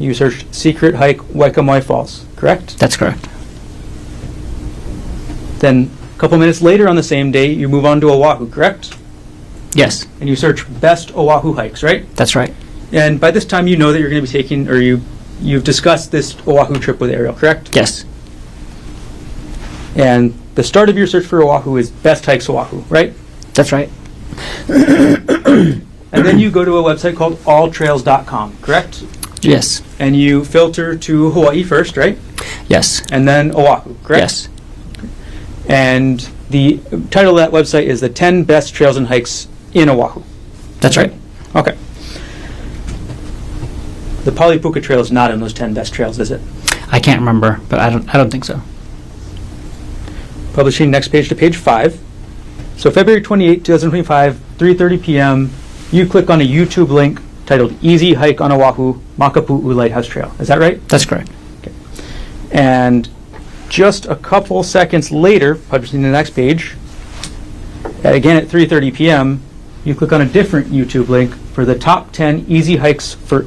you searched secret hike Waikamai Falls, correct? That's correct. Then a couple minutes later on the same day, you move on to Oahu, correct? Yes. And you search best Oahu hikes, right? That's right. And by this time, you know that you're going to be taking, or you've discussed this Oahu trip with Ariel, correct? Yes. And the start of your search for Oahu is best hikes Oahu, right? That's right. And then you go to a website called alltrails.com, correct? Yes. And you filter to Hawaii first, right? Yes. And then Oahu, correct? Yes. And the title of that website is the 10 best trails and hikes in Oahu. That's right. Okay. The Palipuka Trail is not in those 10 best trails, is it? I can't remember, but I don't think so. Publishing next page to page 5. So February 28, 2025, 3:30 p.m., you click on a YouTube link titled Easy Hike on Oahu, Makapu'u Lighthouse Trail. Is that right? That's correct. Okay. And just a couple seconds later, publishing the next page, again at 3:30 p.m., you click on a different YouTube link for the top 10 easy hikes for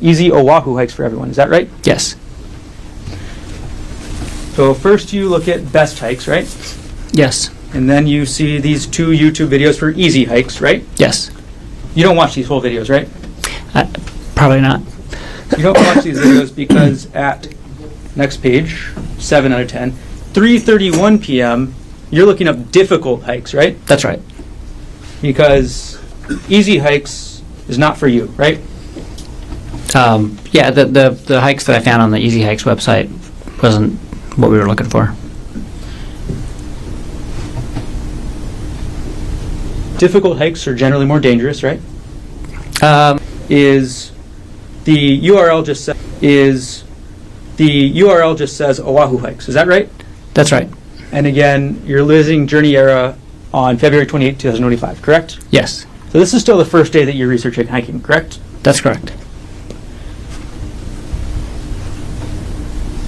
easy Oahu hikes for everyone. Is that right? Yes. So first you look at best hikes, right? Yes. And then you see these 2 YouTube videos for easy hikes, right? Yes. You don't watch these whole videos, right? Probably not. You don't watch these videos because at next page, 7 out of 10, 3:31 p.m., you're looking up difficult hikes, right? That's right. Because easy hikes is not for you, right? Yeah, the hikes that I found on the Easy Hikes website wasn't what we were looking for. Difficult hikes are generally more dangerous, right? Is the URL just says Oahu hikes? Is that right? That's right. And again, you're losing Journey Era on February 28, 2025, correct? Yes. So this is still the first day that you're researching hiking, correct? That's correct.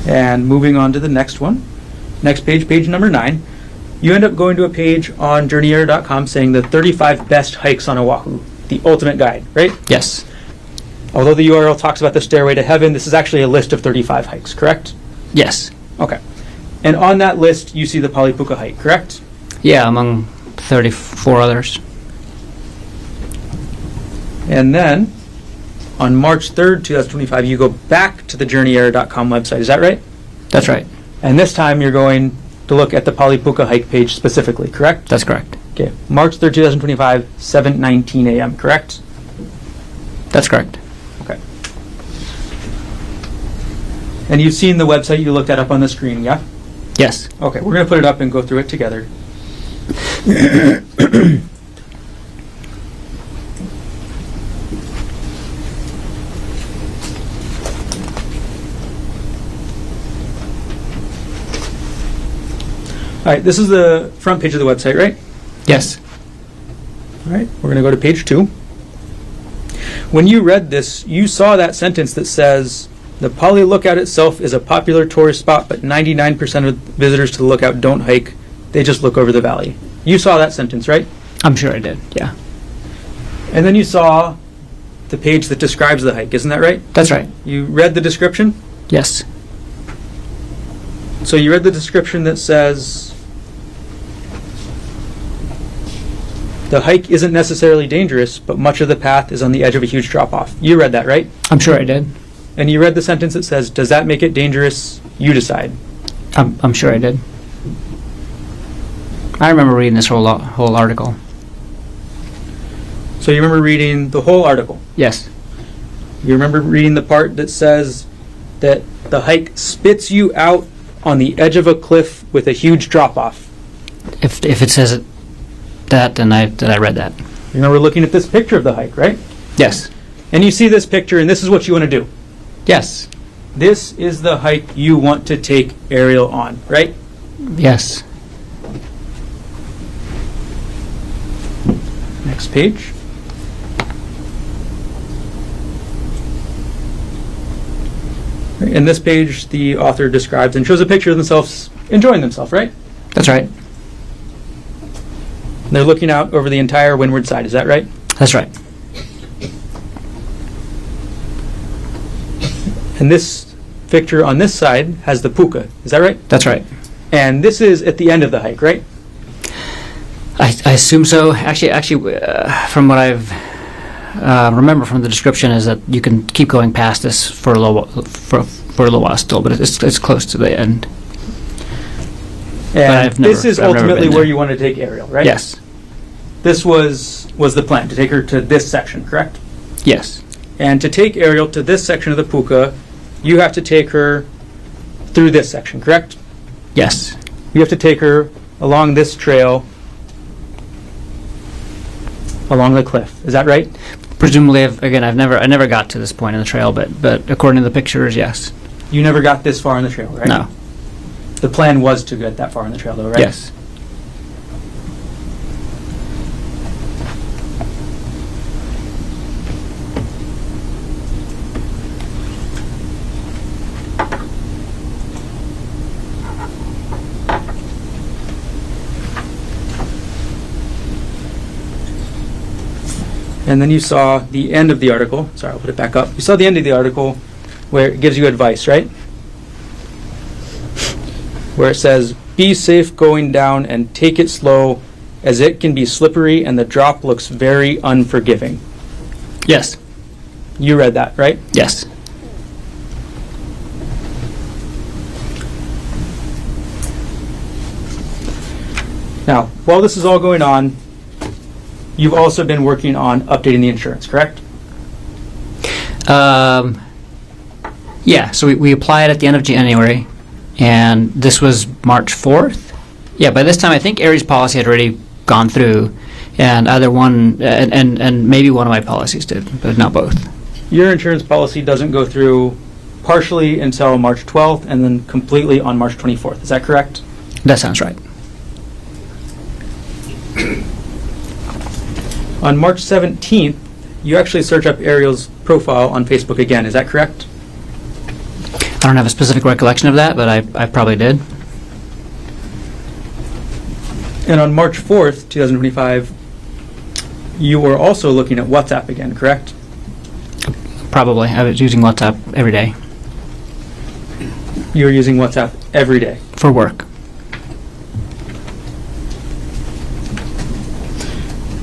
And moving on to the next one. Next page, page number 9. You end up going to a page on journeyera.com saying the 35 best hikes on Oahu, the ultimate guide, right? Yes. Although the URL talks about the Stairway to Heaven, this is actually a list of 35 hikes, correct? Yes. Okay. And on that list, you see the Palipuka hike, correct? Yeah, among 34 others. And then, on March 3rd, 2025, you go back to the journeyera.com website. Is that right? That's right. And this time, you're going to look at the Palipuka hike page specifically, correct? That's correct. Okay. March 3rd, 2025, 7:19 a.m., correct? That's correct. Okay. And you've seen the website you looked at up on the screen, yeah? Yes. Okay, we're going to put it up and go through it together. All right, this is the front page of the website, right? Yes. All right, we're going to go to page 2. When you read this, you saw that sentence that says, the Pali Lookout itself is a popular tourist spot, but 99% of visitors to the lookout don't hike. They just look over the valley. You saw that sentence, right? I'm sure I did, yeah. And then you saw the page that describes the hike, isn't that right? That's right. You read the description? Yes. So you read the description that says, the hike isn't necessarily dangerous, but much of the path is on the edge of a huge drop-off. You read that, right? I'm sure I did. And you read the sentence that says, does that make it dangerous? You decide. I'm sure I did. I remember reading this whole article. So you remember reading the whole article? Yes. You remember reading the part that says that the hike spits you out on the edge of a cliff with a huge drop-off? If it says that, then I read that. You remember looking at this picture of the hike, right? Yes. And you see this picture, and this is what you want to do. Yes. This is the hike you want to take Ariel on, right? Yes. Next page. In this page, the author describes and shows a picture of themselves enjoying themselves, right? That's right. They're looking out over the entire windward side, is that right? That's right. And this picture on this side has the puka. Is that right? That's right. And this is at the end of the hike, right? I assume so. Actually, from what I've remember from the description is that you can keep going past this for a little while still, but it's close to the end. And this is I've never ultimately been where there. you want to take Ariel, right? Yes. This was the plan, to take her to this section, correct? Yes. And to take Ariel to this section of the puka, you have to take her through this section, correct? Yes. You have to take her along this trail, along the cliff. Is that right? Presumably, I never got to this point in the trail, but according to the pictures, yes. You never got this far in the trail, right? No. The plan was to get that far in the trail, though, right? Yes. And then you saw the end of the article. Sorry, I'll put it back up. You saw the end of the article where it gives you advice, right? Where it says, be safe going down and take it slow as it can be slippery and the drop looks very unforgiving. Yes. You read that, right? Yes. Now, while this is all going on, you've also been working on updating the insurance, correct? Yeah, so we applied at the end of January, and this was March 4th. Yeah, by this time I think Aries' policy had already gone through, and either one, and maybe one of my policies did, but not both. Your insurance policy doesn't go through partially until March 12th and then completely on March 24th. Is that correct? That sounds right. On March 17th, you actually search up Ariel's profile on Facebook again. Is that correct? I don't have a specific recollection of that, but I probably did. And on March 4th, 2025, you were also looking at WhatsApp again, correct? Probably. I was using WhatsApp every day You were using WhatsApp every day. for work.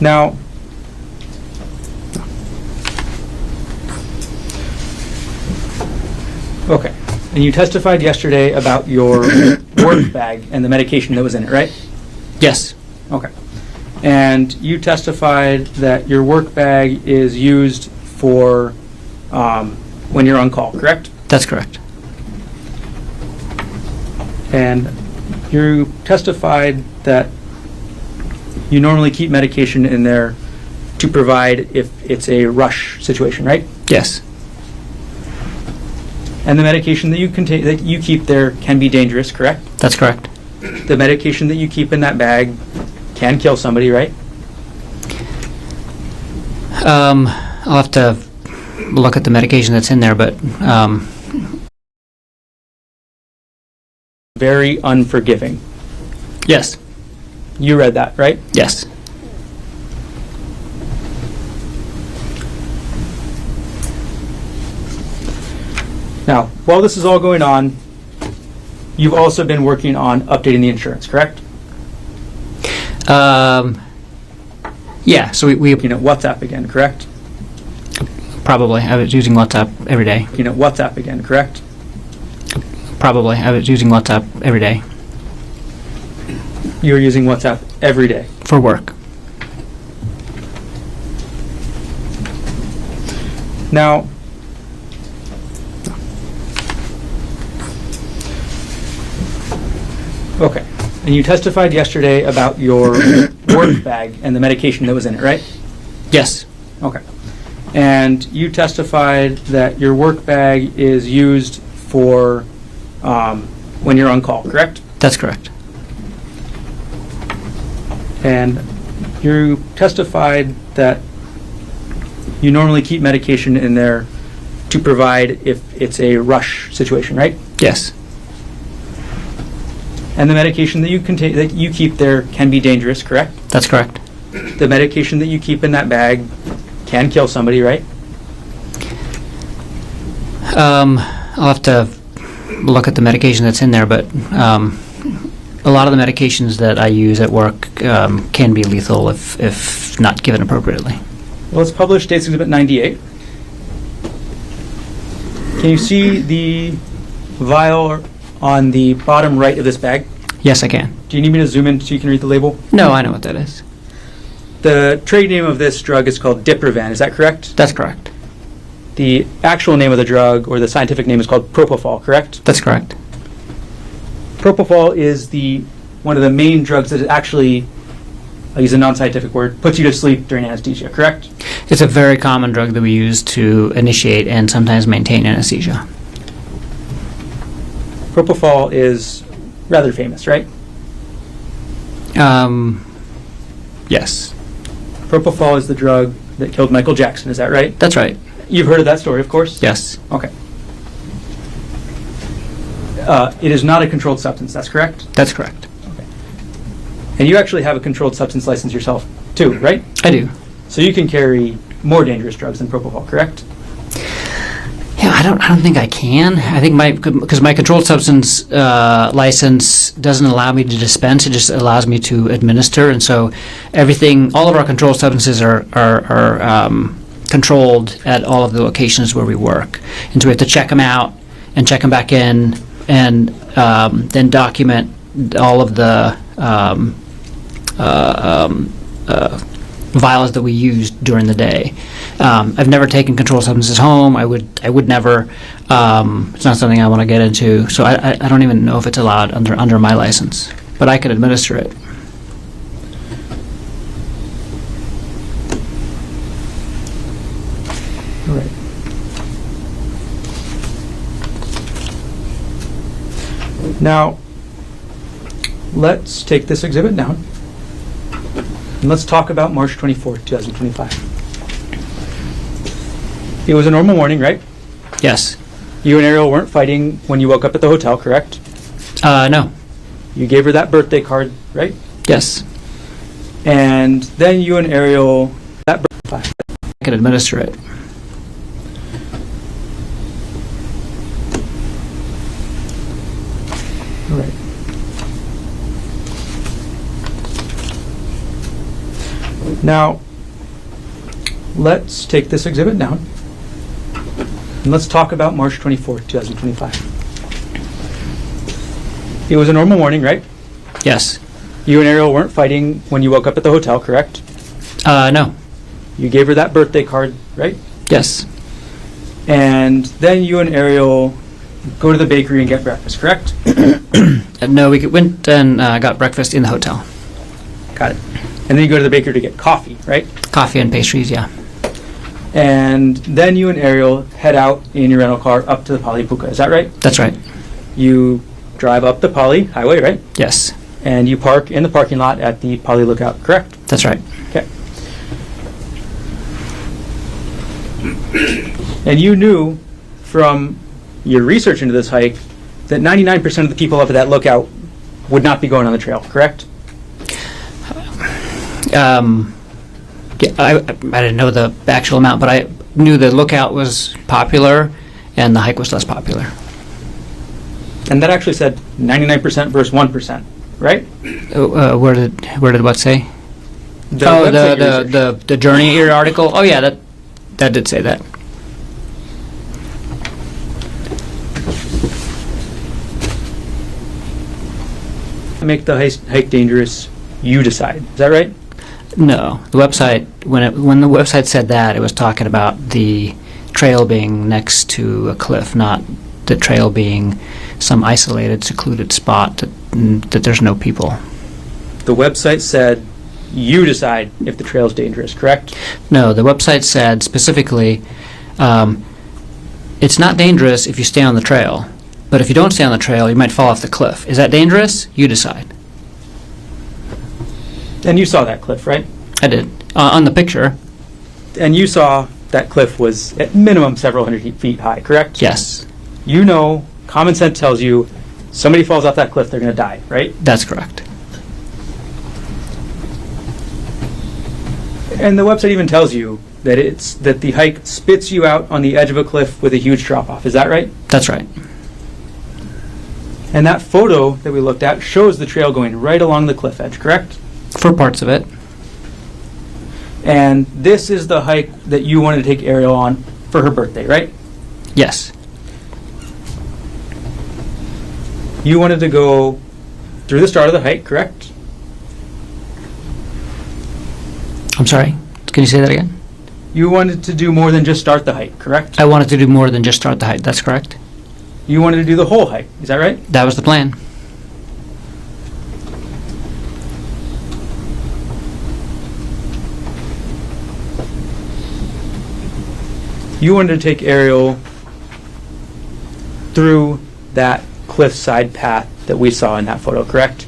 Now, okay. And you testified yesterday about your work bag and the medication that was in it, right? Yes. Okay. And you testified that your work bag is used for when you're on call, correct? That's correct. And you testified that you normally keep medication in there to provide if it's a rush situation, right? Yes. And the medication that you keep there can be dangerous, correct? That's correct. The medication that you keep in that bag can kill somebody, right? I'll have to look at the medication that's in there, but Very unforgiving. yes. You read that, right? Yes. Now, while this is all going on, you've also been working on updating the insurance, correct? Yeah, so we Looking at WhatsApp again, correct? probably. I was using WhatsApp every day. Looking at WhatsApp again, correct? Probably. I was using WhatsApp every day You were using WhatsApp every day. for work. Now, okay. And you testified yesterday about your work bag and the medication that was in it, right? Yes. Okay. And you testified that your work bag is used for when you're on call, correct? That's correct. And you testified that you normally keep medication in there to provide if it's a rush situation, right? Yes. And the medication that you keep there can be dangerous, correct? That's correct. The medication that you keep in that bag can kill somebody, right? I'll have to look at the medication that's in there, but a lot of the medications that I use at work can be lethal if not given appropriately. Well, it's published State's Exhibit 98. Can you see the vial on the bottom right of this bag? Yes, I can. Do you need me to zoom in so you can read the label? No, I know what that is. The trade name of this drug is called Diprivan, is that correct? That's correct. The actual name of the drug, or the scientific name, is called propofol, correct? That's correct. Propofol is one of the main drugs that actually, I'll use a non-scientific word, puts you to sleep during anesthesia, correct? It's a very common drug that we use to initiate and sometimes maintain anesthesia. Propofol is rather famous, right? Yes. Propofol is the drug that killed Michael Jackson, is that right? That's right. You've heard of that story, of course? Yes. Okay. It is not a controlled substance, that's correct? That's correct. Okay. And you actually have a controlled substance license yourself, too, right? I do. So you can carry more dangerous drugs than propofol, correct? Yeah, I don't think I can. I think because my controlled substance license doesn't allow me to dispense; it just allows me to administer. And so, all of our controlled substances are controlled at all of the locations where we work. And so we have to check them out and check them back in, and then document all of the vials that we used during the day. I've never taken controlled substances home. I would never. It's not something I want to get into. So I don't even know if it's allowed under my license, but I can administer it. All right. Now, let's take this exhibit down, and let's talk about March 24th, 2025. It was a normal morning, right? Yes. You and Ariel weren't fighting when you woke up at the hotel, correct? No. You gave her that birthday card, right? Yes. And then you and Ariel, that birthday card. I can administer it. All right. Now, let's take this exhibit down, and let's talk about March 24th, 2025. It was a normal morning, right? Yes. You and Ariel weren't fighting when you woke up at the hotel, correct? No. You gave her that birthday card, right? Yes. And then you and Ariel go to the bakery and get breakfast, correct? No, we went and got breakfast in the hotel. Got it. And then you go to the bakery to get coffee, right? Coffee and pastries, yeah. And then you and Ariel head out in your rental car up to the Apodaca, is that right? That's right. You drive up the Poly Highway, right? Yes. And you park in the parking lot at the Poly Lookout, correct? That's right. Okay. And you knew from your research into this hike that 99% of the people up at that lookout would not be going on the trail, correct? Yeah, I didn't know the actual amount, but I knew the lookout was popular and the hike was less popular. And that actually said 99% versus 1%, right? Where did what say? The the Journey Ear article. Oh yeah, that did say that. To make the hike dangerous, you decide. Is that right? No, the website when the website said that, it was talking about the trail being next to a cliff, not the trail being some isolated, secluded spot that there's no people. The website said you decide if the trail is dangerous, correct? No, the website said specifically, it's not dangerous if you stay on the trail, but if you don't stay on the trail, you might fall off the cliff. Is that dangerous? You decide. And you saw that cliff, right? I did. On the picture. And you saw that cliff was at minimum several hundred feet high, correct? Yes. You know, common sense tells you somebody falls off that cliff, they're going to die, right? That's correct. And the website even tells you that the hike spits you out on the edge of a cliff with a huge drop-off. Is that right? That's right. And that photo that we looked at shows the trail going right along the cliff edge, correct? For parts of it. And this is the hike that you wanted to take Ariel on for her birthday, right? Yes. You wanted to go through the start of the hike, correct? I'm sorry. Can you say that again? You wanted to do more than just start the hike, correct? I wanted to do more than just start the hike. That's correct. You wanted to do the whole hike, is that right? That was the plan. You wanted to take Ariel through that cliffside path that we saw in that photo, correct?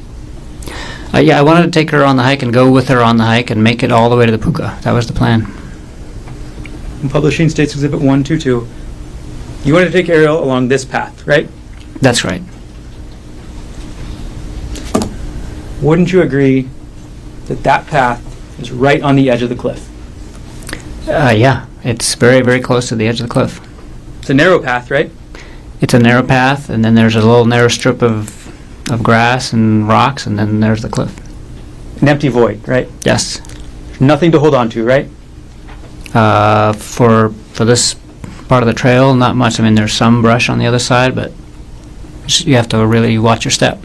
Yeah, I wanted to take her on the hike and go with her on the hike and make it all the way to the puka. That was the plan. In Publishing States Exhibit 122, you wanted to take Ariel along this path, right? That's right. Wouldn't you agree that that path is right on the edge of the cliff? Yeah, it's very, very close to the edge of the cliff. It's a narrow path, right? It's a narrow path, and then there's a little narrow strip of grass and rocks, and then there's the cliff. An empty void, right? Yes. Nothing to hold on to, right? For this part of the trail, not much. I mean, there's some brush on the other side, but you have to really watch your step.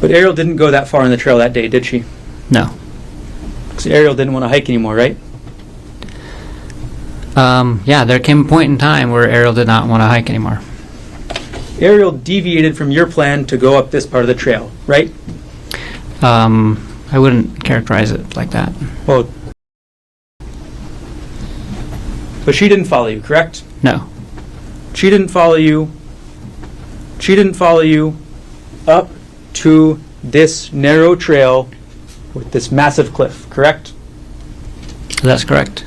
But Ariel didn't go that far on the trail that day, did she? No. Because Ariel didn't want to hike anymore, right? Yeah, there came a point in time where Ariel did not want to hike anymore. Ariel deviated from your plan to go up this part of the trail, right? I wouldn't characterize it like that. Well, but she didn't follow you, correct? No. She didn't follow you. She didn't follow you up to this narrow trail with this massive cliff, correct? That's correct.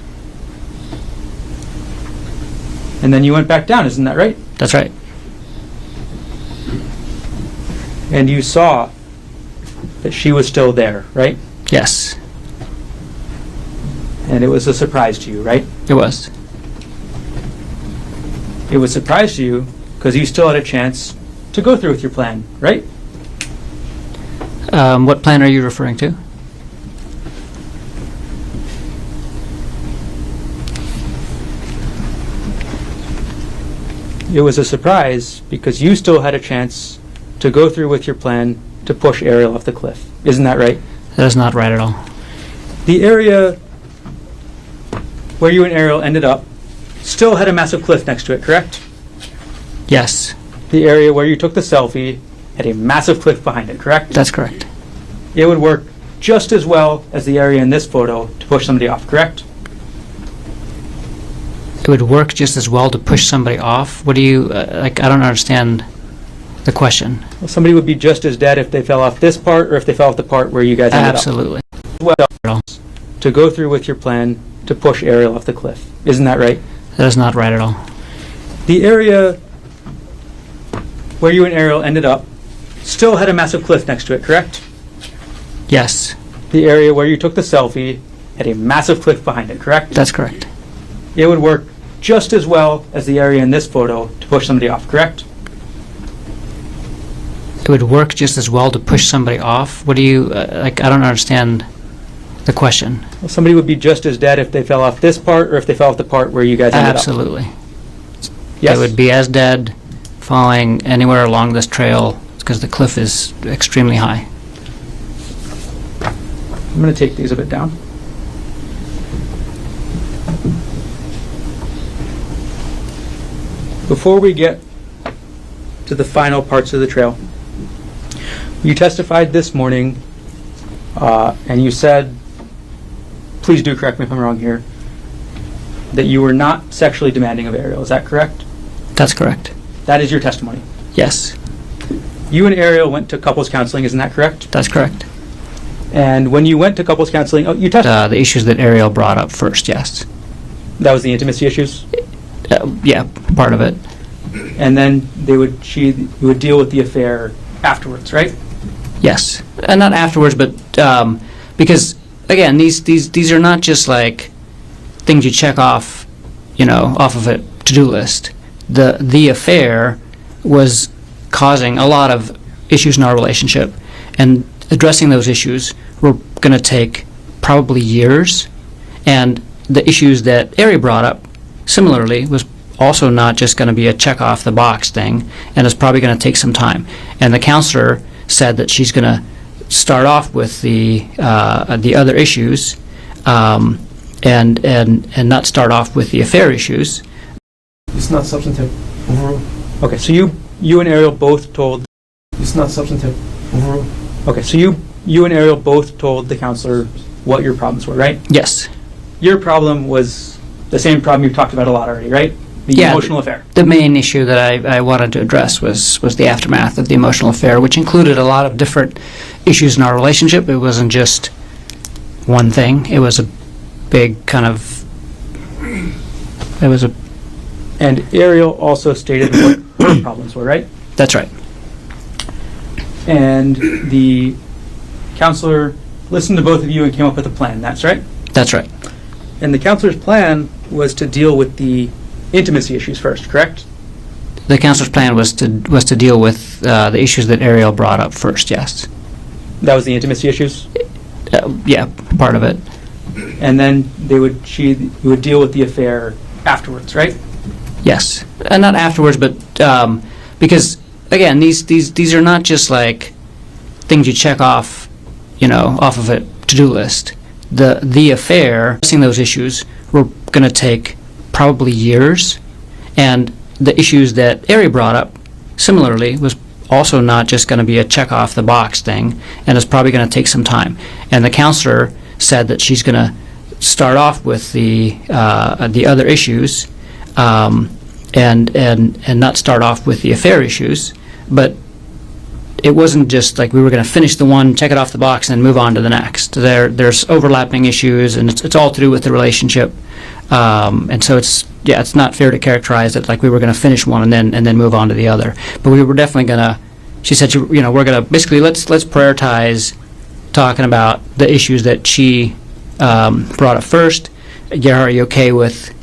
And then you went back down, isn't that right? That's right. And you saw that she was still there, right? Yes, And it was a surprise to you, right? it was. It was a surprise to you because you still had a chance to go through with your plan, right? What plan are you referring to? It was a surprise because you still had a chance to go through with your plan to push Ariel off the cliff. Isn't that right? That is not right at all. The area where you and Ariel ended up still had a massive cliff next to it, correct? Yes, The area where you took the selfie had a massive cliff behind it, correct? that's correct. It would work just as well as the area in this photo to push somebody off, correct? It would work just as well to push somebody off. What do you, like, I don't understand the question. Well, somebody would be just as dead if they fell off this part or if they fell off the part where you guys ended Absolutely. up. Well, to go through with your plan to push Ariel off the cliff. Isn't that right? That is not right at all. The area where you and Ariel ended up still had a massive cliff next to it, correct? Yes, The area where you took the selfie had a massive cliff behind it, correct? that's correct. It would work just as well as the area in this photo to push somebody off, correct? It would work just as well to push somebody off. What do you, like, I don't understand the question. Well, somebody would be just as dead if they fell off this part or if they fell off the part where you guys ended Absolutely. up. Yes. They would be as dead falling anywhere along this trail because the cliff is extremely high. I'm going to take these a bit down. Before we get to the final parts of the trail, you testified this morning and you said, please do correct me if I'm wrong here, that you were not sexually demanding of Ariel. Is that correct? That's correct. That is your testimony. Yes, You and Ariel went to couples counseling, isn't that correct? that's correct. And when you went to couples counseling, you testified. The issues that Ariel brought up first, yes. That was the intimacy issues? Yeah, part of it. And then you would deal with the affair afterwards, right? Yes, and not afterwards, but because again, these are not just like things you check off, off of a to-do list. The affair was causing a lot of issues in our relationship, and addressing those issues were going to take probably years. And the issues that Ari brought up, similarly, was also not just going to be a check off the box thing, and it's probably going to take some time. And the counselor said that she's going to start off with the other issues, and not start off with the affair issues. It's not substantive. Overrule. Okay, so you and Ariel both told. It's not substantive. Overrule. Okay, so you and Ariel both told the counselor what your problems were, right? Yes. Your problem was the same problem you've talked about a lot already, right? The emotional affair. The main issue that I wanted to address was the aftermath of the emotional affair, which included a lot of different issues in our relationship. It wasn't just one thing. It was a big kind of... It was a... And Ariel also stated what her problems were, right? That's right. And the counselor listened to both of you and came up with a plan, that's right? That's right. And the counselor's plan was to deal with the intimacy issues first, correct? The counselor's plan was to deal with the issues that Ariel brought up first, yes. That was the intimacy issues? Yeah, part of it. And then she would deal with the affair afterwards, right? Yes. Not afterwards, but because, again, these are not just like things you check off, off of a to-do list. The affair, addressing those issues, were going to take probably years, and the issues that Ari brought up, similarly, was also not just going to be a check off the box thing, and it's probably going to take some time. And the counselor said that she's going to start off with the other issues, and not start off with the affair issues, but it wasn't just like we were going to finish the one, check it off the box, and then move on to the next. There's overlapping issues, and it's all to do with the relationship. And so it's not fair to characterize it like we were going to finish one and then move on to the other. But we were definitely going to. She said, we're going to basically let's prioritize talking about the issues that she brought up first. Are you okay with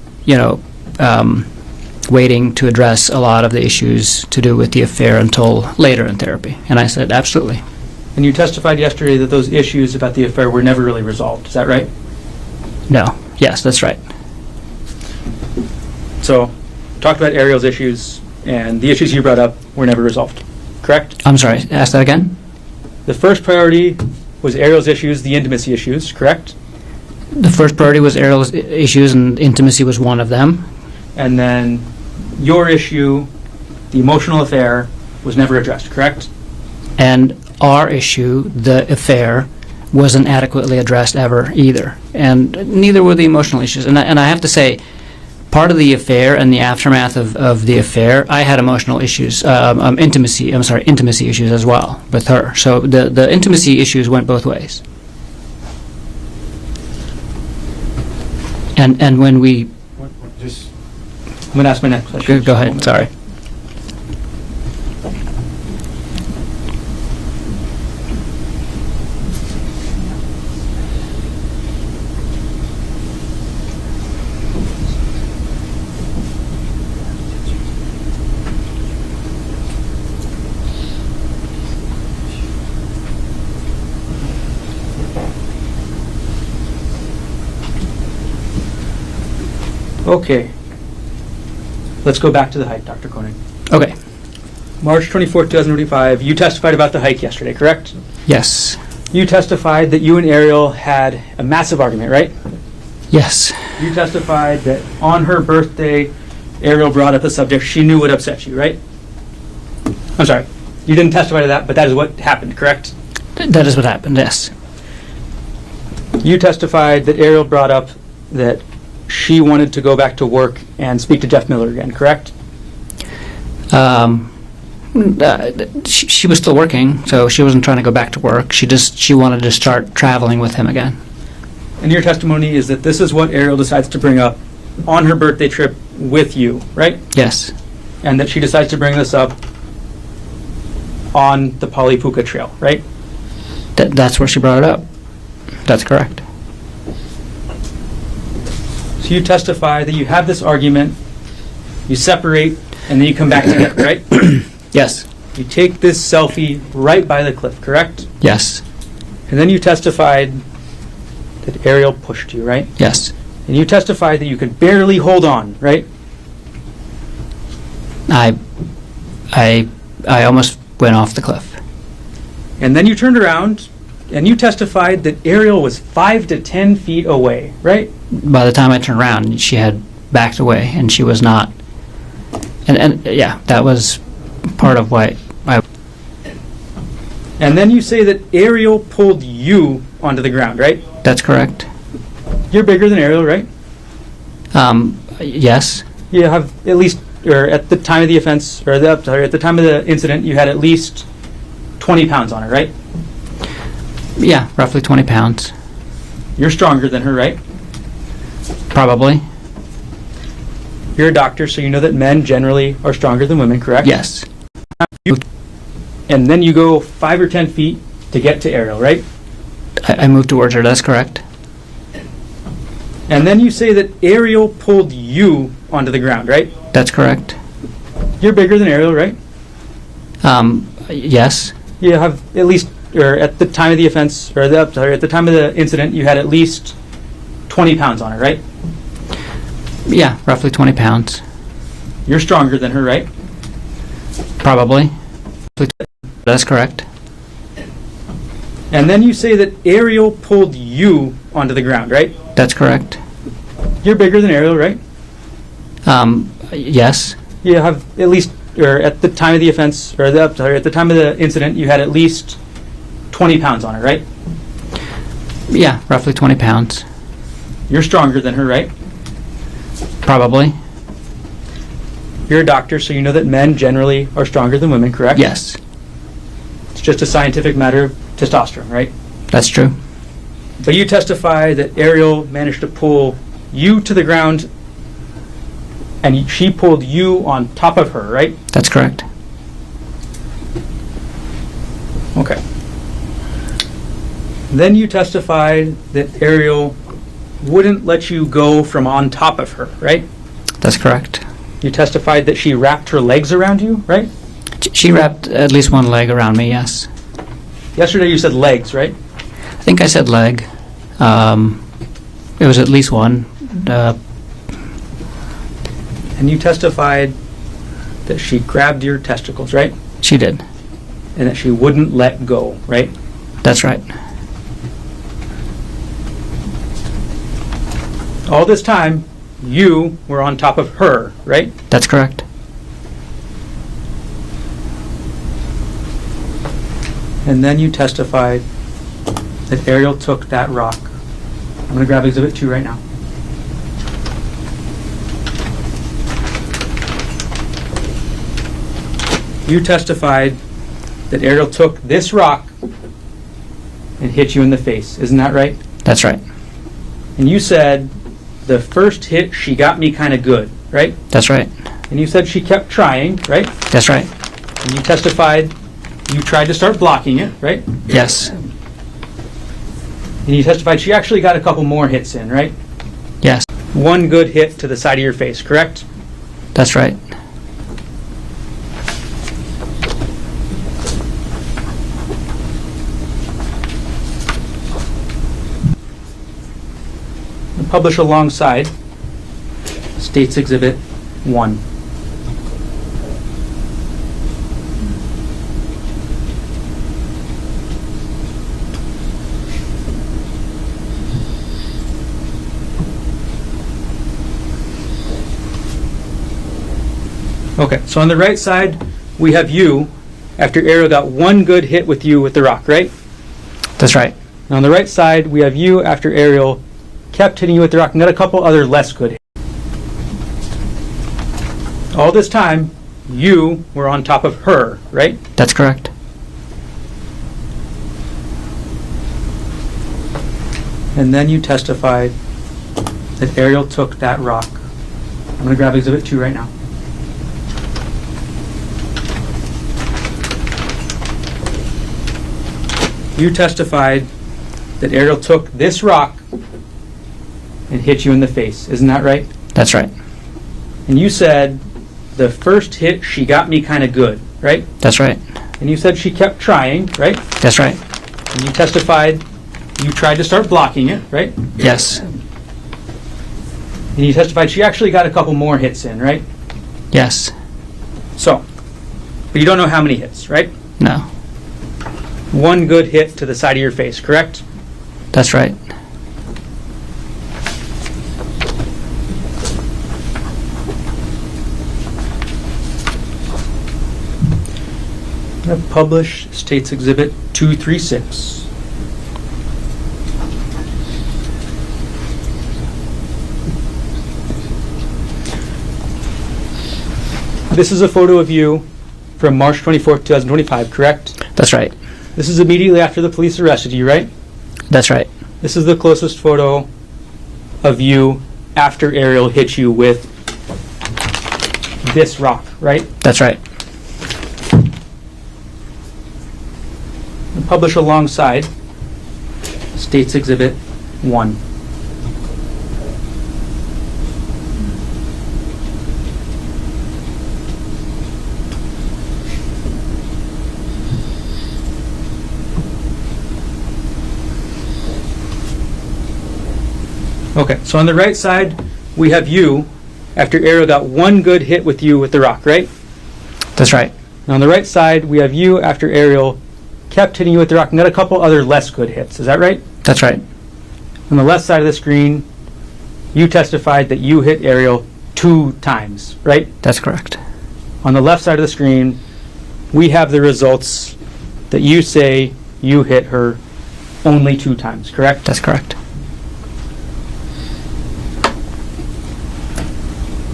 waiting to address a lot of the issues to do with the affair until later in therapy? And I said, absolutely. And you testified yesterday that those issues about the affair were never really resolved. Is that right? No. Yes, that's right. So, talked about Ariel's issues, and the issues you brought up were never resolved. Correct? I'm sorry. Ask that again. The first priority was Ariel's issues, the intimacy issues. Correct? The first priority was Ariel's issues, and intimacy was one of them. And then your issue, the emotional affair, was never addressed. Correct? And our issue, the affair, wasn't adequately addressed ever either, and neither were the emotional issues. And I have to say, part of the affair and the aftermath of the affair, I had emotional issues, intimacy issues as well with her. So the intimacy issues went both ways. And when we... Just I'm going to ask my next question. Go ahead, sorry. Okay. Let's go back to the hike, Dr. Koenig. Okay. March 24th, 2025, you testified about the hike yesterday, correct? Yes. You testified that you and Ariel had a massive argument, right? Yes. You testified that on her birthday, Ariel brought up the subject she knew would upset you, right? I'm sorry. You didn't testify to that, but that is what happened, correct? That is what happened, yes. You testified that Ariel brought up that she wanted to go back to work and speak to Jeff Miller again, correct? She was still working, so she wasn't trying to go back to work. She wanted to start traveling with him again. And your testimony is that this is what Ariel decides to bring up on her birthday trip with you, right? Yes. And that she decides to bring this up on the Polypuka Trail, right? That's where she brought it up. That's correct. So you testify that you have this argument, you separate, and then you come back together, right? Yes. You take this selfie right by the cliff, correct? Yes. And then you testified that Ariel pushed you, right? Yes. And you testified that you could barely hold on, right? I almost went off the cliff. And then you turned around and you testified that Ariel was 5 to 10 feet away, right? By the time I turned around, she had backed away, and she was not. And yeah, that was part of why I. And then you say that Ariel pulled you onto the ground, right? That's correct. You're bigger than Ariel, right? Yes. You have at least, or at the time of the offense, or at the time of the incident, you had at least 20 pounds on her, right? Yeah, roughly 20 pounds. You're stronger than her, right? Probably. You're a doctor, so you know that men generally are stronger than women, correct? Yes. And then you go 5 or 10 feet to get to Ariel, right? I moved towards her. That's correct. And then you say that Ariel pulled you onto the ground, right? That's correct. You're bigger than Ariel, right? Yes. You have at least, or at the time of the offense, or at the time of the incident, you had at least 20 pounds on her, right? Yeah, roughly 20 pounds. You're stronger than her, right? Probably. That's correct. And then you say that Ariel pulled you onto the ground, right? That's correct. You're bigger than Ariel, right? Yes. You have at least, or at the time of the offense, or at the time of the incident, you had at least 20 pounds on her, right? Yeah, roughly 20 pounds. You're stronger than her, right? Probably. You're a doctor, so you know that men generally are stronger than women, correct? Yes. It's just a scientific matter of testosterone, right? That's true. But you testify that Ariel managed to pull you to the ground and she pulled you on top of her, right? That's correct. Okay. Then you testified that Ariel wouldn't let you go from on top of her, right? That's correct. You testified that she wrapped her legs around you, right? She wrapped at least one leg around me, yes. Yesterday you said legs, right? I think I said leg. It was at least one. And you testified that she grabbed your testicles, right? She did. And that she wouldn't let go, right? That's right. All this time, you were on top of her, right? That's correct. And then you testified that Ariel took that rock. I'm going to grab Exhibit 2 right now. You testified that Ariel took this rock and hit you in the face. Isn't that right? That's right. And you said, the first hit, she got me kind of good, right? That's right. And you said she kept trying, right? That's right. And you testified you tried to start blocking it, right? Yes. And you testified she actually got a couple more hits in, right? Yes. One good hit to the side of your face, correct? That's right. And publish alongside State's Exhibit 1. Okay, so on the right side, we have you after Ariel got one good hit with you with the rock, right? That's right. And on the right side, we have you after Ariel kept hitting you with the rock and got a couple other less good hits. All this time, you were on top of her, right? That's correct. And then you testified that Ariel took that rock. I'm going to grab Exhibit 2 right now. You testified that Ariel took this rock and hit you in the face. Isn't that right? That's right. And you said the first hit, she got me kind of good, right? That's right. And you said she kept trying, right? That's right. And you testified you tried to start blocking it, right? Yes. And you testified she actually got a couple more hits in, right? Yes. So, but you don't know how many hits, right? No. One good hit to the side of your face, correct? That's right. I'm going to publish State's Exhibit 236. This is a photo of you from March 24th, 2025, correct? That's right. This is immediately after the police arrested you, right? That's right. This is the closest photo of you after Ariel hit you with this rock, right? That's right. And publish alongside State's Exhibit 1. Okay, so on the right side, we have you after Ariel got one good hit with you with the rock, right? That's right. And on the right side, we have you after Ariel kept hitting you with the rock and got a couple other less good hits. Is that right? That's right. On the left side of the screen, you testified that you hit Ariel 2 times, right? That's correct. On the left side of the screen, we have the results that you say you hit her only 2 times, correct? That's correct.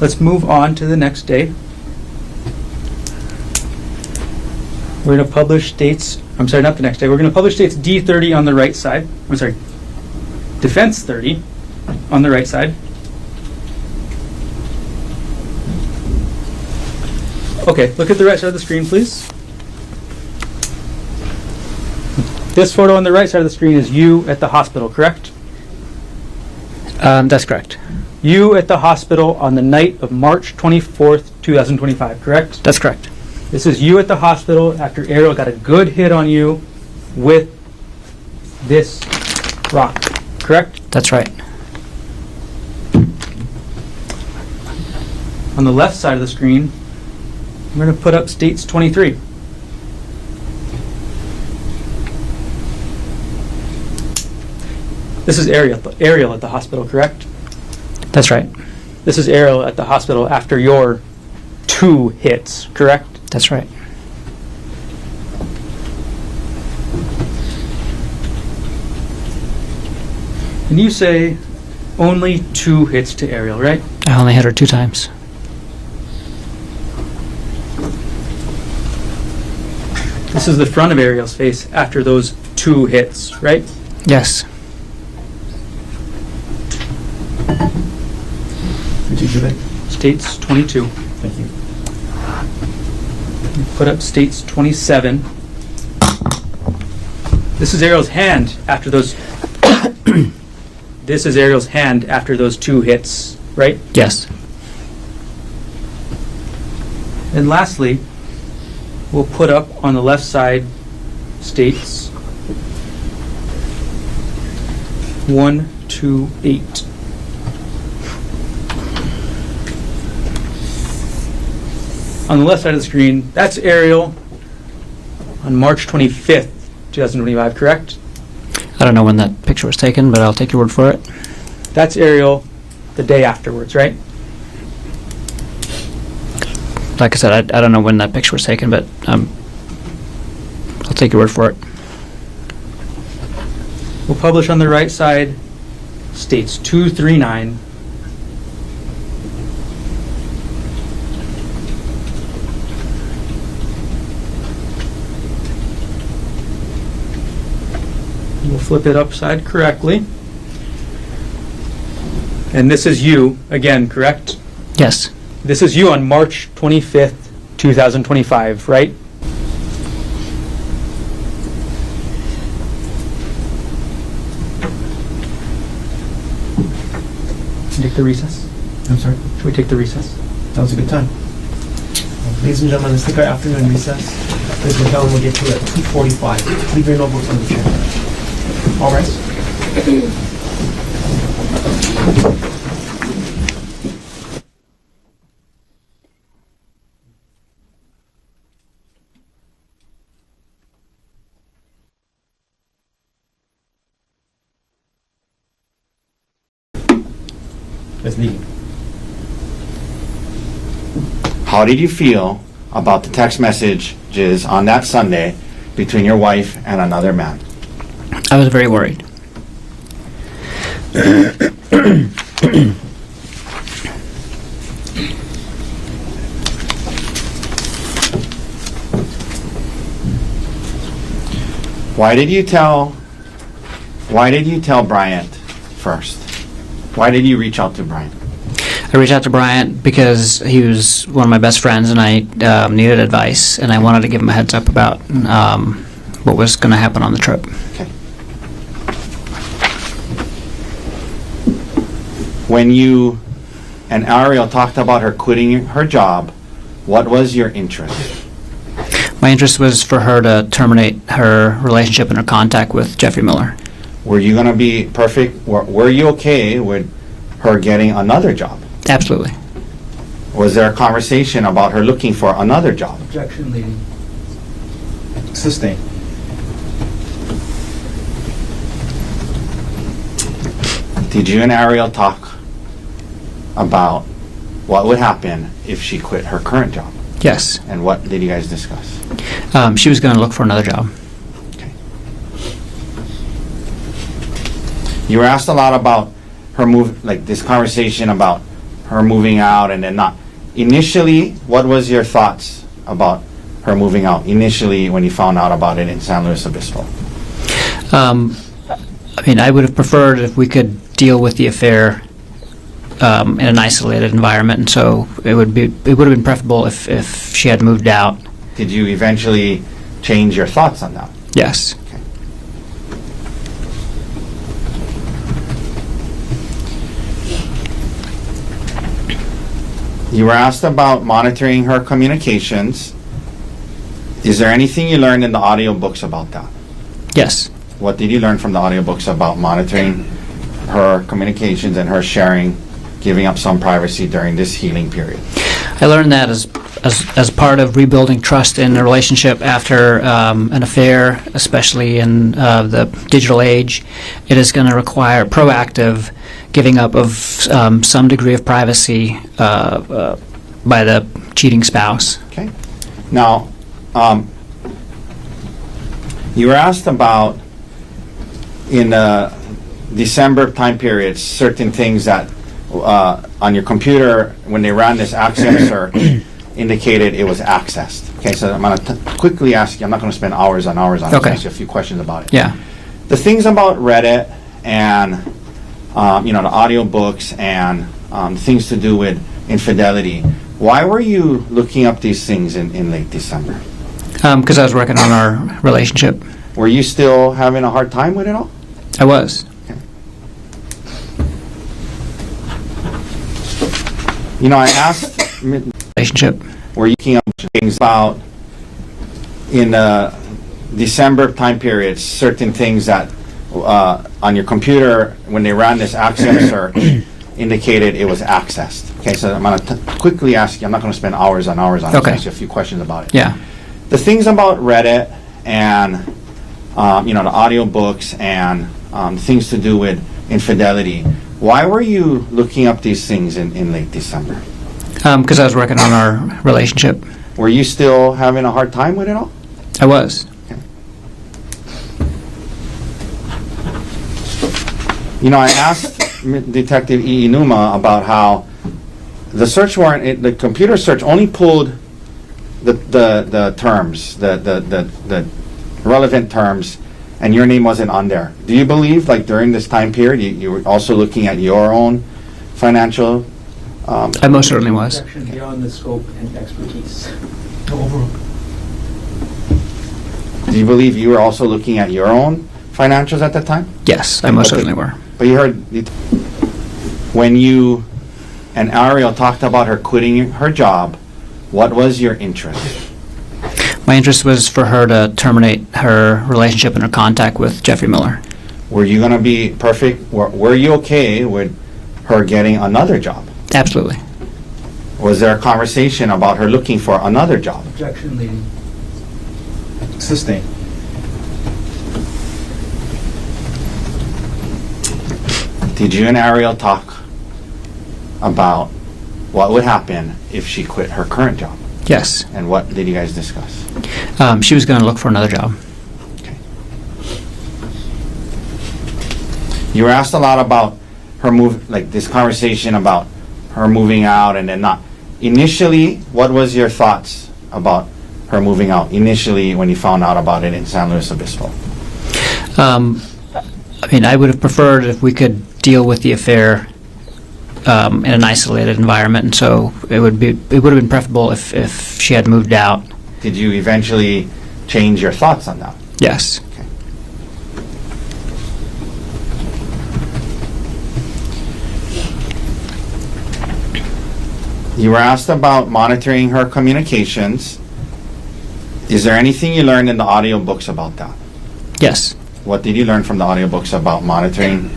Let's move on to the next day. We're going to publish State's, I'm sorry, not the next day. We're going to publish State's D30 on the right side. I'm sorry, Defense 30 on the right side. Okay, look at the right side of the screen, please. This photo on the right side of the screen is you at the hospital, correct? That's correct. You at the hospital on the night of March 24th, 2025, correct? That's correct. This is you at the hospital after Ariel got a good hit on you with this rock, correct? That's right. On the left side of the screen, I'm going to put up States 23. This is Ariel at the hospital, correct? That's right. This is Ariel at the hospital after your 2 hits, correct? That's right. And you say only 2 hits to Ariel, right? I only hit her 2 times. This is the front of Ariel's face after those 2 hits, right? Yes. Which exhibit? States 22. Thank you. Put up States 27. This is Ariel's hand after those. This is Ariel's hand after those 2 hits, right? Yes. And lastly, we'll put up on the left side States 1, 2, 8. On the left side of the screen, that's Ariel on March 25th, 2025, correct? I don't know when that picture was taken, but I'll take your word for it. That's Ariel the day afterwards, right? Like I said, I don't know when that picture was taken, but I'll take your word for it. We'll publish on the right side States 239. We'll flip it upside correctly. And this is you, again, correct? Yes. This is you on March 25th, 2025, right? take the recess? I'm sorry. Should we take the recess? That was a good time. Ladies and gentlemen, let's take our afternoon recess. Ms. McCallum will get to it at 2:45. Leave your notebooks on the chair. All right. Ms. Negan. How did you feel about the text messages on that Sunday between your wife and another man? I was very worried. Why did you tell Bryant first? Why did you reach out to Bryant? I reached out to Bryant because he was one of my best friends, and I needed advice, and I wanted to give him a heads up about what was going to happen on the trip. Okay. When you and Ariel talked about her quitting her job, what was your interest? My interest was for her to terminate her relationship and her contact with Jeffrey Miller. Were you going to be perfect? Were you okay with her getting another job? Absolutely. Was there a conversation about her looking for another job? Objection, lady. Sustain. Did you and Ariel talk about what would happen if she quit her current job? Yes. And what did you guys discuss? She was going to look for another job. Okay. You were asked a lot about her move, like this conversation about her moving out and then not. Initially, what was your thoughts about her moving out? Initially, when you found out about it in San Luis Obispo? I mean, I would have preferred if we could deal with the affair in an isolated environment, and so it would have been preferable if she had moved out. Did you eventually change your thoughts on that? Yes. Okay. You were asked about monitoring her communications. Is there anything you learned in the audiobooks about that? Yes. What did you learn from the audiobooks about monitoring her communications and her sharing, giving up some privacy during this healing period? I learned that as part of rebuilding trust in a relationship after an affair, especially in the digital age, it is going to require proactive giving up of some degree of privacy by the cheating spouse. Okay. Now, you were asked about in December time periods certain things that on your computer when they ran this Axiom search indicated it was accessed. Okay, so I'm going to quickly ask you. I'm not going to spend hours on hours on it. Okay. I'll ask you a few questions about it. Yeah. The things about Reddit and the audiobooks and things to do with infidelity. Why were you looking up these things in late December? Because I was working on our relationship. Were you still having a hard time with it all? I was. You know, I asked, Relationship. were you looking up things about in December time periods, certain things that on your computer when they ran this Axiom search indicated it was accessed. Okay, so I'm going to quickly ask you. I'm not going to spend hours on hours on it. Okay. I'll ask you a few questions about it. Yeah. The things about Reddit and the audiobooks and things to do with infidelity. Why were you looking up these things in late December? Because I was working on our relationship. Were you still having a hard time with it all? I was. You know, I asked Detective E. Numa about how the search warrant, the computer search only pulled the terms, the relevant terms, and your name wasn't on there. Do you believe, like during this time period, you were also looking at your own financial? I most certainly was. Objection beyond the scope and expertise. Overruled. Do you believe you were also looking at your own financials at that time? Yes, I most certainly were. But you heard. when you and Ariel talked about her quitting her job, what was your interest? My interest was for her to terminate her relationship and her contact with Jeffrey Miller. Were you going to be perfect? Were you okay with her getting another job? Absolutely. Was there a conversation about her looking for another job? Objection, leading. Sustain. Did you and Ariel talk about what would happen if she quit her current job? Yes. And what did you guys discuss? She was going to look for another job. Okay. You were asked a lot about her move, like this conversation about her moving out and then not. Initially, what was your thoughts about her moving out? Initially, when you found out about it in San Luis Obispo? I mean, I would have preferred if we could deal with the affair in an isolated environment, and so it would have been preferable if she had moved out. Did you eventually change your thoughts on that? Yes. Okay. You were asked about monitoring her communications. Is there anything you learned in the audiobooks about that? Yes. What did you learn from the audiobooks about monitoring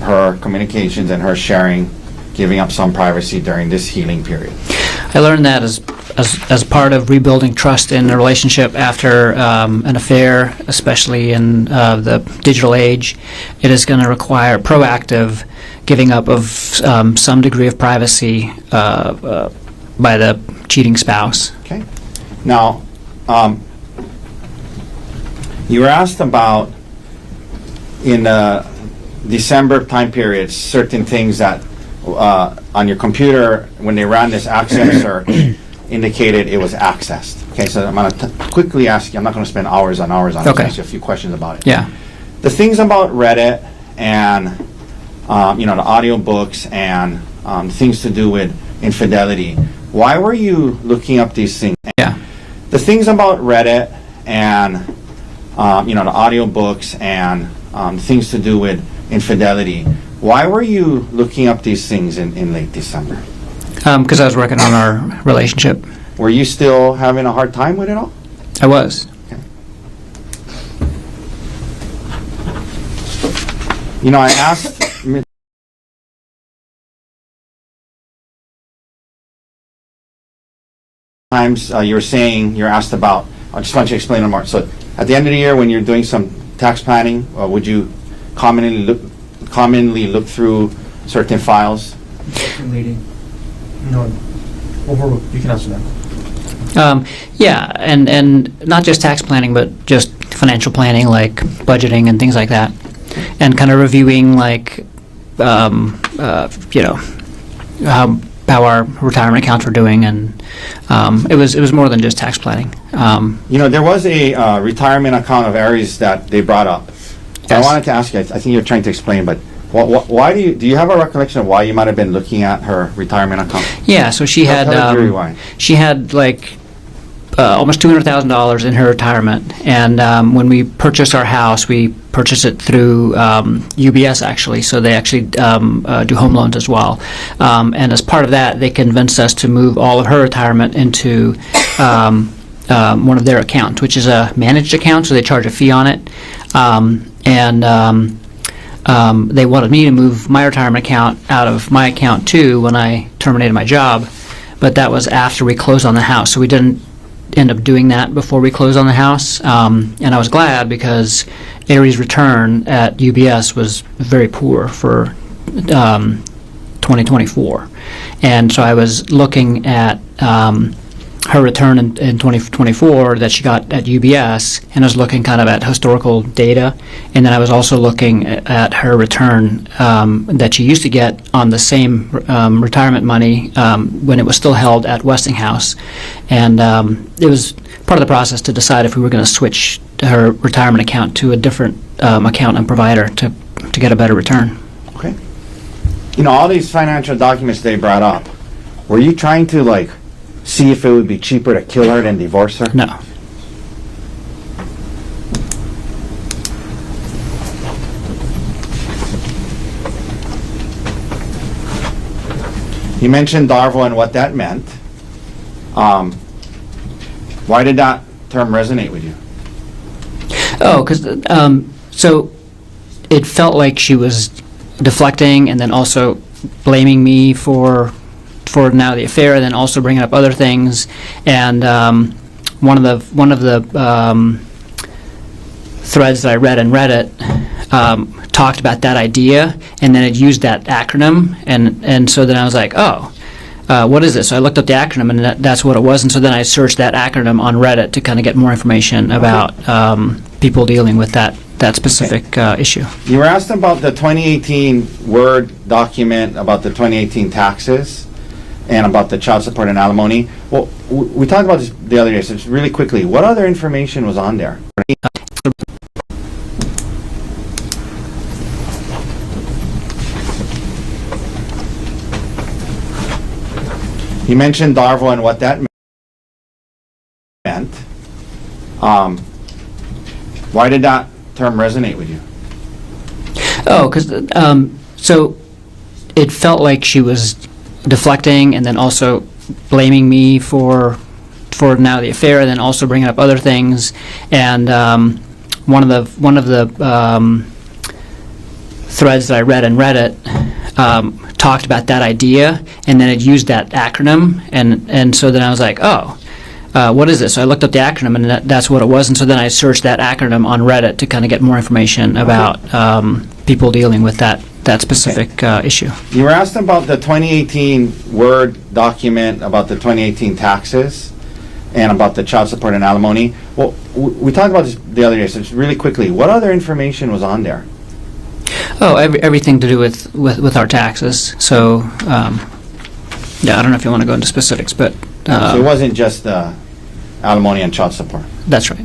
her communications and her sharing, giving up some privacy during this healing period? I learned that as part of rebuilding trust in a relationship after an affair, especially in the digital age, it is going to require proactive giving up of some degree of privacy by the cheating spouse. Okay. Now, you were asked about in the December time period certain things that on your computer when they ran this access search indicated it was accessed. Okay, so I'm going to quickly ask you. I'm not going to spend hours on hours on it. Okay. Ask you a few questions about it. Yeah. The things about Reddit and the audiobooks and things to do with infidelity. Why were you looking up these things? Yeah. The things about Reddit and the audiobooks and things to do with infidelity. Why were you looking up these things in late December? Because I was working on our relationship. Were you still having a hard time with it all? I was. I asked times you were saying you're asked about. I just want you to explain it more. So at the end of the year, when you're doing some tax planning, would you commonly look through certain files? Leading. No. Overruled. You can answer that. Yeah, and not just tax planning, but just financial planning, like budgeting and things like that, and kind of reviewing, like, how our retirement accounts were doing, and it was more than just tax planning. There was a retirement account of Aries that they brought up. I Yes. wanted to ask you. I think you're trying to explain, but why do you have a recollection of why you might have been looking at her retirement account? Yeah, so she had Tell the jury why. she had like almost $200,000 in her retirement, and when we purchased our house, we purchased it through UBS actually. So they actually do home loans as well, and as part of that, they convinced us to move all of her retirement into one of their accounts, which is a managed account. So they charge a fee on it, and they wanted me to move my retirement account out of my account too when I terminated my job, but that was after we closed on the house, so we didn't end up doing that before we closed on the house, and I was glad because Aries' return at UBS was very poor for 2024, and so I was looking at her return in 2024 that she got at UBS, and I was looking kind of at historical data, and then I was also looking at her return that she used to get on the same retirement money when it was still held at Westinghouse, and it was part of the process to decide if we were going to switch her retirement account to a different account and provider to get a better return. Okay. All these financial documents they brought up, were you trying to see if it would be cheaper to kill her than divorce her? No. You mentioned Darvo and what that meant. Why did that term resonate with you? Oh, because so it felt like she was deflecting and then also blaming me for now the affair, and then also bringing up other things. And one of the threads that I read in Reddit talked about that idea, and then it used that acronym, and so then I was like, oh. What is this? So I looked up the acronym, and that's what it was. And so then I searched that acronym on Reddit to kind of get more information about people dealing with that specific issue. You were asked about the 2018 Word document about the 2018 taxes and about the child support and alimony. Well, we talked about this the other day, so just really quickly, what other information was on there? You mentioned Darvo and what that meant. Why did that term resonate with you? Oh, because so it felt like she was deflecting and then also blaming me for now the affair, and then also bringing up other things. And one of the threads that I read in Reddit talked about that idea, and then it used that acronym, and so then I was like, oh. What is this? So I looked up the acronym, and that's what it was. And so then I searched that acronym on Reddit to kind of get more information about people dealing with that specific issue. You were asked about the 2018 Word document about the 2018 taxes and about the child support and alimony. Well, we talked about this the other day, so just really quickly, what other information was on there? Oh, everything to do with our taxes. So, yeah, I don't know if you want to go into specifics, but... so it wasn't just alimony and child support? That's right.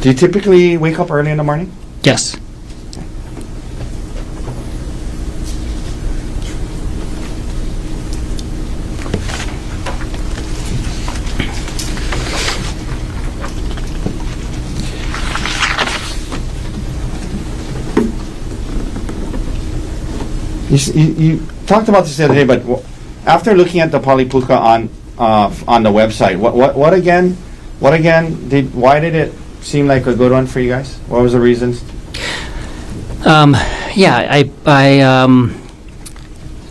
Do you typically wake up early in the morning? Yes. You talked about this the other day, but after looking at the Polypuka on the website, what again? Why did it seem like a good one for you guys? What was the reasons? Yeah, I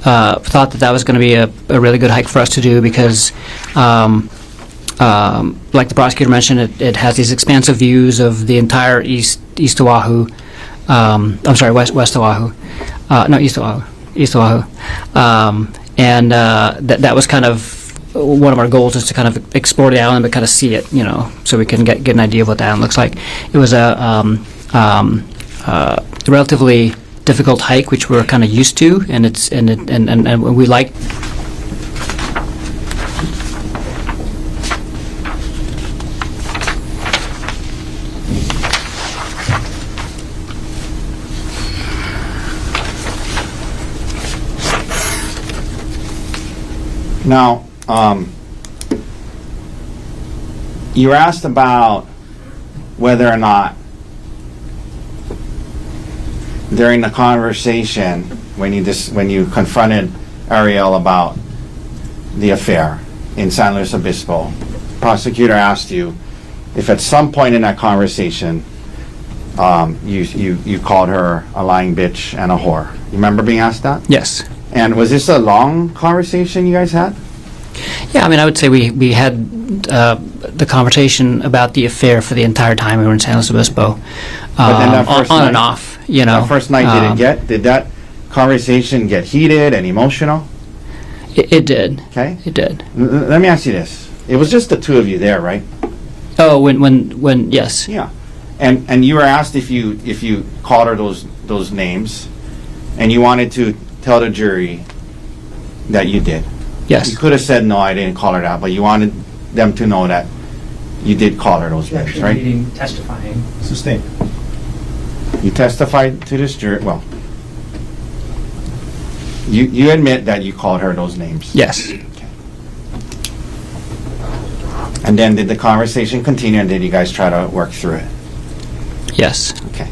thought that was going to be a really good hike for us to do because, like the prosecutor mentioned, it has these expansive views of the entire East Oahu. I'm sorry, West Oahu. No, East Oahu. And that was kind of one of our goals, is to kind of explore the island but kind of see it, so we can get an idea of what the island looks like. It was a relatively difficult hike, which we're kind of used to, and we like. Now, you were asked about whether or not during the conversation when you confronted Ariel about the affair in San Luis Obispo, prosecutor asked you if at some point in that conversation you called her a lying bitch and a whore. You remember being asked that? Yes. And was this a long conversation you guys had? Yeah, I mean, I would say we had the conversation about the affair for the entire time we were in San Luis Obispo, But then that first on night, and off. That first night, did that conversation get heated and emotional? It did. Okay. It did. Let me ask you this: it was just the two of you there, right? Oh, when yes. Yeah. And you were asked if you called her those names, and you wanted to tell the jury that you did. Yes. You could have said no, I didn't call her that, but you wanted them to know that you did call her those names, right? Testifying. Sustained. You testified to this jury. Well, you admit that you called her those names. Yes. Okay. And then did the conversation continue, and did you guys try to work through it? Yes. Okay.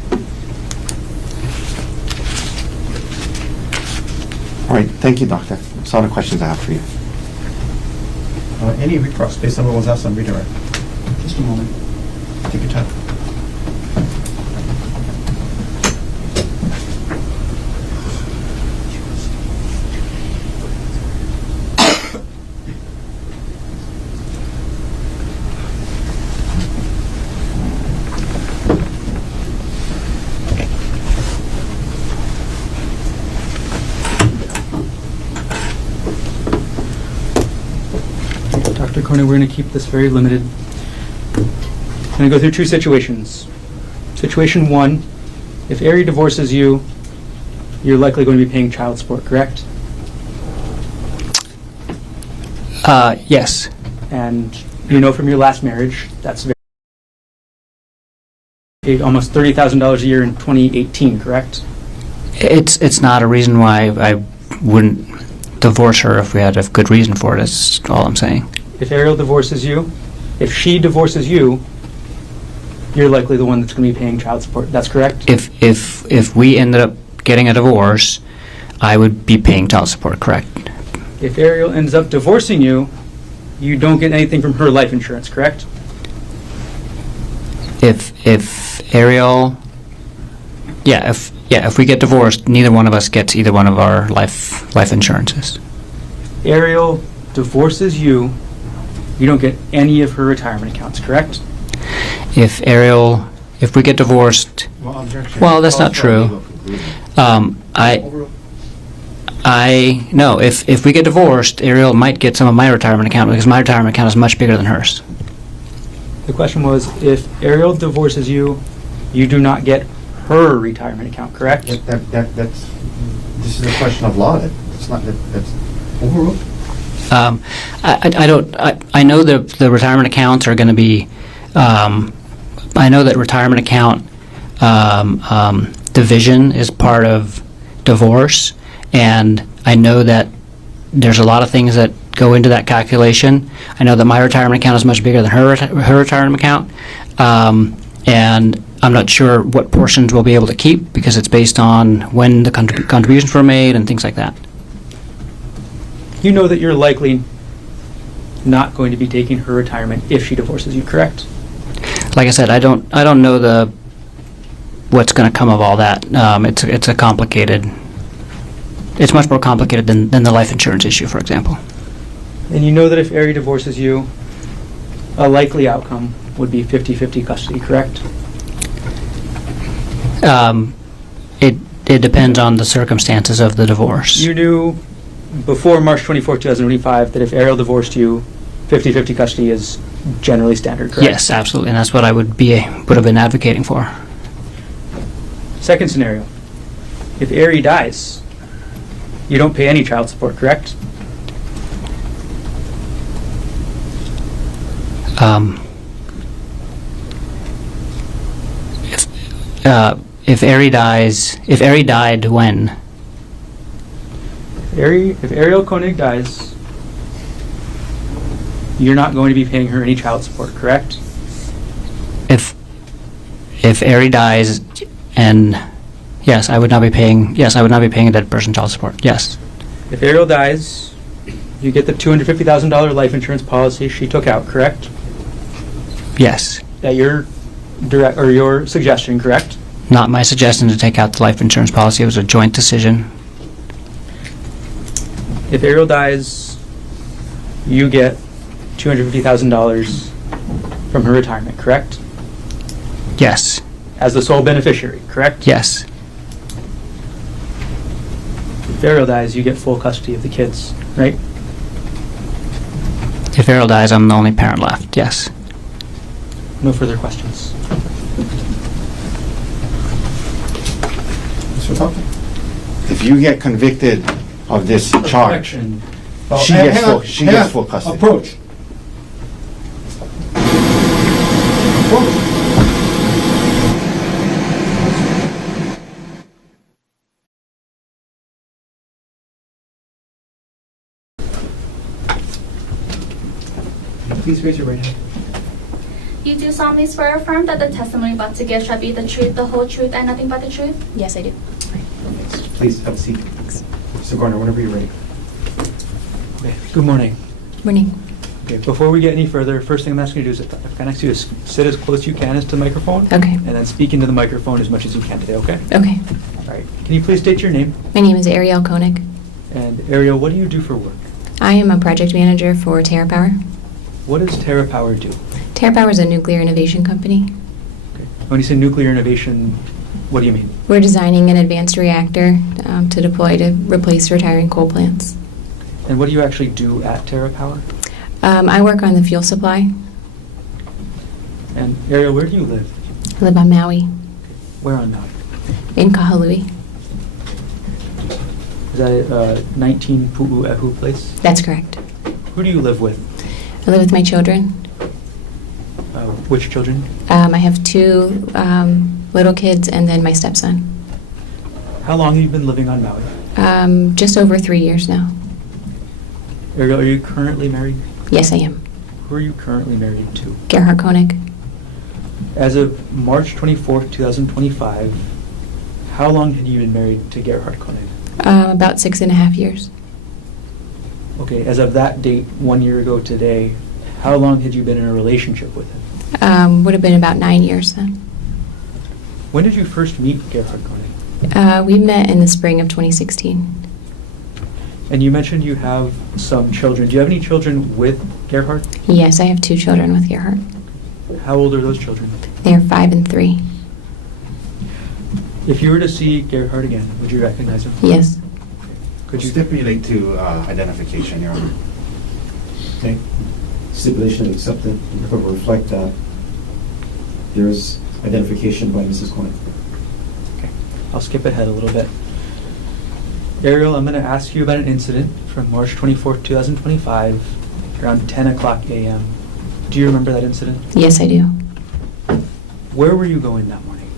All right, thank you, Doctor. That's all the questions I have for you. Any reproofs based on what was asked on redirect? Just a moment. Take your time. Dr. Corney, we're going to keep this very limited. I'm going to go through two situations. Situation one, if Ari divorces you, you're likely going to be paying child support, correct? Yes. And you know from your last marriage, that's paid almost $30,000 a year in 2018, correct? It's not a reason why I wouldn't divorce her if we had a good reason for it. That's all I'm saying. If Ariel divorces you, if she divorces you, you're likely the one that's going to be paying child support. That's correct? If we ended up getting a divorce, I would be paying child support, correct? If Ariel ends up divorcing you, you don't get anything from her life insurance, correct? If Ariel, if we get divorced, neither one of us gets either one of our life insurances. Ariel divorces you, you don't get any of her retirement accounts, correct? If we get divorced, well, that's not true. No, if we get divorced, Ariel might get some of my retirement account because my retirement account is much bigger than hers. The question was, if Ariel divorces you, you do not get her retirement account, correct? This is a question of law. It's not that's overruled. I know that the retirement accounts are going to be. I know that retirement account division is part of divorce, and I know that there's a lot of things that go into that calculation. I know that my retirement account is much bigger than her retirement account, and I'm not sure what portions we'll be able to keep because it's based on when the contributions were made and things like that. You know that you're likely not going to be taking her retirement if she divorces you, correct? Like I said, I don't know what's going to come of all that. It's a complicated. It's much more complicated than the life insurance issue, for example. And you know that if Ari divorces you, a likely outcome would be 50-50 custody, correct? It depends on the circumstances of the divorce. You knew before March 24, 2025 that if Ariel divorced you, 50-50 custody is generally standard, correct? Yes, absolutely, and that's what I would have been advocating for. Second scenario, if Ari dies, you don't pay any child support, correct? If Ari died when? If Ariel Koenig dies, you're not going to be paying her any child support, correct? If Ari dies, and yes, I would not be paying a dead person child support. Yes. If Ariel dies, you get the $250,000 life insurance policy she took out, correct? Yes. At your suggestion, correct? Not my suggestion to take out the life insurance policy. It was a joint decision. If Ariel dies, you get $250,000 from her retirement, correct? Yes. As the sole beneficiary, correct? Yes. If Ariel dies, you get full custody of the kids, right? If Ariel dies, I'm the only parent left. Yes. No further questions. Mr. Thompson? If you get convicted of this charge, she gets full custody. Approach. Please raise your right hand. You do solemnly swear or affirm that the testimony about to give shall be the truth, the whole truth, and nothing but the truth? Yes, I do. Please have a seat. Mr. Garner, whenever you're ready. Okay. Good morning. Morning. Okay, before we get any further, first thing I'm asking you to do is, if I can ask you to sit as close as you can as to the microphone. Okay. And then speak into the microphone as much as you can today, okay? Okay. All right. Can you please state your name? My name is Ariel Koenig. And Ariel, what do you do for work? I am a project manager for TerraPower. What does TerraPower do? TerraPower is a nuclear innovation company. Okay. When you say nuclear innovation, what do you mean? We're designing an advanced reactor to deploy to replace retiring coal plants. And what do you actually do at TerraPower? I work on the fuel supply. And Ariel, where do you live? I live on Maui, Where on Maui? in Kahului. Is that 19 Pu'u'ehu place? That's correct. Who do you live with? I live with my children. Which children? I have two little kids and then my stepson. How long have you been living on Maui? Just over 3 years now. Ariel, are you currently married? Yes, I am. Who are you currently married to? Gerhard Koenig. As of March 24th, 2025, how long had you been married to Gerhard Koenig? About 6.5 years. Okay, as of that date, 1 year ago today, how long had you been in a relationship with him? Would have been about 9 years then. When did you first meet Gerhard Koenig? We met in the spring of 2016. And you mentioned you have some children. Do you have any children with Gerhard? Yes, I have 2 children with Gerhard. How old are those children? They are 5 and 3. If you were to see Gerhard again, would you recognize him? Yes. Could you Stipulate to identification, Your Honor. Okay. Stipulation accepted. The court will reflect that there is identification by Mrs. Koenig. Okay. I'll skip ahead a little bit. Ariel, I'm going to ask you about an incident from March 24th, 2025, around 10 o'clock a.m. Do you remember that incident? Yes, I do. Where were you going that morning?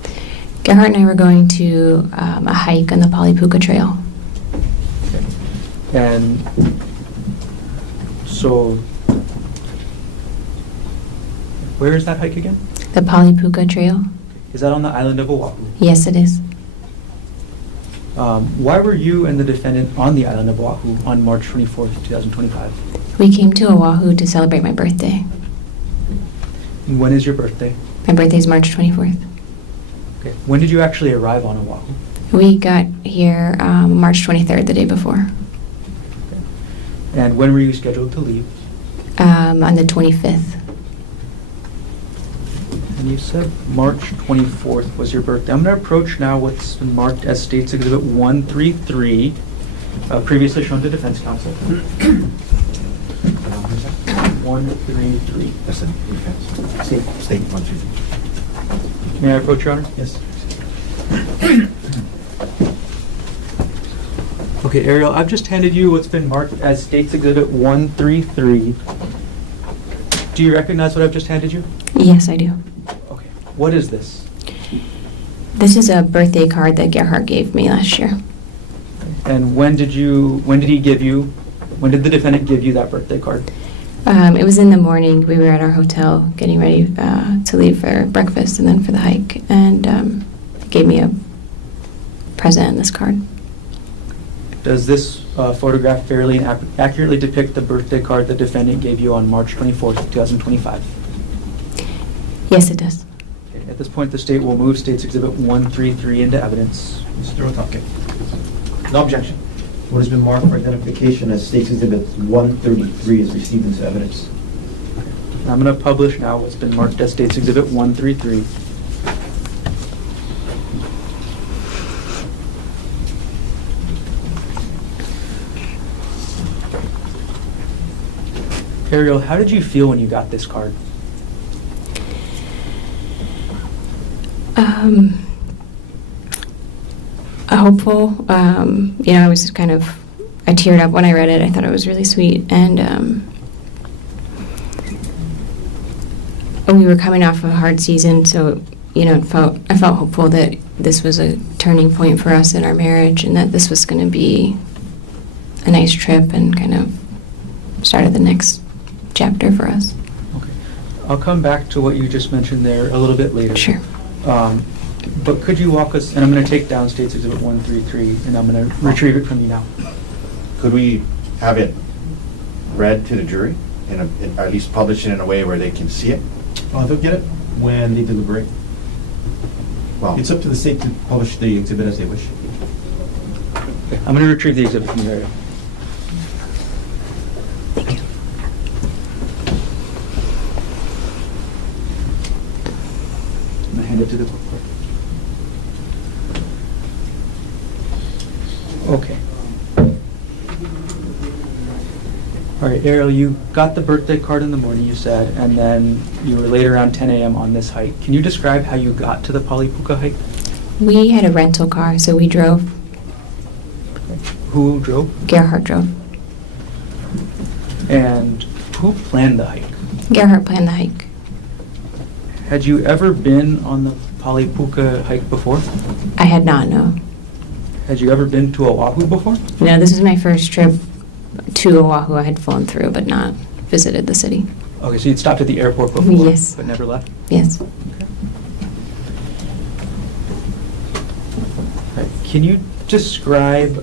Gerhard and I were going to a hike on the Apodaca Trail. And so, where is that hike again? The Apodaca Trail? Is that on the island of Oahu? Yes, it is. Why were you and the defendant on the island of Oahu on March 24th, 2025? We came to Oahu to celebrate my birthday. And when is your birthday? My birthday is March 24th. Okay. When did you actually arrive on Oahu? We got here March 23rd, the day before. And when were you scheduled to leave? On the 25th. And you said March 24th was your birthday. I'm going to approach now what's been marked as State's Exhibit 133, previously shown to defense counsel. 133. That's the defense. State 133. May I approach, Your Honor? Yes. Okay, Ariel, I've just handed you what's been marked as State's Exhibit 133. Do you recognize what I've just handed you? Yes, I do. Okay. What is this? This is a birthday card that Gerhard gave me last year. And when did the defendant give you that birthday card? It was in the morning. We were at our hotel getting ready to leave for breakfast and then for the hike, and gave me a present and this card. Does this photograph fairly and accurately depict the birthday card the defendant gave you on March 24th, 2025? Yes, it does. Okay, at this point, the state will move State's Exhibit 133 into evidence. Mr. Otake. No objection. What has been marked for identification as State's Exhibit 133 is received into evidence. I'm going to publish now what's been marked as State's Exhibit 133. Ariel, how did you feel when you got this card? Hopeful. I was just I teared up when I read it. I thought it was really sweet. And we were coming off a hard season, so, I felt hopeful that this was a turning point for us in our marriage and that this was going to be a nice trip and kind of started the next chapter for us. Okay. I'll come back to what you just mentioned there a little bit later. Sure. But could you walk us, and I'm going to take down States Exhibit 133, and I'm going to retrieve it from you now. Could we have it read to the jury, at least publish it in a way where they can see it? They'll get it when they deliberate. Well, It's up to the state to publish the exhibit as they wish. Okay, I'm going to retrieve the exhibit from you right now. I'm going to hand it to the court. Okay. All right, Ariel, you got the birthday card in the morning, you said, and then you were late around 10 a.m. on this hike. Can you describe how you got to the Polypuka hike? We had a rental car, so we drove. Who drove? Gerhard drove. And who planned the hike? Gerhard planned the hike. Had you ever been on the Polypuka hike before? I had not, no. Had you ever been to Oahu before? No, this is my first trip to Oahu. I had flown through, but not visited the city. Okay, so you'd stopped at the airport before, Yes. but never left? Yes. Right. Can you describe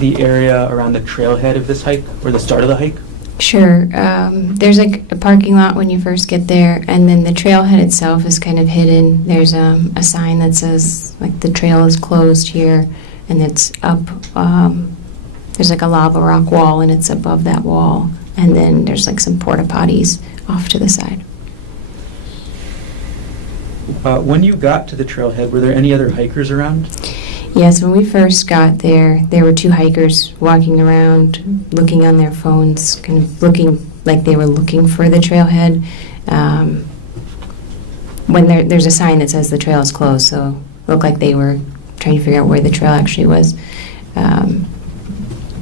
the area around the trailhead of this hike, or the start of the hike? Sure. There's like a parking lot when you first get there, and then the trailhead itself is kind of hidden. There's a sign that says like the trail is closed here, and it's up. There's like a lava rock wall, and it's above that wall, and then there's like some porta potties off to the side. When you got to the trailhead, were there any other hikers around? Yes, when we first got there were two hikers walking around, looking on their phones, kind of looking like they were looking for the trailhead. When there's a sign that says the trail is closed, so it looked like they were trying to figure out where the trail actually was.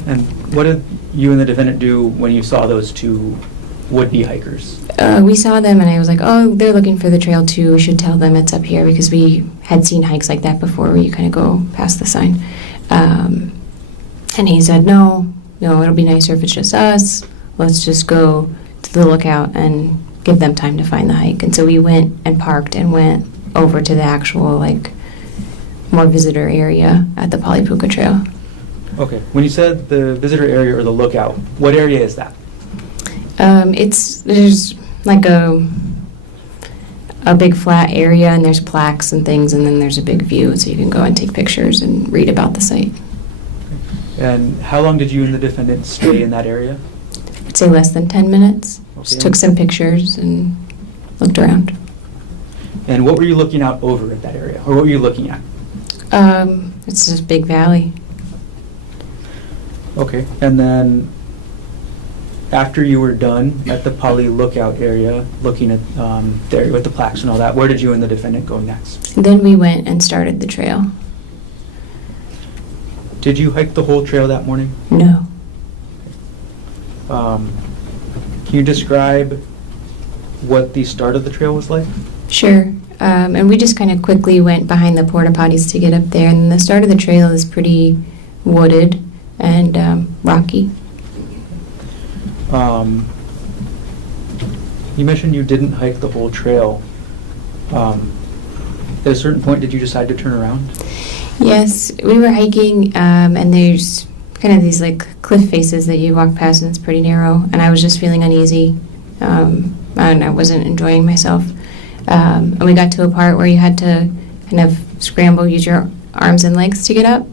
And what did you and the defendant do when you saw those two would-be hikers? We saw them, and I was like, oh, they're looking for the trail too. We should tell them it's up here, because we had seen hikes like that before where you kind of go past the sign. And he said, no, it'll be nicer if it's just us. Let's just go to the lookout and give them time to find the hike. And so we went and parked and went over to the actual, like, more visitor area at the Polypuka Trail. Okay. When you said the visitor area or the lookout, what area is that? There's like a big flat area, and there's plaques and things, and then there's a big view, so you can go and take pictures and read about the site. And how long did you and the defendant stay in that area? I'd say less than 10 minutes. Okay. Just took some pictures and looked around. And what were you looking out over at that area? Or what were you looking at? It's just a big valley. Okay. And then after you were done at the Poly lookout area, looking at the area with the plaques and all that, where did you and the defendant go next? Then we went and started the trail. Did you hike the whole trail that morning? No. Can you describe what the start of the trail was like? Sure. And we just kind of quickly went behind the porta potties to get up there. And the start of the trail is pretty wooded and rocky. You mentioned you didn't hike the whole trail. At a certain point, did you decide to turn around? Yes, we were hiking, and there's kind of these like cliff faces that you walk past, and it's pretty narrow. And I was just feeling uneasy, and I wasn't enjoying myself. And we got to a part where you had to kind of scramble, use your arms and legs to get up.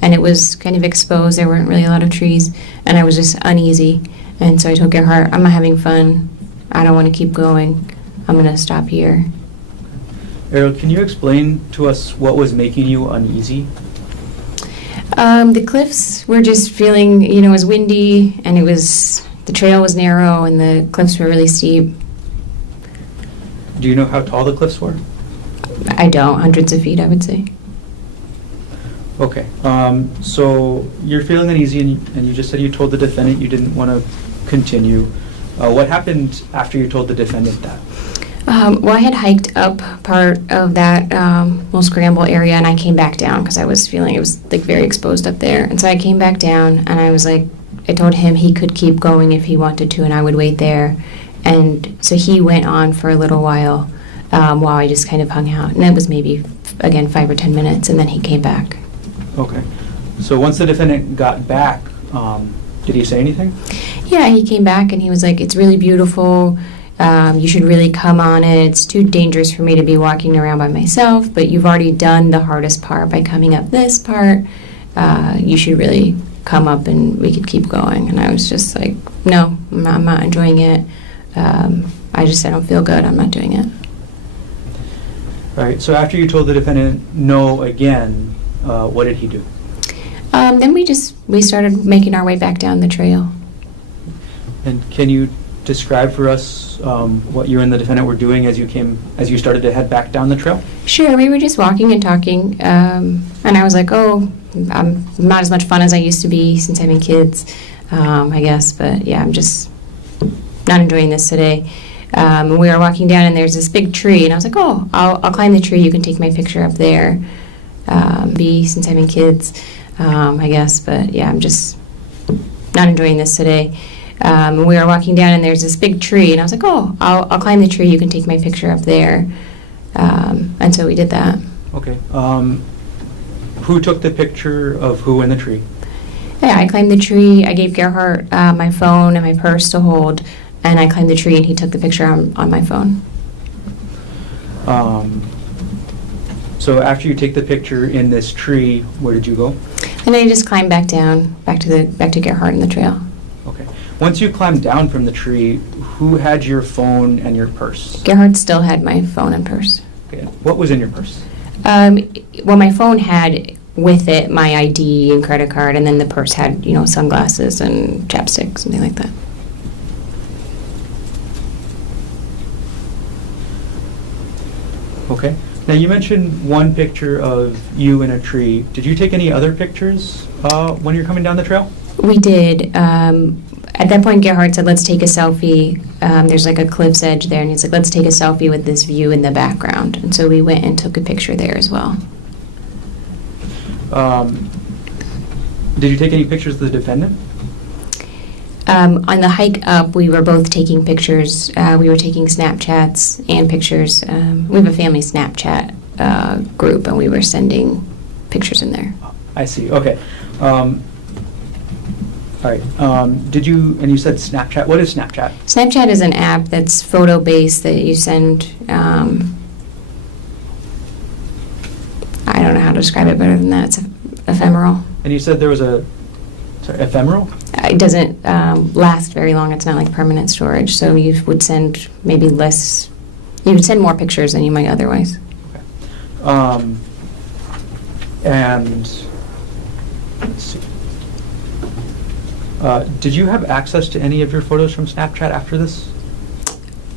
And it was kind of exposed. There weren't really a lot of trees, and I was just uneasy. And so I told Gerhard, I'm not having fun. I don't want to keep going. I'm going to stop here. Ariel, can you explain to us what was making you uneasy? The cliffs were just feeling, it was windy, and the trail was narrow, and the cliffs were really steep. Do you know how tall the cliffs were? I don't, hundreds of feet, I would say. Okay, so you're feeling uneasy, and you just said you told the defendant you didn't want to continue. What happened after you told the defendant that? Well, I had hiked up part of that little scramble area, and I came back down because I was feeling it was like very exposed up there. And so I came back down, and I was like, I told him he could keep going if he wanted to, and I would wait there. And so he went on for a little while I just kind of hung out. And it was maybe, again, 5 or 10 minutes, and then he came back. Okay. So once the defendant got back, did he say anything? Yeah, he came back and he was like, it's really beautiful. You should really come on it. It's too dangerous for me to be walking around by myself, but you've already done the hardest part by coming up this part. You should really come up and we could keep going. And I was just like, no, I'm not enjoying it. I don't feel good. I'm not doing it. All right. So after you told the defendant no again, what did he do? Then we started making our way back down the trail. And can you describe for us what you and the defendant were doing as you started to head back down the trail? Sure, we were just walking and talking, and I was like, oh, I'm not as much fun as I used to be since having kids, I guess, but yeah, I'm just not enjoying this today. And we were walking down, and there's this big tree, and I was like, oh, I'll climb the tree, you can take my picture up there, since having kids, I guess, but yeah, I'm just not enjoying this today. And we were walking down, and there's this big tree, and I was like, oh, I'll climb the tree, you can take my picture up there. And so we did that. Okay. Who took the picture of who in the tree? Yeah, I climbed the tree. I gave Gerhardt my phone and my purse to hold, and I climbed the tree, and he took the picture on my phone. So after you take the picture in this tree, where did you go? And I just climbed back down, back to Gerhardt in the trail. Okay. Once you climbed down from the tree, who had your phone and your purse? Gerhardt still had my phone and purse. Okay. What was in your purse? Well, my phone had with it my ID and credit card, and then the purse had, sunglasses and chapstick, something like that. Okay. Now you mentioned one picture of you in a tree. Did you take any other pictures when you're coming down the trail? We did. At that point, Gerhardt said, let's take a selfie. There's like a cliff's edge there, and he's like, let's take a selfie with this view in the background. And so we went and took a picture there as well. Did you take any pictures of the defendant? On the hike up, we were both taking pictures. We were taking Snapchats and pictures. We have a family Snapchat group, and we were sending pictures in there. I see. Okay. All right. And you said Snapchat. What is Snapchat? Snapchat is an app that's photo-based that you send. I don't know how to describe it better than that. It's ephemeral. And you said there was ephemeral? It doesn't last very long. It's not like permanent storage. So you would send maybe less. You would send more pictures than you might otherwise. Okay. And let's see. Did you have access to any of your photos from Snapchat after this?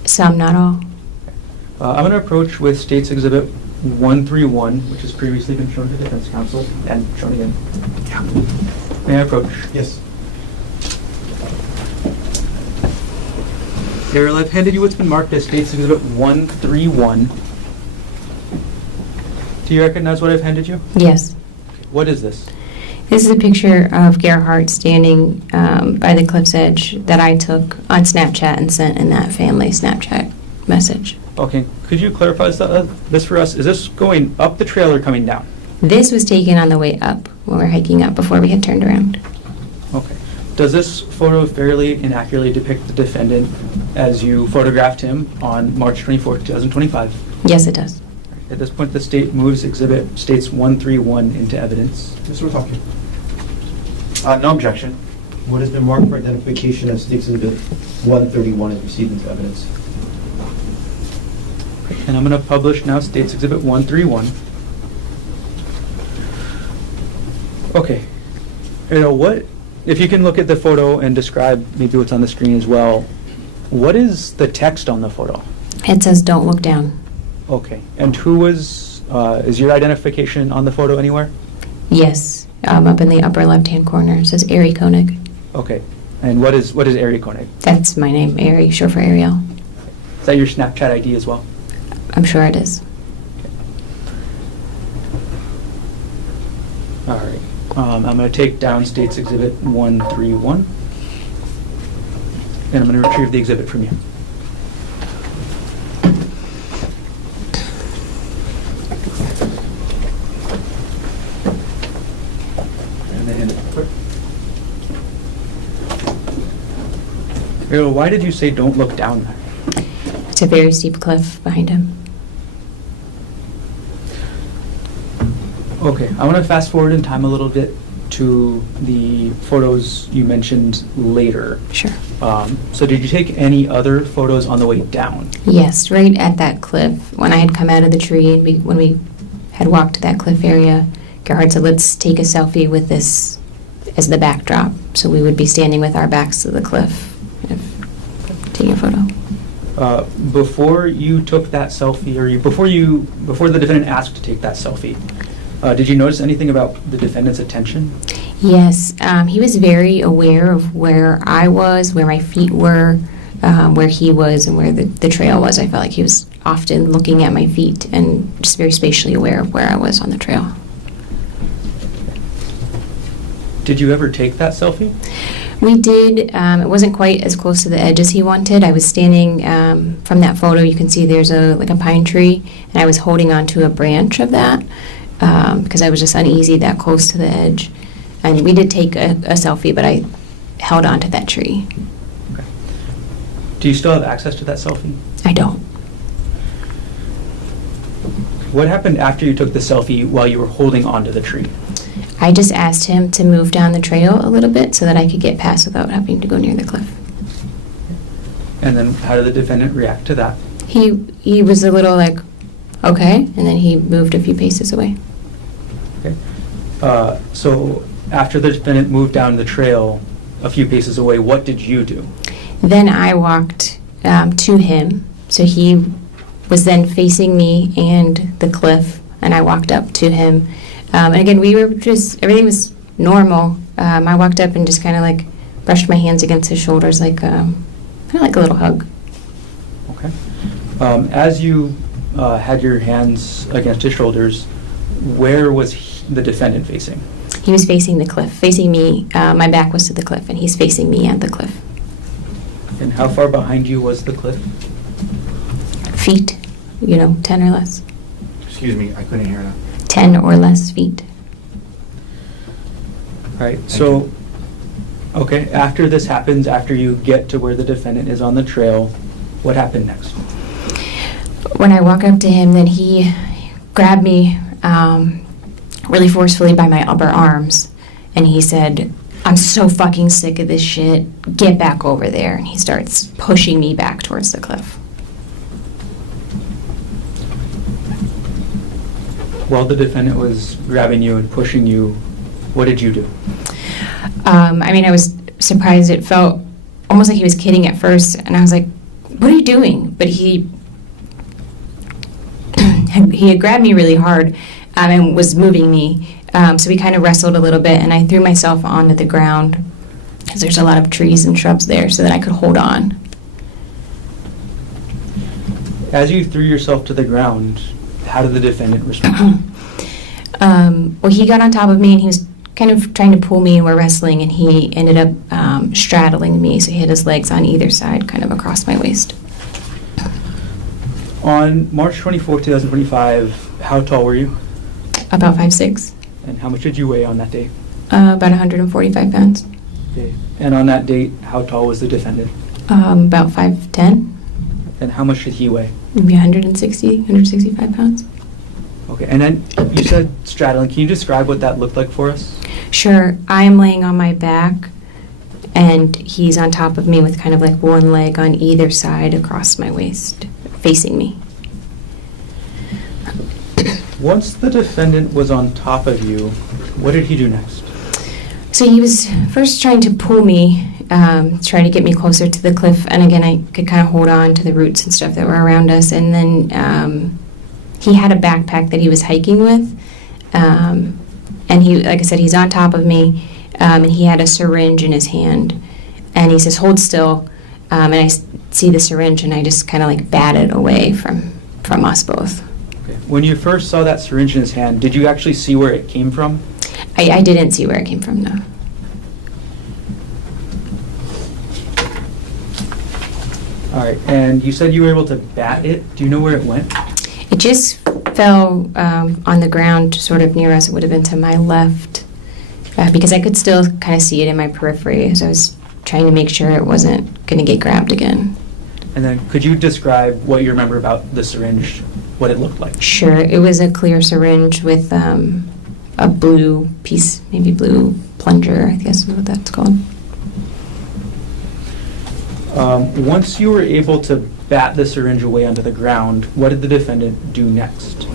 Some, not all. I'm going to approach with State's Exhibit 131, which has previously been shown to the defense counsel and shown again. Yeah. May I approach? Yes. Carol, I've handed you what's been marked as State's Exhibit 131. Do you recognize what I've handed you? Yes. What is this? This is a picture of Gerhardt standing by the cliff's edge that I took on Snapchat and sent in that family Snapchat message. Okay, could you clarify this for us? Is this going up the trail or coming down? This was taken on the way up when we were hiking up before we had turned around. Okay. Does this photo fairly and accurately depict the defendant as you photographed him on March 24, 2025? Yes, it does. At this point, the state moves Exhibit States 131 into evidence. Mr. Otake, No objection. what has been marked for identification as State's Exhibit 131 is received into evidence. And I'm going to publish now States Exhibit 131. Okay. What, if you can look at the photo and describe maybe what's on the screen as well, what is the text on the photo? It says, don't look down. Okay. And who is your identification on the photo anywhere? Yes, up in the upper left-hand corner. It says Ari Koenig. Okay. And what is Ari Koenig? That's my name, Ari, short for Ariel. Is that your Snapchat ID as well? I'm sure it is. All right. I'm going to take down States Exhibit 131. And I'm going to retrieve the exhibit from you. Ariel, why did you say don't look down there? It's a very steep cliff behind him. Okay, I want to fast forward in time a little bit to the photos you mentioned later. Sure. So did you take any other photos on the way down? Yes, right at that cliff. When I had come out of the tree and when we had walked to that cliff area, Gerhard said, let's take a selfie with this as the backdrop. So we would be standing with our backs to the cliff, taking a photo. Before you took that selfie, or before the defendant asked to take that selfie, did you notice anything about the defendant's attention? Yes, he was very aware of where I was, where my feet were, where he was, and where the trail was. I felt like he was often looking at my feet and just very spatially aware of where I was on the trail. Did you ever take that selfie? We did. It wasn't quite as close to the edge as he wanted. I was standing from that photo. You can see there's a pine tree, and I was holding onto a branch of that because I was just uneasy that close to the edge. And we did take a selfie, but I held onto that tree. Okay. Do you still have access to that selfie? I don't. What happened after you took the selfie while you were holding onto the tree? I just asked him to move down the trail a little bit so that I could get past without having to go near the cliff. And then how did the defendant react to that? He was a little like, okay, and then he moved a few paces away. Okay. So after the defendant moved down the trail a few paces away, what did you do? Then I walked to him, so he was then facing me and the cliff, and I walked up to him. And again, everything was normal. I walked up and just kind of like brushed my hands against his shoulders, kind of like a little hug. Okay. As you had your hands against his shoulders, where was the defendant facing? He was facing the cliff, facing me. My back was to the cliff, and he's facing me and the cliff. And how far behind you was the cliff? Feet, 10 or less. Excuse me, I couldn't hear that. 10 or less feet. Right. So, okay, after this happens, after you get to where the defendant is on the trail, what happened next? When I walk up to him, then he grabbed me really forcefully by my upper arms, and he said, I'm so fucking sick of this shit. Get back over there. And he starts pushing me back towards the cliff. While the defendant was grabbing you and pushing you, what did you do? I was surprised. It felt almost like he was kidding at first, and I was like, what are you doing? But he had grabbed me really hard and was moving me. So we kind of wrestled a little bit, and I threw myself onto the ground because there's a lot of trees and shrubs there so that I could hold on. As you threw yourself to the ground, how did the defendant respond? Well, he got on top of me, and he was kind of trying to pull me, and we're wrestling, and he ended up straddling me, so he had his legs on either side, kind of across my waist. On March 24, 2025, how tall were you? About 5'6". And how much did you weigh on that day? About 145 pounds. Okay. And on that date, how tall was the defendant? About 5'10". And how much did he weigh? Maybe 165 pounds. Okay, and then you said straddling. Can you describe what that looked like for us? Sure. I am laying on my back, and he's on top of me with kind of like one leg on either side across my waist, facing me. Once the defendant was on top of you, what did he do next? So he was first trying to pull me, try to get me closer to the cliff, and again, I could kind of hold on to the roots and stuff that were around us, and then he had a backpack that he was hiking with, and he, like I said, he's on top of me, and he had a syringe in his hand, and he says, hold still, and I see the syringe, and I just kind of like bat it away from us both. Okay. When you first saw that syringe in his hand, did you actually see where it came from? I didn't see where it came from, no. All right, and you said you were able to bat it. Do you know where it went? It just fell on the ground sort of near us. It would have been to my left because I could still kind of see it in my periphery as I was trying to make sure it wasn't going to get grabbed again. And then could you describe what you remember about the syringe, what it looked like? Sure, it was a clear syringe with a blue piece, maybe blue plunger, I guess is what that's called. Once you were able to bat the syringe away onto the ground, what did the defendant do next?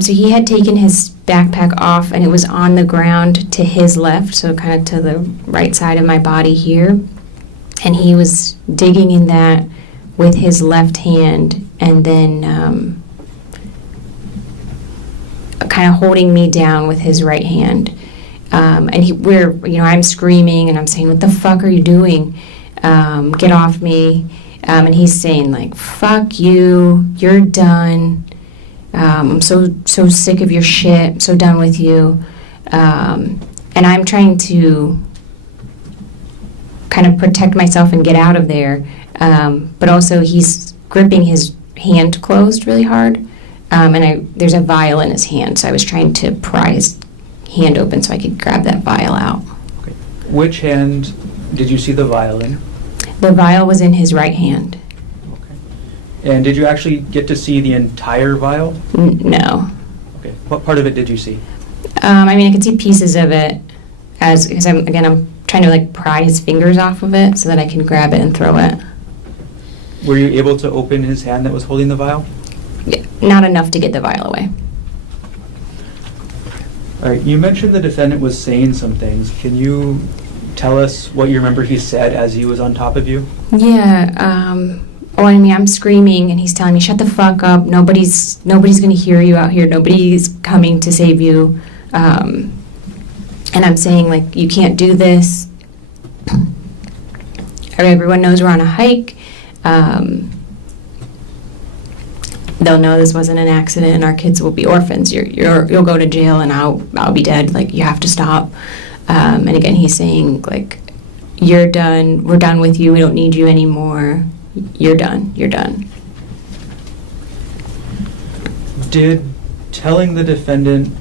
So he had taken his backpack off, and it was on the ground to his left, so kind of to the right side of my body here. And he was digging in that with his left hand, and then kind of holding me down with his right hand. And I'm screaming, and I'm saying, "What the fuck are you doing? Get off me!" And he's saying like, "Fuck you, you're done. I'm so sick of your shit. I'm so done with you." And I'm trying to kind of protect myself and get out of there. But also he's gripping his hand closed really hard. And there's a vial in his hand, so I was trying to pry his hand open so I could grab that vial out. Okay. Which hand did you see the vial in? The vial was in his right hand. Okay. And did you actually get to see the entire vial? No. Okay. What part of it did you see? I could see pieces of it because I'm trying to like pry his fingers off of it so that I can grab it and throw it. Were you able to open his hand that was holding the vial? Yeah, not enough to get the vial away. All right. You mentioned the defendant was saying some things. Can you tell us what you remember he said as he was on top of you? Yeah. I'm screaming and he's telling me, "Shut the fuck up. Nobody's going to hear you out here. Nobody's coming to save you." And I'm saying, like, "You can't do this. Everyone knows we're on a hike. They'll know this wasn't an accident, and our kids will be orphans. You'll go to jail, and I'll be dead. Like, you have to stop." And again, he's saying, like, "You're done. We're done with you. We don't need you anymore. You're done. You're done." Did telling the defendant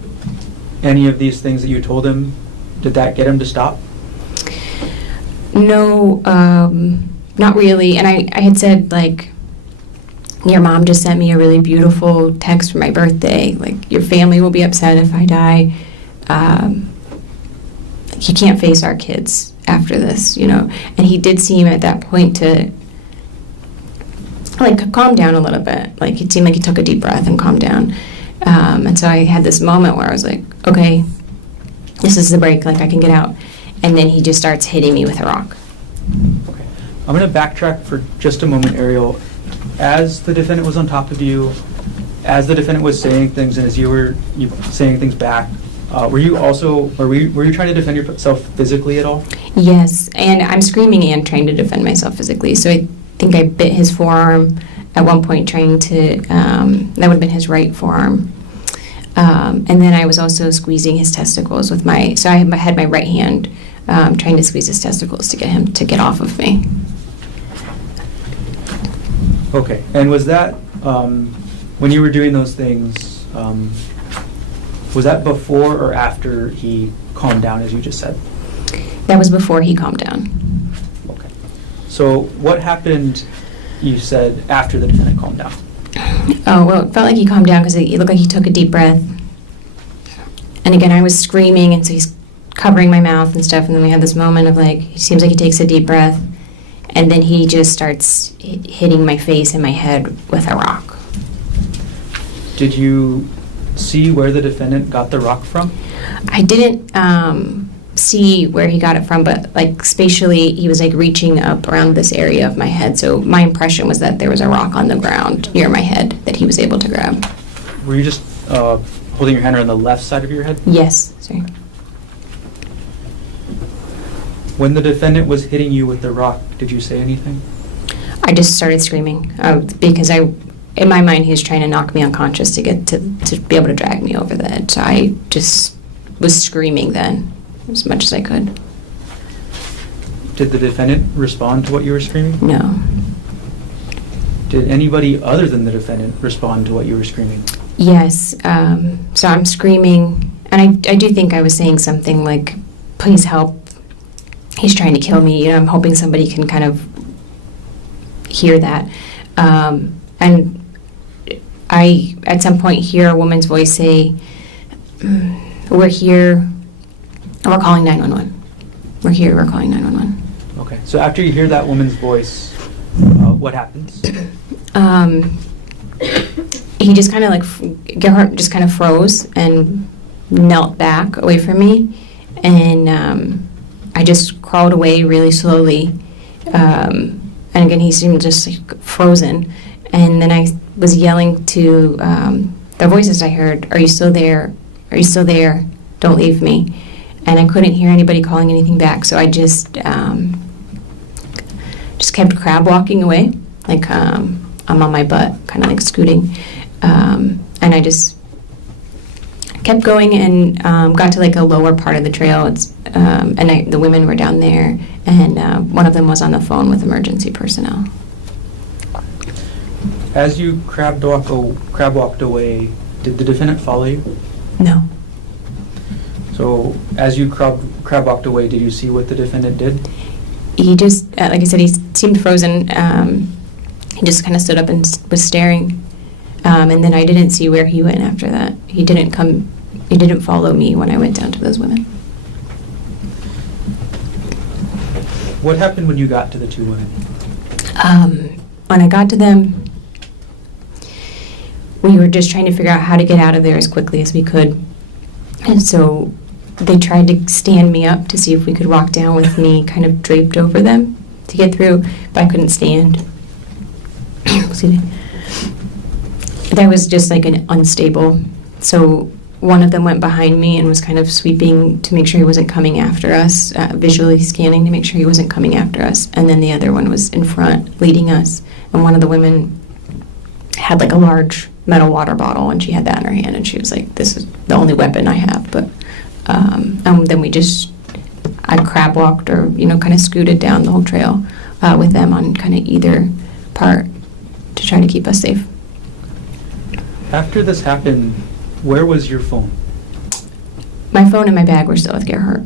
any of these things that you told him, did that get him to stop? No, not really. And I had said, like, "Your mom just sent me a really beautiful text for my birthday. Like, your family will be upset if I die. You can't face our kids after this, you know." And he did seem at that point to, like, calm down a little bit. Like, it seemed like he took a deep breath and calmed down. And so I had this moment where I was like, okay, this is the break. Like, I can get out. And then he just starts hitting me with a rock. Okay. I'm going to backtrack for just a moment, Ariel. As the defendant was on top of you, as the defendant was saying things, and as you were saying things back, were you trying to defend yourself physically at all? Yes, and I'm screaming and trying to defend myself physically. So I think I bit his forearm at one point, trying to, that would have been his right forearm. And then I was also squeezing his testicles with so I had my right hand trying to squeeze his testicles to get him to get off of me. Okay. And was that, when you were doing those things, was that before or after he calmed down, as you just said? That was before he calmed down. Okay. So what happened, you said, after the defendant calmed down? Oh, well, it felt like he calmed down because it looked like he took a deep breath. And again, I was screaming, and so he's covering my mouth and stuff, and then we had this moment of, like, it seems like he takes a deep breath, and then he just starts hitting my face and my head with a rock. Did you see where the defendant got the rock from? I didn't see where he got it from, but, like, spatially, he was, like, reaching up around this area of my head, so my impression was that there was a rock on the ground near my head that he was able to grab. Were you just holding your hand around the left side of your head? Yes, sorry. When the defendant was hitting you with the rock, did you say anything? I just started screaming because in my mind, he was trying to knock me unconscious to get to be able to drag me over the edge. So I just was screaming then as much as I could. Did the defendant respond to what you were screaming? No. Did anybody other than the defendant respond to what you were screaming? Yes. So I'm screaming, and I do think I was saying something like, "Please help. he's trying to kill me. I'm hoping somebody can kind of hear that. And I, at some point, hear a woman's voice say, we're here, we're calling 911. We're here, we're calling 911. Okay. So after you hear that woman's voice, what happens? He just kind of Gerhardt just kind of froze and knelt back away from me. And I just crawled away really slowly. And again, he seemed just frozen. And then I was yelling to the voices I heard, "Are you still there? Are you still there? Don't leave me." And I couldn't hear anybody calling anything back, so I just kept crab walking away, like I'm on my butt, kind of like scooting. And I just kept going and got to like a lower part of the trail. And the women were down there, and one of them was on the phone with emergency personnel. As you crab walked away, did the defendant follow you? No. So as you crab walked away, did you see what the defendant did? He just, like I said, he seemed frozen. He just kind of stood up and was staring. And then I didn't see where he went after that. He didn't follow me when I went down to those women. What happened when you got to the two women? When I got to them, we were just trying to figure out how to get out of there as quickly as we could. And so they tried to stand me up to see if we could walk down with me kind of draped over them to get through, but I couldn't stand. Excuse me. That was just like an unstable. So one of them went behind me and was kind of sweeping to make sure he wasn't coming after us, visually scanning to make sure he wasn't coming after us. And then the other one was in front, leading us. And one of the women had like a large metal water bottle, and she had that in her hand, and she was like, "This is the only weapon I have." But and then I crab walked or kind of scooted down the whole trail with them on kind of either part to try to keep us safe. After this happened, where was your phone? My phone and my bag were still with Gerhardt.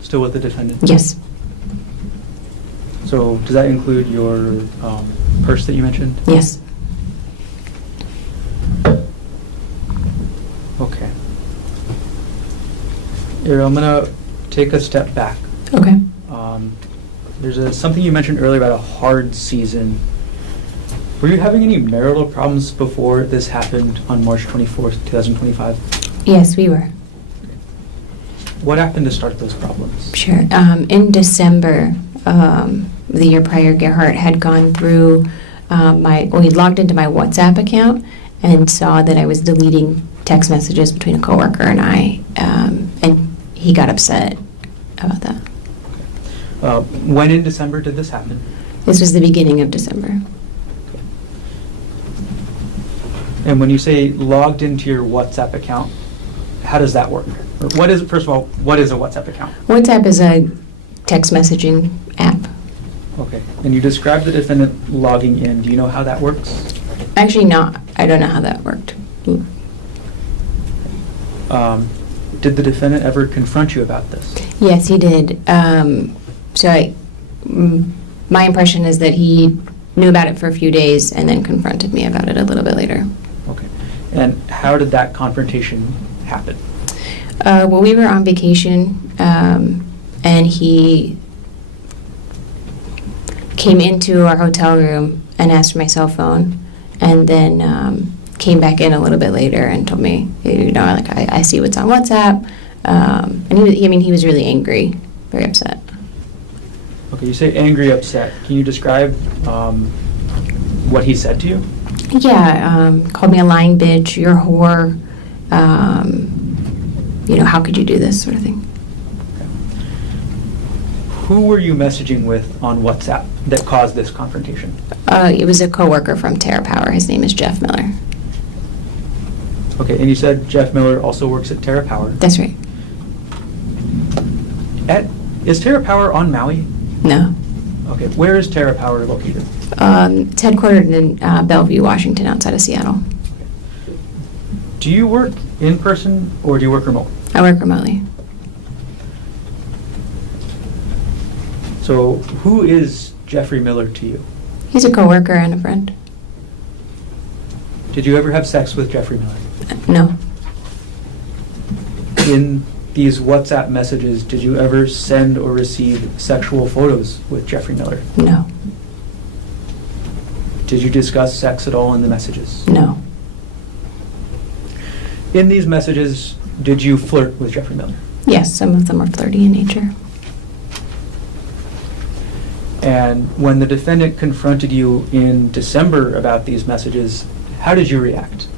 Still with the defendant? Yes. So does that include your purse that you mentioned? Yes. Okay. Ariel, I'm going to take a step back. Okay. There's something you mentioned earlier about a hard season. Were you having any marital problems before this happened on March 24th, 2025? Yes, we were. What happened to start those problems? Sure. In December, the year prior, Gerhardt had gone through he logged into my WhatsApp account and saw that I was deleting text messages between a coworker and I, and he got upset about that. When in December did this happen? This was the beginning of December. And when you say logged into your WhatsApp account, how does that work? Or first of all, what is a WhatsApp account? WhatsApp is a text messaging app. Okay. And you described the defendant logging in. Do you know how that works? Actually, not. I don't know how that worked. Did the defendant ever confront you about this? Yes, he did. My impression is that he knew about it for a few days and then confronted me about it a little bit later. Okay. And how did that confrontation happen? Well, we were on vacation, and he came into our hotel room and asked for my cell phone, and then came back in a little bit later and told me, I see what's on WhatsApp. And he was really angry, very upset. Okay, you say angry, upset. Can you describe what he said to you? Yeah, called me a lying bitch, you're a whore, how could you do this sort of thing. Okay. Who were you messaging with on WhatsApp that caused this confrontation? It was a coworker from Terra Power. His name is Jeff Miller. Okay, and you said Jeff Miller also works at Terra Power. That's right. Is Terra Power on Maui? No. Okay, where is Terra Power located? It's headquartered in Bellevue, Washington, outside of Seattle. Do you work in person or do you work remote? I work remotely. So, who is Jeffrey Miller to you? He's a coworker and a friend. Did you ever have sex with Jeffrey Miller? No. In these WhatsApp messages, did you ever send or receive sexual photos with Jeffrey Miller? No. Did you discuss sex at all in the messages? No. In these messages, did you flirt with Jeffrey Miller? Yes, some of them are flirty in nature. And when the defendant confronted you in December about these messages, how did you react?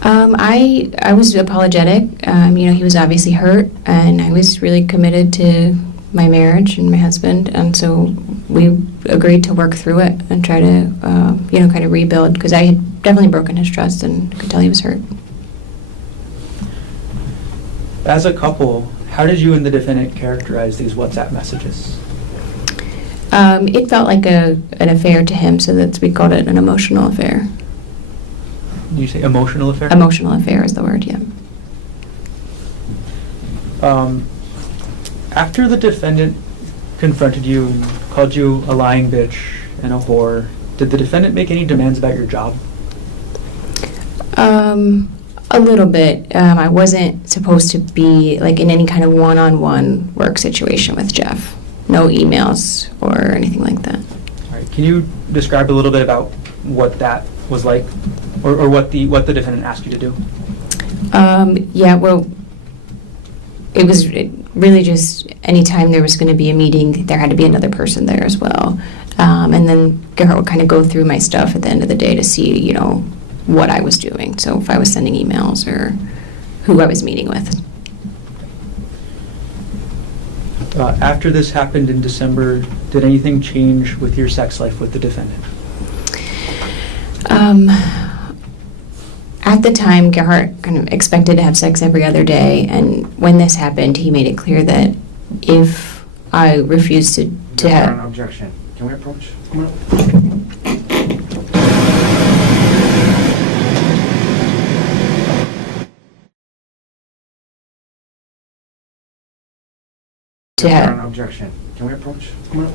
I was apologetic. He was obviously hurt, and I was really committed to my marriage and my husband, and so we agreed to work through it and try to, kind of rebuild, because I had definitely broken his trust and could tell he was hurt. As a couple, how did you and the defendant characterize these WhatsApp messages? It felt like an affair to him, so we called it an emotional affair. Did you say emotional affair? Emotional affair is the word, yeah. After the defendant confronted you and called you a lying bitch and a whore, did the defendant make any demands about your job? A little bit. I wasn't supposed to be like in any kind of one-on-one work situation with Jeff. No emails or anything like that. All right. Can you describe a little bit about what that was like, or what the defendant asked you to do? It was really just anytime there was going to be a meeting, there had to be another person there as well. And then Gerhard would kind of go through my stuff at the end of the day to see, what I was doing. So if I was sending emails or who I was meeting with. After this happened in December, did anything change with your sex life with the defendant? At the time, Gerhard kind of expected to have sex every other day, and when this happened, he made it clear that if I refused to have... An objection. Can we approach? Come on. to have... An objection. Can we approach? Come on.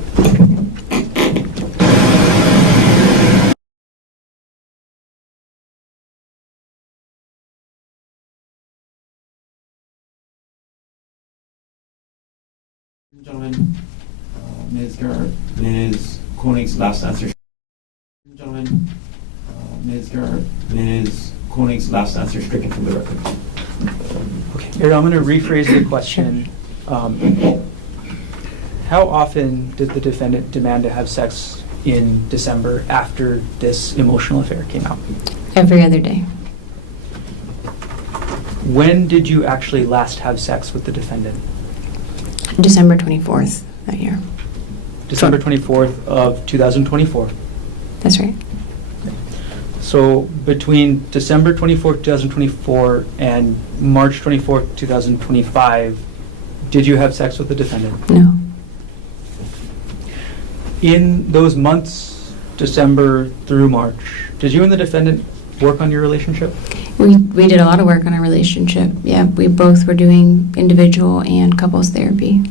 Gentlemen, Ms. Koenig's last answer. Gentlemen, Ms. Koenig's last answer stricken from the record. Okay, here, I'm going to rephrase the question. How often did the defendant demand to have sex in December after this emotional affair came out? Every other day. When did you actually last have sex with the defendant? December 24th that year. December 24th of 2024. That's right. So between December 24th, 2024 and March 24th, 2025, did you have sex with the defendant? No. In those months, December through March, did you and the defendant work on your relationship? We did a lot of work on our relationship. Yeah, we both were doing individual and couples therapy.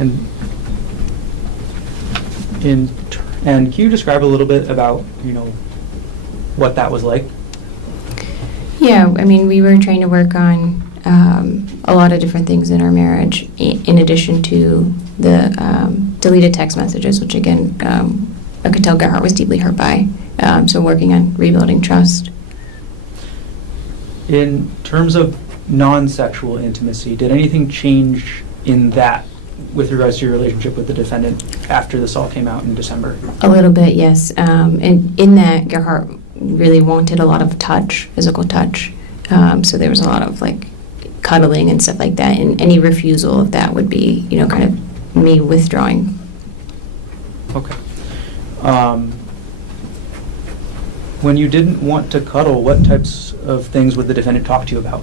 And can you describe a little bit about, what that was like? Yeah, I mean, we were trying to work on a lot of different things in our marriage, in addition to the deleted text messages, which again, I could tell Gerhard was deeply hurt by. So working on rebuilding trust. In terms of non-sexual intimacy, did anything change in that with regards to your relationship with the defendant after this all came out in December? A little bit, yes. And in that, Gerhard really wanted a lot of touch, physical touch. So there was a lot of cuddling and stuff like that. And any refusal of that would be, kind of me withdrawing. Okay. When you didn't want to cuddle, what types of things would the defendant talk to you about?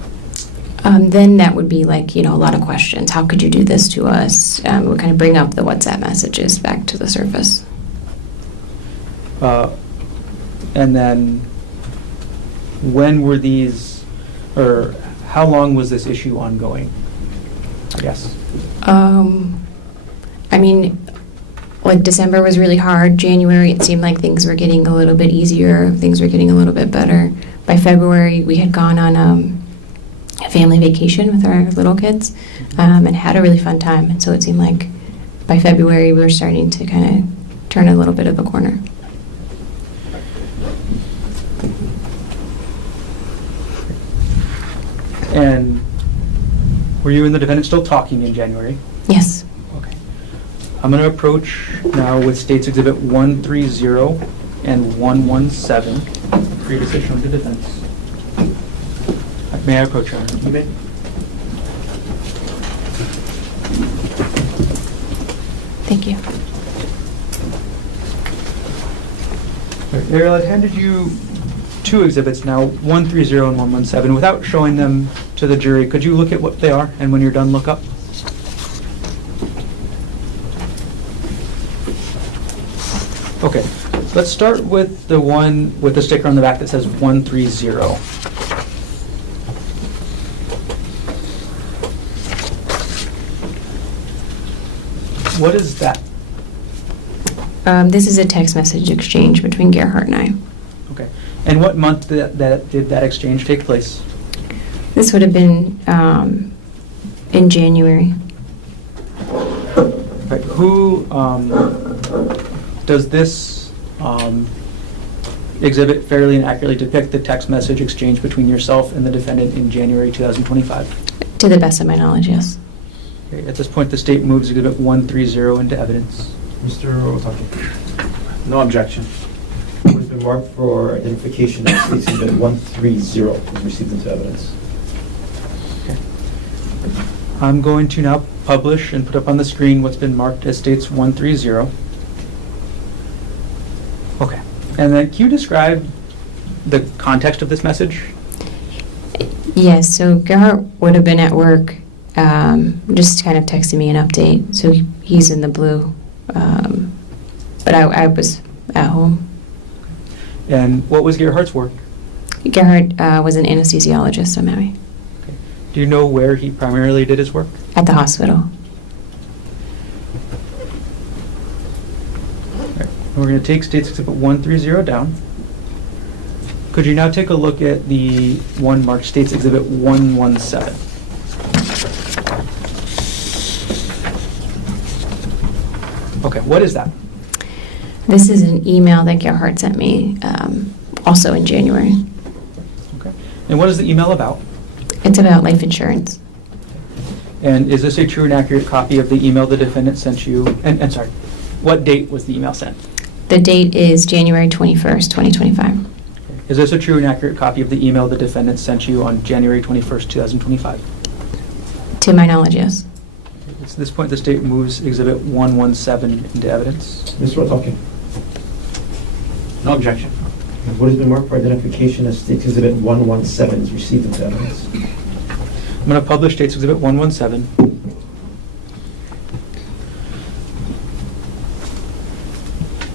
Then that would be a lot of questions. How could you do this to us? We would kind of bring up the WhatsApp messages back to the surface. And then when were these, or how long was this issue ongoing, I guess? I mean, like December was really hard. January, it seemed like things were getting a little bit easier. Things were getting a little bit better. By February, we had gone on a family vacation with our little kids and had a really fun time. And so it seemed like by February, we were starting to kind of turn a little bit of a corner. And were you and the defendant still talking in January? Yes. Okay. I'm going to approach now with States Exhibit 130 and 117 for your decision on the defense. May I approach, Your Honor? You may. Thank you. Ariel, I've handed you two exhibits now, 130 and 117. Without showing them to the jury, could you look at what they are, and when you're done, look up? Okay, let's start with the one with the sticker on the back that says 130. What is that? This is a text message exchange between Gerhardt and I. Okay. And what month did that exchange take place? This would have been in January. Right. Who does this exhibit fairly and accurately depict the text message exchange between yourself and the defendant in January 2025? To the best of my knowledge, yes. Okay. At this point, the state moves exhibit 130 into evidence. Mr. Otake. No objection. What has been marked for identification as States Exhibit 130 was received into evidence. Okay. I'm going to now publish and put up on the screen what's been marked as States 130. Okay. And then can you describe the context of this message? Yes, so Gerhardt would have been at work, just kind of texting me an update. So he's in the blue, but I was at home. And what was Gerhardt's work? Gerhardt was an anesthesiologist on Maui Do you know where he primarily did his work? at the hospital. Right. We're going to take States Exhibit 130 down. Could you now take a look at the one marked States Exhibit 117? Okay, what is that? This is an email that Gerhardt sent me, also in January. Okay. And what is the email about? It's about life insurance. And is this a true and accurate copy of the email the defendant sent you? And sorry, what date was the email sent? The date is January 21st, 2025. Is this a true and accurate copy of the email the defendant sent you on January 21st, 2025? To my knowledge, yes. At this point, the state moves Exhibit 117 into evidence. Mr. Otake. No objection. What has been marked for identification as States Exhibit 117 is received into evidence. I'm going to publish States Exhibit 117.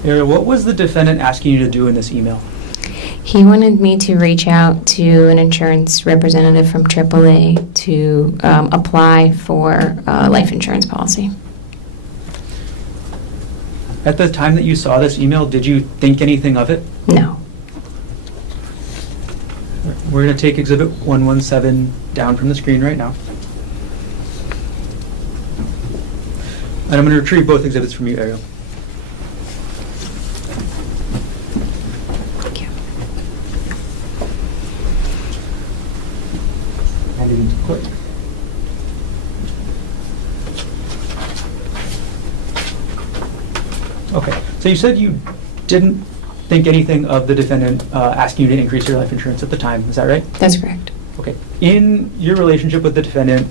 Ariel, what was the defendant asking you to do in this email? He wanted me to reach out to an insurance representative from AAA to apply for a life insurance policy. At the time that you saw this email, did you think anything of it? No. We're going to take Exhibit 117 down from the screen right now. And I'm going to retrieve both exhibits from you, Ariel. Thank you. Hand it into court. Okay, so you said you didn't think anything of the defendant asking you to increase your life insurance at the time, is that right? That's correct. Okay, in your relationship with the defendant,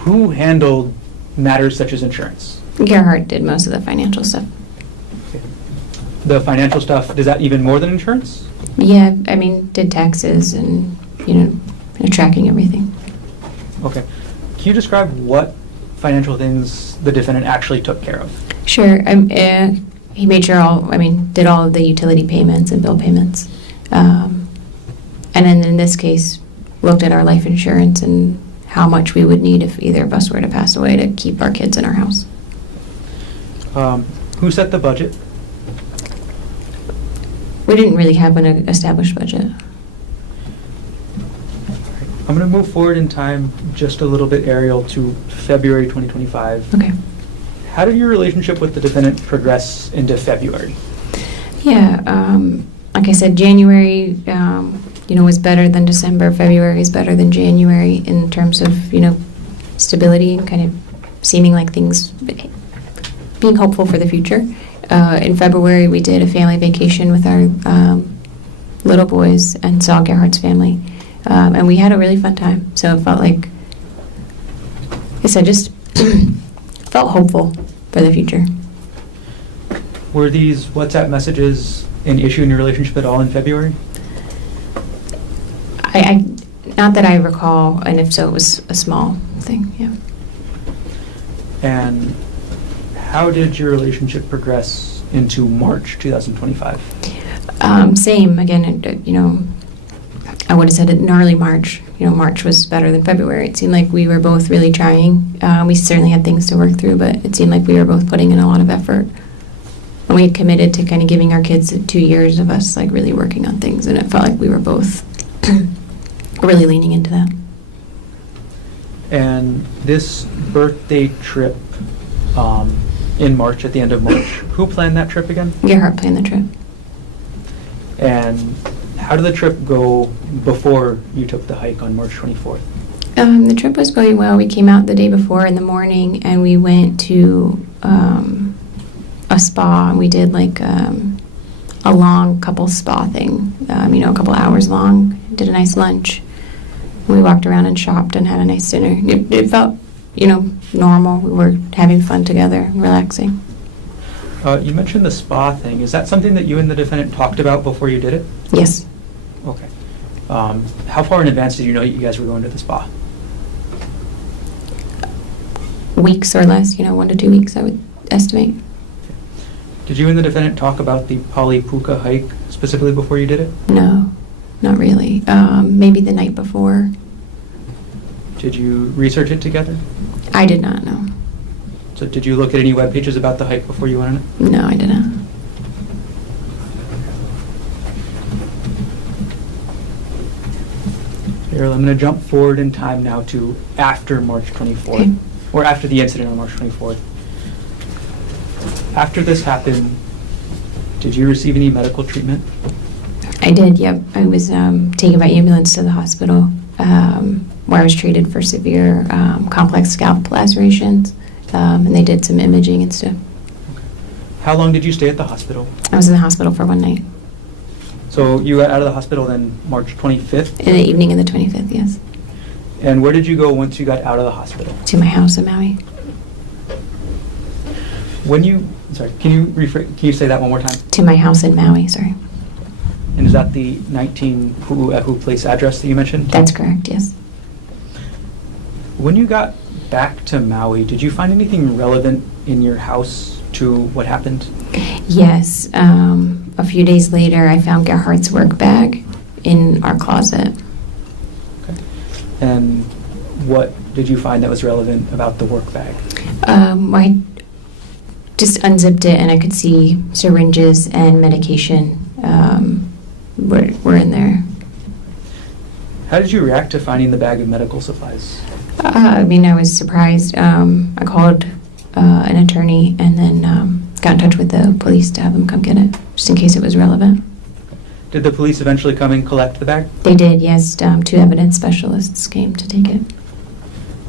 who handled matters such as insurance? Gerhardt did most of the financial stuff. The financial stuff, is that even more than insurance? Yeah, I mean, did taxes and, tracking everything. Okay. Can you describe what financial things the defendant actually took care of? Sure. He made sure did all of the utility payments and bill payments. And then in this case, looked at our life insurance and how much we would need if either of us were to pass away to keep our kids in our house. Who set the budget? We didn't really have an established budget. I'm going to move forward in time just a little bit, Ariel, to February 2025. Okay. How did your relationship with the defendant progress into February? Yeah, like I said, January, was better than December. February is better than January in terms of, stability and kind of seeming like things, being hopeful for the future. In February, we did a family vacation with our little boys and saw Gerhardt's family. And we had a really fun time. So it felt like I said, just felt hopeful for the future. Were these WhatsApp messages an issue in your relationship at all in February? I not that I recall, and if so, it was a small thing, yeah. And how did your relationship progress into March 2025? Same, again, I would have said it in early March. March was better than February. It seemed like we were both really trying. We certainly had things to work through, but it seemed like we were both putting in a lot of effort. And we had committed to kind of giving our kids 2 years of us, like, really working on things, and it felt like we were both really leaning into that. And this birthday trip in March, at the end of March, who planned that trip again? Gerhardt planned the trip. And how did the trip go before you took the hike on March 24th? The trip was going well. We came out the day before in the morning, and we went to a spa, and we did like a long couple spa thing, a couple hours long. Did a nice lunch. We walked around and shopped and had a nice dinner. It felt, normal. We were having fun together, relaxing. You mentioned the spa thing. Is that something that you and the defendant talked about before you did it? Yes. Okay. How far in advance did you know that you guys were going to the spa? Weeks or less, 1 to 2 weeks, I would estimate. Did you and the defendant talk about the Apodaca hike specifically before you did it? No, not really. Maybe the night before. Did you research it together? I did not know. So did you look at any web pages about the hike before you went on it? No, I didn't. Ariel, I'm going to jump forward in time now to after March 24th, Okay. or after the incident on March 24th. After this happened, did you receive any medical treatment? I did, yep. I was taken by ambulance to the hospital where I was treated for severe complex scalp lacerations, and they did some imaging and stuff. How long did you stay at the hospital? I was in the hospital for one night. So you got out of the hospital then March 25th? In the evening of the 25th, yes. And where did you go once you got out of the hospital? To my house in Maui. When you, sorry, can you say that one more time? To my house in Maui, sorry. And is that the 19 Pu'uehu Place address that you mentioned? That's correct, yes. When you got back to Maui, did you find anything relevant in your house to what happened? Yes. A few days later, I found Gerhardt's work bag in our closet. Okay. And what did you find that was relevant about the work bag? I just unzipped it, and I could see syringes and medication were in there. How did you react to finding the bag of medical supplies? I was surprised. I called an attorney and then got in touch with the police to have them come get it, just in case it was relevant. Did the police eventually come and collect the bag? They did, yes. 2 evidence specialists came to take it.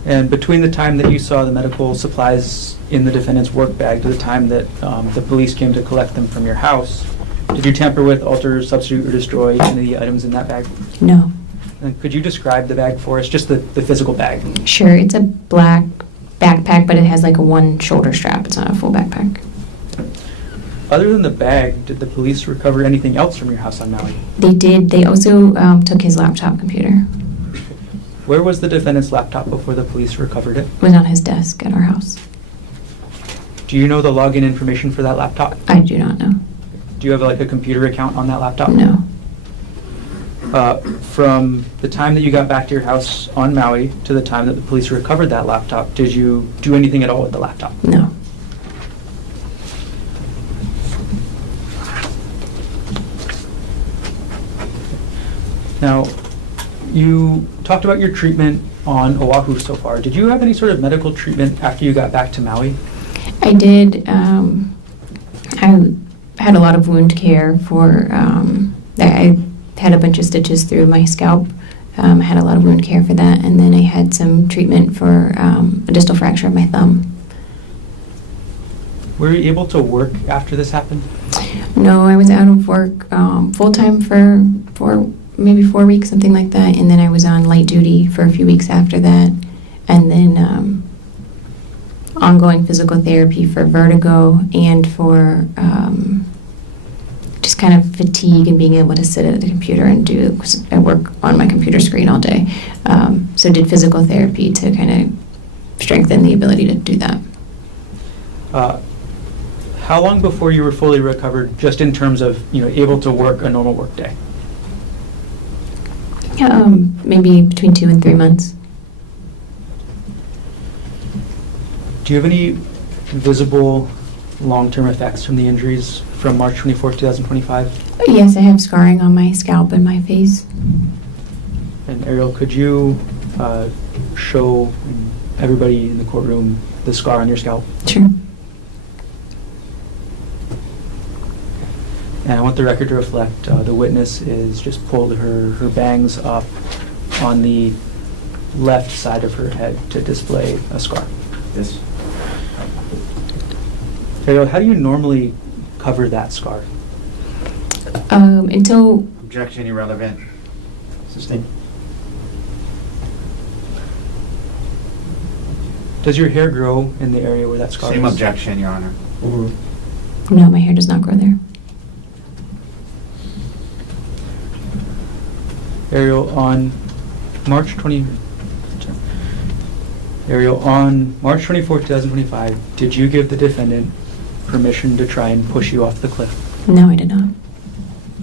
And between the time that you saw the medical supplies in the defendant's work bag to the time that the police came to collect them from your house, did you tamper with, alter, substitute, or destroy any of the items in that bag? No. And could you describe the bag for us, just the physical bag? Sure, it's a black backpack, but it has like a one shoulder strap. It's not a full backpack. Other than the bag, did the police recover anything else from your house on Maui? They did. They also took his laptop computer. Where was the defendant's laptop before the police recovered it? It was on his desk at our house. Do you know the login information for that laptop? I do not know. Do you have like a computer account on that laptop? No. From the time that you got back to your house on Maui to the time that the police recovered that laptop, did you do anything at all with the laptop? No. Now, you talked about your treatment on Oahu so far. Did you have any sort of medical treatment after you got back to Maui? I did. I had a lot of wound care for. I had a bunch of stitches through my scalp. I had a lot of wound care for that, and then I had some treatment for a distal fracture of my thumb. Were you able to work after this happened? No, I was out of work full time for maybe 4 weeks, something like that, and then I was on light duty for a few weeks after that, and then ongoing physical therapy for vertigo and for just kind of fatigue and being able to sit at the computer and do. I work on my computer screen all day, so did physical therapy to kind of strengthen the ability to do that. How long before you were fully recovered, just in terms of able to work a normal work day? Maybe between 2 and 3 months. Do you have any visible long-term effects from the injuries from March 24th, 2025? Yes, I have scarring on my scalp and my face. And Ariel, could you show everybody in the courtroom the scar on your scalp? Sure. And I want the record to reflect the witness is just pulled her bangs up on the left side of her head to display a scar. Yes. Ariel, how do you normally cover that scar? Until Objection irrelevant. Sustained. Does your hair grow in the area where that scar Same is? objection, Your Honor. no, my hair does not grow there. Ariel, on March 24th, 2025, did you give the defendant permission to try and push you off the cliff? No, I did not.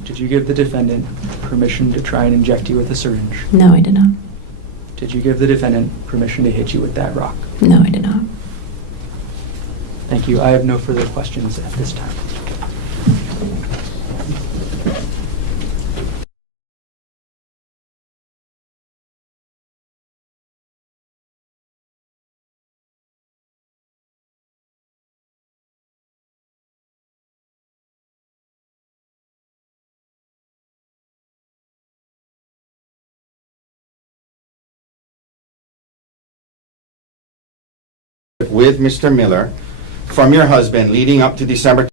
Did you give the defendant permission to try and inject you with a syringe? No, I did not. Did you give the defendant permission to hit you with that rock? No, I did not. Thank you. I have no further questions at this time. With Mr. Miller from your husband leading up to December.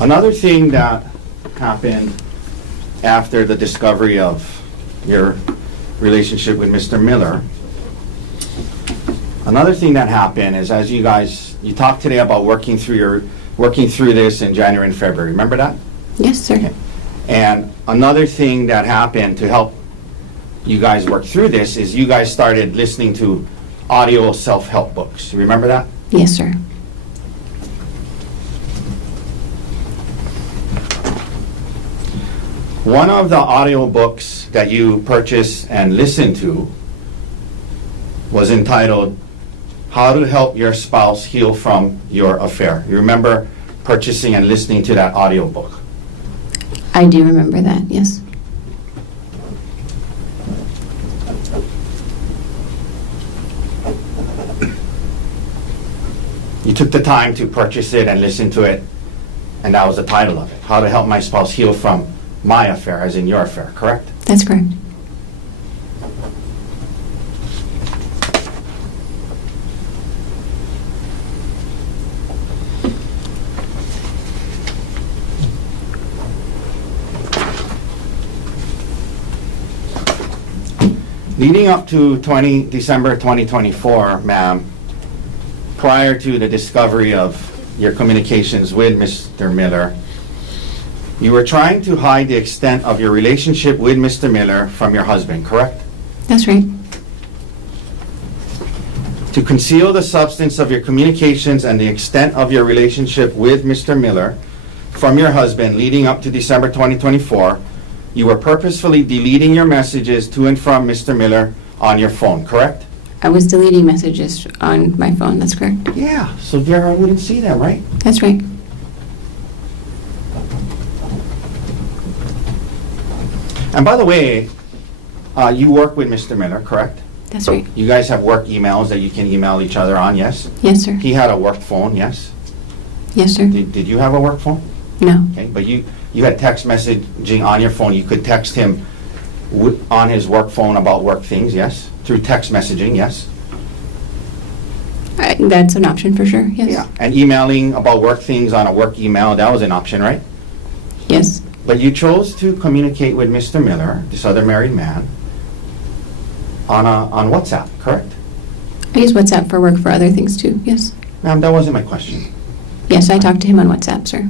Another thing that happened after the discovery of your relationship with Mr. Miller, another thing that happened is, as you talked today about working through this in January and February. Remember that? Yes, sir. Okay. And another thing that happened to help you guys work through this is you guys started listening to audio self-help books. You remember that? Yes, sir. One of the audio books that you purchased and listened to was entitled How to Help Your Spouse Heal from Your Affair. You remember purchasing and listening to that audio book? I do remember that, yes. You took the time to purchase it and listen to it, and that was the title of it, How to Help My Spouse Heal from My Affair, as in your affair, correct? That's correct. Leading up to December 2024, ma'am, prior to the discovery of your communications with Mr. Miller, you were trying to hide the extent of your relationship with Mr. Miller from your husband, correct? That's right. To conceal the substance of your communications and the extent of your relationship with Mr. Miller from your husband leading up to December 2024, you were purposefully deleting your messages to and from Mr. Miller on your phone, correct? I was deleting messages on my phone, that's correct. Yeah, so Yara wouldn't see them, right? That's right. And by the way, you work with Mr. Miller, correct? That's right. You guys have work emails that you can email each other on, yes? Yes, sir. He had a work phone, yes? Yes, sir. Did you have a work phone? No. Okay, but you had text messaging on your phone. You could text him on his work phone about work things, yes? Through text messaging, yes? That's an option for sure, yes. Yeah, and emailing about work things on a work email, that was an option, right? Yes. But you chose to communicate with Mr. Miller, this other married man, on WhatsApp, correct? I use WhatsApp for work for other things too, yes. Ma'am, that wasn't my question. Yes, I talked to him on WhatsApp, sir.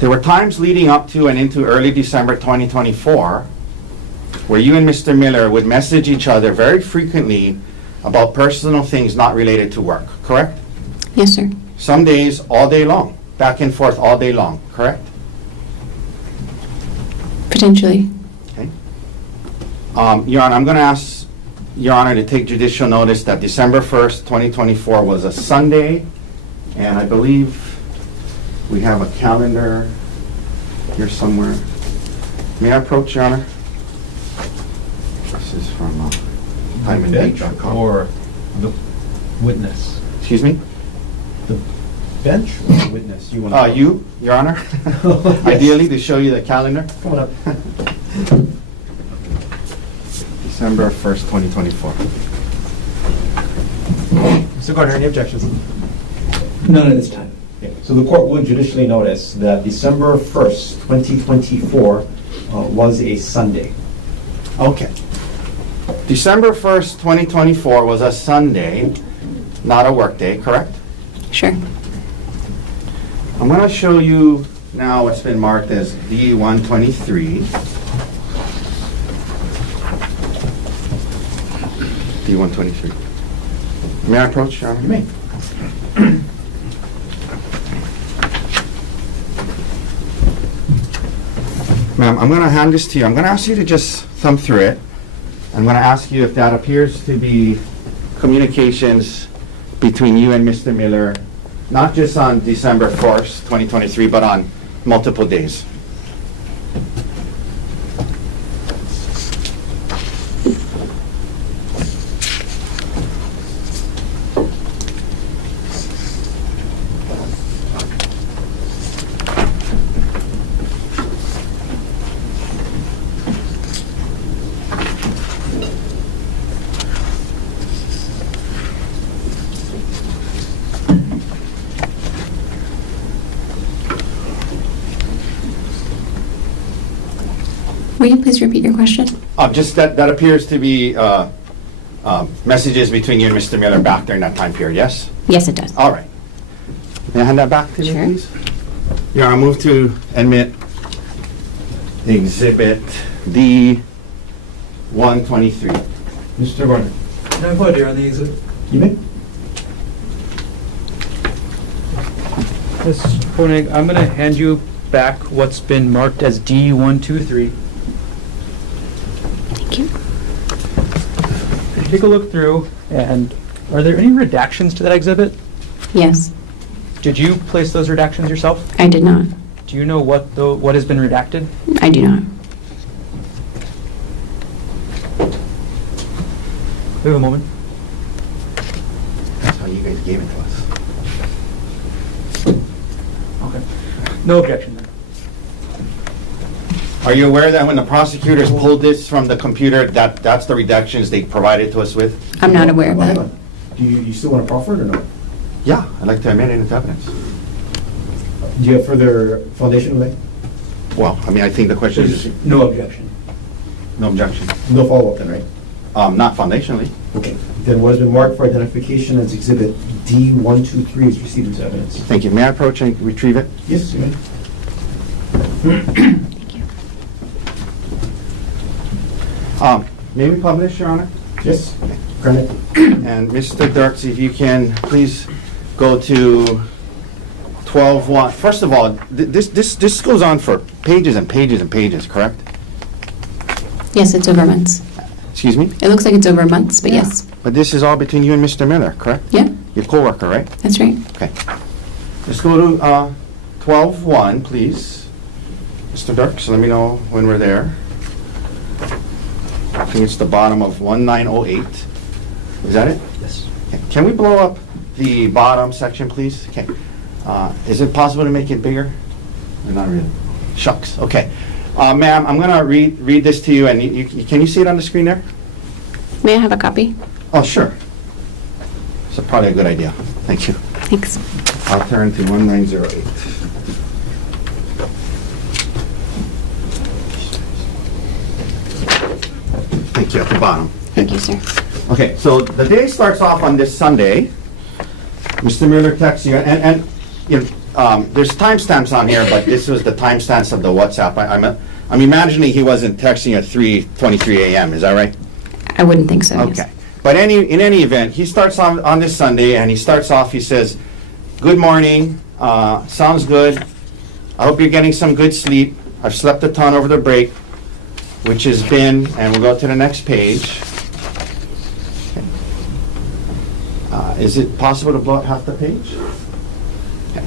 There were times leading up to and into early December 2024 where you and Mr. Miller would message each other very frequently about personal things not related to work, correct? Yes, sir. Some days all day long, back and forth all day long, correct? Potentially. Okay. Your Honor, I'm going to ask Your Honor to take judicial notice that December 1st, 2024 was a Sunday, and I believe we have a calendar here somewhere. May I approach, Your Honor? This is from timeanddate.com. Or the witness. Excuse me? Bench or the witness? You want to? You, Your Honor? Ideally, to show you the calendar. Come on up. December 1st, 2024. Mr. Gardner, any objections? None at this time. Okay. So the court would judicially notice that December 1st, 2024 was a Sunday. Okay. December 1st, 2024 was a Sunday, not a work day, correct? Sure. I'm going to show you now what's been marked as D123. D123. May I approach, Your Honor? You may. Ma'am, I'm going to hand this to you. I'm going to ask you to just thumb through it. I'm going to ask you if that appears to be communications between you and Mr. Miller, not just on December 1st, 2023, but on multiple days. Will you please repeat your question? Just that appears to be messages between you and Mr. Miller back during that time period, yes? Yes, it does. All right. May I hand that back to you, Sure. please? Yeah, I move to admit Exhibit D123. Mr. Gardner, Can I put here on the exhibit? you may. Ms. Koenig, I'm going to hand you back what's been marked as D123. Thank you. Take a look through, and are there any redactions to that exhibit? Yes, Did you place those redactions yourself? I did not. Do you know what has been redacted? I do not. We have a moment. That's how you guys gave it to us. Okay. No objection then. Are you aware that when the prosecutors pulled this from the computer, that's the redactions they provided to us with? I'm not aware of Hang that. on. Do you still want to proffer it or no? Yeah, I'd like to admit it into evidence. Do you have further foundation, Lay? Well, I mean, I think the question is, No objection. no objection. No follow-up then, right? Not foundationally. Okay. Then what has been marked for identification as Exhibit D123 is received into evidence. Thank you. May I approach and retrieve it? Yes, you may. May we publish, Your Honor? Yes, granted. And Mr. Dirks, if you can, please go to 12-1. First of all, this goes on for pages and pages and pages, correct? Yes, it's over months. Excuse me? It looks like it's over months, but yes. But this is all between you and Mr. Miller, correct? Yeah, Your coworker, right? that's right. Okay. Let's go to 12-1, please. Mr. Dirks, let me know when we're there. I think it's the bottom of 1908. Is that it? Yes. Okay. Can we blow up the bottom section, please? Okay. Is it possible to make it bigger? Or not really? Shucks. Okay. Ma'am, I'm going to read this to you, and can you see it on the screen there? May I have a copy? Oh, sure. It's probably a good idea. Thank you. Thanks. I'll turn to 1908. Thank you, at the bottom. Thank you, sir. Okay, so the day starts off on this Sunday. Mr. Miller texts you, and you know, there's timestamps on here, but this was the timestamps of the WhatsApp. I'm imagining he wasn't texting at 3:23 a.m. Is that right? I wouldn't think so, yes. Okay. But in any event, he starts on this Sunday, and he starts off, he says, "Good morning, sounds good. I hope you're getting some good sleep. I've slept a ton over the break," which has been, and we'll go to the next page. Is it possible to blow up half the page? Okay.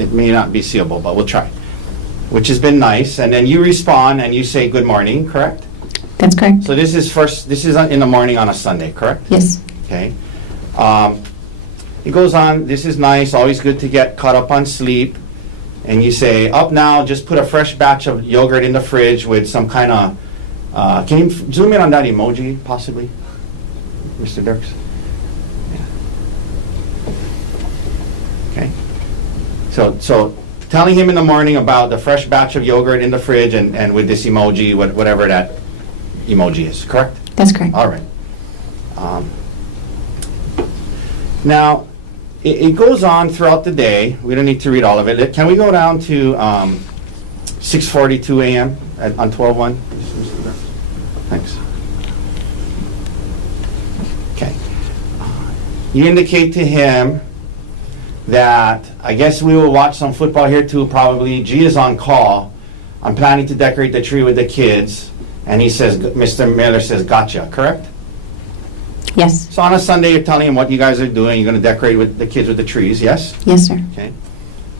It may not be seeable, but we'll try. Which has been nice, and then you respond and you say good morning, correct? That's correct. So this is in the morning on a Sunday, correct? Yes. Okay. It goes on, this is nice, always good to get caught up on sleep. And you say, up now, just put a fresh batch of yogurt in the fridge with some kind of, can you zoom in on that emoji, possibly, Mr. Dirks? Yeah. Okay. So telling him in the morning about the fresh batch of yogurt in the fridge and with this emoji, whatever that emoji is, correct? That's correct. All right. Now, it goes on throughout the day. We don't need to read all of it. Can we go down to 6:42 a.m. on 12/1? Thanks. Okay. You indicate to him that I guess we will watch some football here too, probably. G is on call. I'm planning to decorate the tree with the kids. And he says, Mr. Miller says, gotcha, correct? Yes. So on a Sunday, you're telling him what you guys are doing. You're going to decorate with the kids with the trees, yes? Yes, sir. Okay.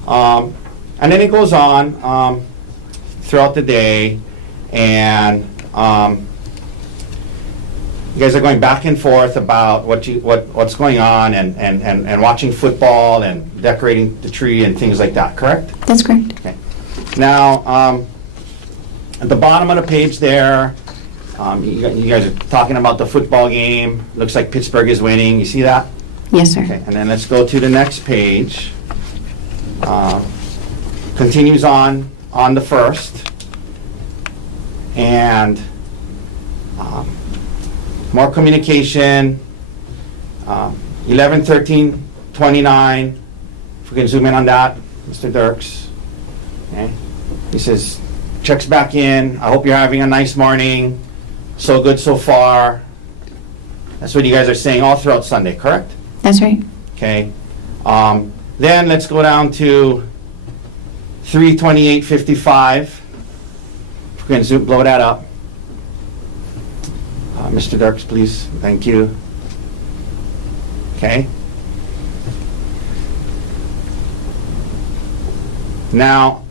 And then it goes on throughout the day, and you guys are going back and forth about what's going on, and watching football and decorating the tree and things like that, correct? That's correct. Okay. Now, at the bottom of the page there, you guys are talking about the football game. Looks like Pittsburgh is winning. You see that? Yes, sir. Okay, and then let's go to the next page. Continues on the first. And more communication. 11, 13, 29. If we can zoom in on that, Mr. Dirks. Okay. He says, checks back in. I hope you're having a nice morning. So good so far. That's what you guys are saying all throughout Sunday, correct? That's right. Okay. Then let's go down to 3:28:55. If we can zoom, blow that up. Mr. Dirks, please. Thank you. Okay. Now,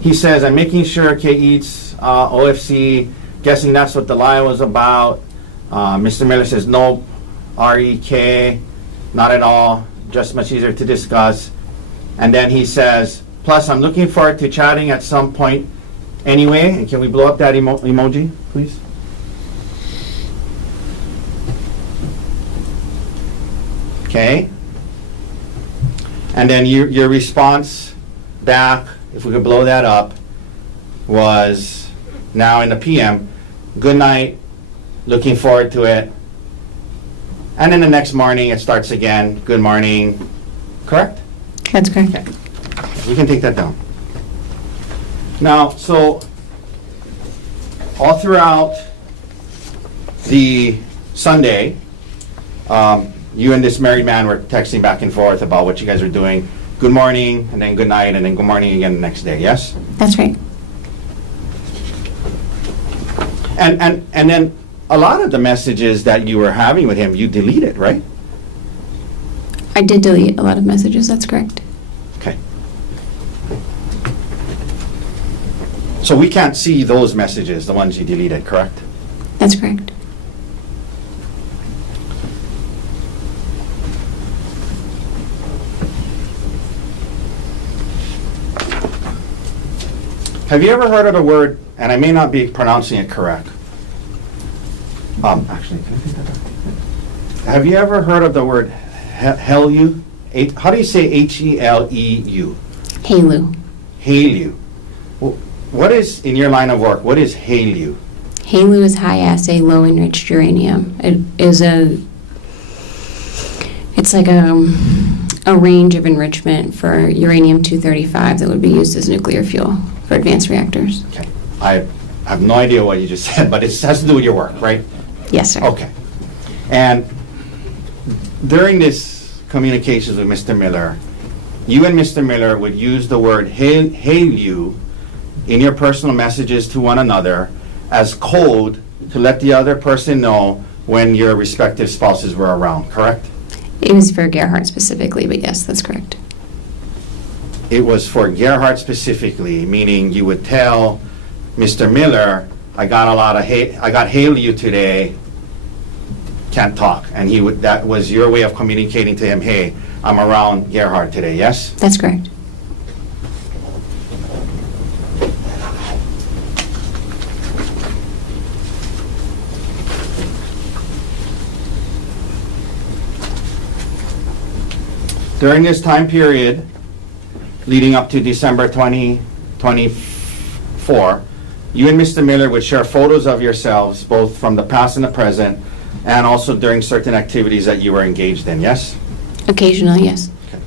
he says, I'm making sure Kay eats OFC, guessing that's what the lie was about. Mr. Miller says, nope, REK, not at all, just much easier to discuss. And then he says, plus I'm looking forward to chatting at some point anyway. And can we blow up that emoji, please? Okay. And then your response back, if we could blow that up, was now in the PM, good night, looking forward to it. And then the next morning it starts again, good morning, correct? That's correct. Okay. We can take that down. Now, so all throughout the Sunday, you and this married man were texting back and forth about what you guys were doing. Good morning, and then good night, and then good morning again the next day, yes? That's right. And then a lot of the messages that you were having with him, you deleted, right? I did delete a lot of messages, that's correct. Okay. So we can't see those messages, the ones you deleted, correct? That's correct. Have you ever heard of the word, and I may not be pronouncing it correct. Actually, can I take that back? Have you ever heard of the word Heleu? How do you say H-E-L-E-U? Haleu. Haleu. What is, in your line of work, what is Haleu? Haleu is high assay, low enriched uranium. It's like a range of enrichment for uranium-235 that would be used as nuclear fuel for advanced reactors. Okay. I have no idea what you just said, but it has to do with your work, right? Yes, sir. Okay. And during this communications with Mr. Miller, you and Mr. Miller would use the word Haleu in your personal messages to one another as code to let the other person know when your respective spouses were around, correct? It was for Gerhardt specifically, but yes, that's correct. It was for Gerhardt specifically, meaning you would tell Mr. Miller, I got Haleu today, can't talk. And that was your way of communicating to him, hey, I'm around Gerhardt today, yes? That's correct. During this time period, leading up to December 2024, you and Mr. Miller would share photos of yourselves, both from the past and the present, and also during certain activities that you were engaged in, yes? Occasionally, yes. Okay.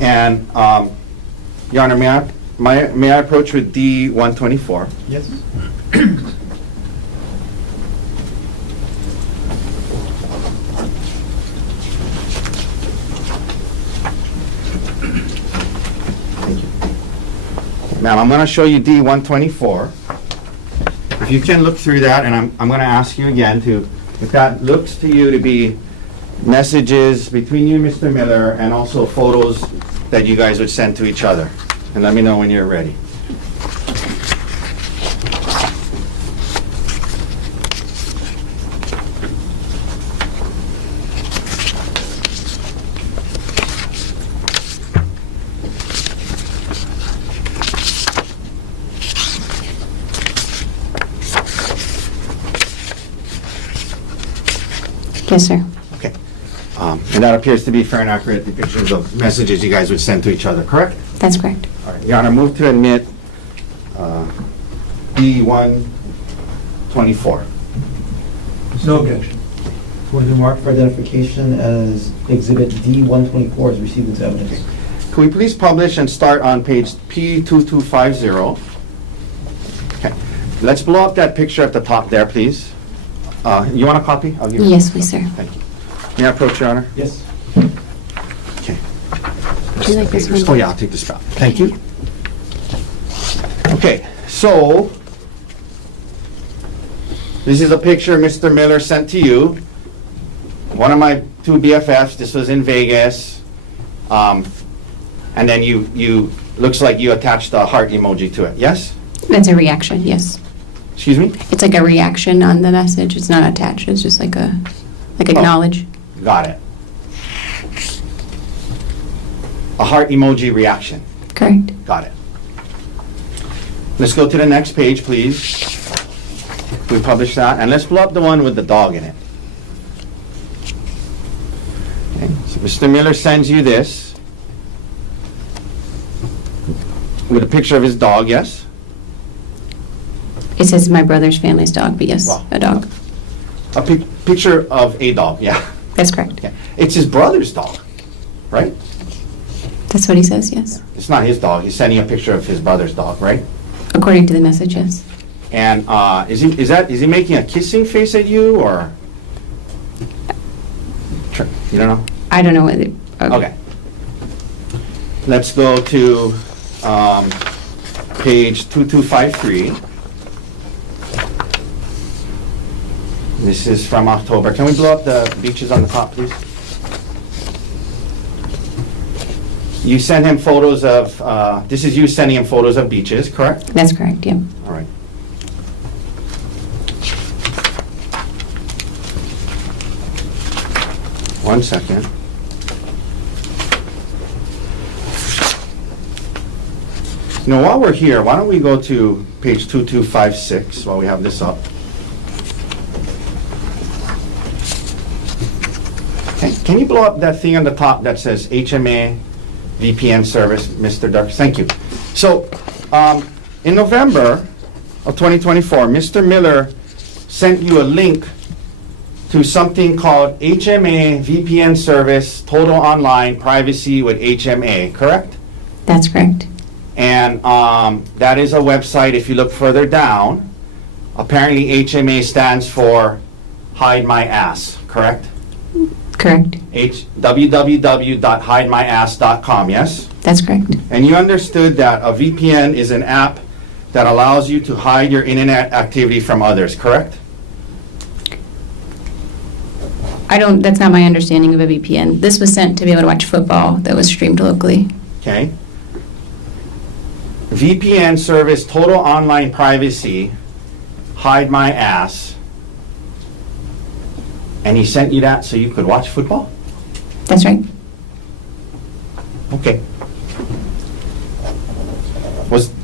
And, Your Honor, may I approach with D-124? Yes. Ma'am, I'm going to show you D-124. If you can look through that, and I'm going to ask you again to, if that looks to you to be messages between you and Mr. Miller, and also photos that you guys would send to each other. And let me know when you're ready. Yes, sir. Okay. And that appears to be fair and accurate depictions of messages you guys would send to each other, correct? That's correct. All right, Your Honor, move to admit D-124. No objection. Will be marked for identification as Exhibit D-124 is received into evidence. Can we please publish and start on page P2250? Okay. Let's blow up that picture at the top there, please. You want a copy? I'll give you. Yes, please, sir. Thank you. May I approach, Your Honor? Yes. Okay. Would you like this one? Oh, yeah, I'll take this back. Thank you. Okay, so this is a picture Mr. Miller sent to you. One of my two BFFs. This was in Vegas. And then you looks like you attached a heart emoji to it. Yes? That's a reaction, yes. Excuse me? It's like a reaction on the message. It's not attached. It's just like acknowledge. Got it. A heart emoji reaction. Correct. Got it. Let's go to the next page, please. We publish that, and let's blow up the one with the dog in it. Okay. So Mr. Miller sends you this with a picture of his dog, yes? It says my brother's family's dog, but yes, Wow. a dog. A picture of a dog, yeah. That's correct. Yeah. It's his brother's dog, right? That's what he says, yes. It's not his dog. He's sending a picture of his brother's dog, right? According to the message, yes. And is he making a kissing face at you, or you don't know? I don't know whether. Okay. Let's go to page 2253. This is from October. Can we blow up the beaches on the top, please? You sent him photos of, this is you sending him photos of beaches, correct? That's correct, yeah. All right. One second. You know, while we're here, why don't we go to page 2256 while we have this up. Can you blow up that thing on the top that says HMA VPN service, Mr. Darks? Thank you. So, in November of 2024, Mr. Miller sent you a link to something called HMA VPN service, total online privacy with HMA, correct? That's correct. And that is a website, if you look further down, apparently HMA stands for Hide My Ass, correct? Correct. www.hidemyass.com, yes? That's correct. And you understood that a VPN is an app that allows you to hide your internet activity from others, correct? That's not my understanding of a VPN. This was sent to be able to watch football that was streamed locally. Okay. VPN service, total online privacy, hide my ass. And he sent you that so you could watch football? That's right. Okay.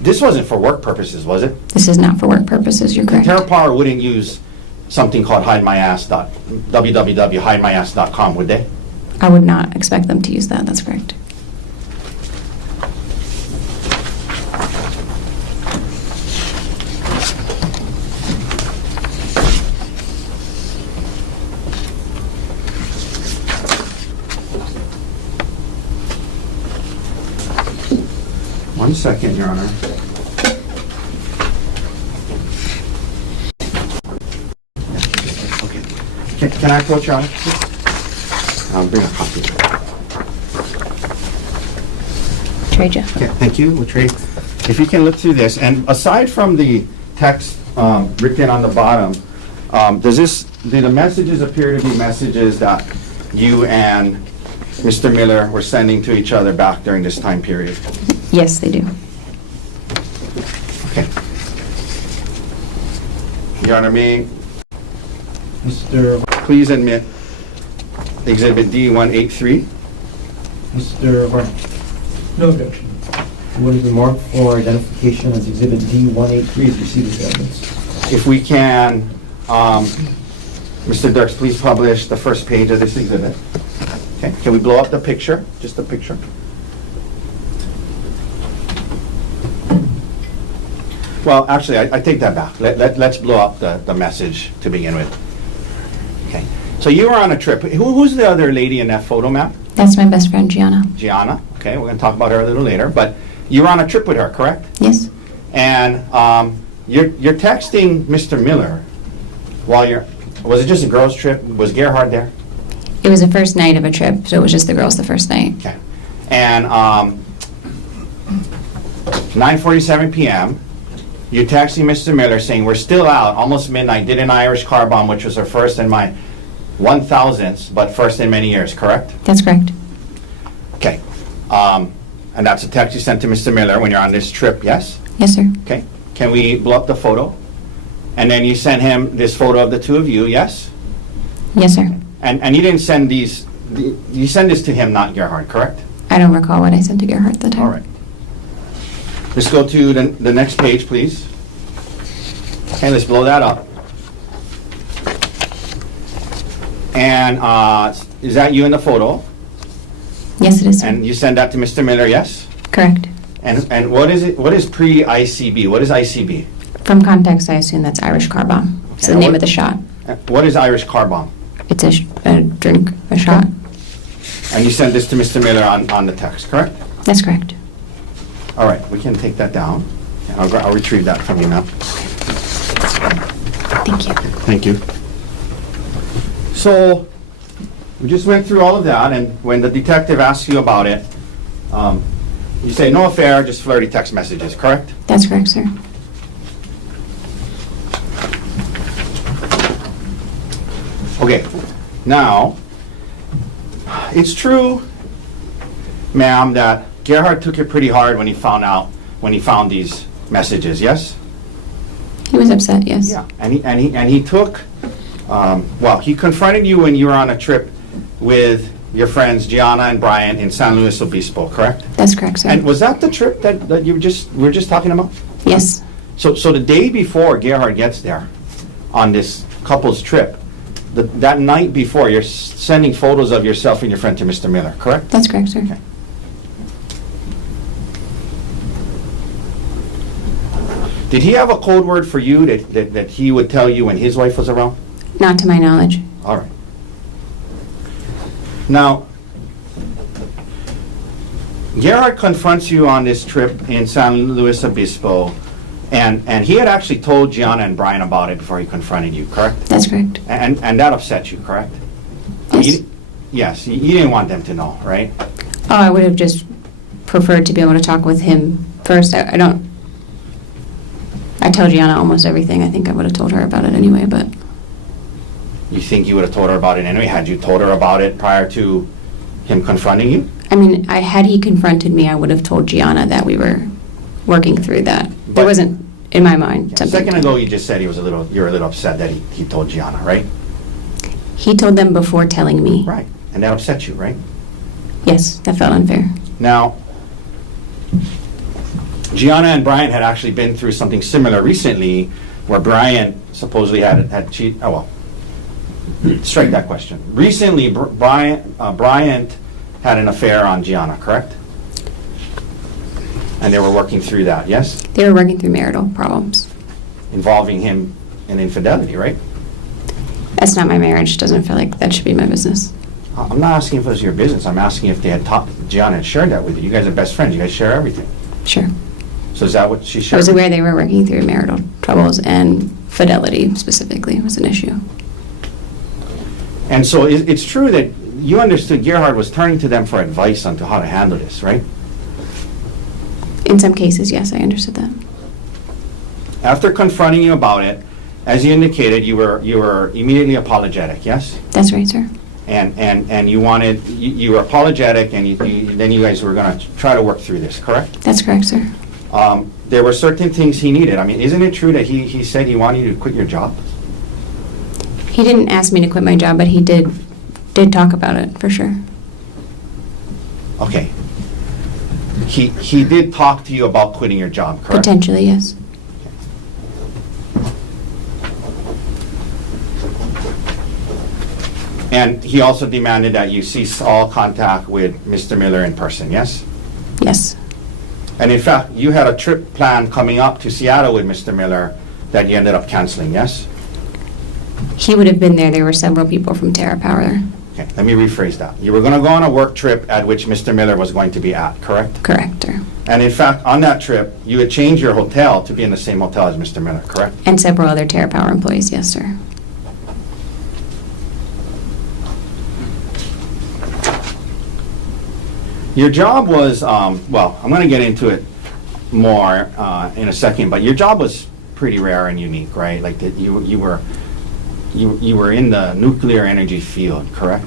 This wasn't for work purposes, was it? This is not for work purposes, you're correct. TerraPower wouldn't use something called www.hidemyass.com, would they? I would not expect them to use that, that's correct. One second, Your Honor. Okay. Can I approach, Your Honor? I'll bring a copy. Trade Jeff. Okay, thank you. We'll trade. If you can look through this, and aside from the text written on the bottom, do the messages appear to be messages that you and Mr. Miller were sending to each other back during this time period? Yes, they do. Okay. Your Honor, may Mr. please admit Exhibit D183. Mr. Varney, No objection. what is marked for identification as Exhibit D183 is received as evidence. If we can, Mr. Dirks, please publish the first page of this exhibit. Okay, can we blow up the picture? Just the picture. Well, actually, I take that back. Let's blow up the message to begin with. Okay, so you were on a trip. Who's the other lady in that photo, ma'am? That's my best friend, Gianna. Gianna. Okay, we're going to talk about her a little later. But you were on a trip with her, correct? Yes. And you're texting Mr. Miller while was it just a girls' trip? Was Gerhard there? It was the first night of a trip, so it was just the girls the first night. Okay. And 9:47 p.m., you're texting Mr. Miller saying, we're still out, almost midnight, did an Irish car bomb, which was her first in my 1,000th, but first in many years, correct? That's correct. Okay. And that's a text you sent to Mr. Miller when you're on this trip, yes? Yes, sir. Okay. Can we blow up the photo? And then you sent him this photo of the two of you, yes? Yes, sir. And you didn't send these, you sent this to him, not Gerhard, correct? I don't recall what I sent to Gerhard at the time. All right. Let's go to the next page, please. Okay, let's blow that up. And is that you in the photo? Yes, it is, sir. And you send that to Mr. Miller, yes? Correct. And what is it? What is pre-ICB? What is ICB? From context, I assume that's Irish car bomb. It's the Okay, name what- of the shot. What is Irish car bomb? It's a drink, a shot. And you sent this to Mr. Miller on the text, correct? That's correct. All right, we can take that down. I'll retrieve that from you now. Thank you. Thank you. So, we just went through all of that, and when the detective asks you about it, you say, no affair, just flirty text messages, correct? That's correct, sir. Okay, now, it's true, ma'am, that Gerhard took it pretty hard when he found these messages, yes? He was upset, yes. Yeah, and he took, he confronted you when you were on a trip with your friends Gianna and Brian in San Luis Obispo, correct? That's correct, sir. And was that the trip that we were just talking about? Yes. So the day before Gerhard gets there on this couple's trip, that night before, you're sending photos of yourself and your friend to Mr. Miller, correct? That's correct, sir. Okay. Did he have a code word for you that he would tell you when his wife was around? Not to my knowledge. All right. Now, Gerhard confronts you on this trip in San Luis Obispo, and he had actually told Gianna and Brian about it before he confronted you, correct? That's correct. And that upset you, correct? Yes. Yes, you didn't want them to know, right? Oh, I would have just preferred to be able to talk with him first. I tell Gianna almost everything. I think I would have told her about it anyway, but You think you would have told her about it anyway? Had you told her about it prior to him confronting you? I mean, had he confronted me, I would have told Gianna that we were working through that. But- There wasn't, in my mind, A something. second ago, you just said you were a little upset that he told Gianna, right? He told them before telling me. Right. And that upset you, right? Yes, that felt unfair. Now, Gianna and Brian had actually been through something similar recently, where Brian supposedly had cheated. Oh well, strike that question. Recently, Brian had an affair on Gianna, correct? And they were working through that, yes, They were working through marital problems. involving him in infidelity, right? That's not my marriage. Doesn't feel like that should be my business. I'm not asking if it was your business. I'm asking if they had Gianna had shared that with you. You guys are best friends. You guys share everything. Sure. So is that what she I shared? was aware they were working through marital troubles, and fidelity specifically was an issue. And so it's true that you understood Gerhard was turning to them for advice on to how to handle this, right? In some cases, yes, I understood that. After confronting you about it, as you indicated, you were immediately apologetic, yes? That's right, sir. And you wanted, you were apologetic, and then you guys were going to try to work through this, correct? That's correct, sir. There were certain things he needed. I mean, isn't it true that he said he wanted you to quit your job? He didn't ask me to quit my job, but he did talk about it, for sure. Okay. He did talk to you about quitting your job, correct? Potentially, yes. And he also demanded that you cease all contact with Mr. Miller in person, yes? Yes. And in fact, you had a trip planned coming up to Seattle with Mr. Miller that you ended up canceling, yes? He would have been there. There were several people from Terra Power. Okay, let me rephrase that. You were going to go on a work trip at which Mr. Miller was going to be at, correct? Correct, sir. And in fact, on that trip, you had changed your hotel to be in the same hotel as Mr. Miller, correct? And several other Terra Power employees, yes, sir. Your job was, well, I'm going to get into it more in a second, but your job was pretty rare and unique, right? Like that you were in the nuclear energy field, correct?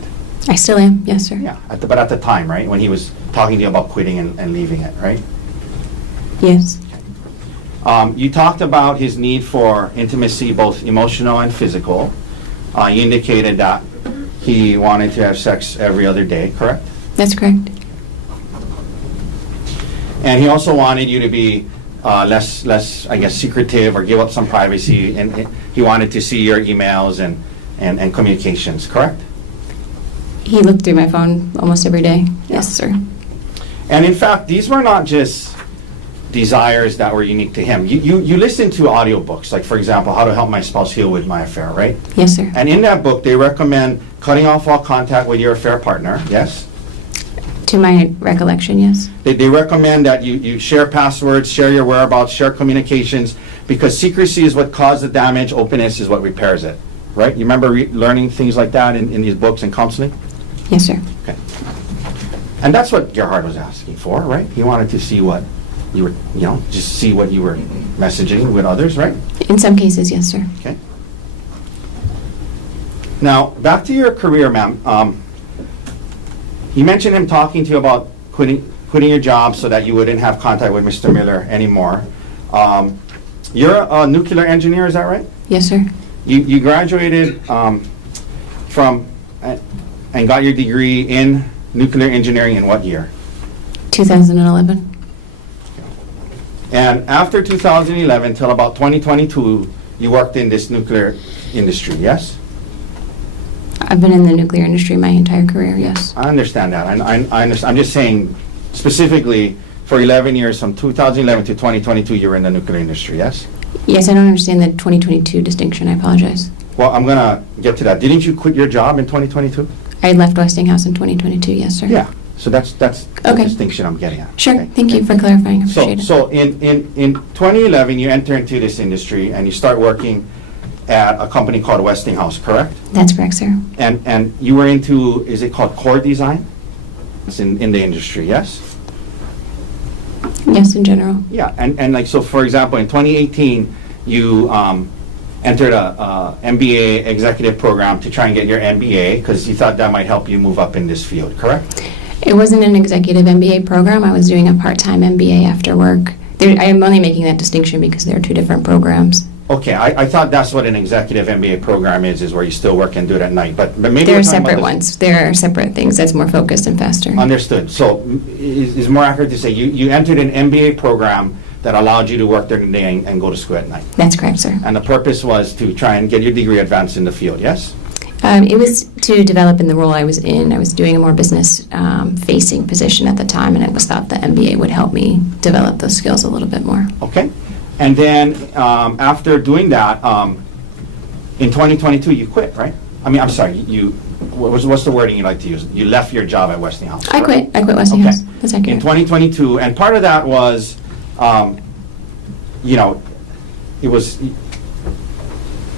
I still am, yes, sir. Yeah, but at the time, right, when he was talking to you about quitting and leaving it, right? Yes. You talked about his need for intimacy, both emotional and physical. You indicated that he wanted to have sex every other day, correct? That's correct. And he also wanted you to be less, I guess, secretive or give up some privacy, and he wanted to see your emails and communications, correct? He looked through my phone almost every day. Yes, sir. And in fact, these were not just desires that were unique to him. You listen to audiobooks, like for example, How to Help My Spouse Heal with My Affair, right? Yes, sir. And in that book, they recommend cutting off all contact with your affair partner, yes? To my recollection, yes. They recommend that you share passwords, share your whereabouts, share communications, because secrecy is what caused the damage, openness is what repairs it, right? You remember learning things like that in these books and counseling? Yes, sir. Okay. And that's what Gerhard was asking for, right? He wanted to see what you were, just see what you were messaging with others, right? In some cases, yes, sir. Okay. Now, back to your career, ma'am. You mentioned him talking to you about quitting your job so that you wouldn't have contact with Mr. Miller anymore. You're a nuclear engineer, is that right? Yes, sir. You graduated from and got your degree in nuclear engineering in what year? 2011. And after 2011 till about 2022, you worked in this nuclear industry, yes? I've been in the nuclear industry my entire career, yes. I understand that. I understand. I'm just saying specifically for 11 years, from 2011 to 2022, you were in the nuclear industry, yes? Yes, I don't understand the 2022 distinction. I apologize. Well, I'm going to get to that. Didn't you quit your job in 2022? I left Westinghouse in 2022, yes, sir. Yeah. So that's the Okay. distinction I'm getting at. Sure. Okay? Thank you for clarifying. I appreciate it. So in 2011, you enter into this industry and you start working at a company called Westinghouse, correct? That's correct, sir. And you were into, is it called core design? It's in the industry, yes? Yes, in general. Yeah, and like, so for example, in 2018, you entered a MBA executive program to try and get your MBA because you thought that might help you move up in this field, correct? It wasn't an executive MBA program. I was doing a part-time MBA after work. I am only making that distinction because there are two different programs. Okay, I thought that's what an executive MBA program is where you still work and do it at night, but maybe There we're are talking about separate this- ones. There are separate things that's more focused and faster. Understood. So is more accurate to say you entered an MBA program that allowed you to work during the day and go to school at night. That's correct, sir. And the purpose was to try and get your degree advanced in the field, yes? It was to develop in the role I was in. I was doing a more business-facing position at the time, and it was thought the MBA would help me develop those skills a little bit more. Okay. And then after doing that, in 2022, you quit, right? I mean, I'm sorry, what's the wording you like to use? You left your job at Westinghouse. I correct? quit Westinghouse. Okay. That's In accurate. 2022, and part of that was, it was,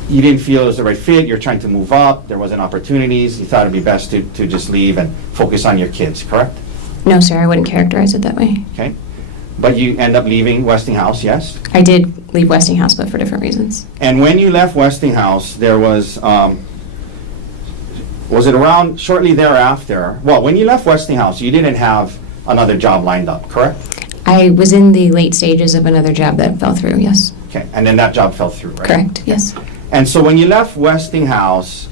you didn't feel it was the right fit, you're trying to move up, there wasn't opportunities, you thought it'd be best to just leave and focus on your kids, correct? No, sir, I wouldn't characterize it that way. Okay. But you end up leaving Westinghouse, yes? I did leave Westinghouse, but for different reasons. And when you left Westinghouse, there was it around shortly thereafter? Well, when you left Westinghouse, you didn't have another job lined up, correct? I was in the late stages of another job that fell through, yes. Okay, and then that job fell through, right? Correct, yes. And so when you left Westinghouse,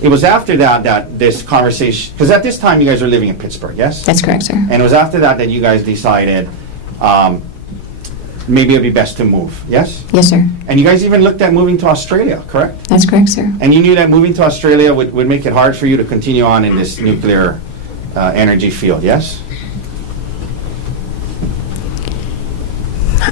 it was after that this conversation, because at this time you guys were living in Pittsburgh, yes? That's correct, sir. And it was after that you guys decided maybe it'd be best to move, yes? Yes, sir. And you guys even looked at moving to Australia, correct? That's correct, sir. And you knew that moving to Australia would make it hard for you to continue on in this nuclear energy field, yes?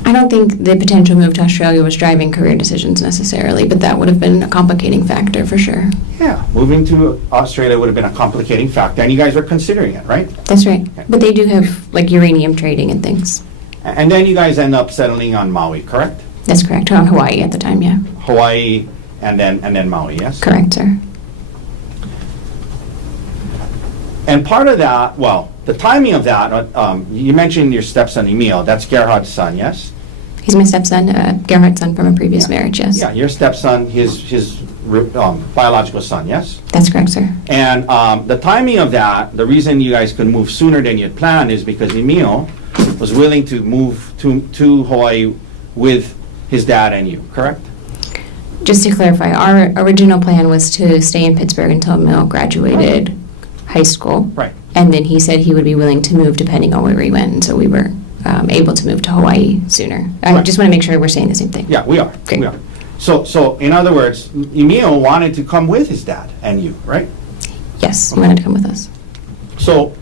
I don't think the potential move to Australia was driving career decisions necessarily, but that would have been a complicating factor for sure. Yeah, moving to Australia would have been a complicating factor, and you guys were considering it, right? That's right. But they do have like uranium trading and things. And then you guys end up settling on Maui, correct? That's correct. On Hawaii at the time, yeah. Hawaii and then Maui, yes? Correct, sir. And part of that, well, the timing of that, you mentioned your stepson Emil, that's Gerhard's son, yes? He's my stepson, Gerhard's son from a previous marriage, yes. Yeah, your stepson, his biological son, yes? That's correct, sir. And the timing of that, the reason you guys could move sooner than you had planned is because Emil was willing to move to Hawaii with his dad and you, correct? Just to clarify, our original plan was to stay in Pittsburgh until Emil graduated high school. Right. And then he said he would be willing to move depending on where we went, and so we were able to move to Hawaii sooner. I Right. just want to make sure we're saying the same thing. Yeah, we are. Great. We are. So in other words, Emil wanted to come with his dad and you, right? Yes, he wanted to come with us. So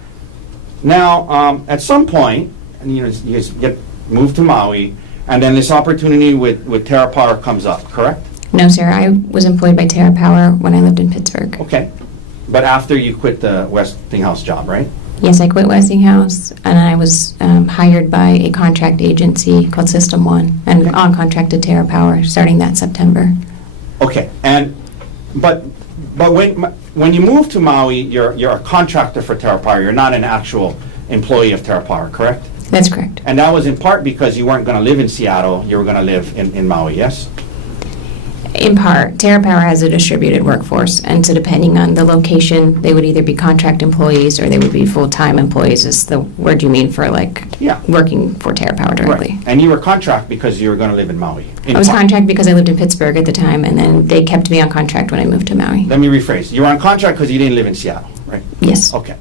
now, at some point, and you guys get move to Maui, and then this opportunity with Terra Power comes up, correct? No, sir. I was employed by Terra Power when I lived in Pittsburgh. Okay. But after you quit the Westinghouse job, right? Yes, I quit Westinghouse, and I was hired by a contract agency called System One, and on contract to Terra Power starting that September. Okay, but when you move to Maui, you're a contractor for Terra Power. You're not an actual employee of Terra Power, correct? That's correct. And that was in part because you weren't going to live in Seattle. You were going to live in Maui, yes? In part, Terra Power has a distributed workforce, and so depending on the location, they would either be contract employees or they would be full-time employees, is the word you mean for Yeah. working for Terra Power directly. Right. And you were contract because you were going to live in Maui. I was contract because I lived in Pittsburgh at the time, and then they kept me on contract when I moved to Maui. Let me rephrase. You were on contract because you didn't live in Seattle, right? Yes. Okay.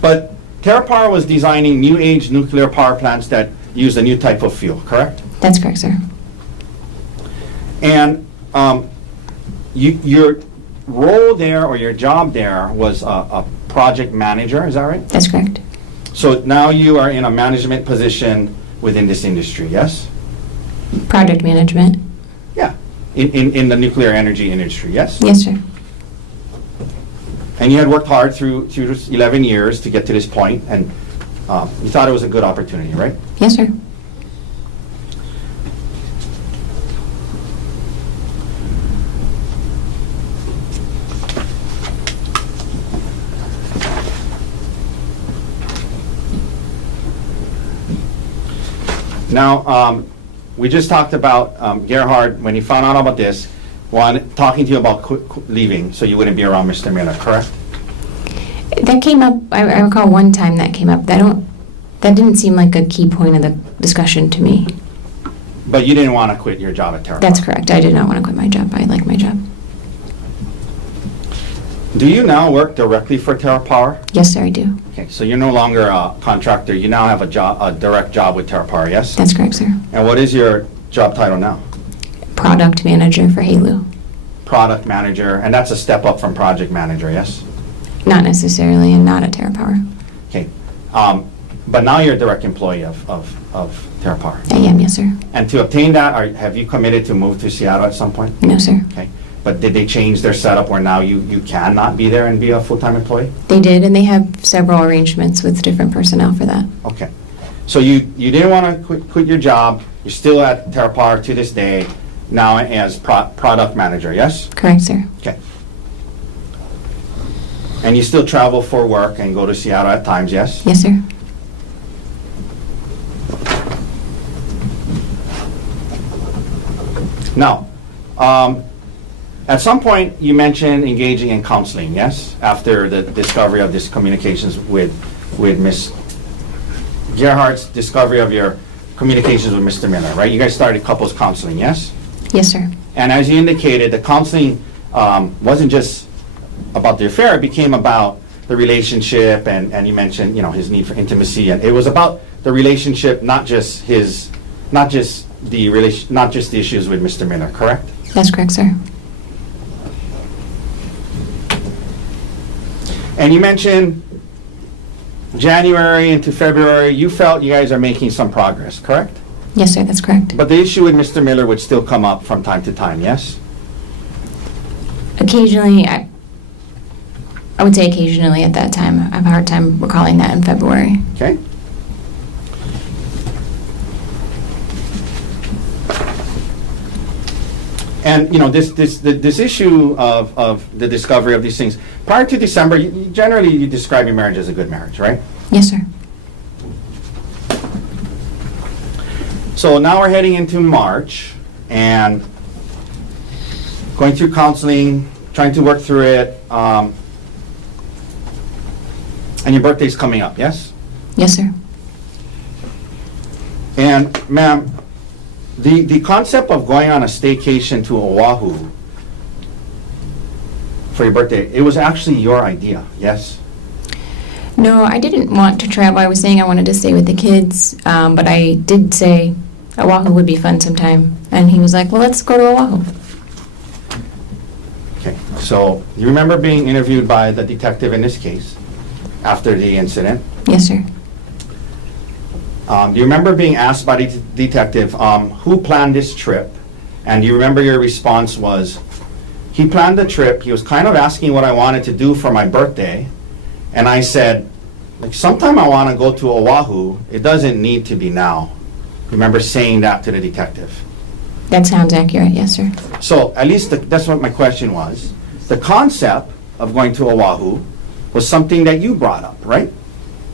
But Terra Power was designing new age nuclear power plants that use a new type of fuel, correct? That's correct, sir. And your role there or your job there was a project manager, is that right? That's correct. So now you are in a management position within this industry, yes? Project management. Yeah, in the nuclear energy industry, yes? Yes, sir. And you had worked hard through 11 years to get to this point, and you thought it was a good opportunity, right? Yes, sir. Now, we just talked about Gerhard, when he found out about this, talking to you about leaving so you wouldn't be around Mr. Miller, correct? That came up, I recall one time that came up. That didn't seem like a key point of the discussion to me. But you didn't want to quit your job at Terra That's Power. correct. I did not want to quit my job. I like my job. Do you now work directly for Terra Power? Yes, sir, I do. Okay, so you're no longer a contractor. You now have a direct job with Terra Power, yes? That's correct, sir. And what is your job title now? Product manager for HALU. Product manager, and that's a step up from project manager, yes? Not necessarily, and not at Terra Power. Okay, but now you're a direct employee of Terra Power. I am, yes, sir. And to obtain that, have you committed to move to Seattle at some point? No, sir. Okay, but did they change their setup where now you cannot be there and be a full-time employee? They did, and they have several arrangements with different personnel for that. Okay, so you didn't want to quit your job. You're still at Terra Power to this day, now as product manager, yes? Correct, sir. Okay. And you still travel for work and go to Seattle at times, yes? Yes, sir. Now, at some point you mentioned engaging in counseling, yes? After the discovery of this communications with Miss Gerhardt's discovery of your communications with Mr. Miller, right? You guys started couples counseling, yes? Yes, sir. And as you indicated, the counseling wasn't just about the affair, it became about the relationship, and you mentioned, his need for intimacy, and it was about the relationship, not just the issues with Mr. Miller, correct? That's correct, sir. And you mentioned January into February, you felt you guys are making some progress, correct? Yes, sir, that's correct. But the issue with Mr. Miller would still come up from time to time, yes? Occasionally, I would say occasionally at that time. I have a hard time recalling that in February. Okay. And this issue of the discovery of these things, prior to December, generally you describe your marriage as a good marriage, right? Yes, sir. So now we're heading into March and going through counseling, trying to work through it, and your birthday's coming up, yes? Yes, sir. And ma'am, the concept of going on a staycation to Oahu for your birthday, it was actually your idea, yes? No, I didn't want to travel. I was saying I wanted to stay with the kids, but I did say Oahu would be fun sometime. And he was like, well, let's go to Oahu. Okay, so you remember being interviewed by the detective in this case after the incident? Yes, sir. Do you remember being asked by the detective, who planned this trip? And do you remember your response was, he planned the trip, he was kind of asking what I wanted to do for my birthday, and I said, like, sometime I want to go to Oahu, it doesn't need to be now. Remember saying that to the detective? That sounds accurate, yes, sir. So at least that's what my question was. The concept of going to Oahu was something that you brought up, right?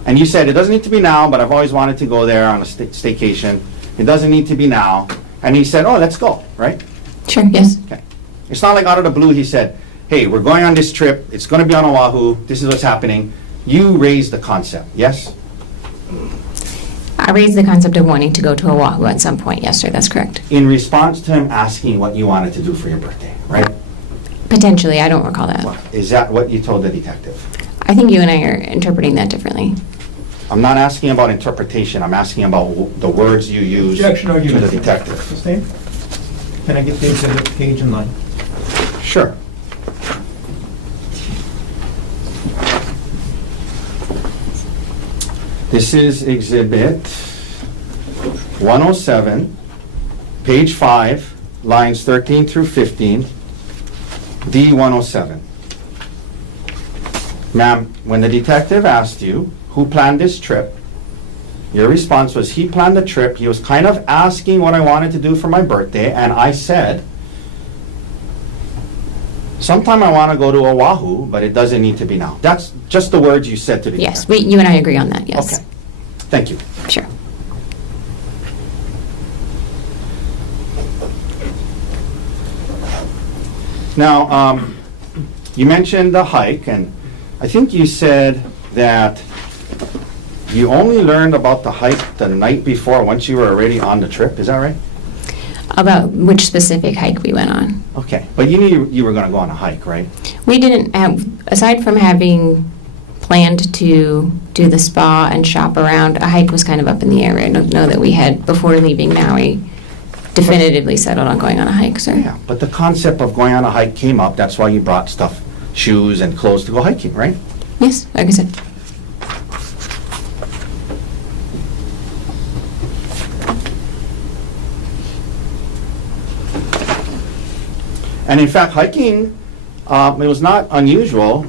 And you said, it doesn't need to be now, but I've always wanted to go there on a staycation. It doesn't need to be now. And he said, oh, let's go, right? Sure, yes. Okay. It's not like out of the blue he said, hey, we're going on this trip. It's going to be on Oahu. This is what's happening. You raised the concept, yes? I raised the concept of wanting to go to Oahu at some point, yes, sir, that's correct. In response to him asking what you wanted to do for your birthday, right? Potentially, I don't recall that. Is that what you told the detective? I think you and I are interpreting that differently. I'm not asking about interpretation. I'm asking about the words you use to Objection, argument. the detective. Sustained? Can I get the exhibit page and line? Sure. This is exhibit 107, page 5, lines 13 through 15, D107. Ma'am, when the detective asked you who planned this trip, your response was, he planned the trip. He was kind of asking what I wanted to do for my birthday, and I said, sometime I want to go to Oahu, but it doesn't need to be now. That's just the words you said to the Yes, detective. you and I agree on that, yes. Okay. Thank you. Sure. Now, you mentioned the hike, and I think you said that you only learned about the hike the night before, once you were already on the trip. Is that right? About which specific hike we went on. Okay, but you knew you were going to go on a hike, right? We didn't have, aside from having planned to do the spa and shop around, a hike was kind of up in the air. I don't know that we had, before leaving Maui, definitively settled on going on a hike, sir. Yeah, but the concept of going on a hike came up. That's why you brought stuff, shoes and clothes to go hiking, right? Yes, like I said. And in fact, hiking, it was not unusual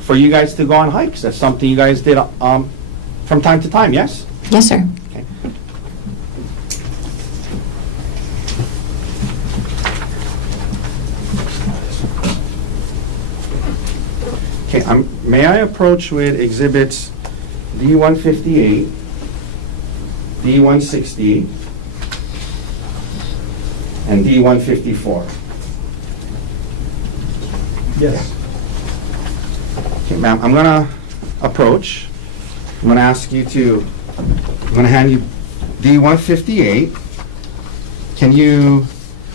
for you guys to go on hikes. That's something you guys did from time to time, yes? Yes, sir. Okay. Okay, may I approach with exhibits D158, D160, and D154? Yes. Okay, ma'am, I'm gonna approach. I'm gonna ask you to, I'm gonna hand you D158. Can you,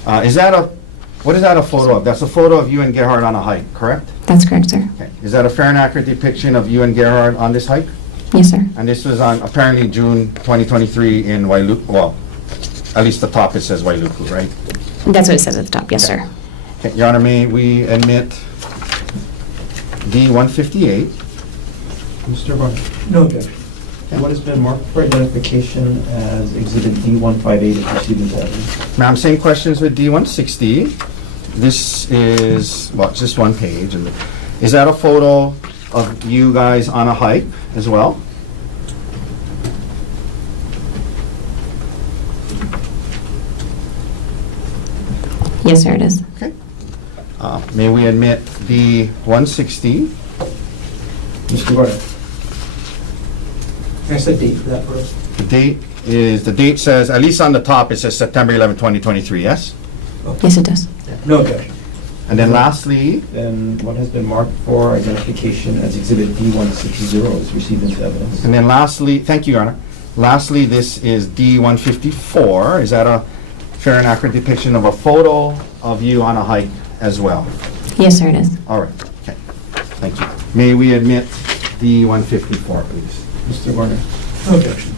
what is that a photo of? That's a photo of you and Gerhard on a hike, correct? That's correct, sir. Okay. Is that a fair and accurate depiction of you and Gerhard on this hike? Yes, sir. And this was on apparently June 2023 in Wailuku, well, at least the top it says Wailuku, right? That's what it says at the top, yes, sir. Okay, Your Honor, may we admit D158? Mr. Barnes, No objection. what has been marked for identification as exhibit D158 is received into evidence? Ma'am, same questions with D160. This is, well, it's just one page. And is that a photo of you guys on a hike as well? Yes, sir, it is. Okay. May we admit D160? Mr. Gordon, Can I set date for that first? The date says, at least on the top, it says September 11, 2023, yes? Yes, it does. No objection. And then lastly, then what has been marked for identification as exhibit D160 is received into evidence? and then lastly, thank you, Your Honor. Lastly, this is D154. Is that a fair and accurate depiction of a photo of you on a hike as well? Yes, sir, it is. All right, okay, thank you. May we admit D154, please? Mr. Gordon, No objection.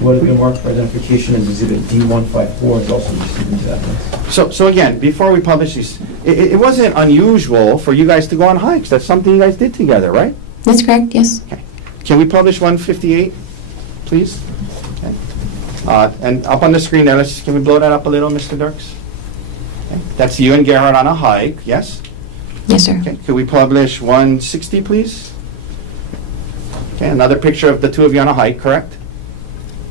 what has been marked for identification as exhibit D154 is also received into evidence? So again, before we publish these, it wasn't unusual for you guys to go on hikes. That's something you guys did together, right? That's correct, yes. Okay. Can we publish 158, please? Okay. And up on the screen there, can we blow that up a little, Mr. Dirks? Okay. That's you and Gerhard on a hike, yes? Yes, sir. Okay, could we publish 160, please? Okay, another picture of the two of you on a hike, correct?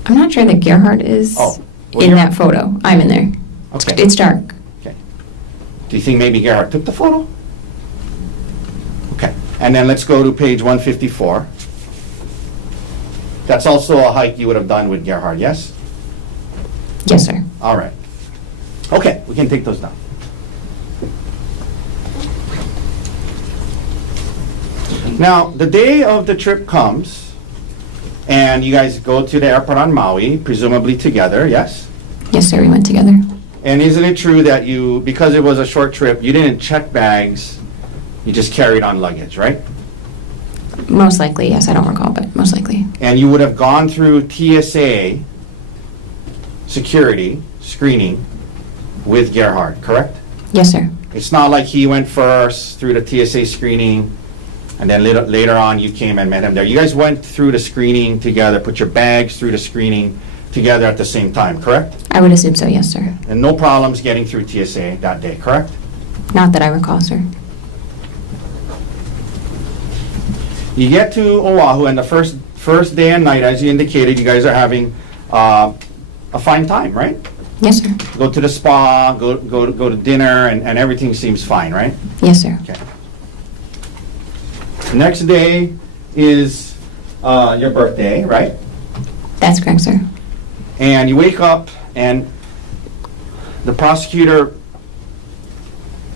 I'm not sure that Gerhard is Oh, well, in you're- that photo. I'm in there. Okay. It's dark. Okay. Do you think maybe Gerhard took the photo? Okay, and then let's go to page 154. That's also a hike you would have done with Gerhard, yes? Yes, sir. All right. Okay, we can take those down. Now, the day of the trip comes, and you guys go to the airport on Maui, presumably together, yes? Yes, sir. We went together. And isn't it true that you, because it was a short trip, you didn't check bags, you just carried on luggage, right? Most likely, yes. I don't recall, but most likely. And you would have gone through TSA security screening with Gerhard, correct? Yes, sir. It's not like he went first through the TSA screening, and then later on you came and met him there. You guys went through the screening together, put your bags through the screening together at the same time, correct? I would assume so, yes, sir. And no problems getting through TSA that day, correct? Not that I recall, sir. You get to Oahu, and the first day and night, as you indicated, you guys are having a fine time, right? Yes, sir. Go to the spa, go to dinner, and everything seems fine, right? Yes, sir. Okay. Next day is your birthday, right? That's correct, sir. And you wake up, and the prosecutor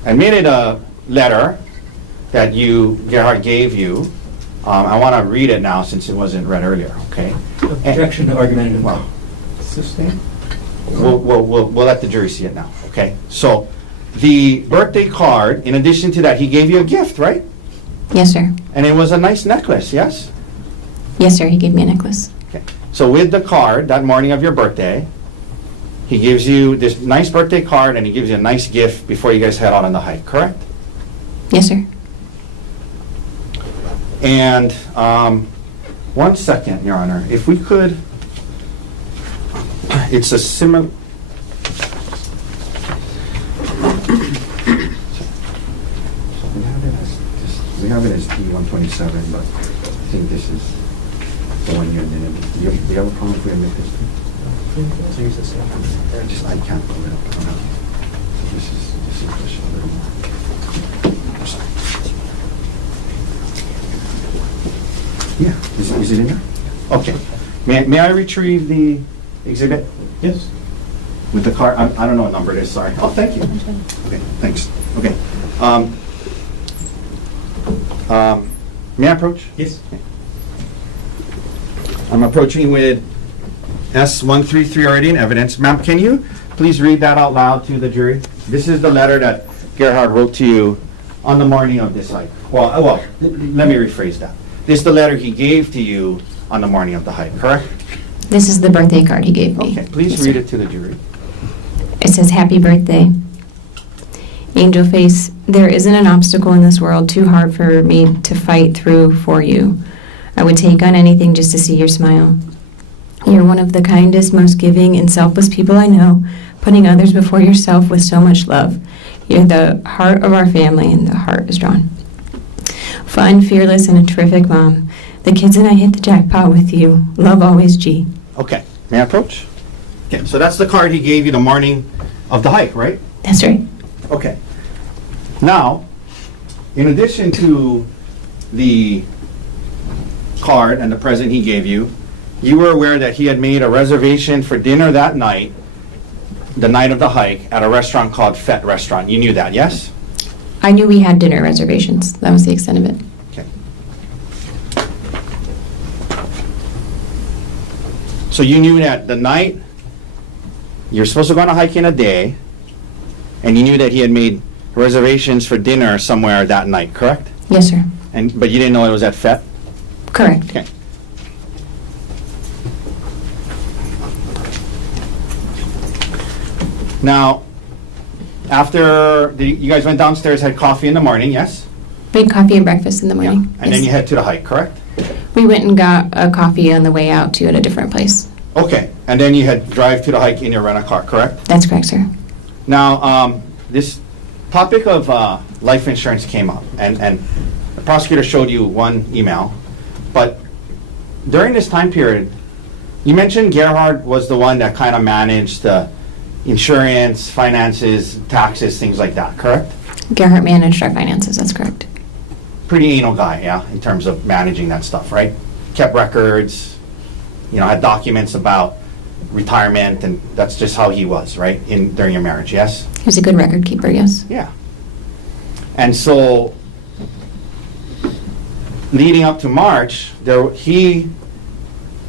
admitted a letter that Gerhard gave you. I want to read it now since it wasn't read earlier, okay? Objection to argumentative. Well, we'll let the jury see it now, okay? So, the birthday card, in addition to that, he gave you a gift, right? Yes, sir. And it was a nice necklace, yes? Yes, sir. He gave me a necklace. Okay. So with the card, that morning of your birthday, he gives you this nice birthday card and he gives you a nice gift before you guys head out on the hike, correct? Yes, sir. And 1 second, Your Honor, if we could, it's a similar. We have it as D127, but I think this is the one you admitted. Do you have a problem if we admit this? I can't pull it up. I don't have it. This is the shoulder. I'm sorry. Yeah, is it in there? Okay. May I retrieve the exhibit? Yes. With the card, I don't know what number it is, sorry. Oh, thank you. Okay, thanks. Okay. May I approach? Yes. I'm approaching with S133 already in evidence. Ma'am, can you please read that out loud to the jury? This is the letter that Gerhard wrote to you on the morning of this hike. Well, let me rephrase that. This is the letter he gave to you on the morning of the hike, correct? This is the birthday card he gave me. Okay, please Yes, read sir. it to the jury. It says, "Happy birthday. Angel face, there isn't an obstacle in this world too hard for me to fight through for you. I would take on anything just to see your smile. You're one of the kindest, most giving, and selfless people I know, putting others before yourself with so much love. You're the heart of our family, and the heart is drawn. Fun, fearless, and a terrific mom. The kids and I hit the jackpot with you. Love always, G." Okay, may I approach? Okay, so that's the card he gave you the morning of the hike, right? That's right. Okay. Now, in addition to the card and the present he gave you, you were aware that he had made a reservation for dinner that night, the night of the hike, at a restaurant called Fett Restaurant. You knew that, yes? I knew we had dinner reservations. That was the extent of it. Okay. So you knew that the night you're supposed to go on a hike in a day, and you knew that he had made reservations for dinner somewhere that night, correct? Yes, sir. But you didn't know it was at Fett? Correct. Okay. Now, after you guys went downstairs, had coffee in the morning, yes? We had coffee and breakfast in the morning. And then Yes. you head to the hike, correct? We went and got a coffee on the way out, too, at a different place. Okay, and then you had drive to the hike in your rent-a-car, correct? That's correct, sir. Now, this topic of life insurance came up, and the prosecutor showed you one email, but during this time period, you mentioned Gerhard was the one that kind of managed the insurance, finances, taxes, things like that, correct? Gerhardt managed our finances, that's correct. Pretty anal guy, yeah, in terms of managing that stuff, right? Kept records, had documents about retirement, and that's just how he was, right, during your marriage, yes? He was a good record keeper, yes. Yeah. And so, leading up to March, he,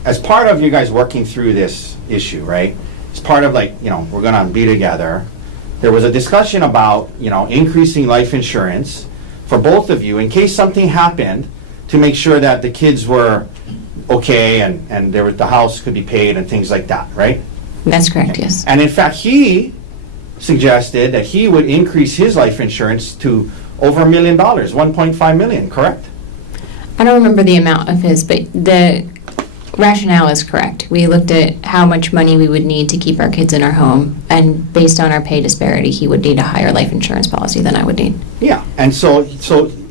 as part of you guys working through this issue, right? It's part of we're gonna be together. There was a discussion about, increasing life insurance for both of you in case something happened to make sure that the kids were okay and the house could be paid and things like that, right? That's correct, yes. And in fact, he suggested that he would increase his life insurance to over $1 million, 1.5 million, correct? I don't remember the amount of his, but the rationale is correct. We looked at how much money we would need to keep our kids in our home, and based on our pay disparity, he would need a higher life insurance policy than I would need. Yeah, and so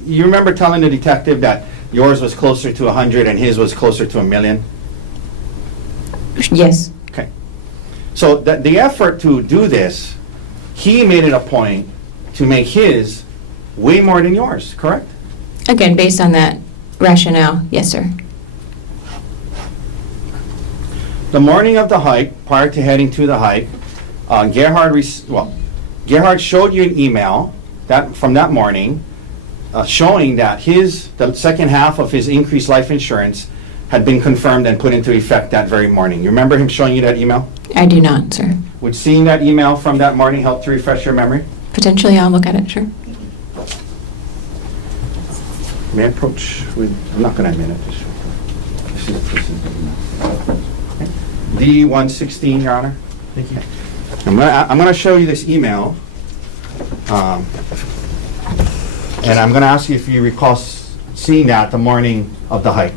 you remember telling the detective that yours was closer to 100 and his was closer to $1 million? Yes. Okay. So the effort to do this, he made it a point to make his way more than yours, correct? Again, based on that rationale, yes, sir. The morning of the hike, prior to heading to the hike, Gerhard showed you an email from that morning showing that the second half of his increased life insurance had been confirmed and put into effect that very morning. You remember him showing you that email? I do not, sir. Would seeing that email from that morning help to refresh your memory? Potentially, I'll look at it, sure. May I approach with, I'm not going to admit it. This is D-116, Your Honor. Thank you. I'm going to show you this email. And I'm going to ask you if you recall seeing that the morning of the hike.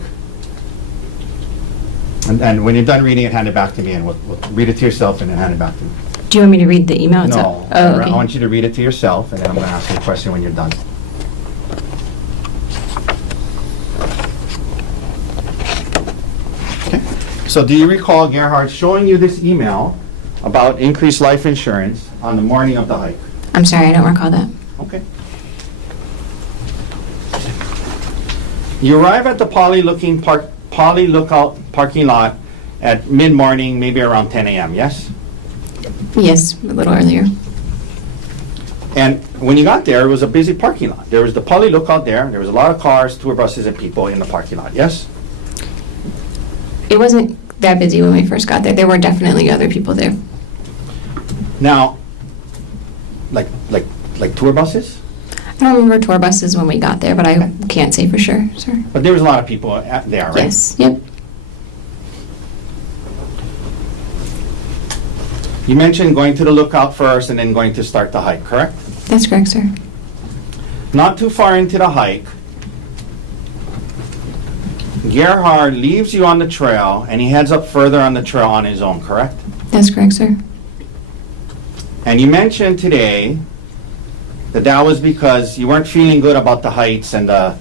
And when you're done reading it, hand it back to me, and we'll read it to yourself and then hand it back to me. Do you want me to read the email No, itself? Oh, okay. I want you to read it to yourself, and then I'm going to ask you a question when you're done. Okay. So do you recall Gerhard showing you this email about increased life insurance on the morning of the hike? I'm sorry, I don't recall that. Okay. You arrive at the Poly Lookout parking lot at mid-morning, maybe around 10 a.m., yes? Yes, a little earlier. And when you got there, it was a busy parking lot. There was the Poly Lookout there. There was a lot of cars, tour buses, and people in the parking lot, yes? It wasn't that busy when we first got there. There were definitely other people there. Now, like tour buses? I don't remember tour buses when we got there, but I can't say for sure, sir. But there was a lot of people there, right? Yes, yep. You mentioned going to the lookout first and then going to start the hike, correct? That's correct, sir. Not too far into the hike, Gerhard leaves you on the trail and he heads up further on the trail on his own, correct? That's correct, sir. And you mentioned today that was because you weren't feeling good about the heights and the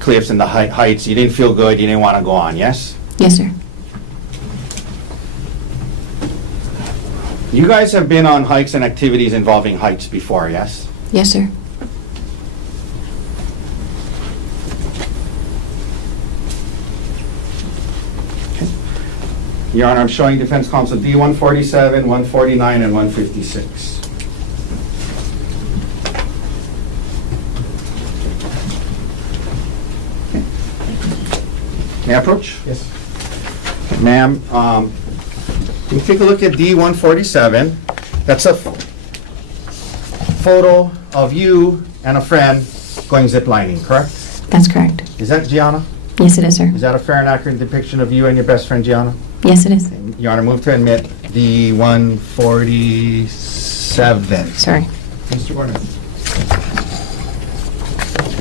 cliffs and the heights. You didn't feel good, you didn't want to go on, yes? Yes, sir. You guys have been on hikes and activities involving heights before, yes? Yes, sir. Your Honor, I'm showing defense counsel D-147, 149, and 156. May I approach? Yes. Ma'am, you take a look at D-147. That's a photo of you and a friend going ziplining, correct? That's correct. Is that Gianna? Yes, it is, sir. Is that a fair and accurate depiction of you and your best friend Gianna? Yes, it is. Your Honor, move to admit D-147. Sorry. Mr. Warner.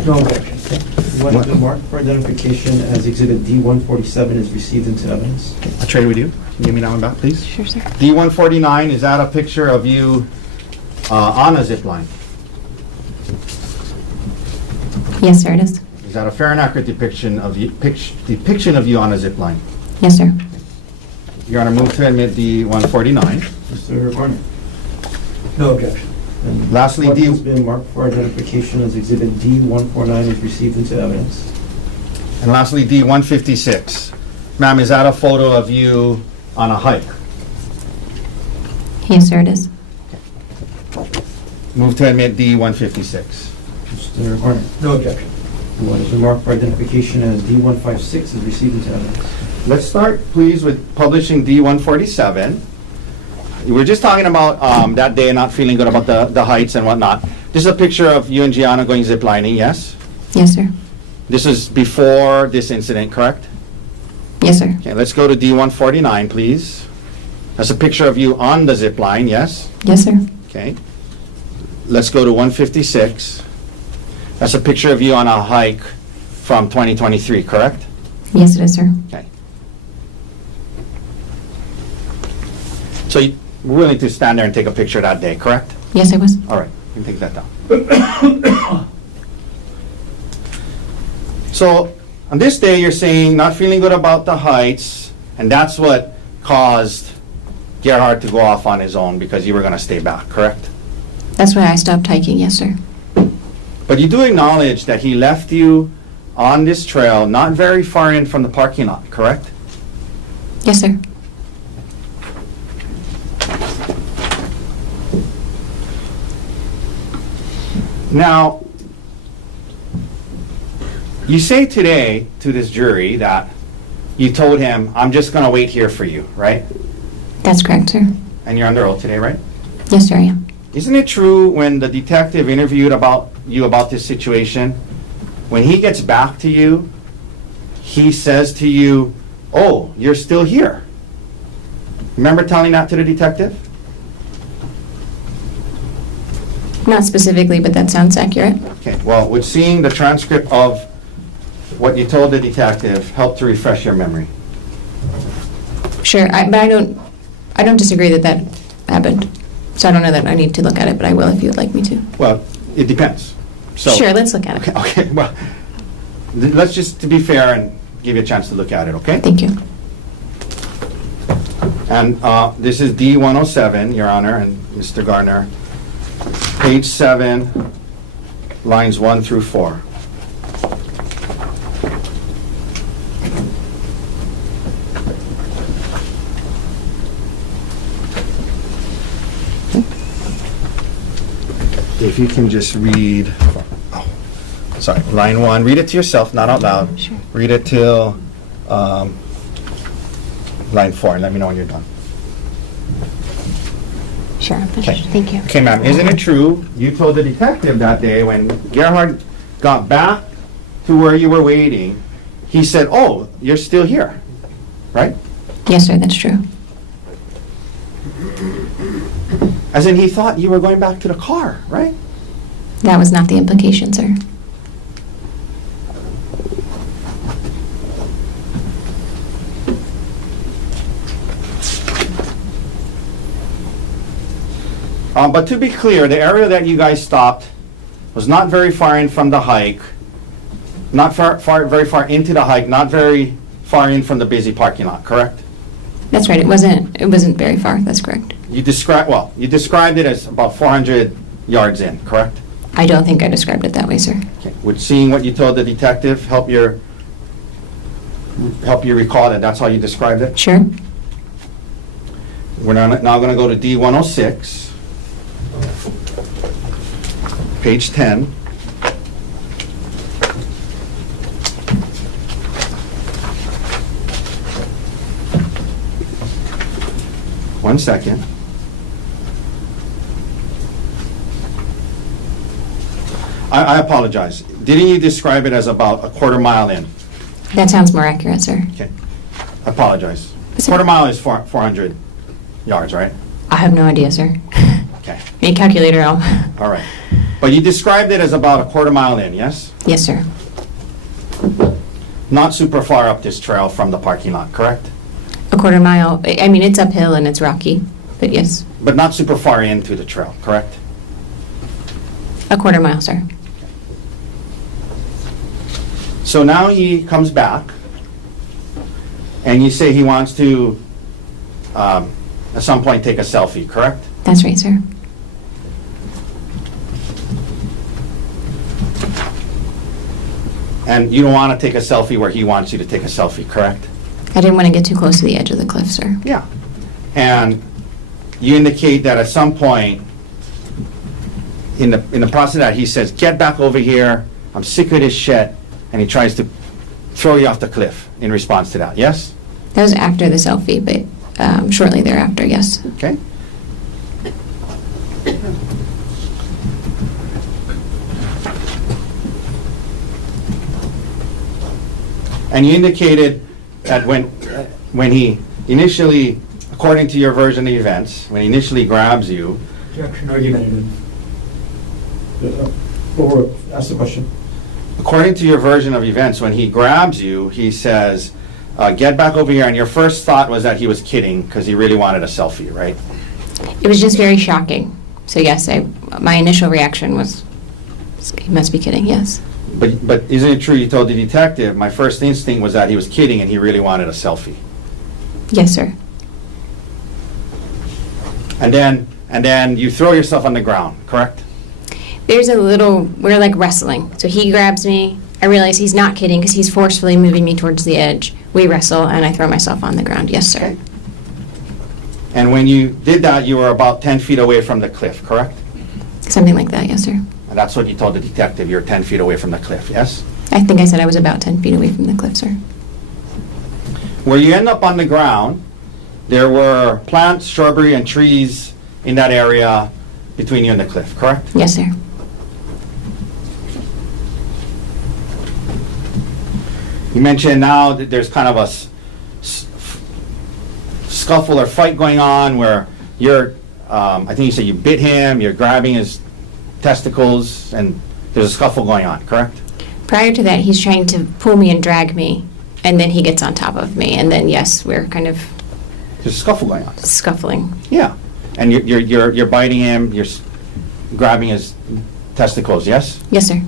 No objection. What has been marked for identification as Exhibit D-147 is received into evidence. I'll trade with you. Can you give me that one back, please? Sure, sir. D-149, is that a picture of you on a zip line? Yes, sir, it is. Is that a fair and accurate depiction of you, depiction of you on a zip line? Yes, sir. Your Honor, move to admit D-149. Mr. Garner. No objection. And Lastly, what D- has been marked for identification as Exhibit D-149 is received into evidence. And lastly, D-156. Ma'am, is that a photo of you on a hike? Yes, sir, it is. Move to admit D-156. Mr. Garner. No objection. And what has been marked for identification as D-156 is received into evidence. Let's start, please, with publishing D-147. We're just talking about that day not feeling good about the heights and whatnot. This is a picture of you and Gianna going ziplining, yes? Yes, sir. This is before this incident, correct? Yes, sir. Okay, let's go to D-149, please. That's a picture of you on the zip line, yes? Yes, sir. Okay. Let's go to 156. That's a picture of you on a hike from 2023, correct? Yes, it is, sir. Okay. So we're willing to stand there and take a picture that day, correct? Yes, I was. All right, you can take that down. So on this day, you're saying not feeling good about the heights, and that's what caused Gerhard to go off on his own because you were going to stay back, correct? That's why I stopped hiking. Yes, sir. But you do acknowledge that he left you on this trail not very far in from the parking lot, correct? Yes, sir. Now, you say today to this jury that you told him, I'm just going to wait here for you, right? That's correct, sir. And you're under oath today, right? Yes, sir, I am. Isn't it true when the detective interviewed about this situation, when he gets back to you, he says to you, oh, you're still here? Remember telling that to the detective? Not specifically, but that sounds accurate. Okay, well, would seeing the transcript of what you told the detective help to refresh your memory? Sure, but I don't disagree that that happened. So I don't know that I need to look at it, but I will if you would like me to. Well, it depends. So, Sure, let's look at it. Okay, well, let's just, to be fair, and give you a chance to look at it, okay? Thank you. And this is D-107, Your Honor, and Mr. Gardner. Page 7, lines 1 through 4. If you can just read, sorry, line 1, read it to yourself, not out loud. Sure. Read it till line 4, and let me know when you're done. Sure, I'm finished. Thank you. Okay, ma'am, isn't it true, you told the detective that day when Gerhard got back to where you were waiting, he said, oh, you're still here, right? Yes, sir, that's true. As in, he thought you were going back to the car, right? That was not the implication, sir. But to be clear, the area that you guys stopped was not very far in from the hike, not very far into the hike, not very far in from the busy parking lot, correct? That's right. It wasn't very far. That's correct. You described it as about 400 yards in, correct? I don't think I described it that way, sir. Okay. Would seeing what you told the detective help you recall that that's how you described it? Sure. We're now going to go to D-106, page 10. One second. I apologize. Didn't you describe it as about a quarter mile in? That sounds more accurate, sir. Okay. I apologize. Is it- Quarter mile is 400 yards, right? I have no idea, sir. Okay. Any calculator, All right. But you described it as about a quarter mile in, yes? Yes, sir. not super far up this trail from the parking lot, correct? A quarter mile. I mean, it's uphill and it's rocky, but yes, But not super far into the trail, correct? a quarter mile, sir. So now he comes back, and you say he wants to, at some point, take a selfie, correct? That's right, sir. And you don't want to take a selfie where he wants you to take a selfie, correct? I didn't want to get too close to the edge of the cliff, sir. Yeah. And you indicate that at some point in the process of that, he says, "Get back over here. I'm sick of this shit." And he tries to throw you off the cliff in response to that, yes? That was after the selfie, but shortly thereafter, yes. Okay. And you indicated that when he initially, according to your version of events, when he initially grabs you, Objection, argumentative. Or, ask the question. according to your version of events, when he grabs you, he says, "Get back over here." And your first thought was that he was kidding because he really wanted a selfie, right? It was just very shocking. So yes, my initial reaction was, he must be kidding, yes. But isn't it true you told the detective, "My first instinct was that he was kidding and he really wanted a selfie"? Yes, sir. And then you throw yourself on the ground, correct? We're like wrestling. So he grabs me. I realize he's not kidding because he's forcefully moving me towards the edge. We wrestle and I throw myself on the ground. Yes, sir. Okay. And when you did that, you were about 10 feet away from the cliff, correct? Something like that, yes, sir. And that's what you told the detective, you're 10 feet away from the cliff, yes? I think I said I was about 10 feet away from the cliff, sir. Where you end up on the ground, there were plants, shrubbery, and trees in that area between you and the cliff, correct? Yes, sir. You mentioned now that there's kind of a scuffle or fight going on where you're, I think you said you bit him, you're grabbing his testicles, and there's a scuffle going on, correct? Prior to that, he's trying to pull me and drag me, and then he gets on top of me, and then yes, we're kind of There's a scuffle going on. scuffling. Yeah. And you're biting him, you're grabbing his testicles, yes? Yes, sir.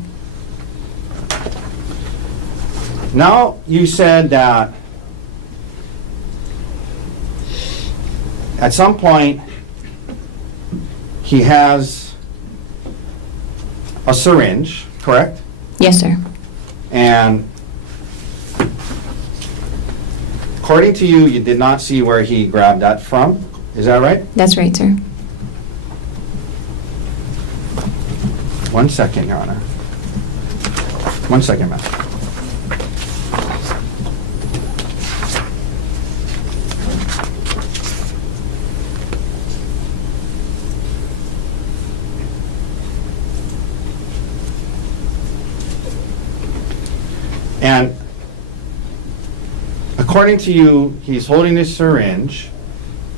Now, you said that at some point he has a syringe, correct? Yes, sir. And according to you, you did not see where he grabbed that from. Is that right? That's right, sir. 1 second, Your Honor. 1 second, ma'am. And according to you, he's holding this syringe,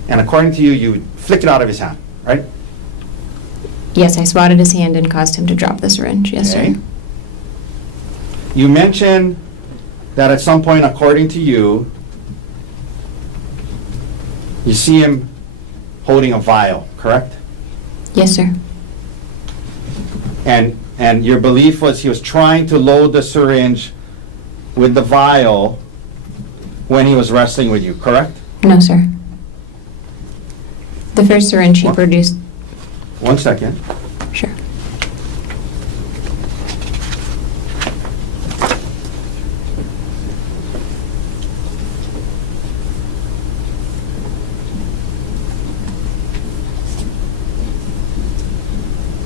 and according to you, you flick it out of his hand, right? Yes, I swatted his hand and caused him to drop the syringe. Yes, Okay. sir. You mentioned that at some point, according to you, you see him holding a vial, correct? Yes, sir. And your belief was he was trying to load the syringe with the vial when he was wrestling with you, correct? No, sir. The first syringe he What? produced. 1 second. Sure.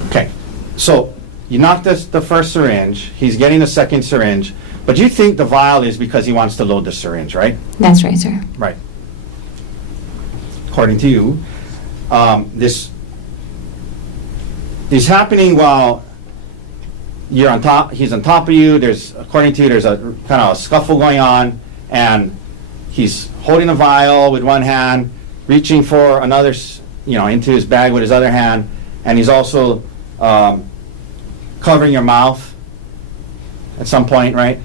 Okay, so you knocked the first syringe, he's getting the second syringe, but you think the vial is because he wants to load the syringe, right? That's right, sir. Right. According to you, this is happening while you're on top, he's on top of you, according to you, there's a kind of a scuffle going on, and he's holding a vial with one hand, reaching for another, into his bag with his other hand, and he's also covering your mouth at some point, right?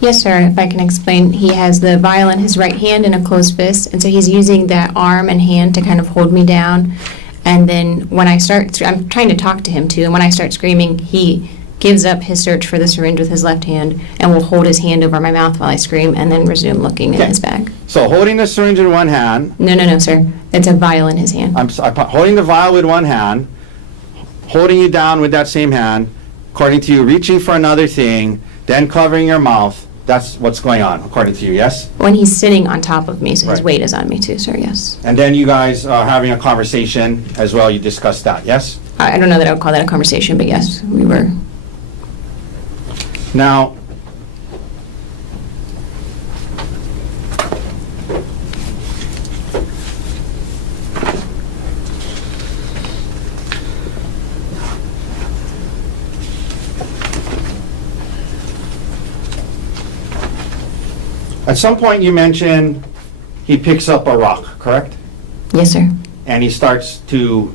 Yes, sir, if I can explain. He has the vial in his right hand and a closed fist, and so he's using that arm and hand to kind of hold me down. And then when I start, I'm trying to talk to him too, and when I start screaming, he gives up his search for the syringe with his left hand and will hold his hand over my mouth while I scream and then resume looking in Okay. his bag. So holding the syringe in one hand, No, sir. It's a vial in his hand. holding the vial with one hand, holding you down with that same hand, according to you, reaching for another thing, then covering your mouth. That's what's going on, according to you, yes? When he's sitting on top of me, so his Right. weight is on me too, sir, yes. And then you guys are having a conversation as well, you discussed that, yes? I don't know that I would call that a conversation, but yes, we were. Now, at some point you mentioned he picks up a rock, correct? Yes, sir. And he starts to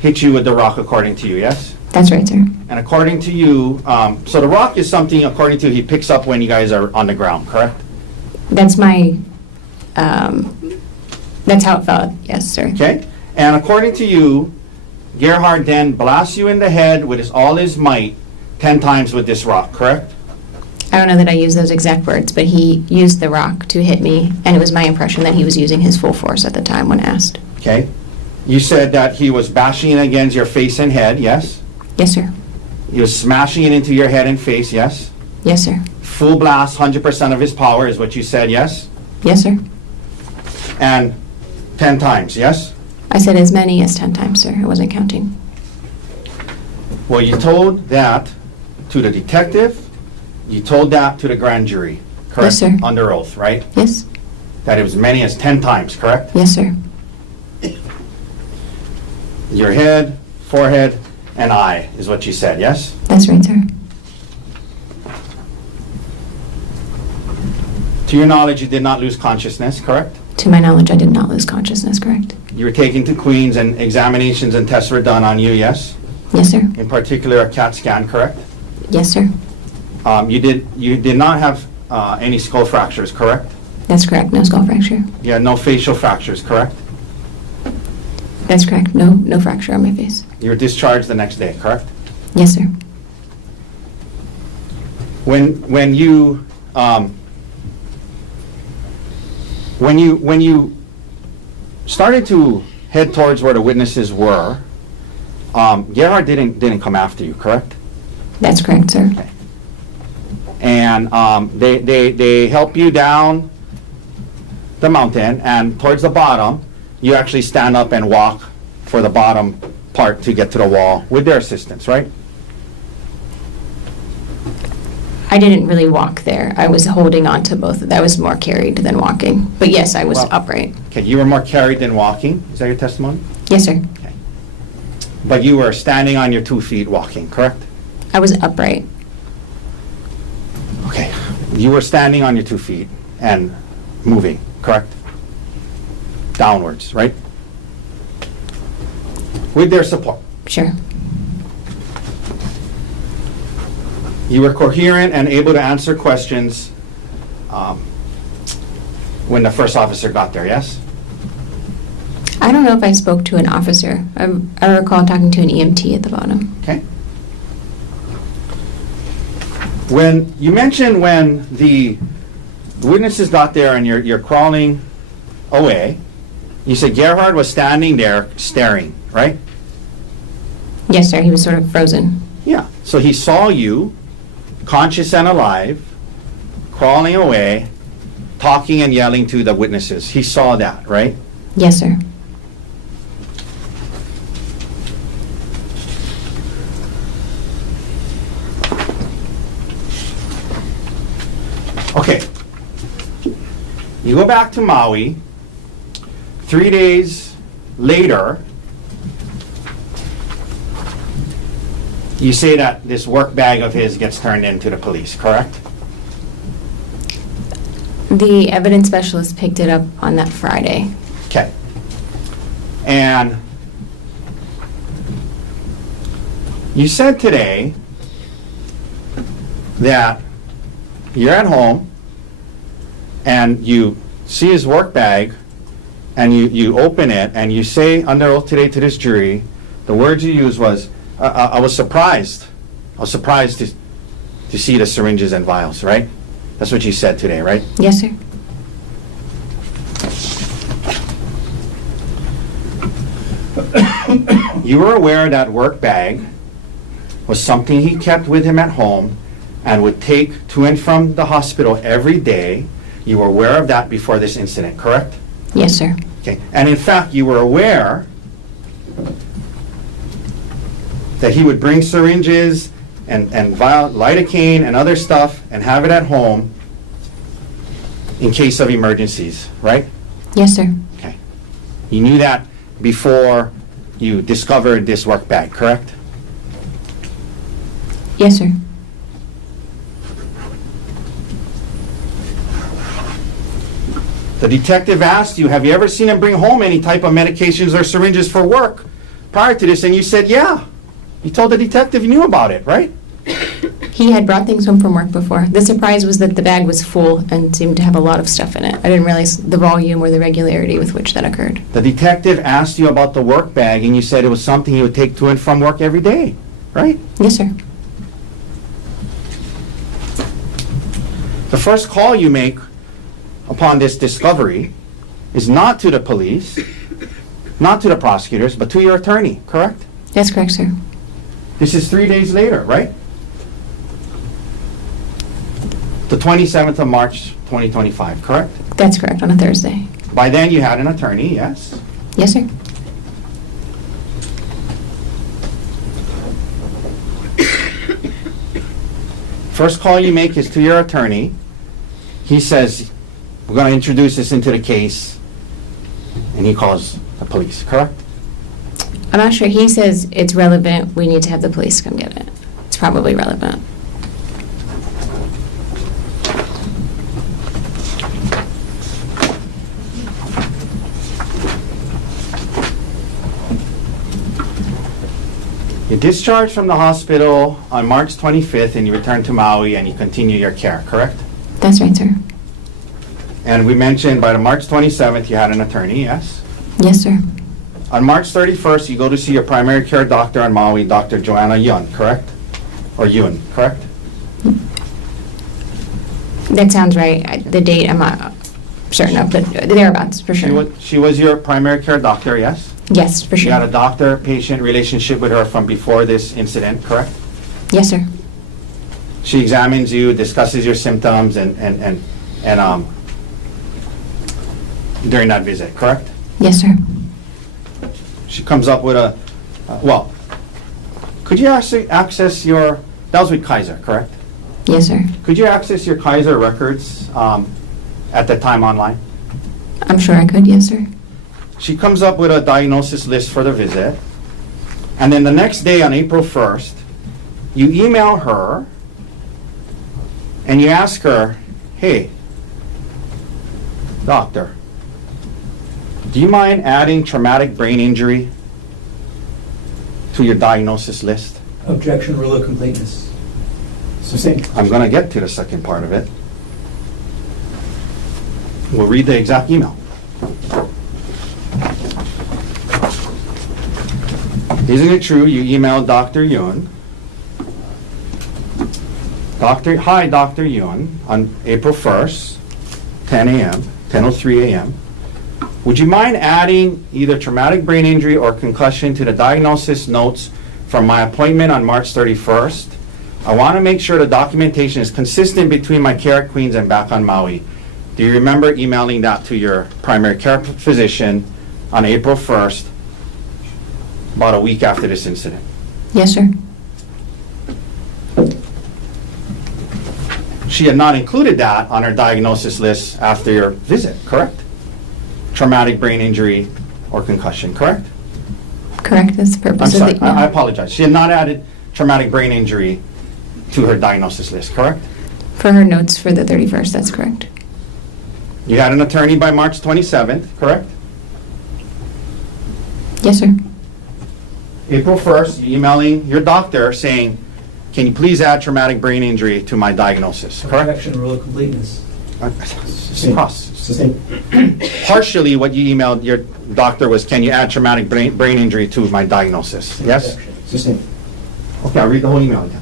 hit you with the rock according to you, yes? That's right, sir. And according to you, so the rock is something, according to you, he picks up when you guys are on the ground, correct? That's my, that's how it felt, yes, sir. Okay? And according to you, Gerhard then blasts you in the head with all his might 10 times with this rock, correct? I don't know that I used those exact words, but he used the rock to hit me, and it was my impression that he was using his full force at the time when asked. Okay? You said that he was bashing it against your face and head, yes? Yes, sir. He was smashing it into your head and face, yes? Yes, sir. Full blast, 100% of his power is what you said, yes? Yes, sir. And 10 times, yes? I said as many as 10 times, sir. I wasn't counting. Well, you told that to the detective, you told that to the grand jury, correct? Yes, sir. Under oath, right? Yes? That it was as many as 10 times, correct? Yes, sir. Your head, forehead, and eye is what you said, yes? That's right, sir. To your knowledge, you did not lose consciousness, correct? To my knowledge, I did not lose consciousness, correct? You were taken to Queens and examinations and tests were done on you, yes? Yes, sir. In particular, a CAT scan, correct? Yes, sir. You did not have any skull fractures, correct? That's correct. No skull fracture. You had no facial fractures, correct? That's correct. No fracture on my face. You were discharged the next day, correct? Yes, sir. When you started to head towards where the witnesses were, Gerhard didn't come after you, correct? That's correct, sir. And they help you down the mountain, and towards the bottom, you actually stand up and walk for the bottom part to get to the wall with their assistance, right? I didn't really walk there. I was holding on to both. I was more carried than walking. But yes, I was Well- upright. Okay, you were more carried than walking. Is that your testimony? Yes, sir. But you were standing on your 2 feet walking, correct? I was upright. Okay. You were standing on your 2 feet and moving, correct? Downwards, right? With their support. Sure. You were coherent and able to answer questions when the first officer got there, yes? I don't know if I spoke to an officer. I recall talking to an EMT at the bottom. Okay. When you mentioned when the witnesses got there and you're crawling away, you said Gerhard was standing there staring, right? Yes, sir. He was sort of frozen. Yeah. So he saw you, conscious and alive, crawling away, talking and yelling to the witnesses. He saw that, right? Yes, sir. Okay. You go back to Maui. 3 days later, you say that this work bag of his gets turned into the police, correct? The evidence specialist picked it up on that Friday. Okay. And you said today that you're at home, and you see his work bag, and you open it, and you say under oath today to this jury, the words you used was, I was surprised. I was surprised to see the syringes and vials, right? That's what you said today, right? Yes, sir. You were aware that work bag was something he kept with him at home and would take to and from the hospital every day. You were aware of that before this incident, correct? Yes, sir. Okay. And in fact, you were aware that he would bring syringes and lidocaine and other stuff and have it at home in case of emergencies, right? Yes, sir. Okay. You knew that before you discovered this work bag, correct? Yes, sir. The detective asked you, have you ever seen him bring home any type of medications or syringes for work prior to this? And you said, yeah. You told the detective you knew about it, right? He had brought things home from work before. The surprise was that the bag was full and seemed to have a lot of stuff in it. I didn't realize the volume or the regularity with which that occurred. The detective asked you about the work bag, and you said it was something he would take to and from work every day, right? Yes, sir. The first call you make upon this discovery is not to the police, not to the prosecutors, but to your attorney, correct? That's correct, sir. This is 3 days later, right? The 27th of March, 2025, correct? That's correct, on a Thursday. By then you had an attorney, yes? Yes, sir. First call you make is to your attorney. He says, we're going to introduce this into the case, and he calls the police, correct? I'm not sure. He says it's relevant. We need to have the police come get it. It's probably relevant. You discharged from the hospital on March 25th, and you return to Maui, and you continue your care, correct? That's right, sir. And we mentioned by the March 27th, you had an attorney, yes? Yes, sir. On March 31st, you go to see your primary care doctor on Maui, Dr. Joanna Yun, correct? Or Yun, correct? That sounds right. The date, I'm not certain of, but thereabouts, for sure. She was your primary care doctor, yes? Yes, for You had a sure. doctor-patient relationship with her from before this incident, correct? Yes, sir. She examines you, discusses your symptoms, and during that visit, correct? Yes, sir. She comes up with a, well, could you actually access your, that was with Kaiser, correct? Yes, sir. Could you access your Kaiser records at the time online? I'm sure I could. Yes, sir. She comes up with a diagnosis list for the visit, and then the next day on April 1st, you email her and you ask her, hey, doctor, do you mind adding traumatic brain injury to your diagnosis list? Objection, rule of completeness. Succinct. I'm going to get to the second part of it. We'll read the exact email. Isn't it true you emailed Dr. Yun? Hi, Dr. Yun, on April 1st, 10 a.m., 10:03 a.m. Would you mind adding either traumatic brain injury or concussion to the diagnosis notes from my appointment on March 31st? I want to make sure the documentation is consistent between my care at Queens and back on Maui. Do you remember emailing that to your primary care physician on April 1st, about a week after this incident? Yes, sir. She had not included that on her diagnosis list after your visit, correct? Traumatic brain injury or concussion, correct? Correct. That's the I'm purpose sorry, of the I email. apologize. She had not added traumatic brain injury to her diagnosis list, correct? For her notes for the 31st, that's correct. You had an attorney by March 27th, correct? Yes, sir. April 1st, you're emailing your doctor saying, can you please add traumatic brain injury to my diagnosis, correct? Correction, rule of completeness. Sustained. Partially, what you emailed your doctor was, can you add traumatic brain injury to my diagnosis? Yes? Sustained. Okay, I'll read the whole email again.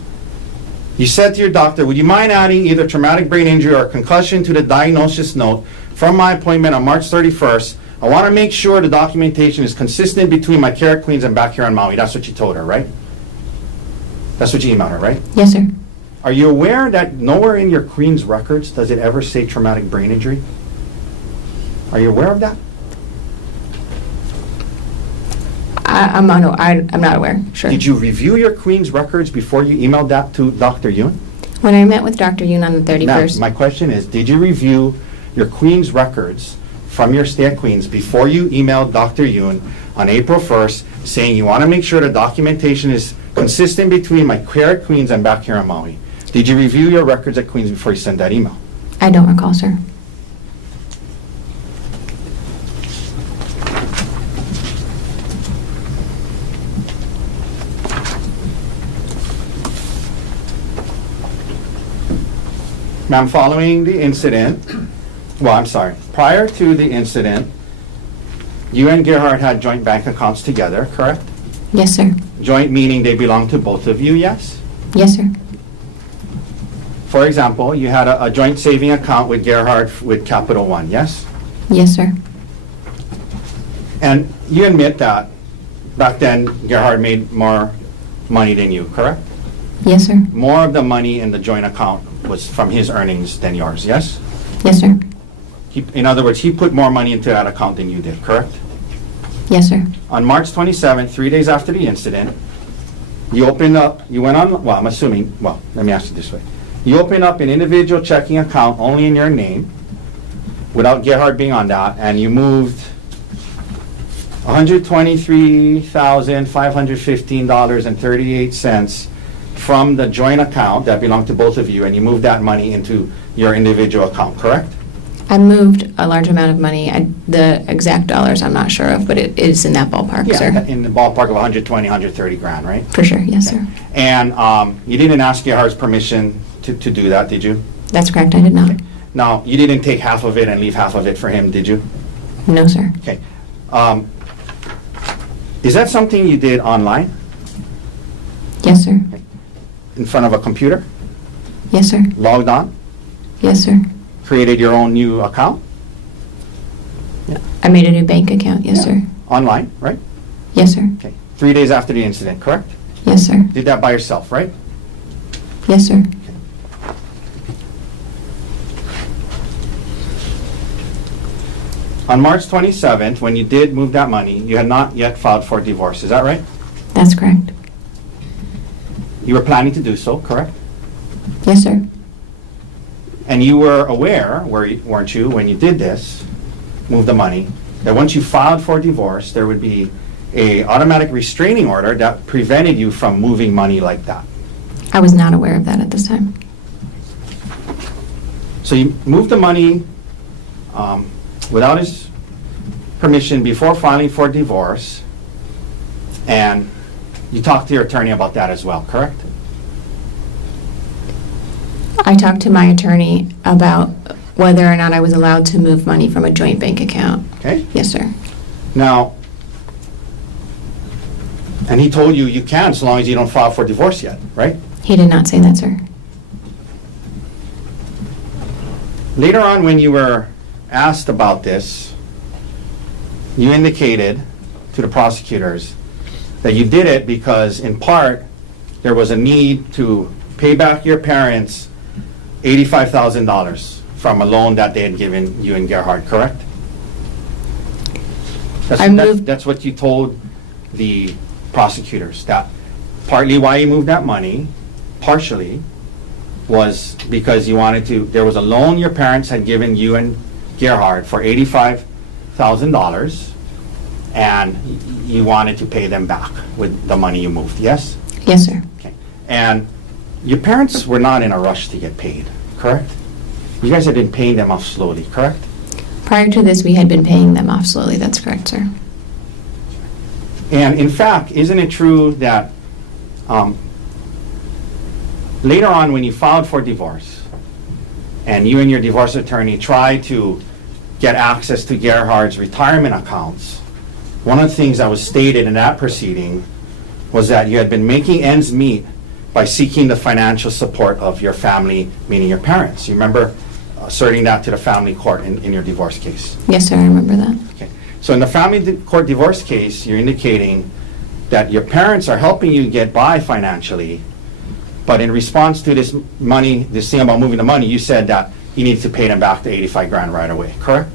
You said to your doctor, would you mind adding either traumatic brain injury or concussion to the diagnosis note from my appointment on March 31st? I want to make sure the documentation is consistent between my care at Queens and back here on Maui. That's what you told her, right? That's what you emailed her, right? Yes, sir. Are you aware that nowhere in your Queens records does it ever say traumatic brain injury? Are you aware of that? I'm not aware. Sure. Did you review your Queens records before you emailed that to Dr. Yun? When I met with Dr. Yoon on the Now, 31st, my question is, did you review your Queens records from your stay at Queens before you emailed Dr. Yun on April 1st saying you want to make sure the documentation is consistent between my care at Queens and back here on Maui? Did you review your records at Queens before you sent that email? I don't recall, sir. Ma'am, following the incident, prior to the incident, you and Gerhard had joint bank accounts together, correct? Yes, sir. Joint meaning they belong to both of you, yes? Yes, sir. For example, you had a joint saving account with Gerhard with Capital One, yes? Yes, sir. And you admit that back then Gerhard made more money than you, correct? Yes, sir. More of the money in the joint account was from his earnings than yours, yes? Yes, sir. In other words, he put more money into that account than you did, correct? Yes, sir. On March 27th, 3 days after the incident, you opened up, you went on, well, I'm assuming, well, let me ask you this way. You opened up an individual checking account only in your name, without Gerhard being on that, and you moved $123,515.38 from the joint account that belonged to both of you, and you moved that money into your individual account, correct? I moved a large amount of money. The exact dollars I'm not sure of, but it is in that ballpark, sir. Yeah, in the ballpark of 120, 130 grand, right? For sure, yes, sir. And you didn't ask Gerhard's permission to do that, did you? That's correct, I did not. Now, you didn't take half of it and leave half of it for him, did you? No, sir. Okay. Is that something you did online, Yes, sir. in front of a computer, Yes, sir. logged on, Yes, sir. created your own new account, I made a new bank account, yes, sir. online, right? Yes, sir. Okay. 3 days after the incident, correct? Yes, sir. Did that by yourself, right? Yes, sir. On March 27th, when you did move that money, you had not yet filed for divorce, is that right? That's correct. You were planning to do so, correct? Yes, sir. And you were aware, weren't you, when you did this, move the money, that once you filed for divorce, there would be a automatic restraining order that prevented you from moving money like that. I was not aware of that at this time. So you moved the money without his permission before filing for divorce, and you talked to your attorney about that as well, correct? I talked to my attorney about whether or not I was allowed to move money from a joint bank account. Okay? Yes, sir. Now, and he told you you can so long as you don't file for divorce yet, right? He did not say that, sir. Later on, when you were asked about this, you indicated to the prosecutors that you did it because, in part, there was a need to pay back your parents $85,000 from a loan that they had given you and Gerhard, correct? That's what you told the prosecutors, that partly why you moved that money, partially, was because you wanted to, there was a loan your parents had given you and Gerhard for $85,000, and you wanted to pay them back with the money you moved, yes? Yes, sir. Okay. And your parents were not in a rush to get paid, correct? You guys had been paying them off slowly, correct? Prior to this, we had been paying them off slowly. That's correct, sir. And in fact, isn't it true that later on when you filed for divorce, and you and your divorce attorney tried to get access to Gerhard's retirement accounts, one of the things that was stated in that proceeding was that you had been making ends meet by seeking the financial support of your family, meaning your parents. You remember asserting that to the family court in your divorce case? Yes, sir, I remember that. Okay. So in the family court divorce case, you're indicating that your parents are helping you get by financially, but in response to this money, this thing about moving the money, you said that you need to pay them back the 85 grand right away, correct?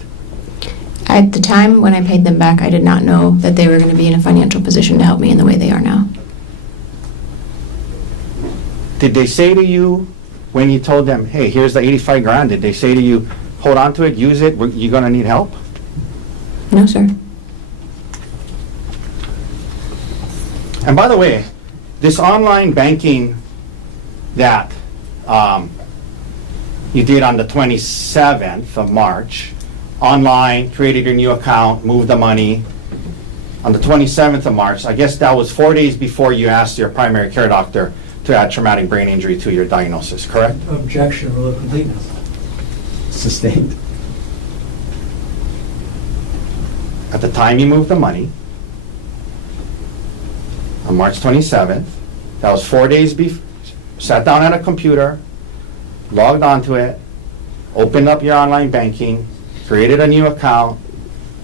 At the time when I paid them back, I did not know that they were going to be in a financial position to help me in the way they are now. Did they say to you when you told them, hey, here's the 85 grand, did they say to you, hold on to it, use it, you're going to need help? No, sir. And by the way, this online banking that you did on the 27th of March, online, created your new account, moved the money. On the 27th of March, I guess that was 4 days before you asked your primary care doctor to add traumatic brain injury to your diagnosis, correct? Objection, rule of completeness. Sustained. At the time you moved the money, on March 27th, that was 4 days before, sat down at a computer, logged onto it, opened up your online banking, created a new account,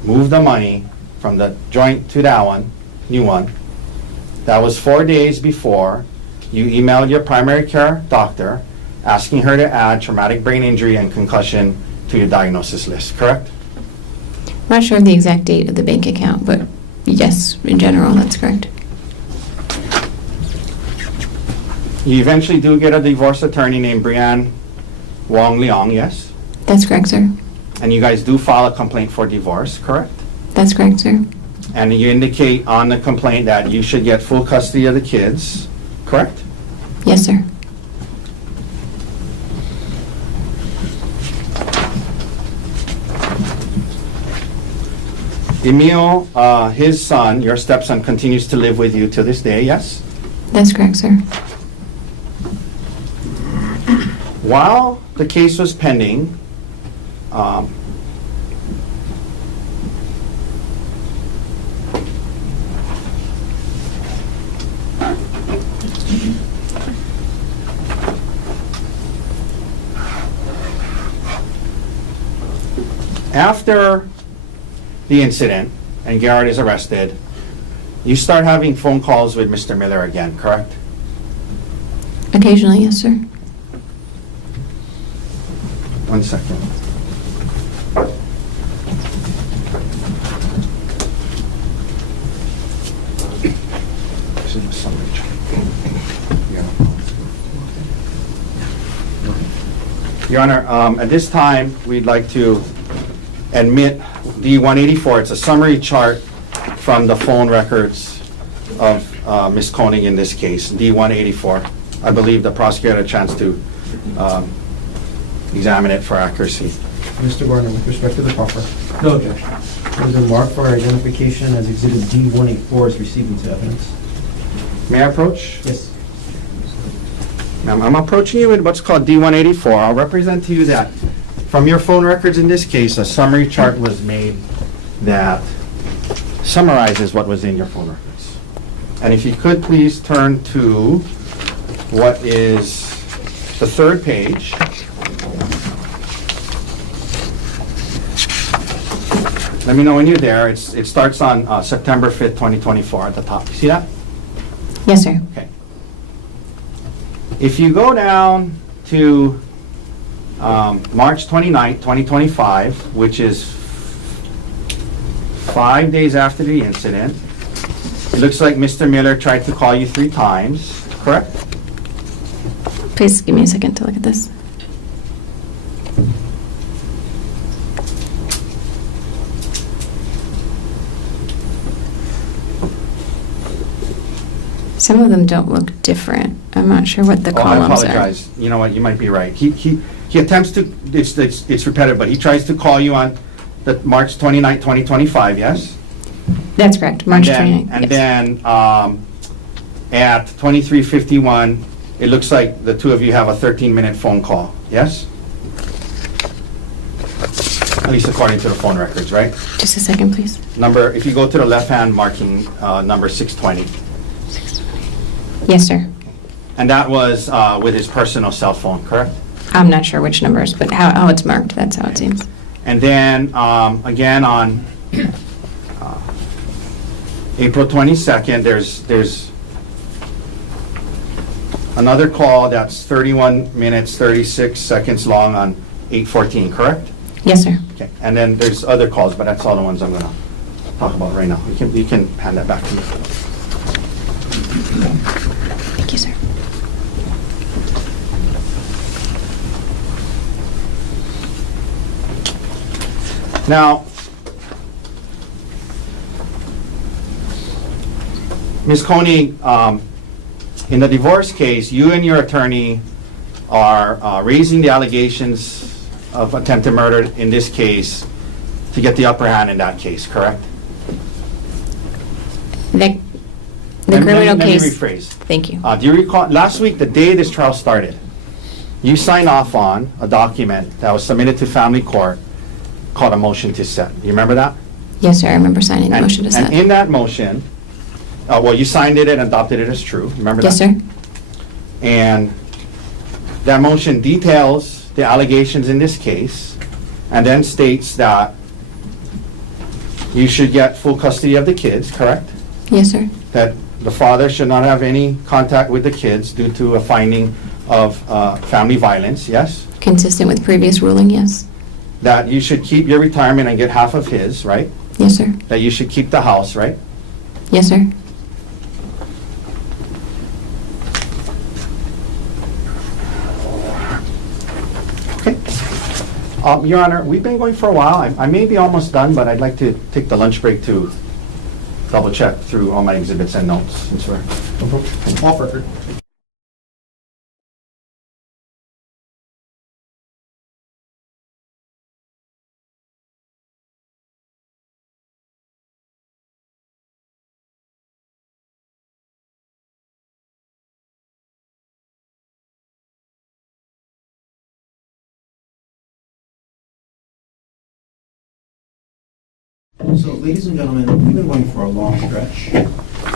moved the money from the joint to that one, new one. That was 4 days before you emailed your primary care doctor asking her to add traumatic brain injury and concussion to your diagnosis list, correct? I'm not sure of the exact date of the bank account, but yes, in general, that's correct. You eventually do get a divorce attorney named Brianne Wong Leong, yes? That's correct, sir. And you guys do file a complaint for divorce, correct? That's correct, sir. And you indicate on the complaint that you should get full custody of the kids, correct? Yes, sir. Emil, his son, your stepson, continues to live with you to this day, yes? That's correct, sir. While the case was pending, after the incident and Garrett is arrested, you start having phone calls with Mr. Miller again, correct? Occasionally, yes, sir. 1 second. This is my summary chart. Your Honor, at this time, we'd like to admit D-184. It's a summary chart from the phone records of Ms. Koenig in this case, D-184. I believe the prosecutor had a chance to examine it for accuracy. Mr. Gardner, with respect to the proffer, No objection. it was marked for identification as Exhibit D-184 is received into evidence. May I approach? Yes. Ma'am, I'm approaching you with what's called D-184. I'll represent to you that from your phone records in this case, a summary chart was made that summarizes what was in your phone records. And if you could please turn to what is the third page. Let me know when you're there. It starts on September 5th, 2024 at the top. You see that? Yes, sir. Okay. If you go down to March 29th, 2025, which is 5 days after the incident, it looks like Mr. Miller tried to call you 3 times, correct? Please give me a second to look at this. Some of them don't look different. I'm not sure what the Oh, I columns are. apologize. You know what, you might be right. He attempts to, it's repetitive, but he tries to call you on the March 29th, 2025, yes? That's correct, March 29th. And yes. then at 23:51, it looks like the two of you have a 13-minute phone call, yes? At least according to the phone records, right? Just a second, please. Number, if you go to the left-hand marking, number 620. Yes, sir. And that was with his personal cell phone, correct? I'm not sure which numbers, but how it's marked, that's how it seems. And then, again, on April 22nd, there's another call that's 31 minutes, 36 seconds long on 8/14, correct? Yes, sir. Okay, and then there's other calls, but that's all the ones I'm gonna talk about right now. You can hand that back to me. Thank you, sir. Now, Ms. Coney, in the divorce case, you and your attorney are raising the allegations of attempted murder in this case to get the upper hand in that case, correct? The Let criminal me case. rephrase. Thank you. Do you recall, last week, the day this trial started, you signed off on a document that was submitted to family court called a motion to set. You remember that? Yes, sir. I remember signing the motion to set. And in that motion, well, you signed it and adopted it as true. Remember that? Yes, sir. And that motion details the allegations in this case and then states that you should get full custody of the kids, correct? Yes, sir. That the father should not have any contact with the kids due to a finding of family violence, yes? Consistent with previous ruling, yes. That you should keep your retirement and get half of his, right? Yes, sir. That you should keep the house, right? Yes, sir. Okay. Your Honor, we've been going for a while. I may be almost done, but I'd like to take the lunch break to double check through all my exhibits and notes, since we're Off record. So, ladies and gentlemen, we've been going for a long stretch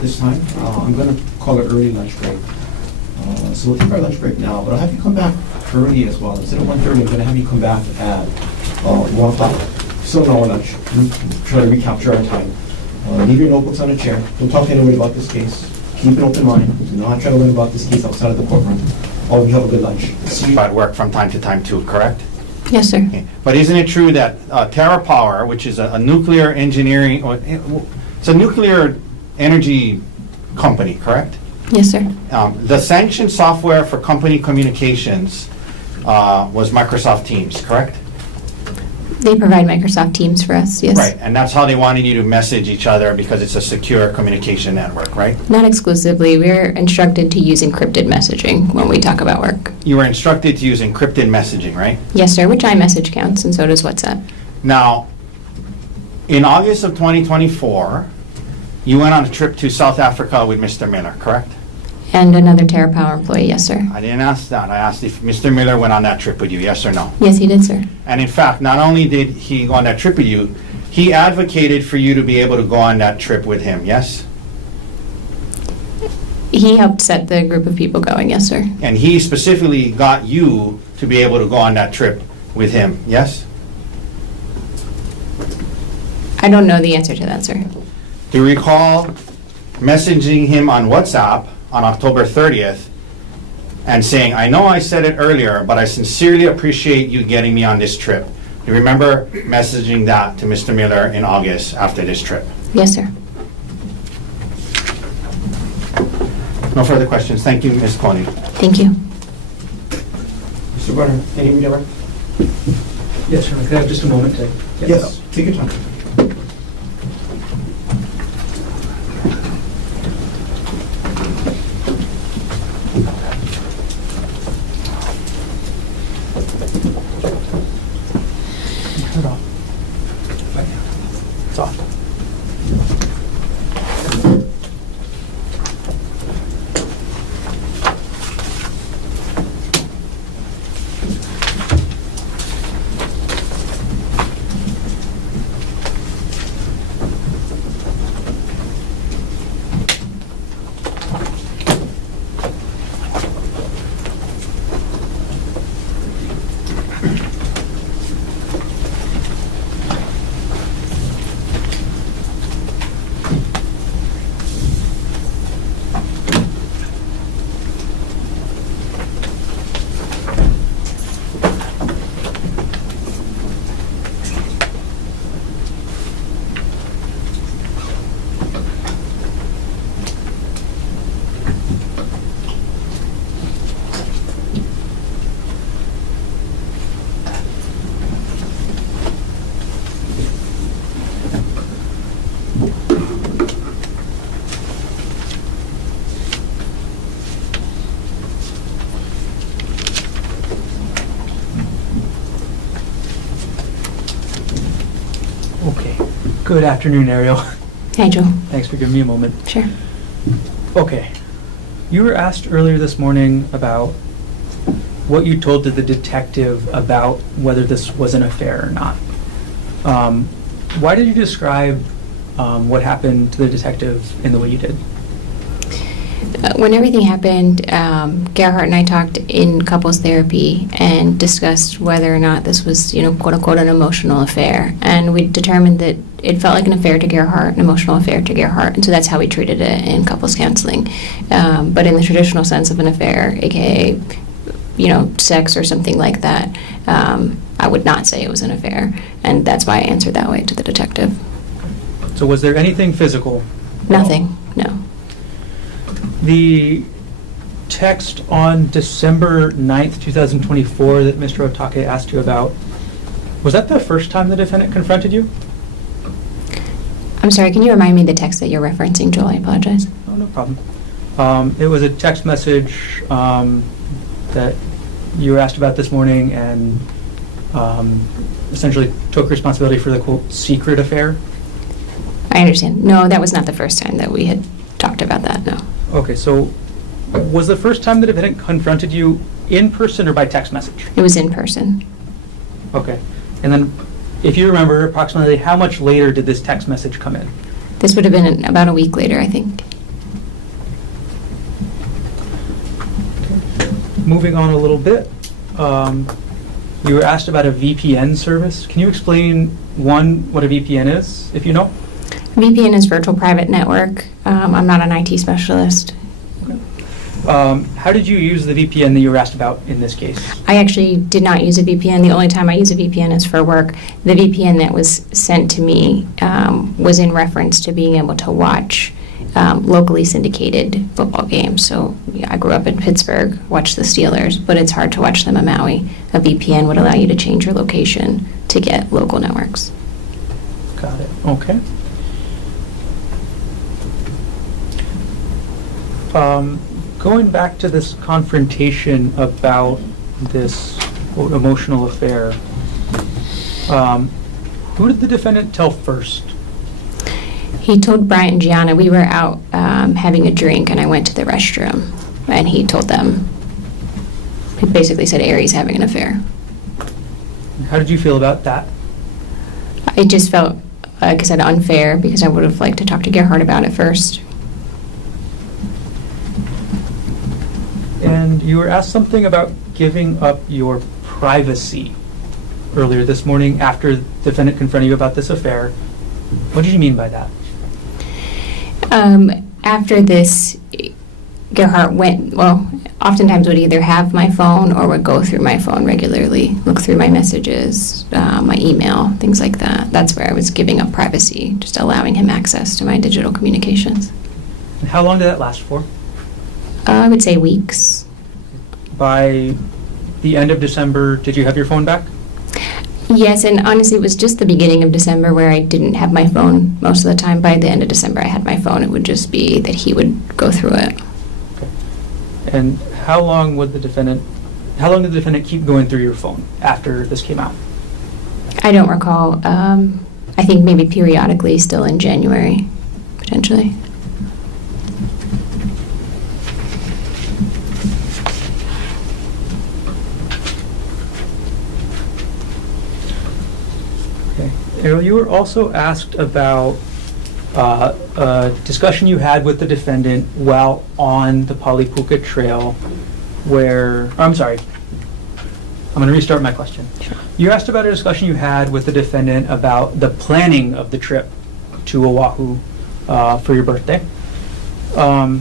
this time. I'm going to call it early lunch break. So we'll take our lunch break now, but I'll have you come back early as well. Instead of 1:30, I'm going to have you come back at 1 o'clock. Still an hour lunch. Try to recapture our time. Leave your notebooks on a chair. Don't talk to anybody about this case. Keep an open mind. Do not try to learn about this case outside of the courtroom. All of you have a good lunch. See you. at work from time to time too, correct? Yes, sir. Okay. But isn't it true that Terra Power, which is a nuclear engineering, or it's a nuclear energy company, correct? Yes, sir. The sanctioned software for company communications was Microsoft Teams, correct? They provide Microsoft Teams for us, yes. Right, and that's how they wanted you to message each other because it's a secure communication network, right? Not exclusively. We're instructed to use encrypted messaging when we talk about work. You were instructed to use encrypted messaging, right? Yes, sir, which iMessage counts, and so does WhatsApp. Now, in August of 2024, you went on a trip to South Africa with Mr. Miller, correct? And another TerraPower employee, yes, sir. I didn't ask that. I asked if Mr. Miller went on that trip with you, yes or no? Yes, he did, sir. And in fact, not only did he go on that trip with you, he advocated for you to be able to go on that trip with him, yes? He helped set the group of people going, yes, sir. And he specifically got you to be able to go on that trip with him, yes? I don't know the answer to that, sir. Do you recall messaging him on WhatsApp on October 30th and saying, I know I said it earlier, but I sincerely appreciate you getting me on this trip? Do you remember messaging that to Mr. Miller in August after this trip? Yes, sir. No further questions. Thank you, Ms. Coney. Thank you. Mr. Garner, any reader? Yes, sir. Could I have just a moment to get this Yes, take your time. It's off. Good afternoon, Ariel. Hi, Joel. Thanks for giving me a moment. Sure. Okay. You were asked earlier this morning about what you told to the detective about whether this was an affair or not. Why did you describe what happened to the detective in the way you did? When everything happened, Gerhardt and I talked in couples therapy and discussed whether or not this was, quote unquote, an emotional affair. And we determined that it felt like an affair to Gerhardt, an emotional affair to Gerhardt. And so that's how we treated it in couples counseling. But in the traditional sense of an affair, aka, sex or something like that, I would not say it was an affair. And that's why I answered that way to the detective. So was there anything physical? Nothing, no. The text on December 9th, 2024 that Mr. Otake asked you about, was that the first time the defendant confronted you? I'm sorry, can you remind me the text that you're referencing, Joel? I apologize. Oh, no problem. It was a text message that you were asked about this morning and essentially took responsibility for the, quote, secret affair. I understand. No, that was not the first time that we had talked about that, no. Okay, so was the first time the defendant confronted you in person or by text message? It was in person. Okay. And then, if you remember, approximately how much later did this text message come in? This would have been about a week later, I think. Moving on a little bit, you were asked about a VPN service. Can you explain, one, what a VPN is, if you know? VPN is virtual private network. I'm not an IT specialist. How did you use the VPN that you were asked about in this case? I actually did not use a VPN. The only time I use a VPN is for work. The VPN that was sent to me was in reference to being able to watch locally syndicated football games. So yeah, I grew up in Pittsburgh, watched the Steelers, but it's hard to watch them in Maui. A VPN would allow you to change your location to get local networks. Got it. Okay. Going back to this confrontation about this, quote, emotional affair, who did the defendant tell first? He told Bryant and Gianna. We were out having a drink, and I went to the restroom, and he told them. He basically said Aries having an affair. How did you feel about that? It just felt, like I said, unfair because I would have liked to talk to Gerhardt about it first. And you were asked something about giving up your privacy earlier this morning after the defendant confronted you about this affair. What did you mean by that? After this, Gerhardt oftentimes would either have my phone or would go through my phone regularly, look through my messages, my email, things like that. That's where I was giving up privacy, just allowing him access to my digital communications. And how long did that last for? I would say weeks. By the end of December, did you have your phone back? Yes, and honestly, it was just the beginning of December where I didn't have my phone most of the time. By the end of December, I had my phone. It would just be that he would go through it. Okay. And how long did the defendant keep going through your phone after this came out? I don't recall. I think maybe periodically, still in January, potentially. Ariel, you were also asked about a discussion you had with the defendant while on the Palipuka Trail where, I'm sorry, I'm going to restart my question. Sure. You asked about a discussion you had with the defendant about the planning of the trip to Oahu for your birthday. How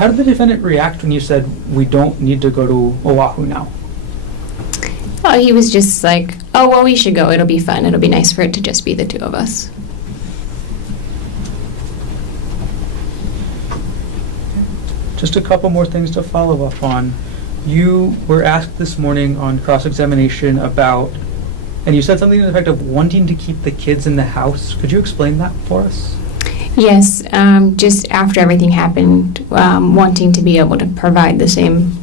did the defendant react when you said, we don't need to go to Oahu now? Oh, he was just like, oh, well, we should go. It'll be fun. It'll be nice for it to just be the two of us. Just a couple more things to follow up on. You were asked this morning on cross-examination about, and you said something to the effect of wanting to keep the kids in the house. Could you explain that for us? Yes, just after everything happened, wanting to be able to provide the same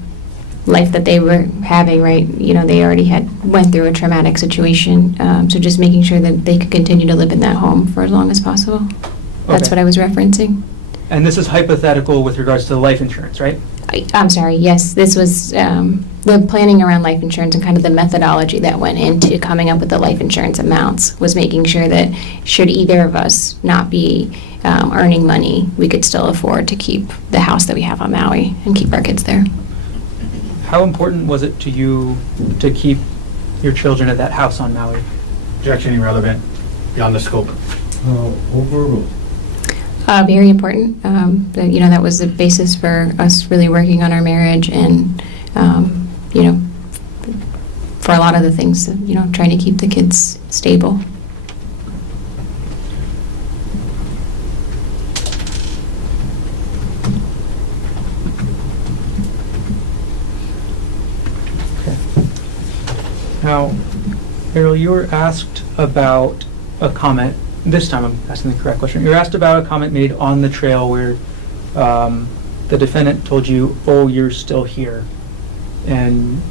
life that they were having, right? They already went through a traumatic situation, so just making sure that they could continue to live in that home for as long as possible. That's Okay. what I was referencing. And this is hypothetical with regards to the life insurance, right? I'm sorry, yes, this was the planning around life insurance and kind of the methodology that went into coming up with the life insurance amounts was making sure that should either of us not be earning money, we could still afford to keep the house that we have on Maui and keep our kids there. How important was it to you to keep your children at that house on Maui? Objection irrelevant, beyond the scope. Overruled. Very important. That was the basis for us really working on our marriage and, for a lot of the things, trying to keep the kids stable. Now, Errol, you were asked about a comment. This time I'm asking the correct question. You were asked about a comment made on the trail where the defendant told you, "Oh, you're still here." And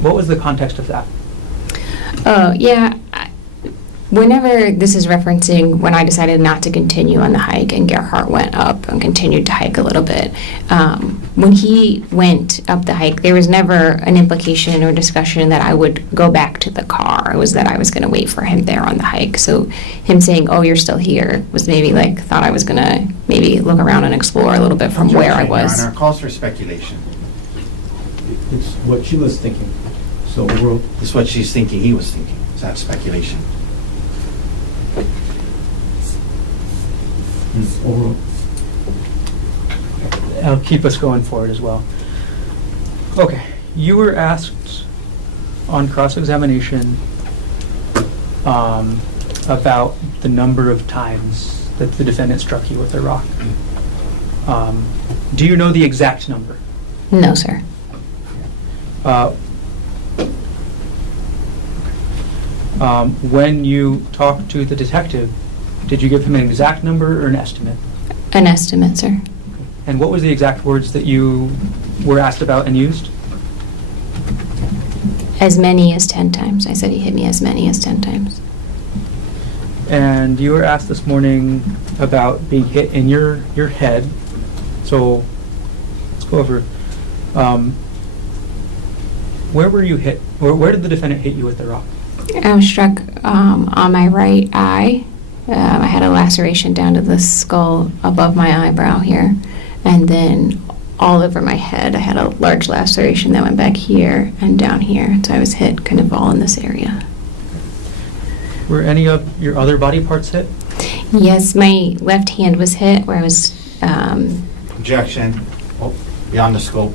what was the context of that? Oh, yeah. Whenever this is referencing when I decided not to continue on the hike and Gerhardt went up and continued to hike a little bit, when he went up the hike, there was never an implication or discussion that I would go back to the car. It was that I was going to wait for him there on the hike. So him saying, "Oh, you're still here," was maybe thought I was going to maybe look around and explore a little bit from where I was. Objection, Your Honor, calls for speculation. It's what she was thinking. So overruled. It's what she's thinking, he was thinking. Is that speculation? Overruled. I'll keep us going forward as well. Okay, you were asked on cross-examination about the number of times that the defendant struck you with a rock. Do you know the exact number? No, sir. When you talked to the detective, did you give him an exact number or an estimate? An estimate, sir. And what was the exact words that you were asked about and used? As many as 10 times. I said he hit me as many as 10 times. And you were asked this morning about being hit in your head. So let's go over. Where were you hit? Where did the defendant hit you with the rock? I was struck on my right eye. I had a laceration down to the skull above my eyebrow here. And then all over my head, I had a large laceration that went back here and down here. So I was hit kind of all in this area. Were any of your other body parts hit? Yes, my left hand was hit where I was... Objection, beyond the scope.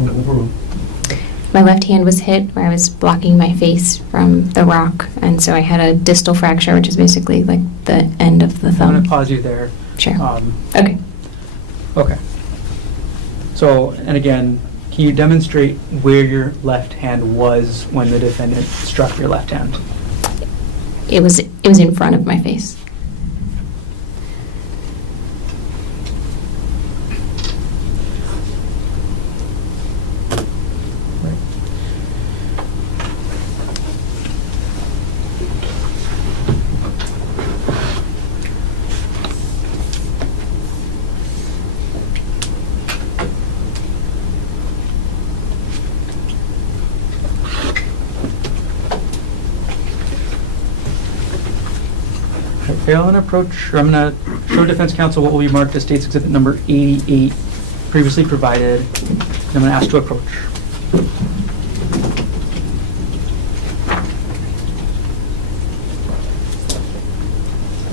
Overruled. My left hand was hit where I was blocking my face from the rock. And so I had a distal fracture, which is basically like the end of the I'm thumb. going to pause you there. Sure. Okay. Okay. So, and again, can you demonstrate where your left hand was when the defendant struck your left hand? It was in front of my face. Okay, I'm going to show defense counsel what will be marked as State's Exhibit number 88, previously provided. And I'm going to ask to approach.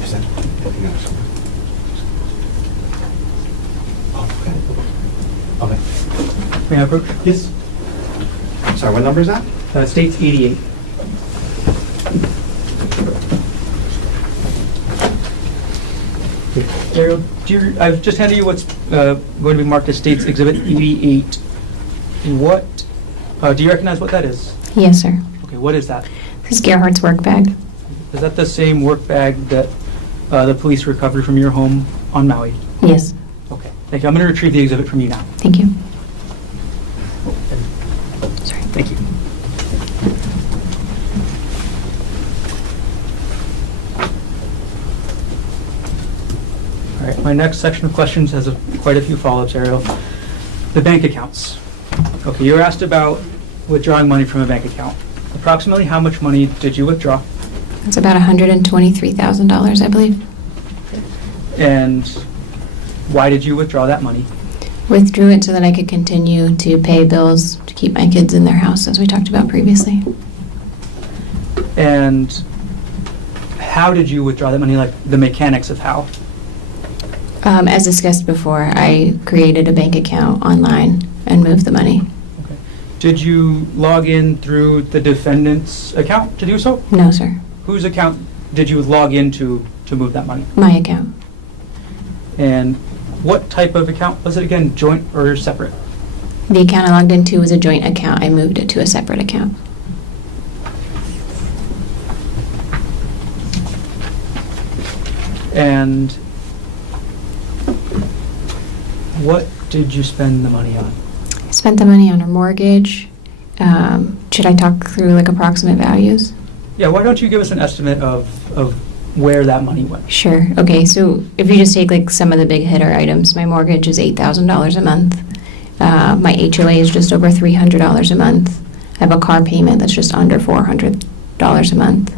Is that anything else? Okay. May I approach? Yes. Sorry, what number is that? State's 88. Ariel, I've just handed you what's going to be marked as State's Exhibit 88. What, do you recognize what that is? Yes, sir. Okay, what is that? This is Gerhardt's work bag. Is that the same work bag that the police recovered from your home on Maui? Yes. Okay, thank you. I'm going to retrieve the exhibit from you now. Thank you. Thank you. All right, my next section of questions has quite a few follow-ups, Ariel. The bank accounts. Okay, you were asked about withdrawing money from a bank account. Approximately how much money did you withdraw? It's about $123,000, I believe. And why did you withdraw that money? Withdrew it so that I could continue to pay bills to keep my kids in their house, as we talked about previously. And how did you withdraw that money, like the mechanics of how? As discussed before, I created a bank account online and moved the money. Okay. Did you log in through the defendant's account to do so? No, sir. Whose account did you log into to move that money? My account. And what type of account was it again, joint or separate? The account I logged into was a joint account. I moved it to a separate account. And what did you spend the money on? I spent the money on a mortgage. Should I talk through like approximate values? Yeah, why don't you give us an estimate of where that money went? Sure. Okay, so if you just take like some of the big hitter items, my mortgage is $8,000 a month. My HOA is just over $300 a month. I have a car payment that's just under $400 a month.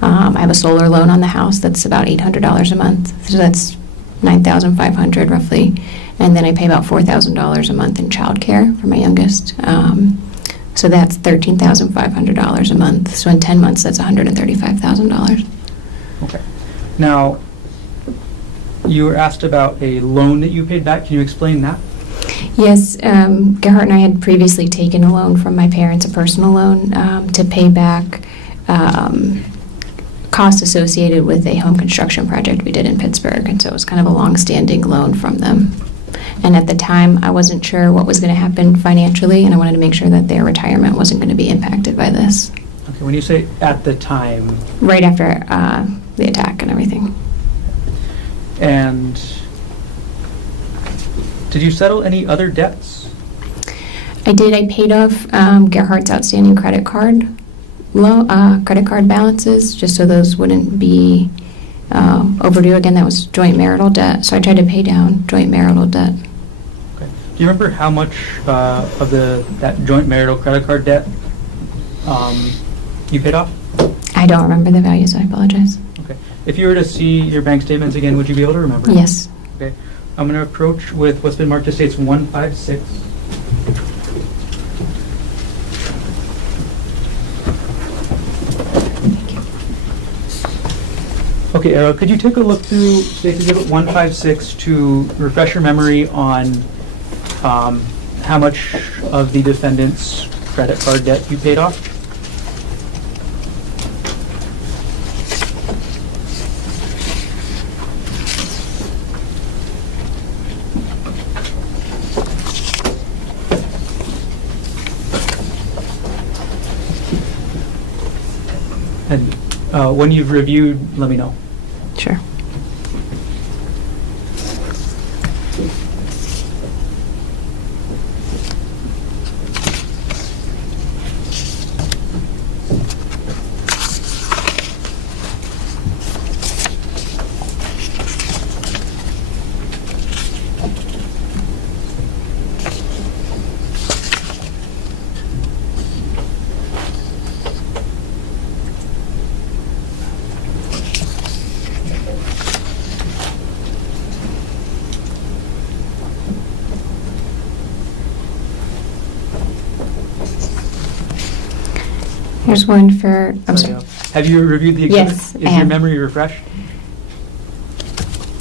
I have a solar loan on the house that's about $800 a month. So that's $9,500 roughly. And then I pay about $4,000 a month in childcare for my youngest. So that's $13,500 a month. So in 10 months, that's $135,000. Okay. Now, you were asked about a loan that you paid back. Can you explain that? Yes, Gerhard and I had previously taken a loan from my parents, a personal loan, to pay back costs associated with a home construction project we did in Pittsburgh. And so it was kind of a long-standing loan from them. And at the time, I wasn't sure what was going to happen financially, and I wanted to make sure that their retirement wasn't going to be impacted by this. Okay, when you say at the time. Right after the attack and everything. And did you settle any other debts? I did. I paid off Gerhardt's outstanding credit card balances, just so those wouldn't be overdue again. That was joint marital debt, so I tried to pay down joint marital debt. Okay. Do you remember how much of that joint marital credit card debt you paid off? I don't remember the values. I apologize. Okay. If you were to see your bank statements again, would you be able to remember? Yes. Okay. I'm going to approach with what's been marked as states 156. Okay, Arrow, could you take a look through States Exhibit 156 to refresh your memory on how much of the defendant's credit card debt you paid off? And when you've reviewed, let me know. Sure. Here's one for, I'm sorry. Have you reviewed the exhibit? Yes, I Is your have. memory refreshed?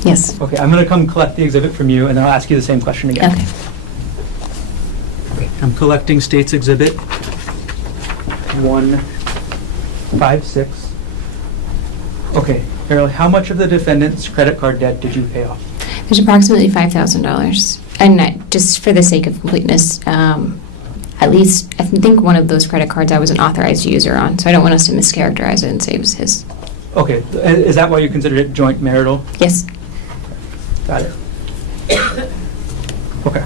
Yes. Okay, I'm going to come collect the exhibit from you, and then I'll ask you the same question again. Okay. I'm collecting States Exhibit 156. Okay, Errol, how much of the defendant's credit card debt did you pay off? There's approximately $5,000. And just for the sake of completeness, at least I think one of those credit cards I was an authorized user on, so I don't want us to mischaracterize it and say it was his. Okay, is that why you considered it joint marital? Yes. Got it. Okay.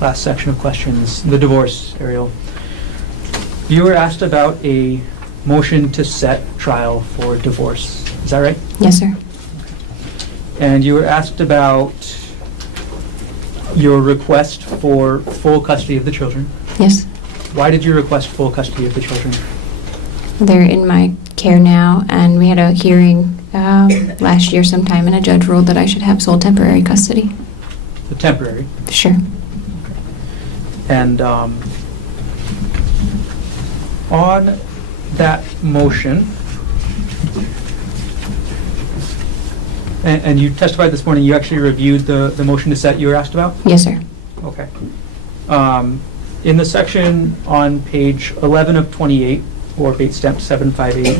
last section of questions, the divorce, Ariel. You were asked about a motion to set trial for divorce. Is that right? Yes, sir. And you were asked about your request for full custody of the children. Yes. Why did you request full custody of the children? They're in my care now, and we had a hearing last year sometime, and a judge ruled that I should have sole temporary custody. The temporary. Sure. And on that motion, and you testified this morning, you actually reviewed the motion to set you were asked about? Yes, sir. Okay. In the section on page 11 of 28, or bait stamp 758,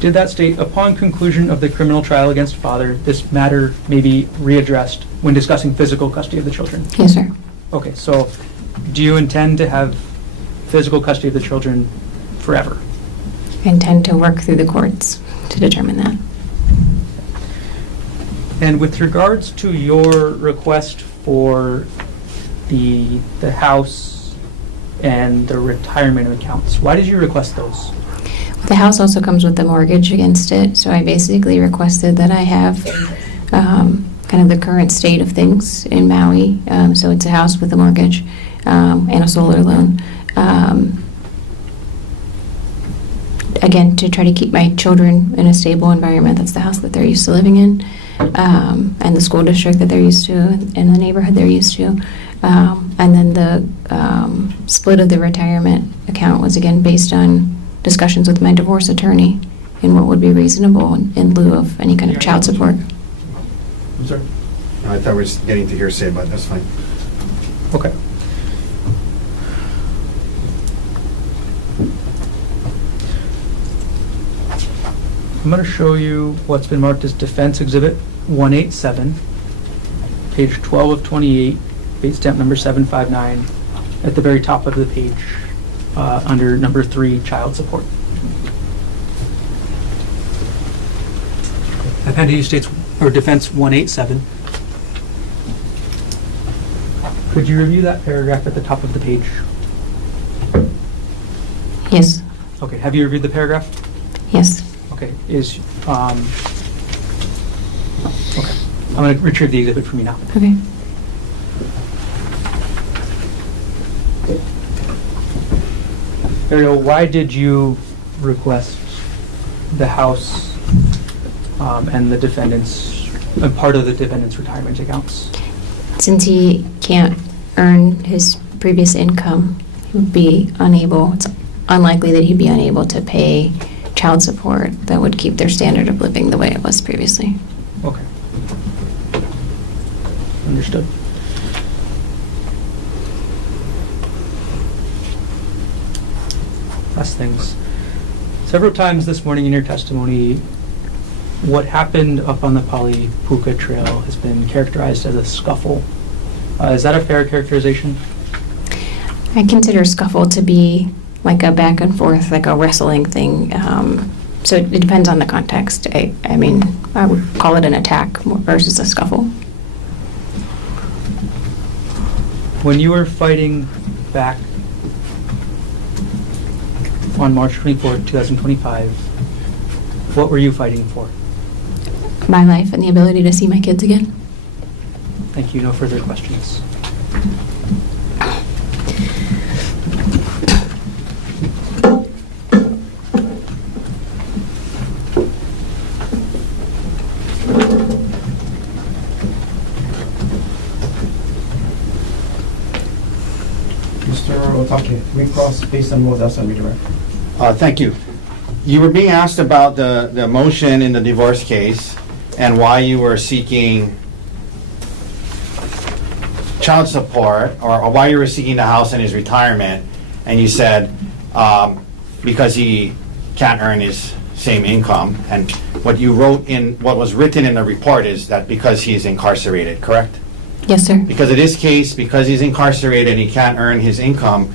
did that state, upon conclusion of the criminal trial against father, this matter may be readdressed when discussing physical custody of the children? Yes, sir. Okay, so do you intend to have physical custody of the children forever? I intend to work through the courts to determine that. And with regards to your request for the house and the retirement accounts, why did you request those? The house also comes with a mortgage against it, so I basically requested that I have kind of the current state of things in Maui. So it's a house with a mortgage and a solar loan. Again, to try to keep my children in a stable environment. That's the house that they're used to living in, and the school district that they're used to, and the neighborhood they're used to. And then the split of the retirement account was, again, based on discussions with my divorce attorney and what would be reasonable in lieu of any kind of child support. I'm sorry? I thought we were just getting to hearsay, but that's fine. Okay. I'm going to show you what's been marked as Defense Exhibit 187, page 12 of 28, bait stamp number 759, at the very top of the page, under number 3, child support. Appendix states, or Defense 187. Could you review that paragraph at the top of the page? Yes. Okay, have you reviewed the paragraph? Yes. Okay, okay, I'm going to retrieve the exhibit from you now. Okay. Ariel, why did you request the house and the defendant's, part of the defendant's retirement accounts? Since he can't earn his previous income, he would be unable, it's unlikely that he'd be unable to pay child support that would keep their standard of living the way it was previously. Okay. Understood. Last things. Several times this morning in your testimony, what happened up on the Apodaca Trail has been characterized as a scuffle. Is that a fair characterization? I consider scuffle to be like a back and forth, like a wrestling thing. So it depends on the context. I mean, I would call it an attack versus a scuffle. When you were fighting back on March 24, 2025, what were you fighting for? My life and the ability to see my kids again. Thank you. No further questions. Mr. Otake, recross based on what else on redirect. Thank you. You were being asked about the motion in the divorce case and why you were seeking child support, or why you were seeking the house and his retirement, and you said because he can't earn his same income. And what you wrote in, what was written in the report is that because he's incarcerated, correct? Yes, sir. Because in this case, because he's incarcerated and he can't earn his income,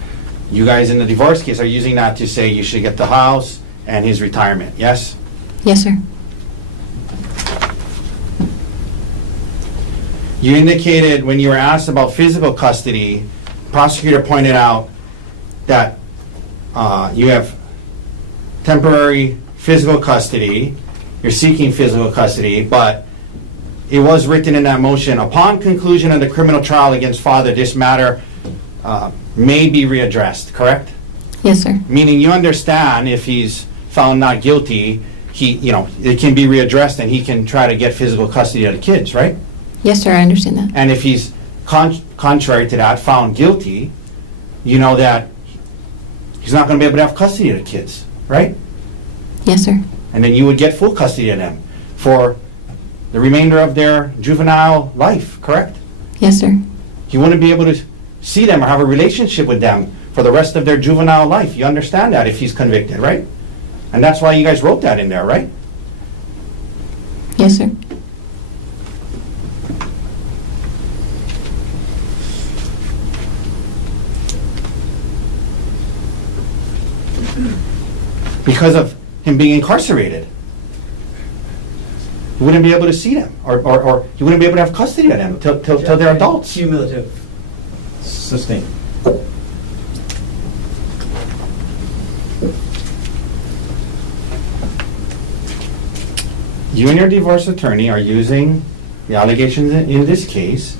you guys in the divorce case are using that to say you should get the house and his retirement, yes? Yes, sir. You indicated when you were asked about physical custody, prosecutor pointed out that you have temporary physical custody, you're seeking physical custody, but it was written in that motion, upon conclusion of the criminal trial against father, this matter may be readdressed, correct? Yes, sir. Meaning you understand if he's found not guilty, it can be readdressed and he can try to get physical custody of the kids, right? Yes, sir, I understand that. And if he's contrary to that, found guilty, you know that he's not going to be able to have custody of the kids, right? Yes, sir. And then you would get full custody of them for the remainder of their juvenile life, correct? Yes, sir. You wouldn't be able to see them or have a relationship with them for the rest of their juvenile life. You understand that if he's convicted, right? And that's why you guys wrote that in there, right? Yes, sir. Because of him being incarcerated. You wouldn't be able to see them, or you wouldn't be able to have custody of them till they're adults. Cumulative. Sustained. You and your divorce attorney are using the allegations in this case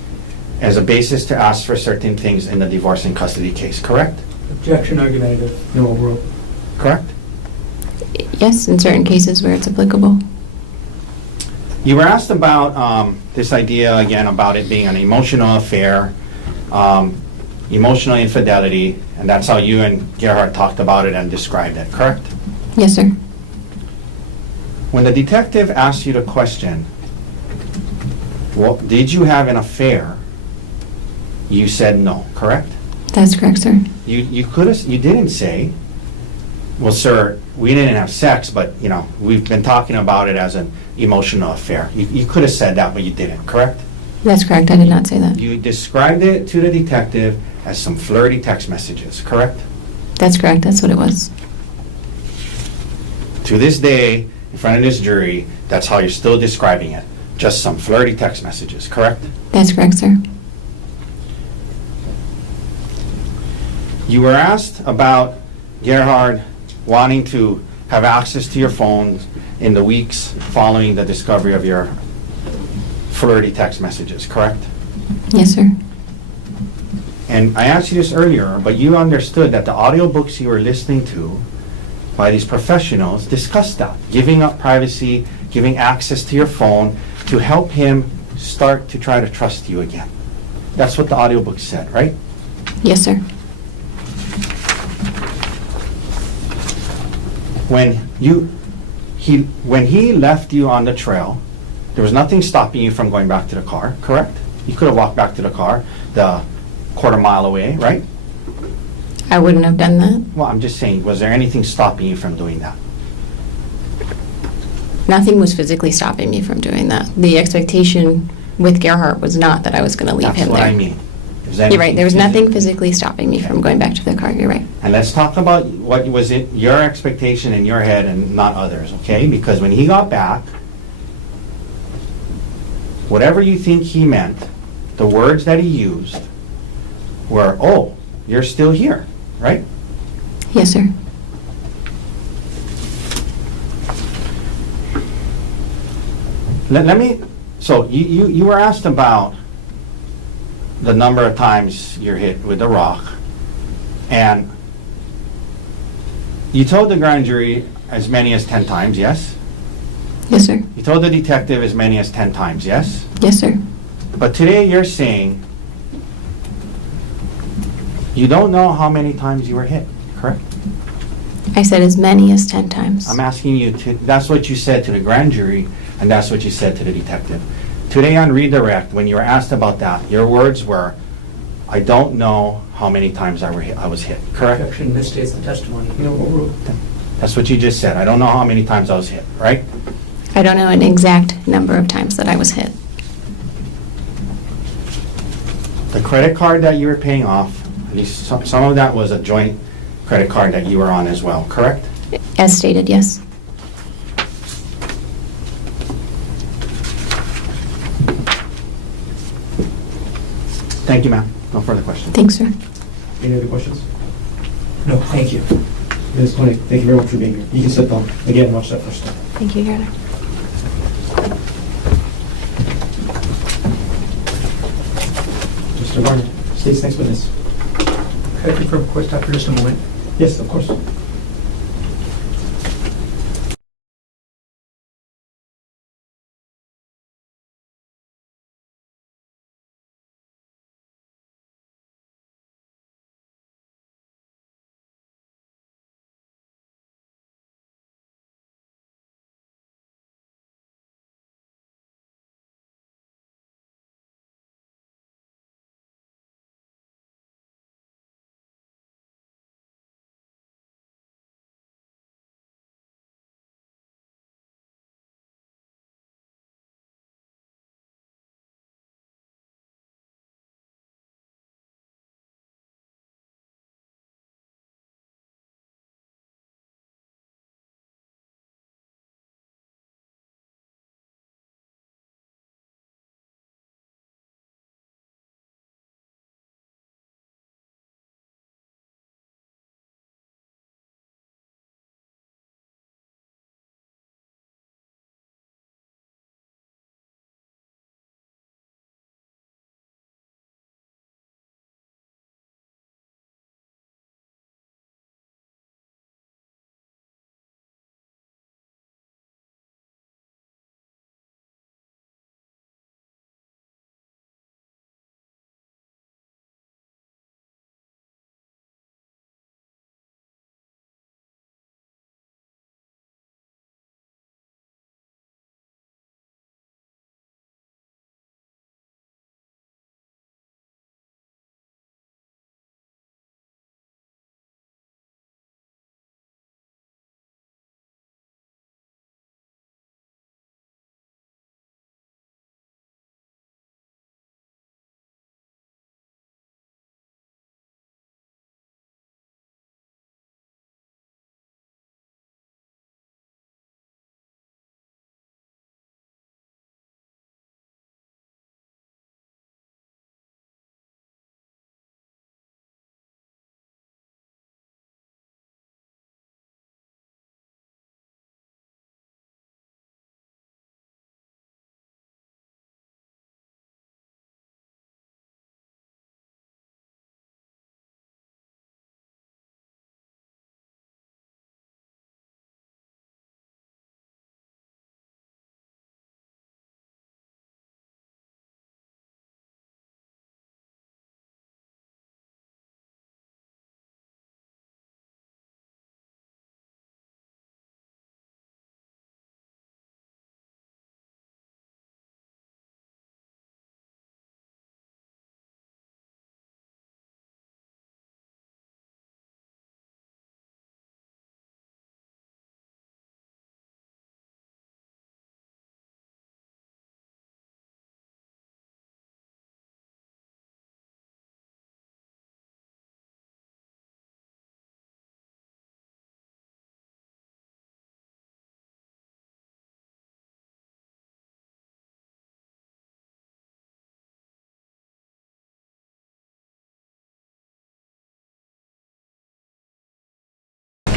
as a basis to ask for certain things in the divorce and custody case, correct? Objection argumentative. No overrule. Correct? Yes, in certain cases where it's applicable. You were asked about this idea, again, about it being an emotional affair, emotional infidelity, and that's how you and Gerhard talked about it and described it, correct? Yes, sir. When the detective asked you the question, well, did you have an affair? You said no, correct? That's correct, sir. You didn't say, well, sir, we didn't have sex, but, we've been talking about it as an emotional affair. You could have said that, but you didn't, correct? That's correct. I did not say that. You described it to the detective as some flirty text messages, correct? That's correct. That's what it was. To this day, in front of this jury, that's how you're still describing it. Just some flirty text messages, correct? That's correct, sir. You were asked about Gerhard wanting to have access to your phone in the weeks following the discovery of your flirty text messages, correct? Yes, sir. And I asked you this earlier, but you understood that the audiobooks you were listening to by these professionals discussed that. Giving up privacy, giving access to your phone to help him start to try to trust you again. That's what the audiobook said, right? Yes, sir. When he left you on the trail, there was nothing stopping you from going back to the car, correct? You could have walked back to the car, the quarter-mile away, right? I wouldn't have done that. Well, I'm just saying, was there anything stopping you from doing that? Nothing was physically stopping me from doing that. The expectation with Gerhardt was not that I was going to leave That's him what there. I mean. You're right. There was nothing physically stopping me from going back to the car. You're right. And let's talk about what was it, your expectation in your head and not others, okay? Because when he got back, whatever you think he meant, the words that he used were, oh, you're still here, right? Yes, sir. Let me, so you were asked about the number of times you're hit with the rock, and you told the grand jury as many as 10 times, yes? Yes, sir. You told the detective as many as 10 times, yes? Yes, sir. But today you're saying you don't know how many times you were hit, correct? I said as many as 10 times. I'm asking you to, that's what you said to the grand jury, and that's what you said to the detective. Today on redirect, when you were asked about that, your words were, I don't know how many times I was hit, correct? Objection misstates the testimony. No overrule. That's what you just said. I don't know how many times I was hit, right? I don't know an exact number of times that I was hit. The credit card that you were paying off, at least some of that was a joint credit card that you were on as well, correct? As stated, yes. Thank you, ma'am. No further questions. Thanks, sir. Any other questions? No, thank you. Ms. Connick, thank you very much for being here. You can sit down. Again, watch that first time. Thank you, Your Honor. Mr. Warner, state's next witness. Could I confirm, of course, after just a moment? Yes, of course.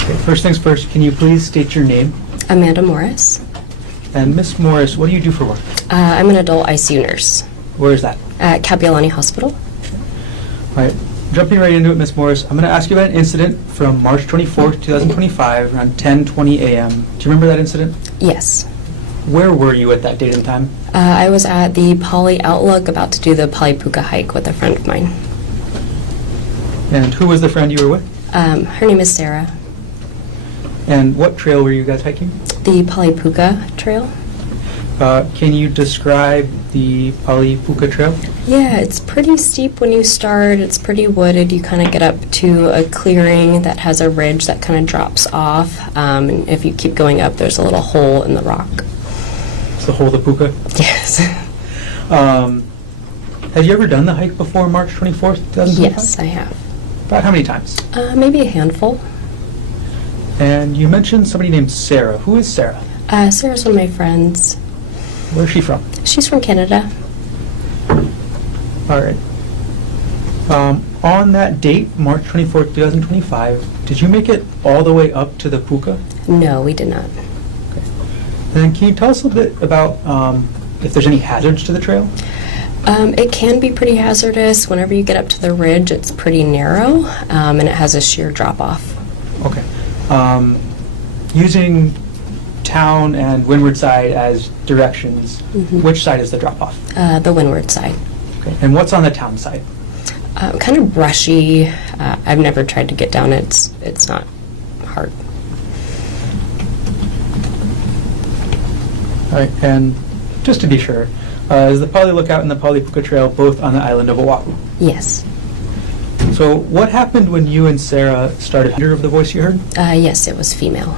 Okay, first things first, can you please state your name? Amanda Morris. And Miss Morris, what do you do for work? I'm an adult ICU nurse Where is that? at Kapiolani Hospital. All right, jumping right into it, Miss Morris, I'm going to ask you about an incident from March 24th, 2025, around 10:20 a.m. Do you remember that incident? Yes. Where were you at that date and time? I was at the Poly Outlook about to do the Polypuka hike with a friend of mine. And who was the friend you were with? Her name is Sarah. And what trail were you guys hiking? The Polypuka Trail. Can you describe the Polypuka Trail? Yeah, it's pretty steep when you start. It's pretty wooded. You kind of get up to a clearing that has a ridge that kind of drops off. And if you keep going up, there's a little hole in the rock. It's the whole of the Puka. Yes. Have you ever done the hike before March 24th, 2025? Yes, I have. About how many times? Maybe a handful. And you mentioned somebody named Sarah. Who is Sarah? Sarah's one of my friends. Where's she from? She's from Canada. All right. On that date, March 24th, 2025, did you make it all the way up to the puka? No, we did not. And can you tell us a bit about if there's any hazards to the trail? It can be pretty hazardous. Whenever you get up to the ridge, it's pretty narrow, and it has a sheer drop-off. Okay. Using town and windward side as directions, which side is the drop-off? The windward side. Okay. And what's on the town side? Kind of brushy. I've never tried to get down it. It's not hard. All right. And just to be sure, is the Poly Lookout and the Poly Puka Trail both on the island of Oahu? Yes. So what happened when you and Sarah started? Hear of the voice you heard? Yes, it was female.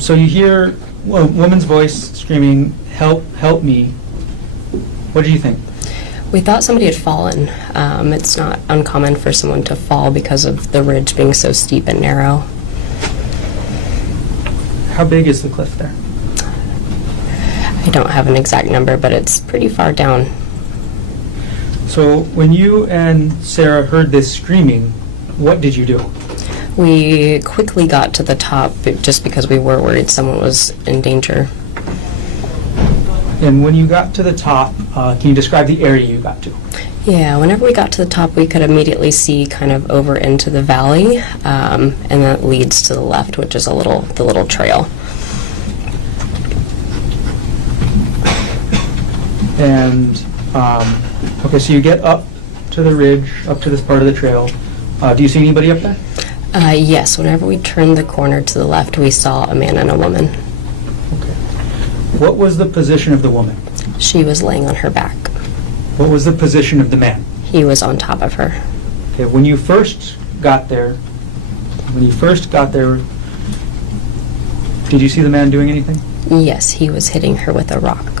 So you hear a woman's voice screaming, "Help, help me." What did you think? We thought somebody had fallen. It's not uncommon for someone to fall because of the ridge being so steep and narrow. How big is the cliff there? I don't have an exact number, but it's pretty far down. So when you and Sarah heard this screaming, what did you do? We quickly got to the top just because we were worried someone was in danger. And when you got to the top, can you describe the area you got to? Yeah, whenever we got to the top, we could immediately see kind of over into the valley, and that leads to the left, which is the little trail. And, okay, so you get up to the ridge, up to this part of the trail. Do you see anybody up there? Yes, whenever we turned the corner to the left, we saw a man and a woman. Okay. What was the position of the woman? She was laying on her back. What was the position of the man? He was on top of her. Okay, when you first got there, did you see the man doing anything? Yes, he was hitting her with a rock.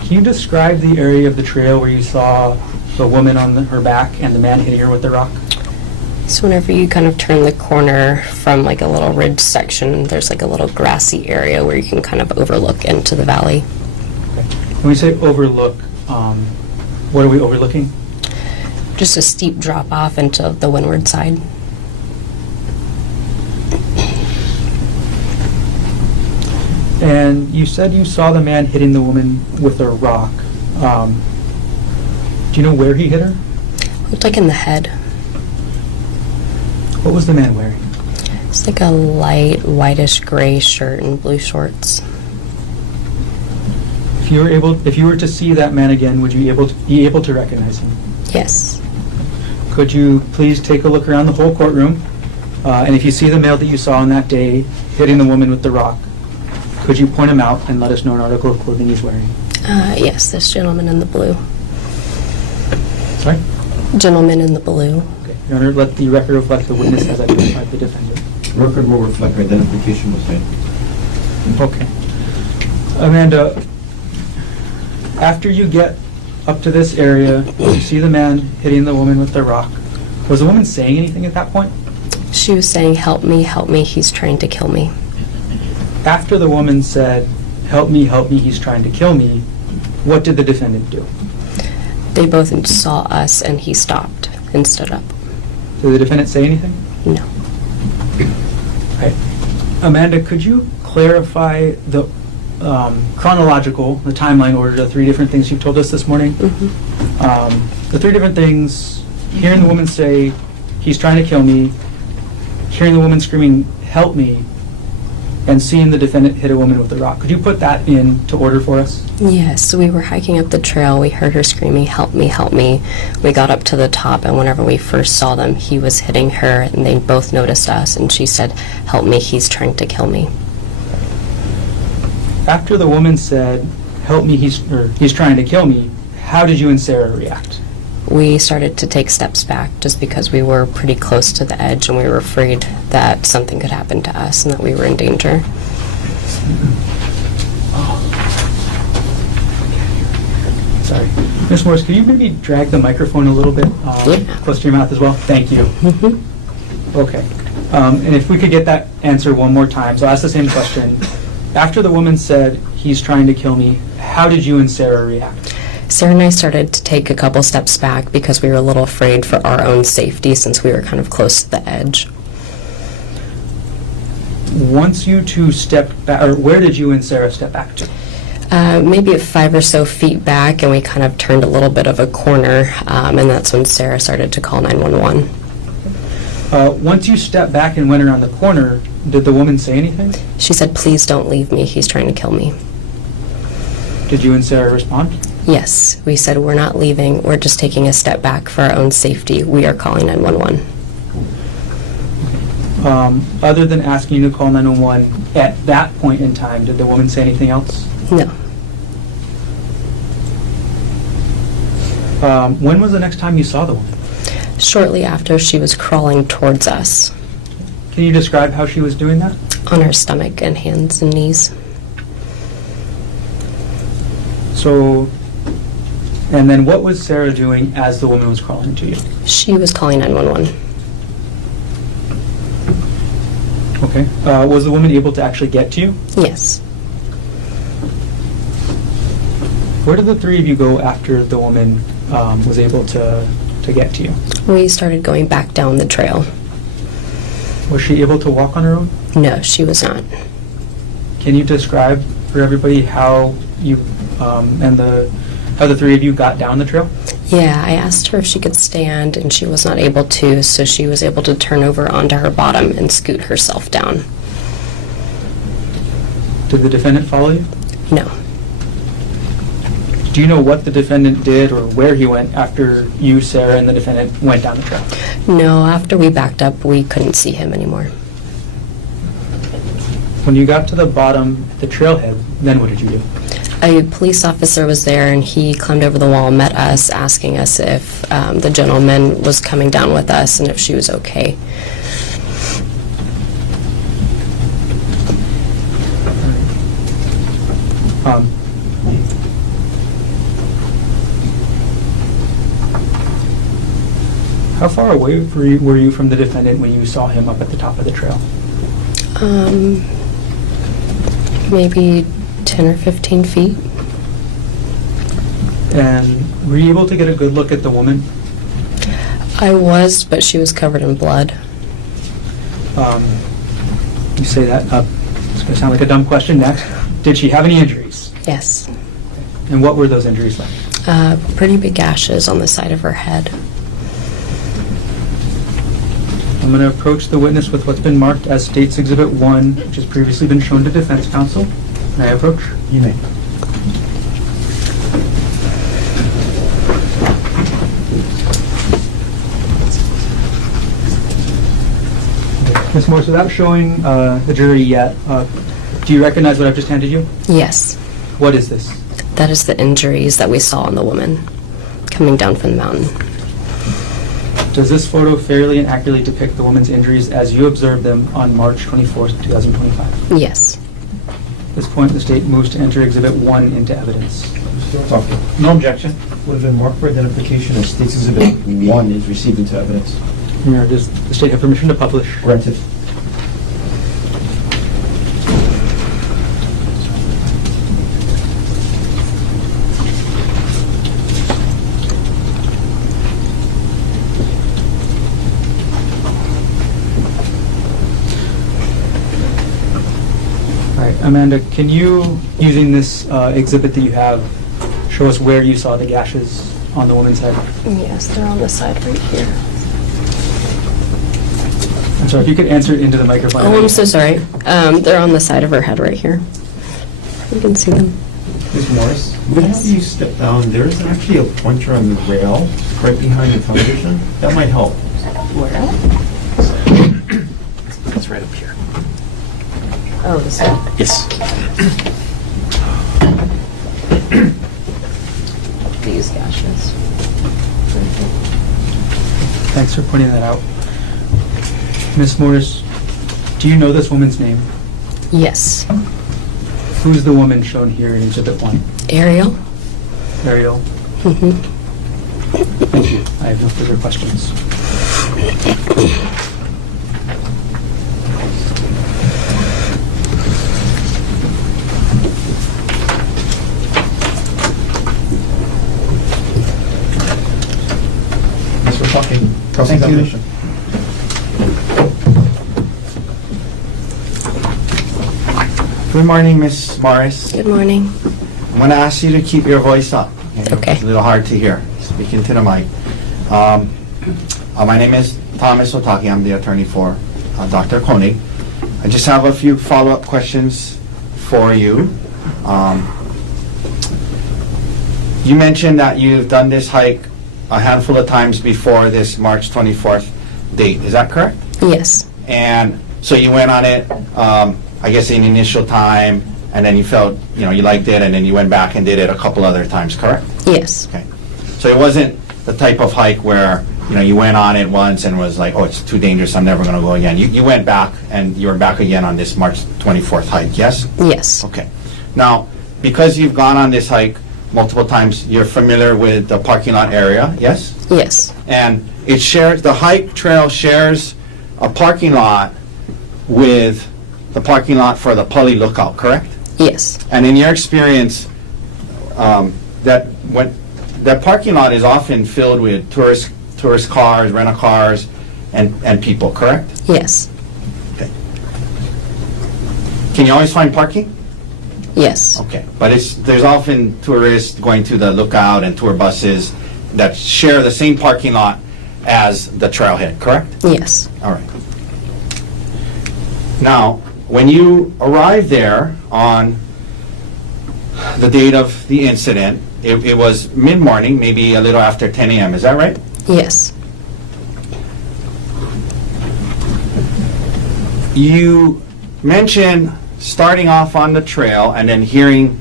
Can you describe the area of the trail where you saw the woman on her back and the man hitting her with the rock? So whenever you kind of turn the corner from like a little ridge section, there's like a little grassy area where you can kind of overlook into the valley. Okay. When we say overlook, what are we overlooking? Just a steep drop off into the windward side. And you said you saw the man hitting the woman with a rock. Do you know where he hit her? Looked like in the head. What was the man wearing? It's like a light whitish gray shirt and blue shorts. If you were to see that man again, would you be able to recognize him? Yes. Could you please take a look around the whole courtroom? And if you see the male that you saw on that day hitting the woman with the rock, could you point him out and let us know an article of clothing he's wearing? Yes, this gentleman in the blue. Sorry? Gentleman in the blue. Okay. Your Honor, let the record reflect the witness as identified the defendant. Record will reflect identification was made. Okay. Amanda, after you get up to this area, you see the man hitting the woman with the rock. Was the woman saying anything at that point? She was saying, help me, he's trying to kill me. After the woman said, help me, he's trying to kill me, what did the defendant do? They both saw us and he stopped and stood up. Did the defendant say anything? No. Right. Amanda, could you clarify the chronological, the timeline order, the three different things you've told us this morning? The three different things, hearing the woman say, he's trying to kill me, hearing the woman screaming, help me, and seeing the defendant hit a woman with a rock. Could you put that into order for us? Yes, so we were hiking up the trail. We heard her screaming, help me, help me. We got up to the top, and whenever we first saw them, he was hitting her, and they both noticed us, and she said, help me, he's trying to kill me. After the woman said, help me, he's trying to kill me, how did you and Sarah react? We started to take steps back just because we were pretty close to the edge and we were afraid that something could happen to us and that we were in danger. Sorry. Ms. Morris, could you maybe drag the microphone a little bit close to your mouth as well? Thank you. Okay. And if we could get that answer one more time. So I'll ask the same question. after the woman said, "He's trying to kill me," how did you and Sarah react? Sarah and I started to take a couple steps back because we were a little afraid for our own safety since we were kind of close to the edge. Once you two stepped back, or where did you and Sarah step back to? Maybe 5 or so feet back, and we kind of turned a little bit of a corner, and that's when Sarah started to call 911. Once you stepped back and went around the corner, did the woman say anything? She said, "Please don't leave me. He's trying to kill me." Did you and Sarah respond? Yes, we said, "We're not leaving. We're just taking a step back for our own safety. We are calling 911. Other than asking you to call 911, at that point in time, did the woman say anything else? No. When was the next time you saw the woman? Shortly after, she was crawling towards us Can you describe how she was doing that? on her stomach and hands and knees. So, and then what was Sarah doing as the woman was crawling to you? She was calling 911. Okay. Was the woman able to actually get to you? Yes. Where did the three of you go after the woman was able to get to you? We started going back down the trail. Was she able to walk on her own? No, she was not. Can you describe for everybody how you how the three of you got down the trail? Yeah, I asked her if she could stand, and she was not able to, so she was able to turn over onto her bottom and scoot herself down. Did the defendant follow you? No. Do you know what the defendant did or where he went after you, Sarah, and the defendant went down the trail? No, after we backed up, we couldn't see him anymore. When you got to the bottom, the trailhead, then what did you do? A police officer was there, and he climbed over the wall, met us, asking us if the gentleman was coming down with us and if she was okay. How far away were you from the defendant when you saw him up at the top of the trail? Maybe 10 or 15 feet. And were you able to get a good look at the woman? I was, but she was covered in blood. You say that, it's going to sound like a dumb question next. Did she have any injuries? Yes. And what were those injuries like? Pretty big gashes on the side of her head. I'm going to approach the witness with what's been marked as State's Exhibit 1, which has previously been shown to defense counsel. May I approach? You may. Ms. Morris, without showing the jury yet, do you recognize what I've just handed you? Yes. What is this? That is the injuries that we saw on the woman coming down from the mountain. Does this photo fairly and accurately depict the woman's injuries as you observed them on March 24th, 2025? Yes. At this point, the state moves to enter Exhibit 1 into evidence. No objection. Would have been marked for identification as State's Exhibit 1 is received into evidence. Here, does the state have permission to publish? Granted. All right, Amanda, can you, using this exhibit that you have, show us where you saw the gashes on the woman's head? Yes, they're on the side right here. I'm sorry, if you could answer it into the microphone. Oh, I'm so sorry. They're on the side of her head right here. You can see them. Ms. Morris, whenever you step down, there's actually a pointer on the rail right behind the television. That might help. Where? It's right up here. Oh, the side. Yes. These gashes. Thanks for pointing that out. Ms. Morris, do you know this woman's name? Yes. Who's the woman shown here in Exhibit 1? Ariel? Ariel? Mm-hmm. Thank you. I have no further questions. Thank you. examination. Good morning, Miss Morris. Good morning. I'm going to ask you to keep your voice up. Okay. It's a little hard to hear. Speaking to the mic. My name is Thomas Otaki. I'm the attorney for Dr. Koenig. I just have a few follow-up questions for you. You mentioned that you've done this hike a handful of times before this March 24th date. Is that correct? Yes. And so you went on it, I guess, in initial time, and then you felt, you liked it, and then you went back and did it a couple other times, correct? Yes. Okay. So it wasn't the type of hike where, you went on it once and was like, oh, it's too dangerous, I'm never going to go again. You went back, and you were back again on this March 24th hike, yes? Yes. Okay. Now, because you've gone on this hike multiple times, you're familiar with the parking lot area, yes? Yes. And the hike trail shares a parking lot with the parking lot for the Pully Lookout, correct? Yes. And in your experience, that parking lot is often filled with tourist cars, rental cars, and people, correct? Yes. Okay. Can you always find parking? Yes. Okay, but there's often tourists going to the Lookout and tour buses that share the same parking lot as the trailhead, correct? Yes. All right. Now, when you arrived there on the date of the incident, it was mid-morning, maybe a little after 10 a.m., is that right? Yes. You mentioned starting off on the trail and then hearing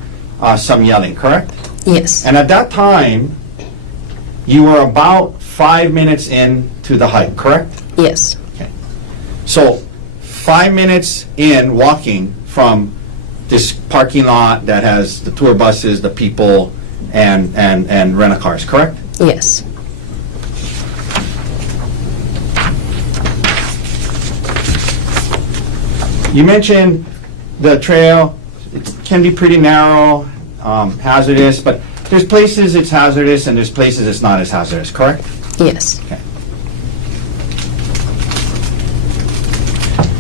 some yelling, correct? Yes. And at that time, you were about 5 minutes into the hike, correct? Yes. Okay. So 5 minutes in walking from this parking lot that has the tour buses, the people, and rental cars, correct? Yes. You mentioned the trail, it can be pretty narrow, hazardous, but there's places it's hazardous and there's places it's not as hazardous, correct? Yes. Okay.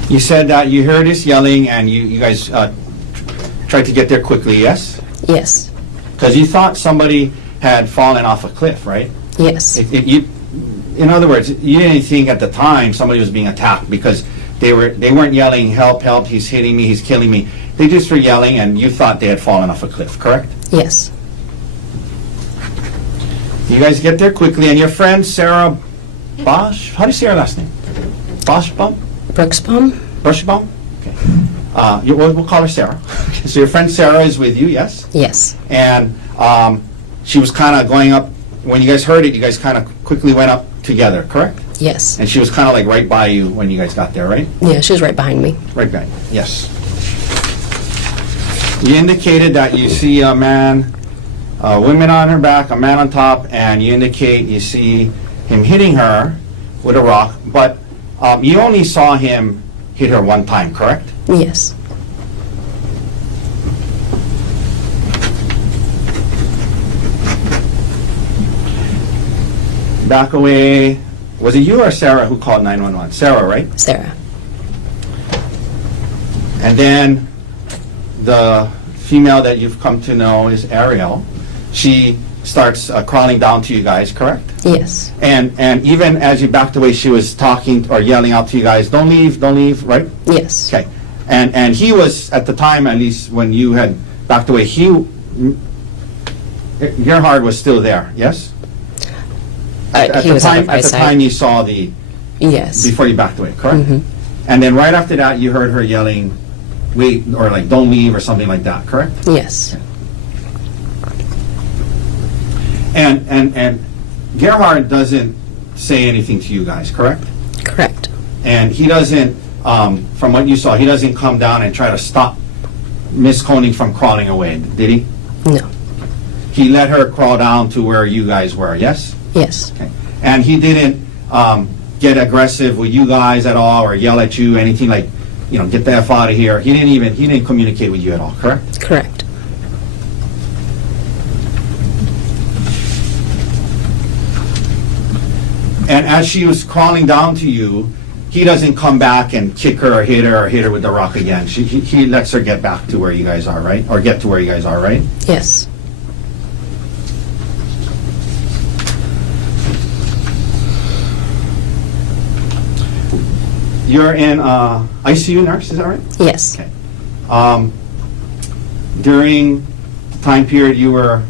You said that you heard this yelling and you guys tried to get there quickly, yes? Yes. Because you thought somebody had fallen off a cliff, right? Yes. In other words, you didn't think at the time somebody was being attacked because they weren't yelling, help, help, he's hitting me, he's killing me. They just were yelling and you thought they had fallen off a cliff, correct? Yes. You guys get there quickly and your friend Sarah Bosch, how do you say her last name? Boschbaum? Brooksbaum? Boschbaum? Okay. We'll call her Sarah. So your friend Sarah is with you, yes? Yes. And she was kind of going up, when you guys heard it, you guys kind of quickly went up together, correct? Yes. And she was kind of like right by you when you guys got there, right? Yeah, she was right behind me. Right behind you, yes. You indicated that you see a man, women on her back, a man on top, and you indicate you see him hitting her with a rock, but you only saw him hit her one time, correct? Yes. Back away. Was it you or Sarah who called 911? Sarah, right? Sarah. And then the female that you've come to know is Ariel. She starts crawling down to you guys, correct? Yes. And even as you backed away, she was talking or yelling out to you guys, don't leave, right? Yes. Okay. And he was, at the time, at least when you had backed away, Gerhard was still there, yes? He was out of At the eyesight. time you saw the, Yes. before you backed away, correct? Mhm. And then right after that, you heard her yelling, wait, or like, don't leave, or something like that, correct? Yes. And Gerhard doesn't say anything to you guys, correct? Correct. And he doesn't, from what you saw, he doesn't come down and try to stop Miss Koenig from crawling away, did he? No. He let her crawl down to where you guys were, yes? Yes. Okay. And he didn't get aggressive with you guys at all or yell at you, anything like, get the F out of here. He didn't communicate with you at all, correct? Correct. And as she was crawling down to you, he doesn't come back and kick her or hit her with the rock again. He lets her get back to where you guys are, right? Or get to where you guys are, right? Yes. You're in ICU, nurse, is that right? Yes. Okay. During the time period you were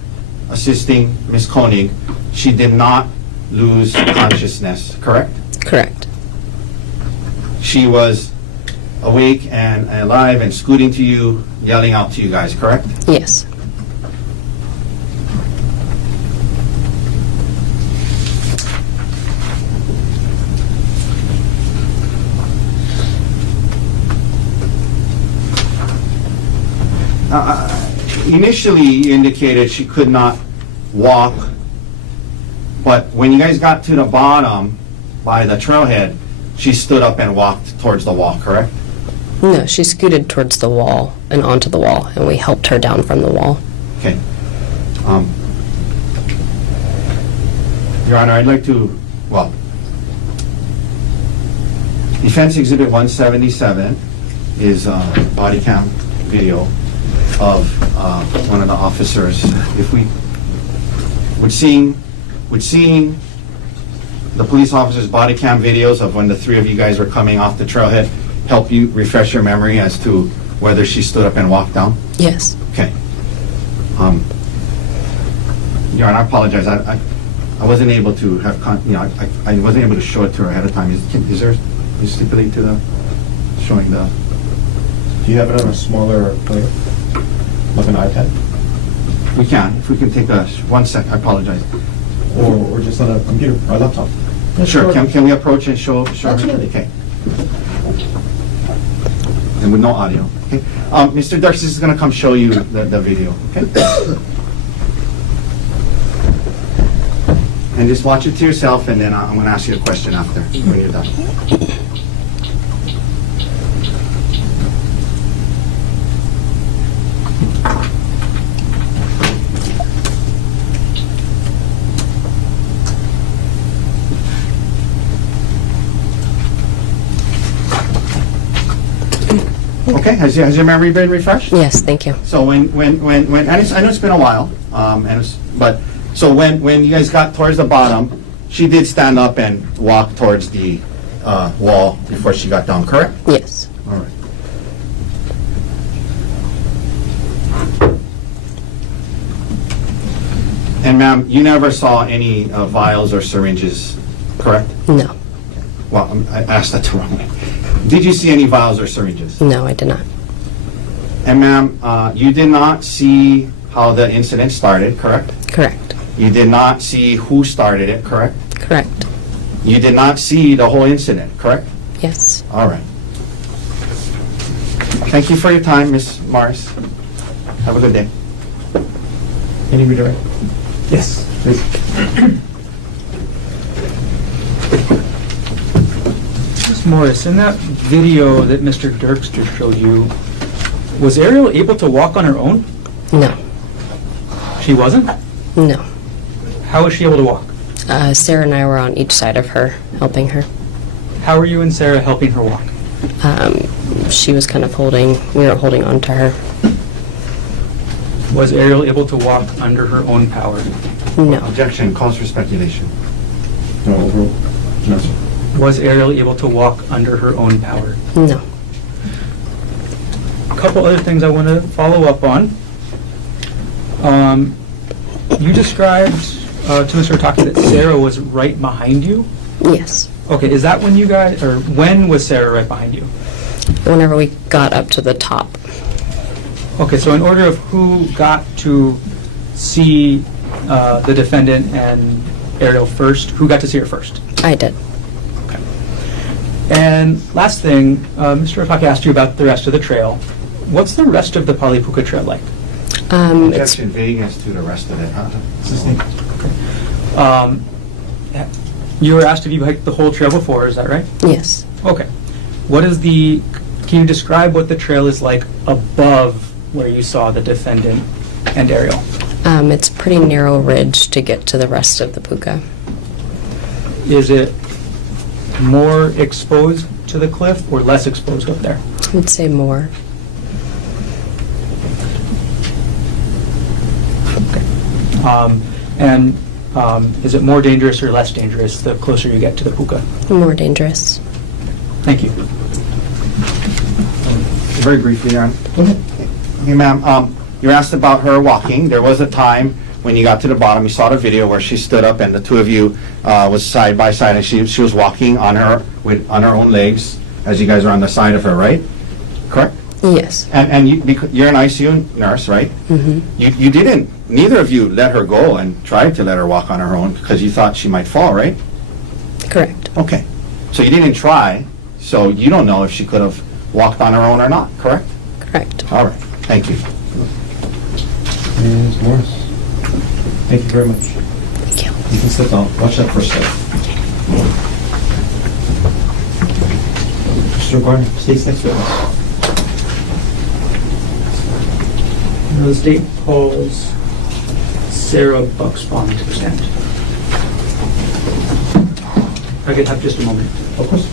assisting Miss Koenig, she did not lose consciousness, correct? Correct. She was awake and alive and scooting to you, yelling out to you guys, correct? Yes. Initially, you indicated she could not walk, but when you guys got to the bottom by the trailhead, she stood up and walked towards the wall, correct? No, she scooted towards the wall and onto the wall, and we helped her down from the wall. Okay. Your Honor, I'd like to, well, Defense Exhibit 177 is a body cam video of one of the officers. If we would seeing the police officer's body cam videos of when the three of you guys were coming off the trailhead help you refresh your memory as to whether she stood up and walked down? Yes. Okay. Your Honor, I apologize. I wasn't able to have I wasn't able to show it to her ahead of time. Is there you stipulate to the showing the? Do you have it on a smaller player? Like an iPad? We can. If we can take 1 sec. I apologize. Or just on a computer or a laptop? Sure. Can we approach and show Absolutely. Okay. And with no audio. Okay. Mr. Darcy is going to come show you the video. Okay. And just watch it to yourself, and then I'm going to ask you a question after when you're done. Okay, has your memory been refreshed? Yes, thank you. So when and I know it's been a while, so when you guys got towards the bottom, she did stand up and walk towards the wall before she got down, correct? Yes. All right. And ma'am, you never saw any vials or syringes, correct? No. Well, I asked that the wrong way. Did you see any vials or syringes? No, I did not. And ma'am, you did not see how the incident started, correct? Correct. You did not see who started it, correct? Correct. You did not see the whole incident, correct? Yes. All right. Thank you for your time, Ms. Morris. Have a good day. Can you redirect? Yes. Please. Ms. Morris, in that video that Mr. Dirks just showed you, was Ariel able to walk on her own? No. She wasn't? No. How was she able to walk? Sarah and I were on each side of her, helping her. How were you and Sarah helping her walk? She was kind of we were holding on to her. Was Ariel able to walk under her own power? No. Objection, calls for speculation. No, overruled. No, sir. Was Ariel able to walk under her own power? No. A couple other things I want to follow up on. You described to Mr. Apodaca that Sarah was right behind you. Yes. Okay, is that when you guys, or when was Sarah right behind you? Whenever we got up to the top. Okay, so in order of who got to see the defendant and Ariel first, who got to see her first? I did. And last thing, Mr. Apodaca asked you about the rest of the trail. What's the rest of the Polypuka Trail like? It's Objection, vague as to the rest of it, huh? You were asked if you hiked the whole trail before, is that right? yes. Okay. Can you describe what the trail is like above where you saw the defendant and Ariel? It's a pretty narrow ridge to get to the rest of the puka. Is it more exposed to the cliff or less exposed up there? I would say more. Is it more dangerous or less dangerous the closer you get to the puka? More dangerous. Thank you. Very briefly, Aaron. Hey, ma'am, you asked about her walking. There was a time when you got to the bottom, you saw the video where she stood up and the two of you was side by side, and she was walking on her own legs as you guys were on the side of her, right? Correct? Yes. And you're an ICU nurse, right? Mm-hmm. You didn't, neither of you let her go and tried to let her walk on her own because you thought she might fall, right? Correct. Okay. So you didn't try, so you don't know if she could have walked on her own or not, correct? Correct. All right. Thank you. Ms. Morris. Thank you very much. Thank you. You can sit down. Watch that first step. Mr. Garner, state's next witness. The state calls Sarah Bucksbaum to the stand. If I could have just a moment. Of course.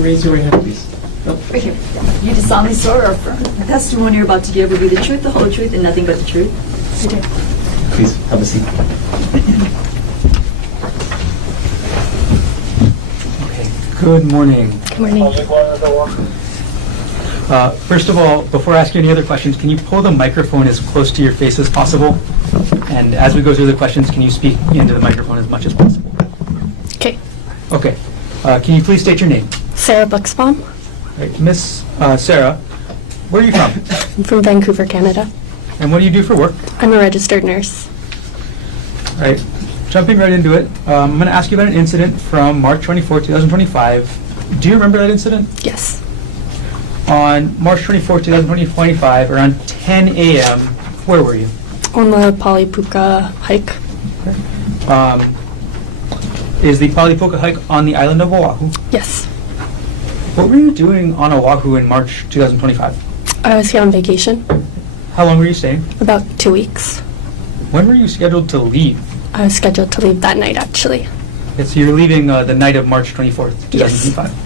Raise your right hand, please. Right here. You do solemnly swear or affirm the testimony you're about to give will be the truth, the whole truth, and nothing but the truth? Okay. Please, have a seat. Okay. Good morning. Good morning. First of all, before I ask you any other questions, can you pull the microphone as close to your face as possible? And as we go through the questions, can you speak into the microphone as much as possible? Okay. Okay. Can you please state your name? Sarah Bucksbaum. Right. Miss Sarah, where are you from? I'm from Vancouver, Canada. And what do you do for work? I'm a registered nurse. All right. Jumping right into it, I'm going to ask you about an incident from March 24, 2025. Do you remember that incident? Yes. On March 24, 2025, around 10 a.m., where were you? On the Polypuka hike. Is the Polypuka hike on the island of Oahu? Yes. What were you doing on Oahu in March 2025? I was here on vacation. How long were you staying? About 2 weeks. When were you scheduled to leave? I was scheduled to leave that night, actually. Okay, so you're leaving the night of March 24th, 2025. Yes.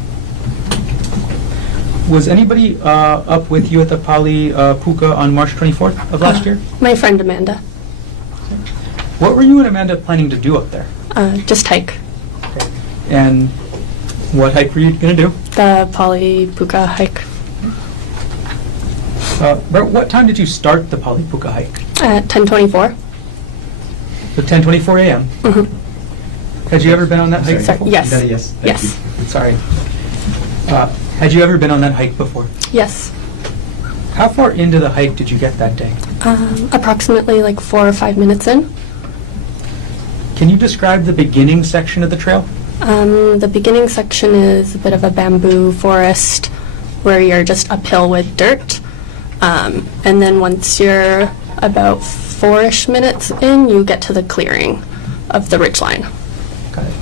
Was anybody up with you at the Polypuka on March 24th of last year? My friend Amanda. What were you and Amanda planning to do up there? Just hike. Okay. And what hike were you going to do? The Polypuka hike. What time did you start the Polypuka hike? At 10:24. So 10:24 a.m.? Mm-hmm. Had you ever been on that hike Sorry, before? yes. Yes. Yes. Sorry. Had you ever been on that hike before? Yes. How far into the hike did you get that day? Approximately like 4 or 5 minutes in. Can you describe the beginning section of the trail? The beginning section is a bit of a bamboo forest where you're just uphill with dirt. And then once you're about 4-ish minutes in, you get to the clearing of the ridgeline. Got it.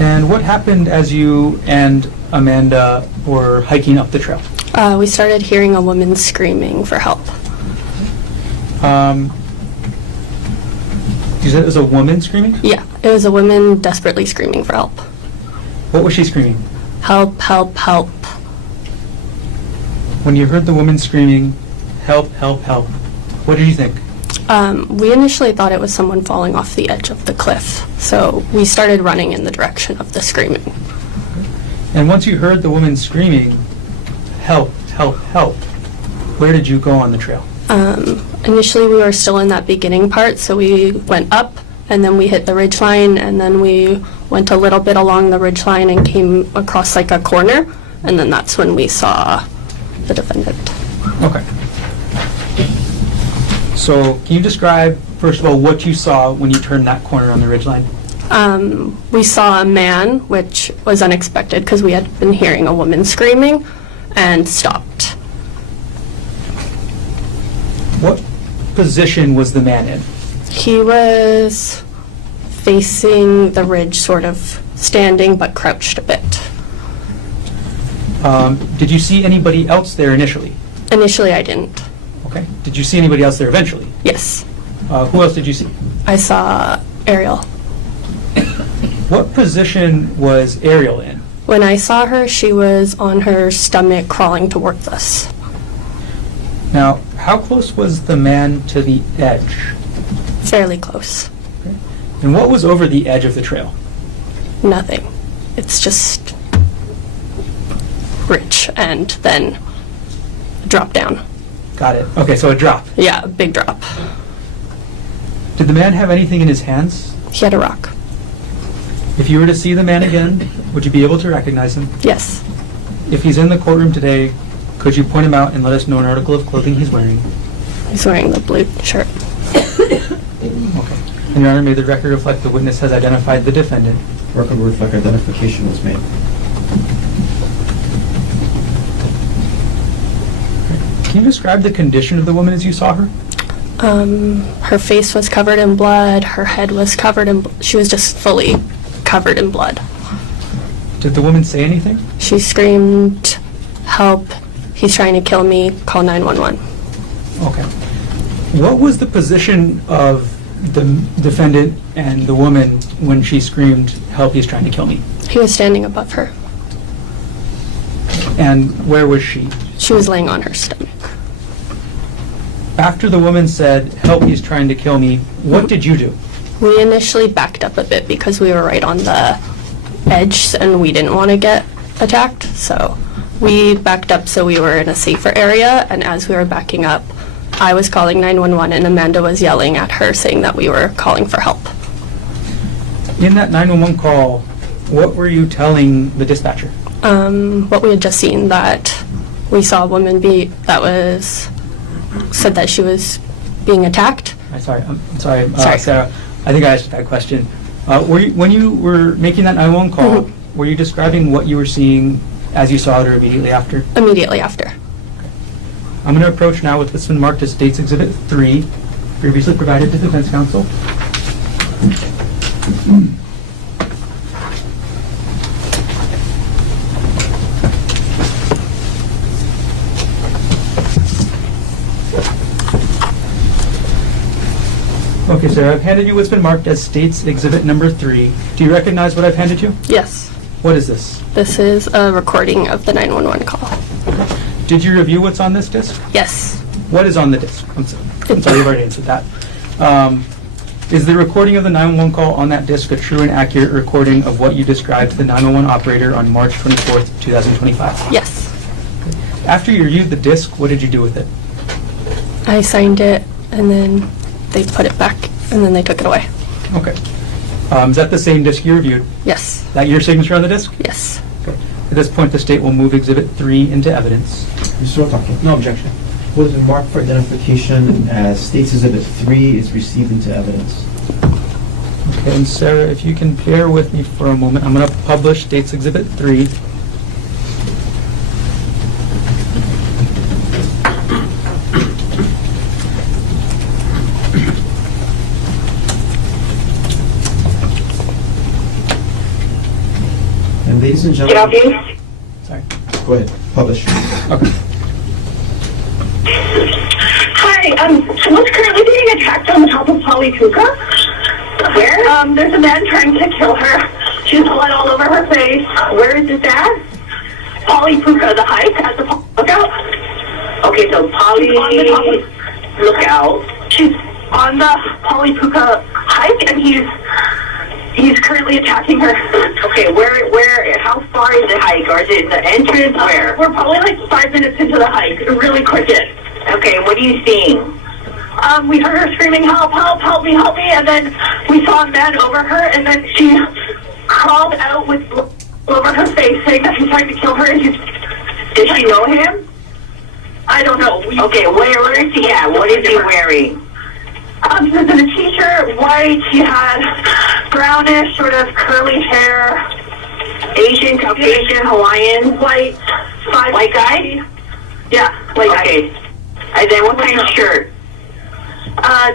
And what happened as you and Amanda were hiking up the trail? We started hearing a woman screaming for help. You said it was a woman screaming? Yeah, it was a woman desperately screaming for help. What was she screaming? Help, help, help. When you heard the woman screaming, help, help, help, what did you think? We initially thought it was someone falling off the edge of the cliff, so we started running in the direction of the screaming. And once you heard the woman screaming, help, help, help, where did you go on the trail? Initially, we were still in that beginning part, so we went up, and then we hit the ridgeline, and then we went a little bit along the ridgeline and came across like a corner, and then that's when we saw the defendant. Okay. So can you describe, first of all, what you saw when you turned that corner on the ridgeline? We saw a man, which was unexpected because we had been hearing a woman screaming, and stopped. What position was the man in? He was facing the ridge, sort of standing but crouched a bit. Did you see anybody else there initially? Initially, I didn't. Okay. Did you see anybody else there eventually? Yes. Who else did you see? I saw Ariel. What position was Ariel in? When I saw her, she was on her stomach crawling towards us. Now, how close was the man to the edge? Fairly close. And what was over the edge of the trail? Nothing. It's just rich and then drop down. Got it. Okay, so a drop. Yeah, a big drop. Did the man have anything in his hands? He had a rock. If you were to see the man again, would you be able to recognize him? Yes. If he's in the courtroom today, could you point him out and let us know an article of clothing he's wearing? He's wearing the blue shirt. Okay. And Your Honor, may the record reflect the witness has identified the defendant. Record will reflect identification was made. Can you describe the condition of the woman as you saw her? Her face was covered in blood. Her head was covered in. She was just fully covered in blood. Did the woman say anything? She screamed, "Help! He's trying to kill me! Call 911." Okay. What was the position of the defendant and the woman when she screamed, "Help! He's trying to kill me"? He was standing above her. And where was she? She was laying on her stomach. After the woman said, "Help! He's trying to kill me," what did you do? We initially backed up a bit because we were right on the edge and we didn't want to get attacked. So we backed up so we were in a safer area. And as we were backing up, I was calling 911 and Amanda was yelling at her saying that we were calling for help. In that 911 call, what were you telling the dispatcher? What we had just seen, that we saw a woman said that she was being attacked. I'm sorry, Sorry. Sarah. I think I asked that question. When you were making that 911 call, were you describing what you were seeing as you saw it or immediately after? Immediately after. I'm going to approach now with what's been marked as State's Exhibit 3, previously provided to defense counsel. Okay, Sarah, I've handed you what's been marked as State's Exhibit number 3. Do you recognize what I've handed you? Yes. What is this? This is a recording of the 911 call. Did you review what's on this disc? Yes. What is on the disc? I'm sorry, you've already answered that. Is the recording of the 911 call on that disc a true and accurate recording of what you described to the 911 operator on March 24th, 2025? Yes. After you reviewed the disc, what did you do with it? I signed it and then they put it back and then they took it away. Okay. Is that the same disc you reviewed? Yes. That your signature on the disc? Yes. Okay. At this point, the state will move Exhibit 3 into evidence. Mr. Otake. No objection. What has been marked for identification as State's Exhibit 3 is received into evidence. Okay, and Sarah, if you can bear with me for a moment, I'm going to publish State's Exhibit 3. And ladies and gentlemen, Sorry. go ahead, publish. Okay. Hi, someone's currently being attacked on the top of Apodaca. Where? There's a man trying to kill her. She's blood all over her face. Where is this at? Apodaca, the height at the lookout. Okay, so on the top of lookout. She's on the Polypuka hike, and he's currently attacking her. Okay, where, how far is the hike? Or is it the entrance? Where? We're probably like 5 minutes into the hike, really quick in. Okay, what are you seeing? We heard her screaming, help, help, help me, and then we saw a man over her, and then she crawled out with blood over her face, saying that he's trying to kill her, and Does she know him? I don't know. Okay, where is he at? What is he wearing? He was in a t-shirt, white, he had brownish, sort of curly hair. Asian, Caucasian, Hawaiian? White. White guy? Yeah, white guy. Okay. And then what kind of shirt?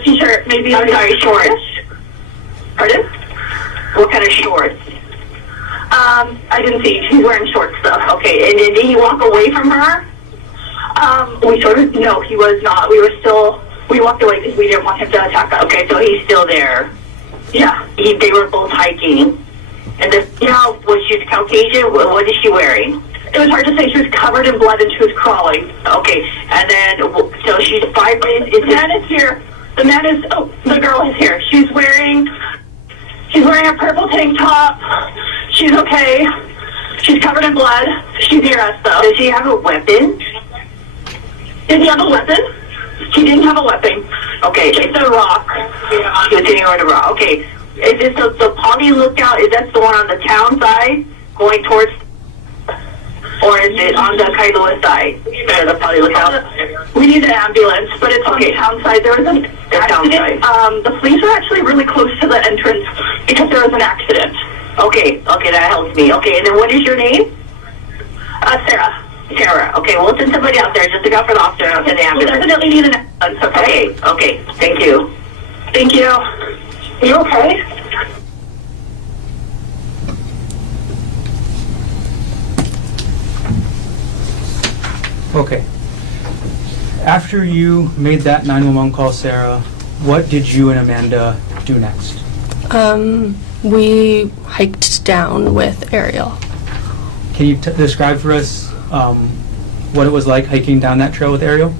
T-shirt, maybe. I'm sorry, shorts. Pardon? What kind of shorts? I didn't see. He's wearing shorts, though. Okay, and then did he walk away from her? No, he was not. We walked away because we didn't want him to attack us. Okay, so he's still there. Yeah. They were both hiking. And was she Caucasian? What is she wearing? It was hard to say. She was covered in blood and she was crawling. Okay, and then, so she's 5 minutes. The man is here. The girl is here. She's wearing a purple tank top. She's okay. She's covered in blood. She's near us, though. Does she have a weapon? Did he have a weapon? He didn't have a weapon. Okay. It's a rock. She was hitting her with a rock. Okay. Is this the Poly Lookout? Is that the one on the town side going towards, or is it on the Kailua side? The Poly Lookout. We need an ambulance, but it's on the town side. There was an accident. The police are actually really close to the entrance because there was an accident. Okay, that helps me. Okay, and then what is your name? Sarah. Sarah. Okay, we'll send somebody out there just to go for the officer and the ambulance. We'll definitely need an ambulance. Okay. Thank you. Thank you. You okay? Okay. After you made that 911 call, Sarah, what did you and Amanda do next? We hiked down with Ariel. Can you describe for us what it was like hiking down that trail with Ariel?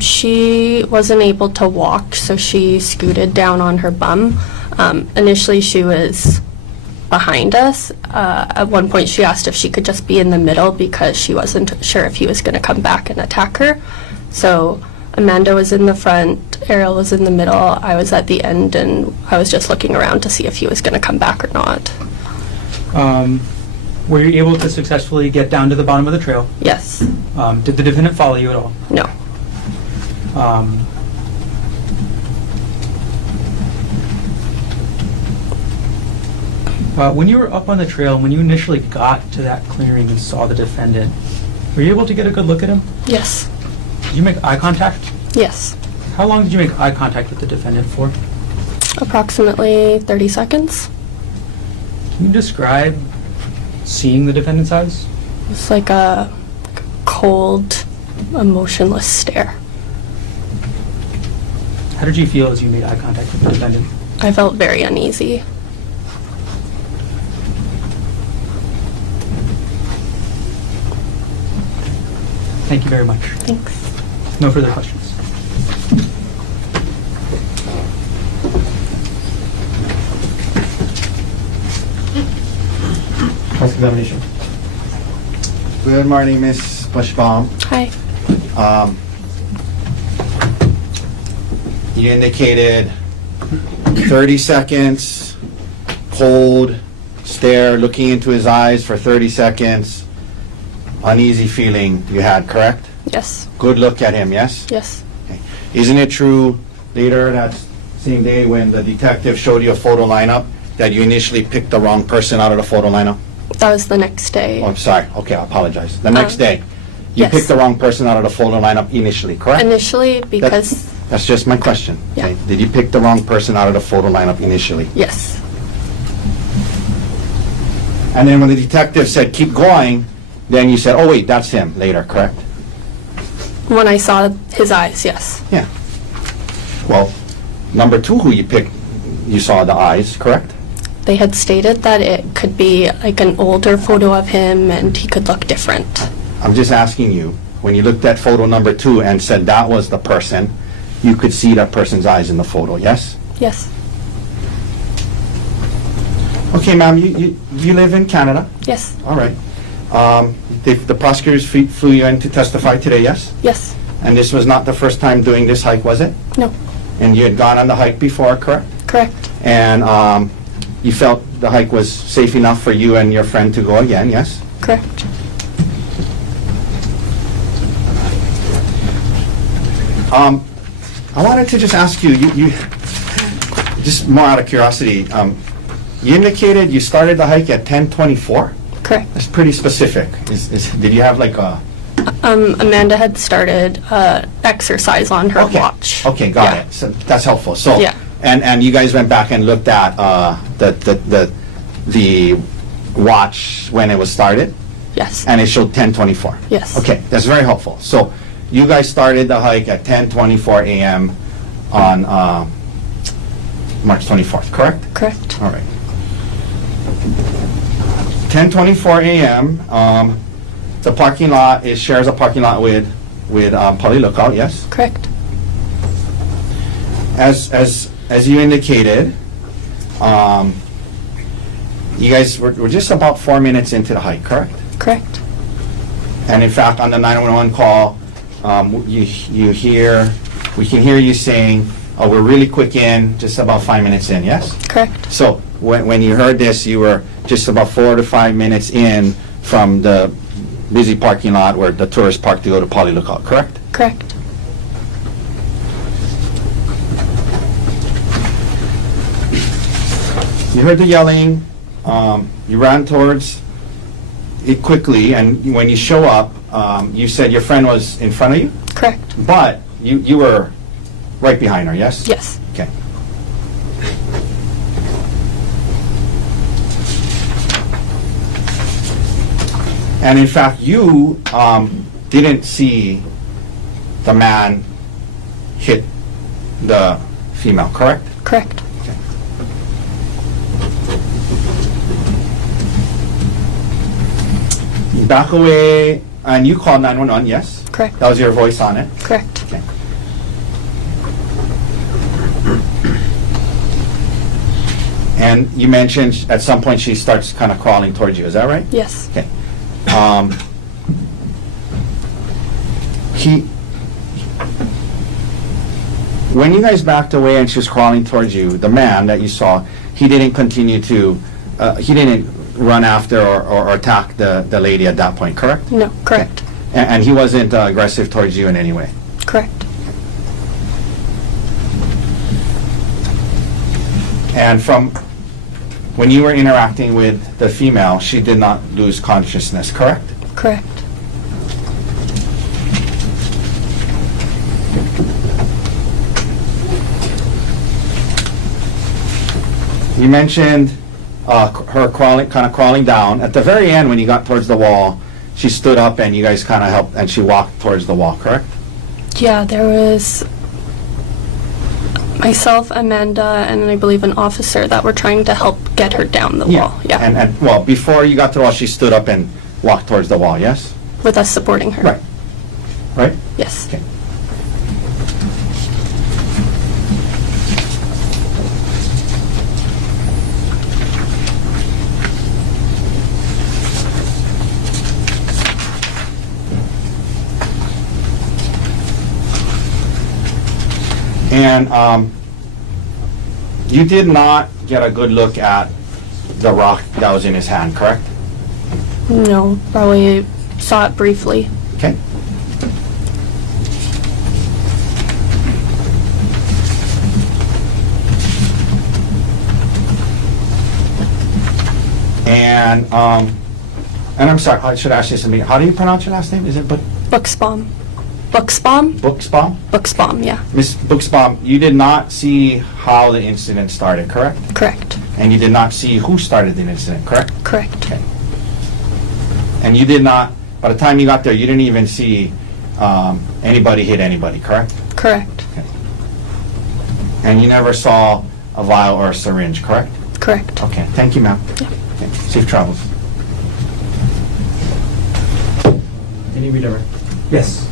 She wasn't able to walk, so she scooted down on her bum. Initially, she was behind us. At one point, she asked if she could just be in the middle because she wasn't sure if he was going to come back and attack her. So Amanda was in the front, Ariel was in the middle, I was at the end, and I was just looking around to see if he was going to come back or not. Were you able to successfully get down to the bottom of the trail? Yes. Did the defendant follow you at all? No. When you were up on the trail, when you initially got to that clearing and saw the defendant, were you able to get a good look at him? Yes. Did you make eye contact? Yes. How long did you make eye contact with the defendant for? Approximately 30 seconds. Can you describe seeing the defendant's eyes? It's like a cold, emotionless stare. How did you feel as you made eye contact with the defendant? I felt very uneasy. Thank you very much. Thanks. No further questions. Cross-examination. Good morning, Miss Bushbaum. Hi. You indicated 30 seconds, cold stare, looking into his eyes for 30 seconds, uneasy feeling you had, correct? Yes. Good look at him, yes? Yes. Okay. Isn't it true later that same day when the detective showed you a photo lineup that you initially picked the wrong person out of the photo lineup? That was the next day. Oh, I'm sorry. Okay, I apologize. The next day, you yes. picked the wrong person out of the photo lineup initially, correct? Initially, because... That's just my question. Yeah. Okay? Did you pick the wrong person out of the photo lineup initially? Yes. And then when the detective said, keep going, then you said, oh wait, that's him, later, correct? When I saw his eyes, yes. Yeah. Well, number two who you picked, you saw the eyes, correct? They had stated that it could be like an older photo of him and he could look different. I'm just asking you, when you looked at photo number two and said that was the person, you could see that person's eyes in the photo, yes? Yes. Okay, ma'am, you live in Canada? Yes. All right. The prosecutors flew you in to testify today, yes? Yes. And this was not the first time doing this hike, was it? No. And you had gone on the hike before, correct? Correct. And you felt the hike was safe enough for you and your friend to go again, yes? Correct. I wanted to just ask you, just more out of curiosity, you indicated you started the hike at 10:24? Correct. That's pretty specific. Did you have like a... Amanda had started exercise on her Okay. watch. Okay, got Yeah. it. So that's helpful. So, Yeah. and you guys went back and looked at the watch when it was started, Yes. and it showed 10:24. Yes. Okay, that's very helpful. So, you guys started the hike at 10:24 a.m. on March 24th, correct? Correct. All right. 10:24 a.m. The parking lot shares a parking lot with Poly Lookout, yes? Correct. As you indicated, you guys were just about 4 minutes into the hike, correct? Correct. And in fact, on the 911 call, we can hear you saying, "Oh, we're really quick in, just about 5 minutes in," yes? Correct. So when you heard this, you were just about 4 to 5 minutes in from the busy parking lot where the tourists park to go to Poly Lookout, correct? Correct. You heard the yelling, you ran towards it quickly, and when you show up, you said your friend was in front of you, Correct. but you were right behind her, yes? Yes. Okay. And in fact, you didn't see the man hit the female, correct? Correct. Back away, and you called 911, yes? Correct. That was your voice on it? Correct. Okay. And you mentioned at some point she starts kind of crawling towards you, is that right? Yes. Okay. When you guys backed away and she was crawling towards you, the man that you saw, he didn't continue to, he didn't run after or attack the lady at that point, correct? No. Correct. And he wasn't aggressive towards you in any way? Correct. And from when you were interacting with the female, she did not lose consciousness, correct? Correct. You mentioned her crawling down. At the very end, when you got towards the wall, she stood up and you guys kind of helped, and she walked towards the wall, correct? Yeah, there was myself, Amanda, and I believe an officer that were trying to help get her down the wall. Yeah. And well, before you got to the wall, she stood up and walked towards the wall, yes? With us supporting her. Right. Right? Yes. Okay. And you did not get a good look at the rock that was in his hand, correct? No, probably saw it briefly. Okay. And I'm sorry, I should ask you something. How do you pronounce your last name? Is it Buxbaum. Buxbaum? Buxbaum? Buxbaum, yeah. Miss Buxbaum, you did not see how the incident started, correct? Correct. And you did not see who started the incident, correct? Correct. Okay. And you did not, by the time you got there, you didn't even see anybody hit anybody, correct? Correct. Okay. And you never saw a vial or a syringe, correct? Correct. Okay, thank you, ma'am. Yeah. Okay. Safe travels. Any redirect? Yes.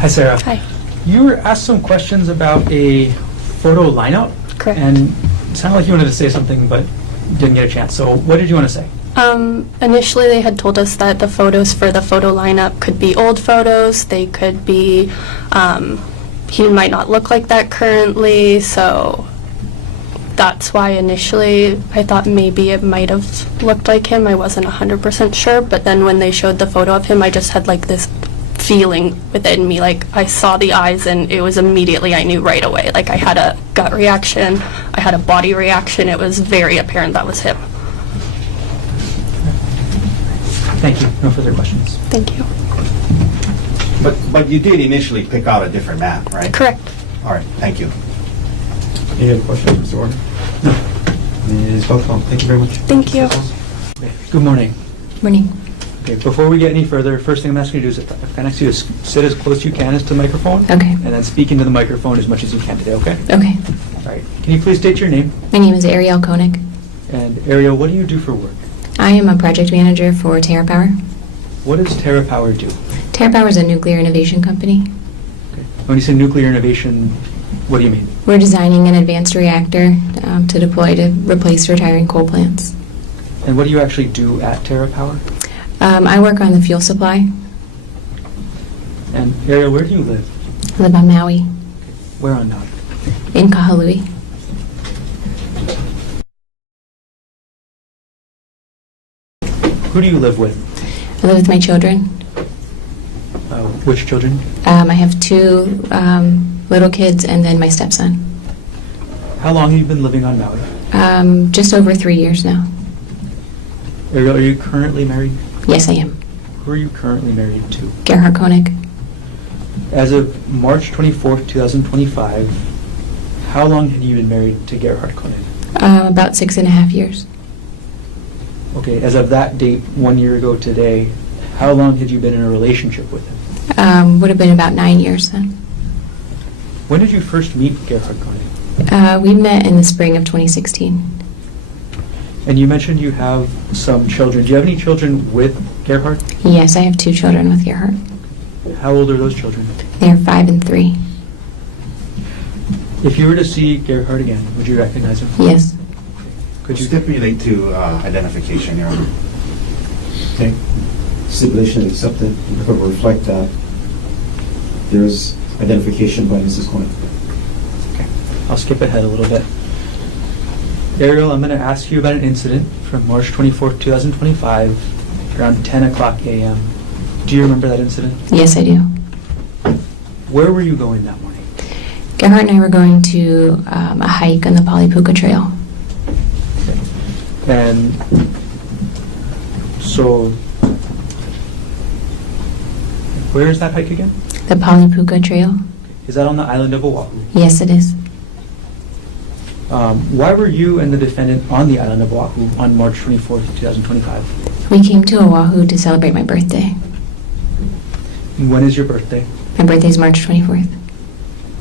Hi, Sarah. Hi. You were asked some questions about a photo lineup. Correct. And it sounded like you wanted to say something, but didn't get a chance. So what did you want to say? Initially, they had told us that the photos for the photo lineup could be old photos. They could be, he might not look like that currently, so that's why initially I thought maybe it might have looked like him. I wasn't 100% sure, but then when they showed the photo of him, I just had like this feeling within me, like I saw the eyes and it was immediately, I knew right away. Like I had a gut reaction, I had a body reaction, it was very apparent that was him. Thank you. No further questions. Thank you. But you did initially pick out a different man, right? Correct. All right, thank you. Any other questions, Mr. Warner? No. Ms. Beltran, thank you very much. Thank you. Okay. Good morning. Morning. Okay, before we get any further, first thing I'm asking you to do is, if I next to you, sit as close as you can as to the microphone. Okay. And then speak into the microphone as much as you can today, okay? Okay. All right. Can you please state your name? My name is Ariel Koenig. And Ariel, what do you do for work? I am a project manager for TerraPower. What does TerraPower do? TerraPower is a nuclear innovation company. Okay. When you say nuclear innovation, what do you mean? We're designing an advanced reactor to deploy to replace retiring coal plants. And what do you actually do at TerraPower? I work on the fuel supply. And Ariel, where do you live? I live on Maui, Where on Maui? in Kahului. Who do you live with? I live with my children. Which children? I have two little kids and then my stepson. How long have you been living on Maui? Just over 3 years now. Ariel, are you currently married? Yes, I am. Who are you currently married to? Gerhard Koenig. As of March 24th, 2025, how long had you been married to Gerhard Koenig? About 6.5 years. Okay, as of that date, 1 year ago today, how long had you been in a relationship with him? Would have been about 9 years then. When did you first meet Gerhard Koenig? We met in the spring of 2016. And you mentioned you have some children. Do you have any children with Gerhard? Yes, I have 2 children with Gerhard. How old are those children? They are 5 and 3. If you were to see Gerhard again, would you recognize him? Yes. Could you stipulate to identification, Your Honor? Okay. Stipulation accepted. The record will reflect that there is identification by Mrs. Koenig. Okay. I'll skip ahead a little bit. Ariel, I'm going to ask you about an incident from March 24th, 2025, around 10 o'clock a.m. Do you remember that incident? Yes, I do. Where were you going that morning? Gerhard and I were going to a hike on the Apodaca Trail. And so, where is that hike again? The Apodaca Trail? Is that on the island of Oahu? Yes, it is. Why were you and the defendant on the island of Oahu on March 24th, 2025? We came to Oahu to celebrate my birthday. And when is your birthday? My birthday is March 24th.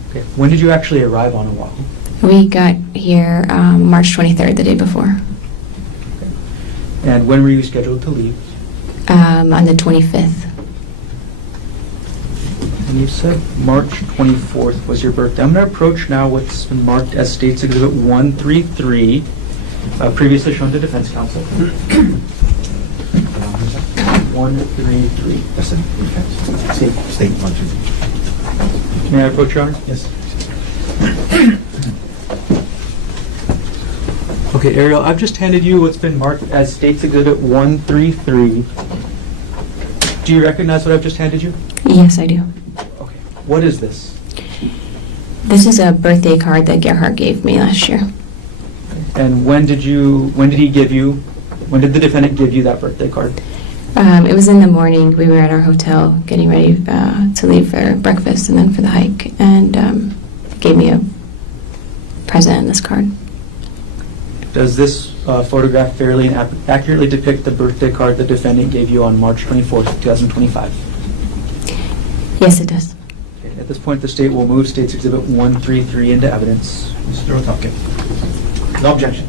Okay. When did you actually arrive on Oahu? We got here March 23rd, the day before. And when were you scheduled to leave? On the 25th. And you said March 24th was your birthday. I'm going to approach now what's been marked as State's Exhibit 133, previously shown to defense counsel. 133. That's the defense. State 133. May I approach, Your Honor? Yes. Okay, Ariel, I've just handed you what's been marked as State's Exhibit 133. Do you recognize what I've just handed you? Yes, I do. Okay. What is this? This is a birthday card that Gerhard gave me last year. And when did the defendant give you that birthday card? It was in the morning. We were at our hotel getting ready to leave for breakfast and then for the hike, and gave me a present in this card. Does this photograph fairly and accurately depict the birthday card the defendant gave you on March 24th, 2025? Yes, it does. Okay. At this point, the state will move State's Exhibit 133 into evidence. Mr. Otake. No objection.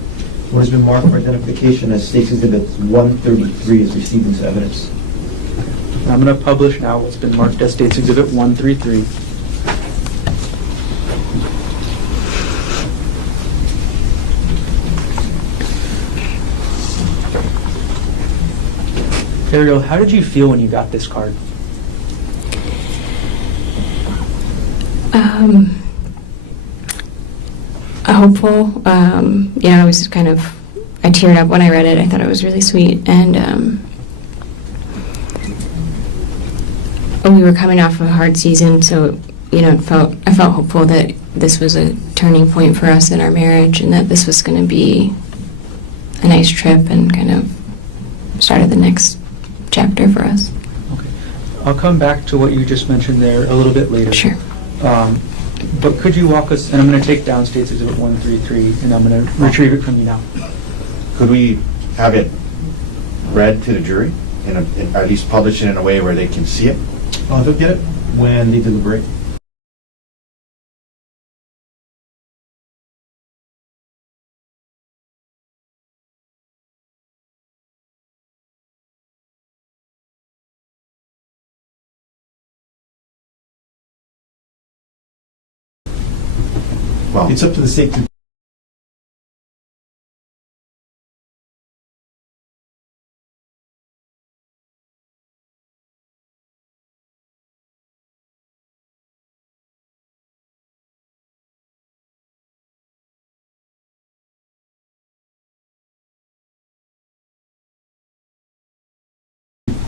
What has been marked for identification as State's Exhibit 133 is received into evidence. I'm going to publish now what's been marked as State's Exhibit 133. Ariel, how did you feel when you got this card? Hopeful. I was kind of, I teared up when I read it. I thought it was really sweet. And we were coming off of a hard season, so, I felt hopeful that this was a turning point for us in our marriage and that this was going to be a nice trip and kind of started the next chapter for us. Okay. I'll come back to what you just mentioned there a little bit later. Sure. But could you walk us, and I'm going to take down State's Exhibit 133, and I'm going to retrieve it from you now. Could we have it read to the jury, and at least publish it in a way where they can see it? They'll get it when they deliberate. Well, It's up to the state to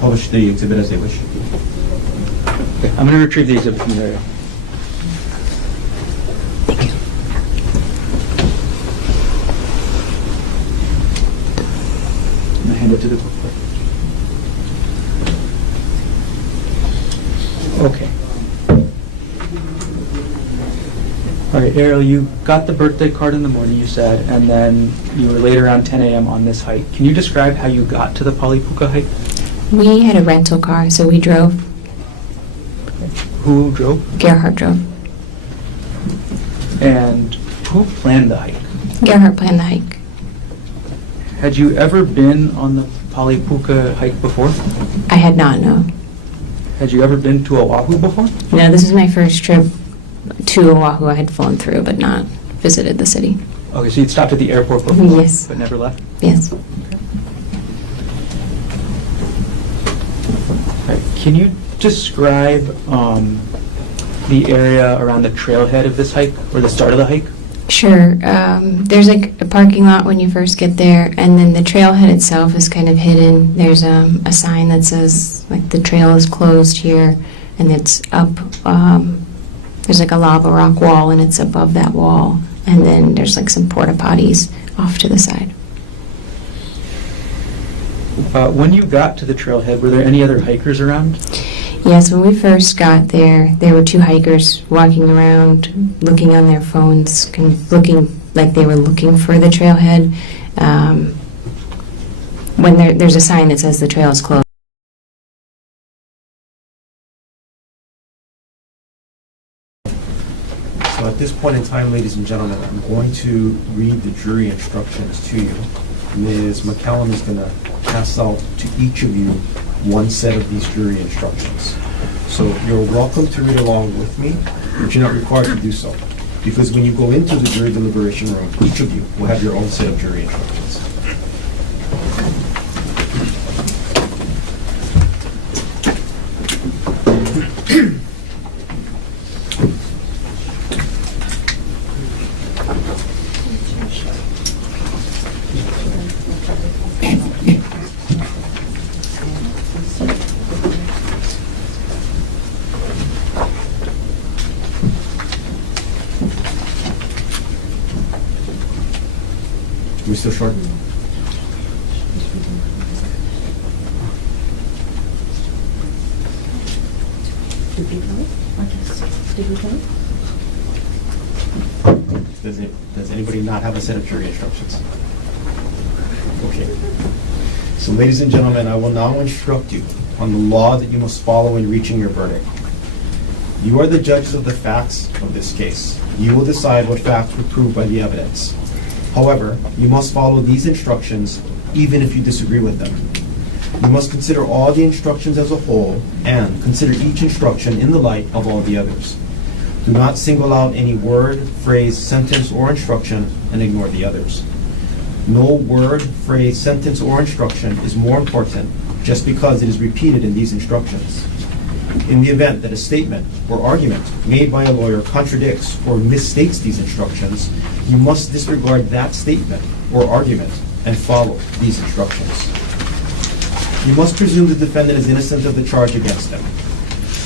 publish the exhibit as they wish. Okay. I'm going to retrieve the exhibit from you, Ariel. I'm going to hand it to the court clerk. Okay. All right, Ariel, you got the birthday card in the morning, you said, and then you were late around 10 a.m. on this hike. Can you describe how you got to the Polypuka hike? We had a rental car, so we drove. Who drove? Gerhard drove. And who planned the hike? Gerhard planned the hike. Had you ever been on the Polypuka hike before? I had not, no. Had you ever been to Oahu before? No, this is my first trip to Oahu. I had flown through, but not visited the city. Okay, so you'd stopped at the airport before, Yes. but never left? Yes. All right, can you describe the area around the trailhead of this hike, or the start of the hike? Sure. There's like a parking lot when you first get there, and then the trailhead itself is kind of hidden. There's a sign that says like the trail is closed here, and it's up. There's like a lava rock wall, and it's above that wall, and then there's like some porta potties off to the side. When you got to the trailhead, were there any other hikers around? Yes, when we first got there were two hikers walking around, looking on their phones, kind of looking like they were looking for the trailhead. When there's a sign that says the trail is closed. So at this point in time, ladies and gentlemen, I'm going to read the jury instructions to you. Ms. McCallum is going to pass out to each of you one set of these jury instructions. So you're welcome to read along with me, but you're not required to do so. Because when you go into the jury deliberation room, each of you will have your own set of jury instructions. We still short? Does anybody not have a set of jury instructions? Okay. So ladies and gentlemen, I will now instruct you on the law that you must follow in reaching your verdict. You are the judges of the facts of this case. You will decide what facts were proved by the evidence. However, you must follow these instructions even if you disagree with them. You must consider all the instructions as a whole and consider each instruction in the light of all the others. Do not single out any word, phrase, sentence, or instruction and ignore the others. No word, phrase, sentence, or instruction is more important just because it is repeated in these instructions. In the event that a statement or argument made by a lawyer contradicts or misstates these instructions, you must disregard that statement or argument and follow these instructions. You must presume the defendant is innocent of the charge against him.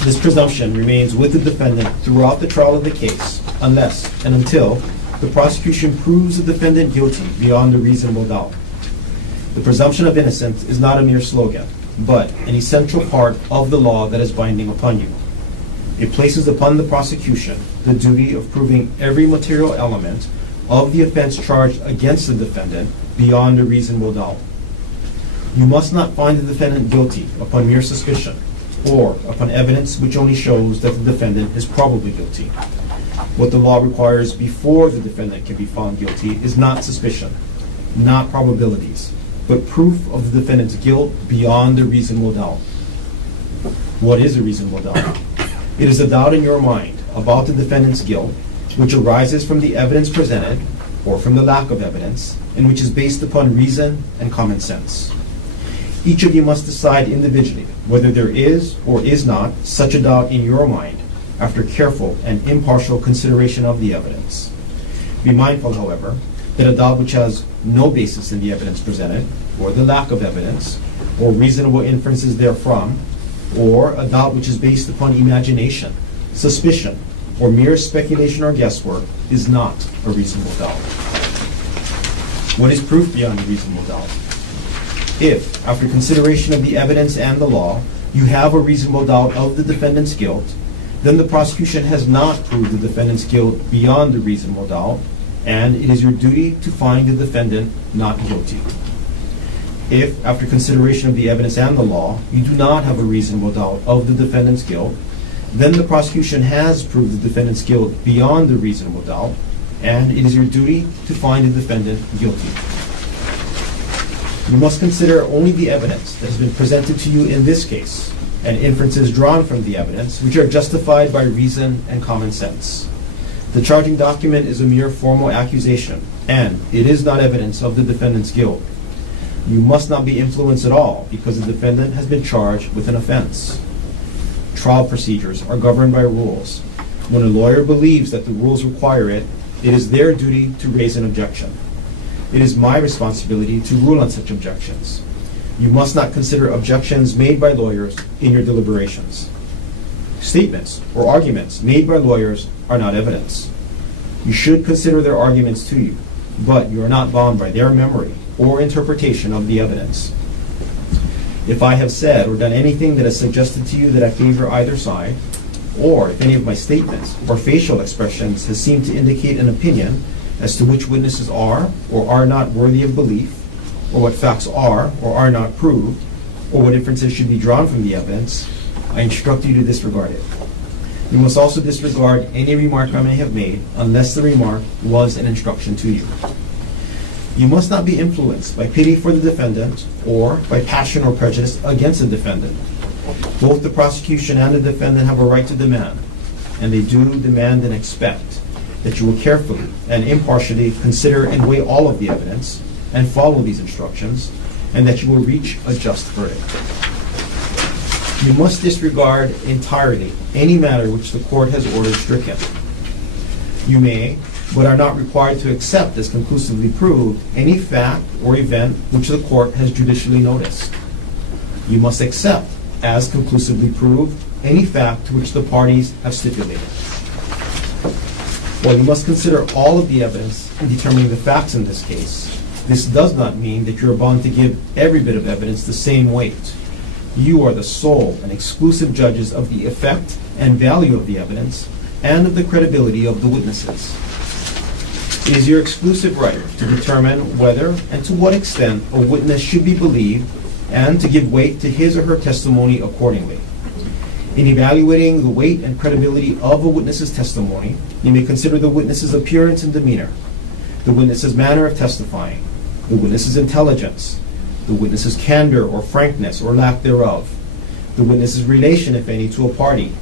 This presumption remains with the defendant throughout the trial of the case, unless and until the prosecution proves the defendant guilty beyond a reasonable doubt. The presumption of innocence is not a mere slogan, but an essential part of the law that is binding upon you. It places upon the prosecution the duty of proving every material element of the offense charged against the defendant beyond a reasonable doubt. You must not find the defendant guilty upon mere suspicion or upon evidence which only shows that the defendant is probably guilty. What the law requires before the defendant can be found guilty is not suspicion, not probabilities, but proof of the defendant's guilt beyond a reasonable doubt. What is a reasonable doubt? It is a doubt in your mind about the defendant's guilt, which arises from the evidence presented, or from the lack of evidence, and which is based upon reason and common sense. Each of you must decide individually whether there is or is not such a doubt in your mind after careful and impartial consideration of the evidence. Be mindful, however, that a doubt which has no basis in the evidence presented, or the lack of evidence, or reasonable inferences therefrom, or a doubt which is based upon imagination, suspicion, or mere speculation or guesswork is not a reasonable doubt. What is proof beyond a reasonable doubt? If, after consideration of the evidence and the law, you have a reasonable doubt of the defendant's guilt, then the prosecution has not proved the defendant's guilt beyond a reasonable doubt, and it is your duty to find the defendant not guilty. If, after consideration of the evidence and the law, you do not have a reasonable doubt of the defendant's guilt, then the prosecution has proved the defendant's guilt beyond a reasonable doubt, and it is your duty to find the defendant guilty. You must consider only the evidence that has been presented to you in this case, and inferences drawn from the evidence, which are justified by reason and common sense. The charging document is a mere formal accusation, and it is not evidence of the defendant's guilt. You must not be influenced at all because the defendant has been charged with an offense. Trial procedures are governed by rules. When a lawyer believes that the rules require it, it is their duty to raise an objection. It is my responsibility to rule on such objections. You must not consider objections made by lawyers in your deliberations. Statements or arguments made by lawyers are not evidence. You should consider their arguments to you, but you are not bound by their memory or interpretation of the evidence. If I have said or done anything that has suggested to you that I favor either side, or if any of my statements or facial expressions has seemed to indicate an opinion as to which witnesses are or are not worthy of belief, or what facts are or are not proved, or what inferences should be drawn from the evidence, I instruct you to disregard it. You must also disregard any remark I may have made unless the remark was an instruction to you. You must not be influenced by pity for the defendant or by passion or prejudice against the defendant. Both the prosecution and the defendant have a right to demand, and they do demand and expect, that you will carefully and impartially consider and weigh all of the evidence and follow these instructions, and that you will reach a just verdict. You must disregard entirely any matter which the court has ordered stricken. You may, but are not required to accept as conclusively proved any fact or event which the court has judicially noticed. You must accept as conclusively proved any fact to which the parties have stipulated. While you must consider all of the evidence in determining the facts in this case, this does not mean that you are bound to give every bit of evidence the same weight. You are the sole and exclusive judges of the effect and value of the evidence and of the credibility of the witnesses. It is your exclusive right to determine whether and to what extent a witness should be believed and to give weight to his or her testimony accordingly. In evaluating the weight and credibility of a witness's testimony, you may consider the witness's appearance and demeanor, the witness's manner of testifying, the witness's intelligence, the witness's candor or frankness or lack thereof, the witness's relation, if any, to a party,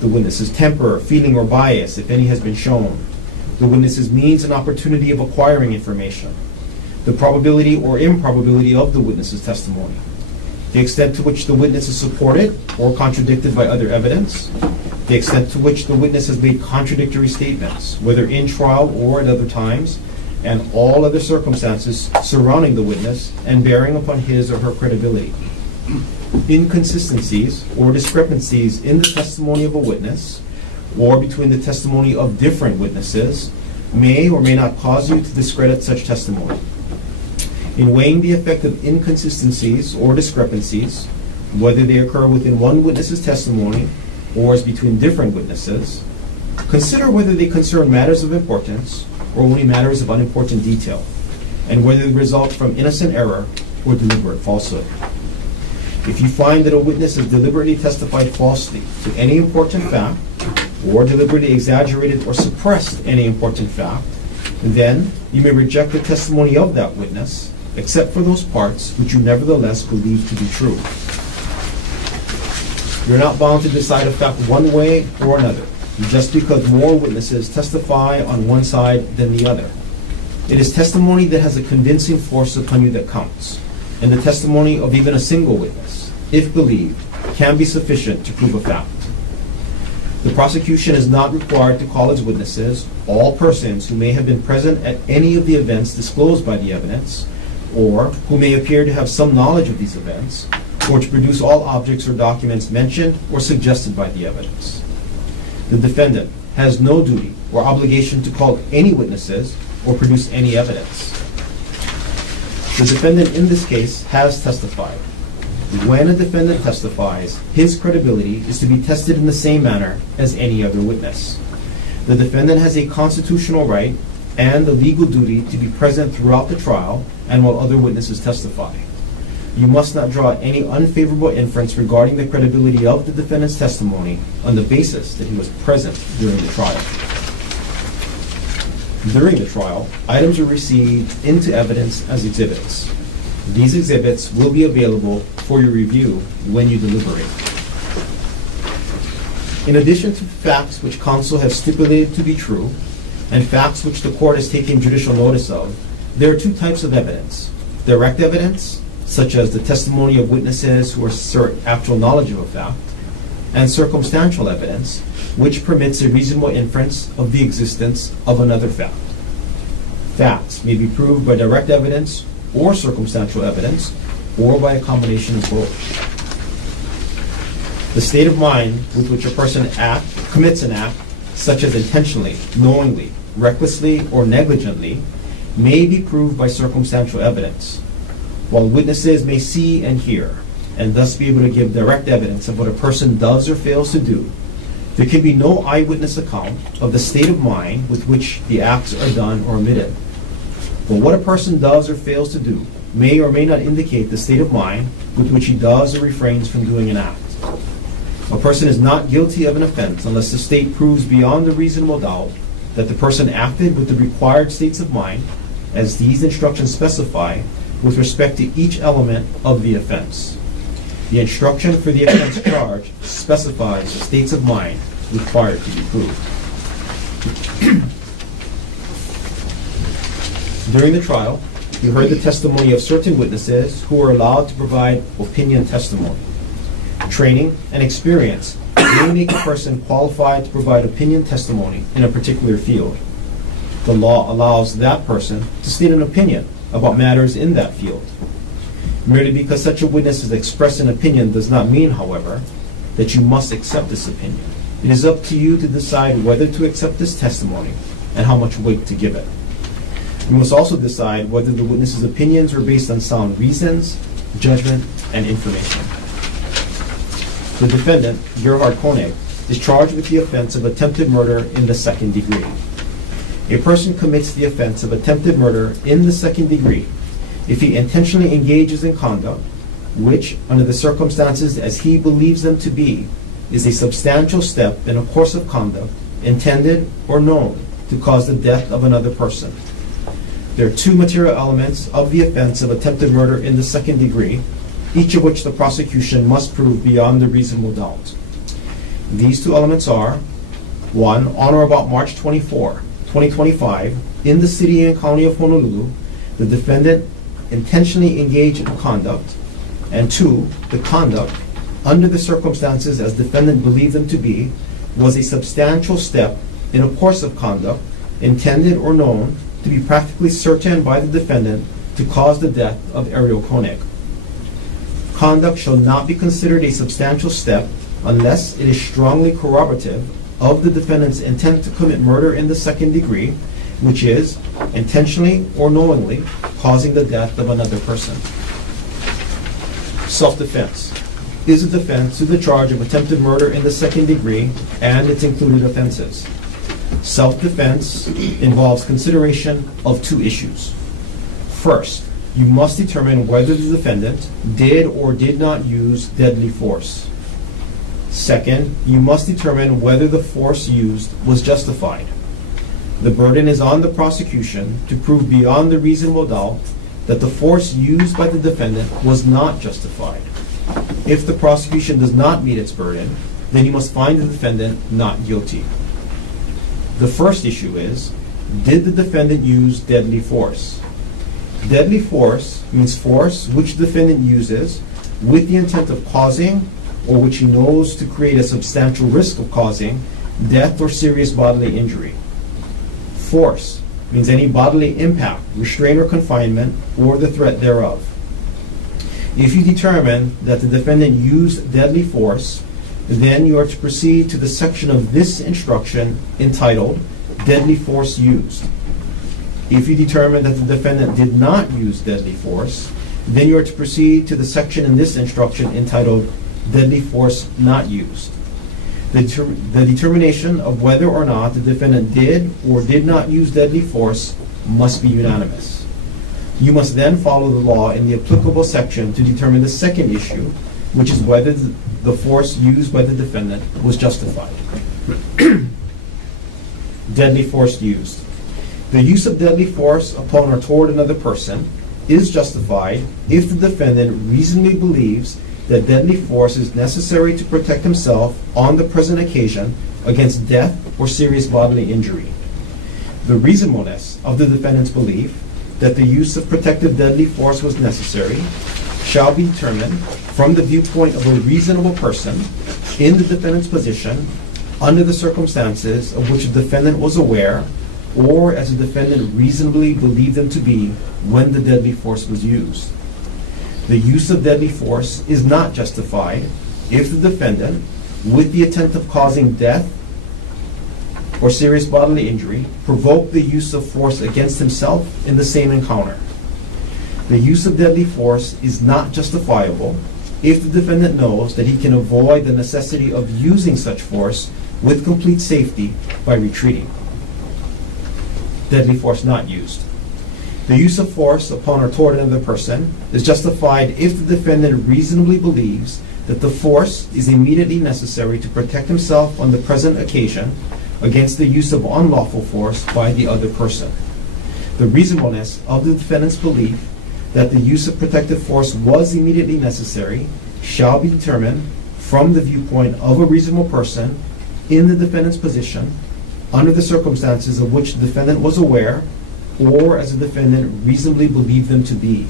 the witness's temper, feeling, or bias, if any has been shown, the witness's means and opportunity of acquiring information, the probability or improbability of the witness's testimony, the extent to which the witness is supported or contradicted by other evidence, the extent to which the witness has made contradictory statements, whether in trial or at other times, and all other circumstances surrounding the witness and bearing upon his or her credibility. Inconsistencies or discrepancies in the testimony of a witness or between the testimony of different witnesses may or may not cause you to discredit such testimony. In weighing the effect of inconsistencies or discrepancies, whether they occur within one witness's testimony or as between different witnesses, consider whether they concern matters of importance or only matters of unimportant detail, and whether they result from innocent error or deliberate falsehood. If you find that a witness has deliberately testified falsely to any important fact, or deliberately exaggerated or suppressed any important fact, then you may reject the testimony of that witness, except for those parts which you nevertheless believe to be true. You're not bound to decide a fact one way or another, just because more witnesses testify on one side than the other. It is testimony that has a convincing force upon you that counts, and the testimony of even a single witness, if believed, can be sufficient to prove a fact. The prosecution is not required to call as witnesses all persons who may have been present at any of the events disclosed by the evidence, or who may appear to have some knowledge of these events, or to produce all objects or documents mentioned or suggested by the evidence. The defendant has no duty or obligation to call any witnesses or produce any evidence. The defendant in this case has testified. When a defendant testifies, his credibility is to be tested in the same manner as any other witness. The defendant has a constitutional right and a legal duty to be present throughout the trial and while other witnesses testify. You must not draw any unfavorable inference regarding the credibility of the defendant's testimony on the basis that he was present during the trial. During the trial, items are received into evidence as exhibits. These exhibits will be available for your review when you deliberate. In addition to facts which counsel have stipulated to be true, and facts which the court has taken judicial notice of, there are two types of evidence: direct evidence, such as the testimony of witnesses who assert actual knowledge of a fact, and circumstantial evidence, which permits a reasonable inference of the existence of another fact. Facts may be proved by direct evidence or circumstantial evidence, or by a combination of both. The state of mind with which a person commits an act, such as intentionally, knowingly, recklessly, or negligently, may be proved by circumstantial evidence, while witnesses may see and hear, and thus be able to give direct evidence of what a person does or fails to do. There can be no eyewitness account of the state of mind with which the acts are done or omitted. But what a person does or fails to do may or may not indicate the state of mind with which he does or refrains from doing an act. A person is not guilty of an offense unless the state proves beyond a reasonable doubt that the person acted with the required states of mind, as these instructions specify, with respect to each element of the offense. The instruction for the offense charge specifies the states of mind required to be proved. During the trial, you heard the testimony of certain witnesses who were allowed to provide opinion testimony. Training and experience may make a person qualified to provide opinion testimony in a particular field. The law allows that person to state an opinion about matters in that field. Merely because such a witness has expressed an opinion does not mean, however, that you must accept this opinion. It is up to you to decide whether to accept this testimony and how much weight to give it. You must also decide whether the witness's opinions are based on sound reasons, judgment, and information. The defendant, Gerhard Koenig, is charged with the offense of attempted murder in the second degree. A person commits the offense of attempted murder in the second degree if he intentionally engages in conduct which, under the circumstances as he believes them to be, is a substantial step in a course of conduct intended or known to cause the death of another person. There are two material elements of the offense of attempted murder in the second degree, each of which the prosecution must prove beyond a reasonable doubt. These two elements are: 1. On or about March 24, 2025, in the city and county of Honolulu, the defendant intentionally engaged in conduct, and 2. The conduct, under the circumstances as defendant believed them to be, was a substantial step in a course of conduct intended or known to be practically certain by the defendant to cause the death of Ariel Koenig. Conduct shall not be considered a substantial step unless it is strongly corroborative of the defendant's intent to commit murder in the second degree, which is intentionally or knowingly causing the death of another person. Self-defense is a defense to the charge of attempted murder in the second degree and its included offenses. Self-defense involves consideration of two issues. First, you must determine whether the defendant did or did not use deadly force. Second, you must determine whether the force used was justified. The burden is on the prosecution to prove beyond a reasonable doubt that the force used by the defendant was not justified. If the prosecution does not meet its burden, then you must find the defendant not guilty. The first issue is, did the defendant use deadly force? Deadly force means force which the defendant uses with the intent of causing, or which he knows to create a substantial risk of causing, death or serious bodily injury. Force means any bodily impact, restraint or confinement, or the threat thereof. If you determine that the defendant used deadly force, then you are to proceed to the section of this instruction entitled Deadly Force Used. If you determine that the defendant did not use deadly force, then you are to proceed to the section in this instruction entitled Deadly Force Not Used. The determination of whether or not the defendant did or did not use deadly force must be unanimous. You must then follow the law in the applicable section to determine the second issue, which is whether the force used by the defendant was justified. Deadly force used. The use of deadly force upon or toward another person is justified if the defendant reasonably believes that deadly force is necessary to protect himself on the present occasion against death or serious bodily injury. The reasonableness of the defendant's belief that the use of protective deadly force was necessary shall be determined from the viewpoint of a reasonable person in the defendant's position under the circumstances of which the defendant was aware, or as the defendant reasonably believed them to be when the deadly force was used. The use of deadly force is not justified if the defendant, with the intent of causing death or serious bodily injury, provoked the use of force against himself in the same encounter. The use of deadly force is not justifiable if the defendant knows that he can avoid the necessity of using such force with complete safety by retreating. Deadly force not used. The use of force upon or toward another person is justified if the defendant reasonably believes that the force is immediately necessary to protect himself on the present occasion against the use of unlawful force by the other person. The reasonableness of the defendant's belief that the use of protective force was immediately necessary shall be determined from the viewpoint of a reasonable person in the defendant's position under the circumstances of which the defendant was aware, or as the defendant reasonably believed them to be.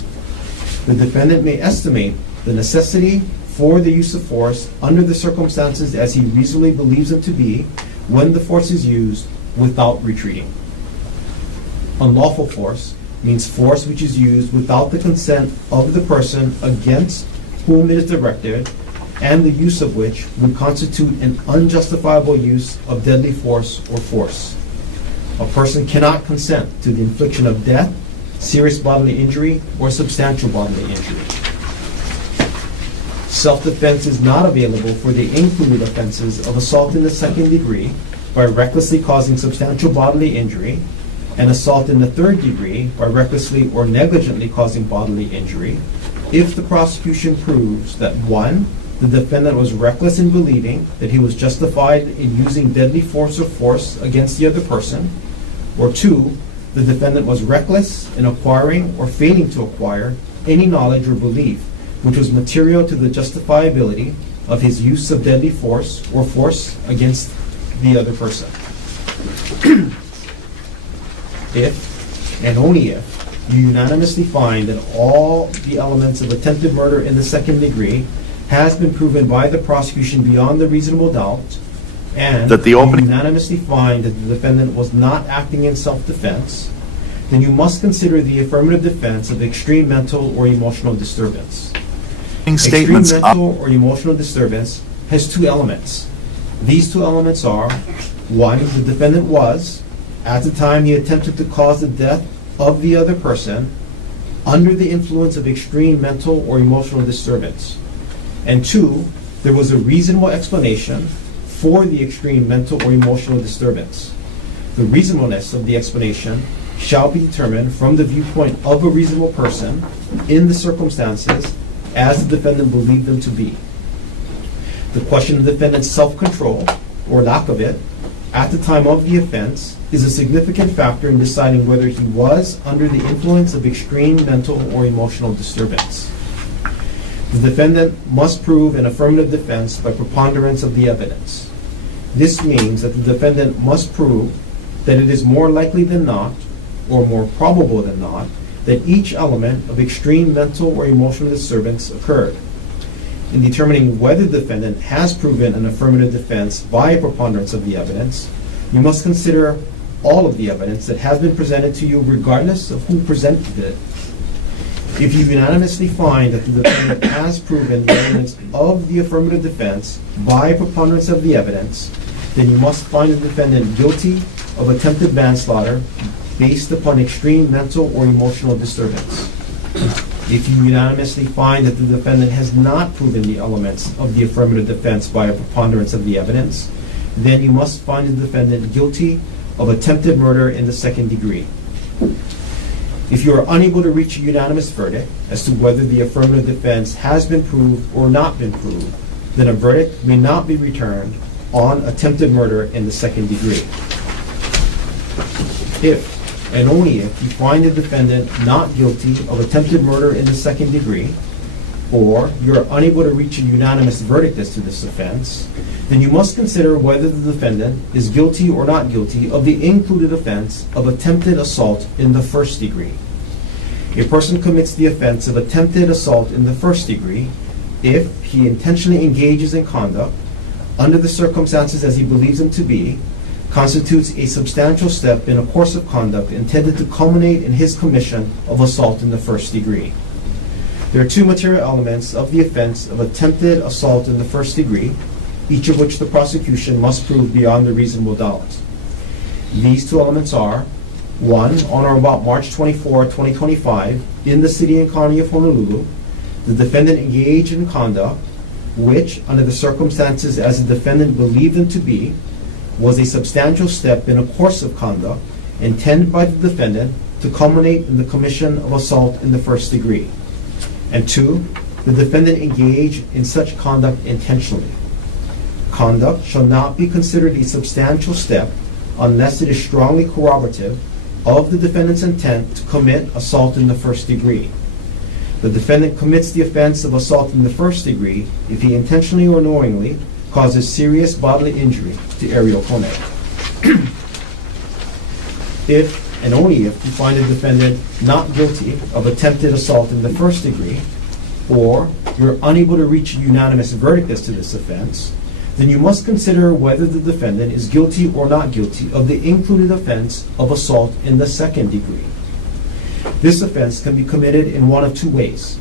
The defendant may estimate the necessity for the use of force under the circumstances as he reasonably believes them to be when the force is used without retreating. Unlawful force means force which is used without the consent of the person against whom it is directed, and the use of which would constitute an unjustifiable use of deadly force or force. A person cannot consent to the infliction of death, serious bodily injury, or substantial bodily injury. Self-defense is not available for the included offenses of assault in the second degree by recklessly causing substantial bodily injury, and assault in the third degree by recklessly or negligently causing bodily injury, if the prosecution proves that 1. The defendant was reckless in believing that he was justified in using deadly force or force against the other person, or 2. the defendant was reckless in acquiring or failing to acquire any knowledge or belief which was material to the justifiability of his use of deadly force or force against the other person. If, and only if, you unanimously find that all the elements of attempted murder in the second degree has been proven by the prosecution beyond the reasonable doubt, and That the you opening- unanimously find that the defendant was not acting in self-defense, then you must consider the affirmative defense of extreme mental or emotional disturbance. Statements Extreme mental or emotional disturbance has two elements. These two elements are, one, the defendant was, at the time he attempted to cause the death of the other person, under the influence of extreme mental or emotional disturbance. And two, there was a reasonable explanation for the extreme mental or emotional disturbance. The reasonableness of the explanation shall be determined from the viewpoint of a reasonable person in the circumstances as the defendant believed them to be. The question of the defendant's self-control, or lack of it, at the time of the offense is a significant factor in deciding whether he was under the influence of extreme mental or emotional disturbance. The defendant must prove an affirmative defense by preponderance of the evidence. This means that the defendant must prove that it is more likely than not, or more probable than not, that each element of extreme mental or emotional disturbance occurred. In determining whether the defendant has proven an affirmative defense by a preponderance of the evidence, you must consider all of the evidence that has been presented to you regardless of who presented it. If you unanimously find that the defendant has proven the elements of the affirmative defense by a preponderance of the evidence, then you must find the defendant guilty of attempted manslaughter based upon extreme mental or emotional disturbance. If you unanimously find that the defendant has not proven the elements of the affirmative defense by a preponderance of the evidence, then you must find the defendant guilty of attempted murder in the second degree. If you are unable to reach a unanimous verdict as to whether the affirmative defense has been proved or not been proved, then a verdict may not be returned on attempted murder in the second degree. If, and only if, you find the defendant not guilty of attempted murder in the second degree, or you are unable to reach a unanimous verdict as to this offense, then you must consider whether the defendant is guilty or not guilty of the included offense of attempted assault in the first degree. A person commits the offense of attempted assault in the first degree if he intentionally engages in conduct under the circumstances as he believes them to be, constitutes a substantial step in a course of conduct intended to culminate in his commission of assault in the first degree. There are two material elements of the offense of attempted assault in the first degree, each of which the prosecution must prove beyond a reasonable doubt. These two elements are, one, on or about March 24, 2025, in the city and county of Honolulu, the defendant engaged in conduct which, under the circumstances as the defendant believed them to be, was a substantial step in a course of conduct intended by the defendant to culminate in the commission of assault in the first degree. And two, the defendant engaged in such conduct intentionally. Conduct shall not be considered a substantial step unless it is strongly corroborative of the defendant's intent to commit assault in the first degree. The defendant commits the offense of assault in the first degree if he intentionally or knowingly causes serious bodily injury to Ariel Kone. If, and only if, you find the defendant not guilty of attempted assault in the first degree, or you're unable to reach a unanimous verdict as to this offense, then you must consider whether the defendant is guilty or not guilty of the included offense of assault in the second degree. This offense can be committed in one of two ways: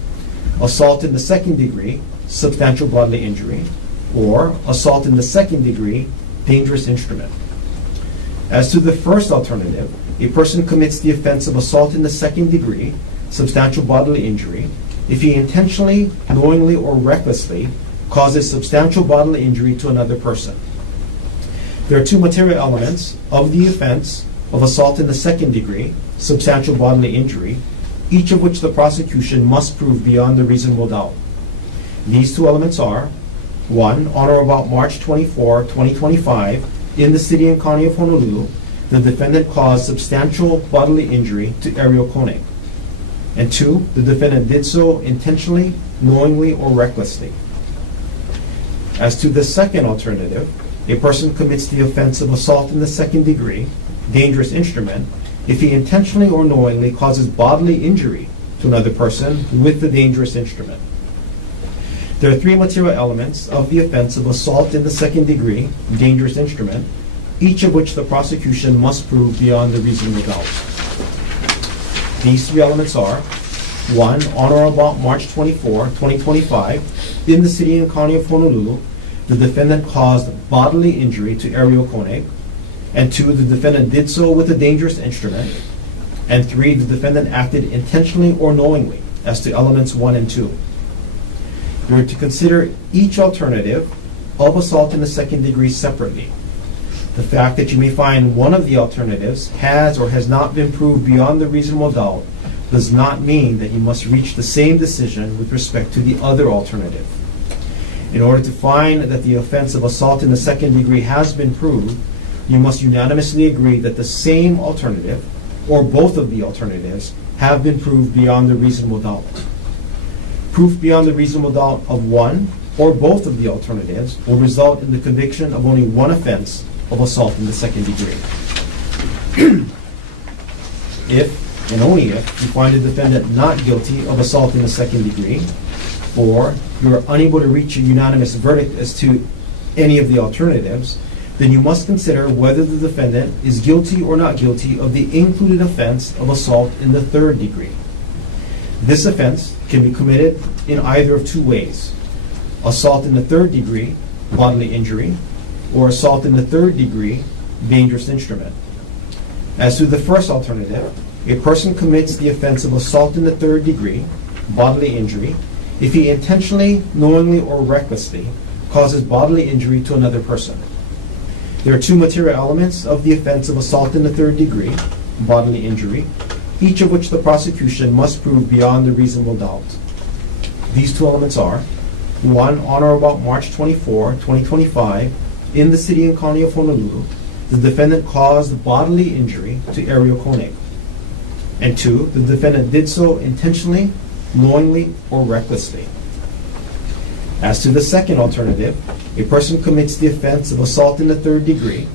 assault in the second degree, substantial bodily injury, or assault in the second degree, dangerous instrument. As to the first alternative, a person commits the offense of assault in the second degree, substantial bodily injury, if he intentionally, knowingly, or recklessly causes substantial bodily injury to another person. There are two material elements of the offense of assault in the second degree, substantial bodily injury, each of which the prosecution must prove beyond a reasonable doubt. These two elements are, one, on or about March 24, 2025, in the city and county of Honolulu, the defendant caused substantial bodily injury to Ariel Koenig. And 2, the defendant did so intentionally, knowingly, or recklessly. As to the second alternative, a person commits the offense of assault in the second degree, dangerous instrument, if he intentionally or knowingly causes bodily injury to another person with the dangerous instrument. There are 3 material elements of the offense of assault in the second degree, dangerous instrument, each of which the prosecution must prove beyond a reasonable doubt. These 3 elements are: 1, on or about March 24, 2025, in the city and county of Honolulu, the defendant caused bodily injury to Ariel Koenig. And 2, the defendant did so with a dangerous instrument. And 3, the defendant acted intentionally or knowingly, as to elements 1 and 2. You are to consider each alternative of assault in the second degree separately. The fact that you may find one of the alternatives has or has not been proved beyond the reasonable doubt does not mean that you must reach the same decision with respect to the other alternative. In order to find that the offense of assault in the second degree has been proved, you must unanimously agree that the same alternative, or both of the alternatives, have been proved beyond the reasonable doubt. Proof beyond the reasonable doubt of one or both of the alternatives will result in the conviction of only one offense of assault in the second degree. If, and only if, you find the defendant not guilty of assault in the second degree, or you are unable to reach a unanimous verdict as to any of the alternatives, then you must consider whether the defendant is guilty or not guilty of the included offense of assault in the third degree. This offense can be committed in either of 2 ways: assault in the third degree, bodily injury, or assault in the third degree, dangerous instrument. As to the first alternative, a person commits the offense of assault in the third degree, bodily injury, if he intentionally, knowingly, or recklessly causes bodily injury to another person. There are 2 material elements of the offense of assault in the third degree, bodily injury, each of which the prosecution must prove beyond a reasonable doubt. These 2 elements are: 1, on or about March 24, 2025, in the city and county of Honolulu, the defendant caused bodily injury to Ariel Koenig. And 2, the defendant did so intentionally, knowingly, or recklessly. As to the second alternative, a person commits the offense of assault in the third degree,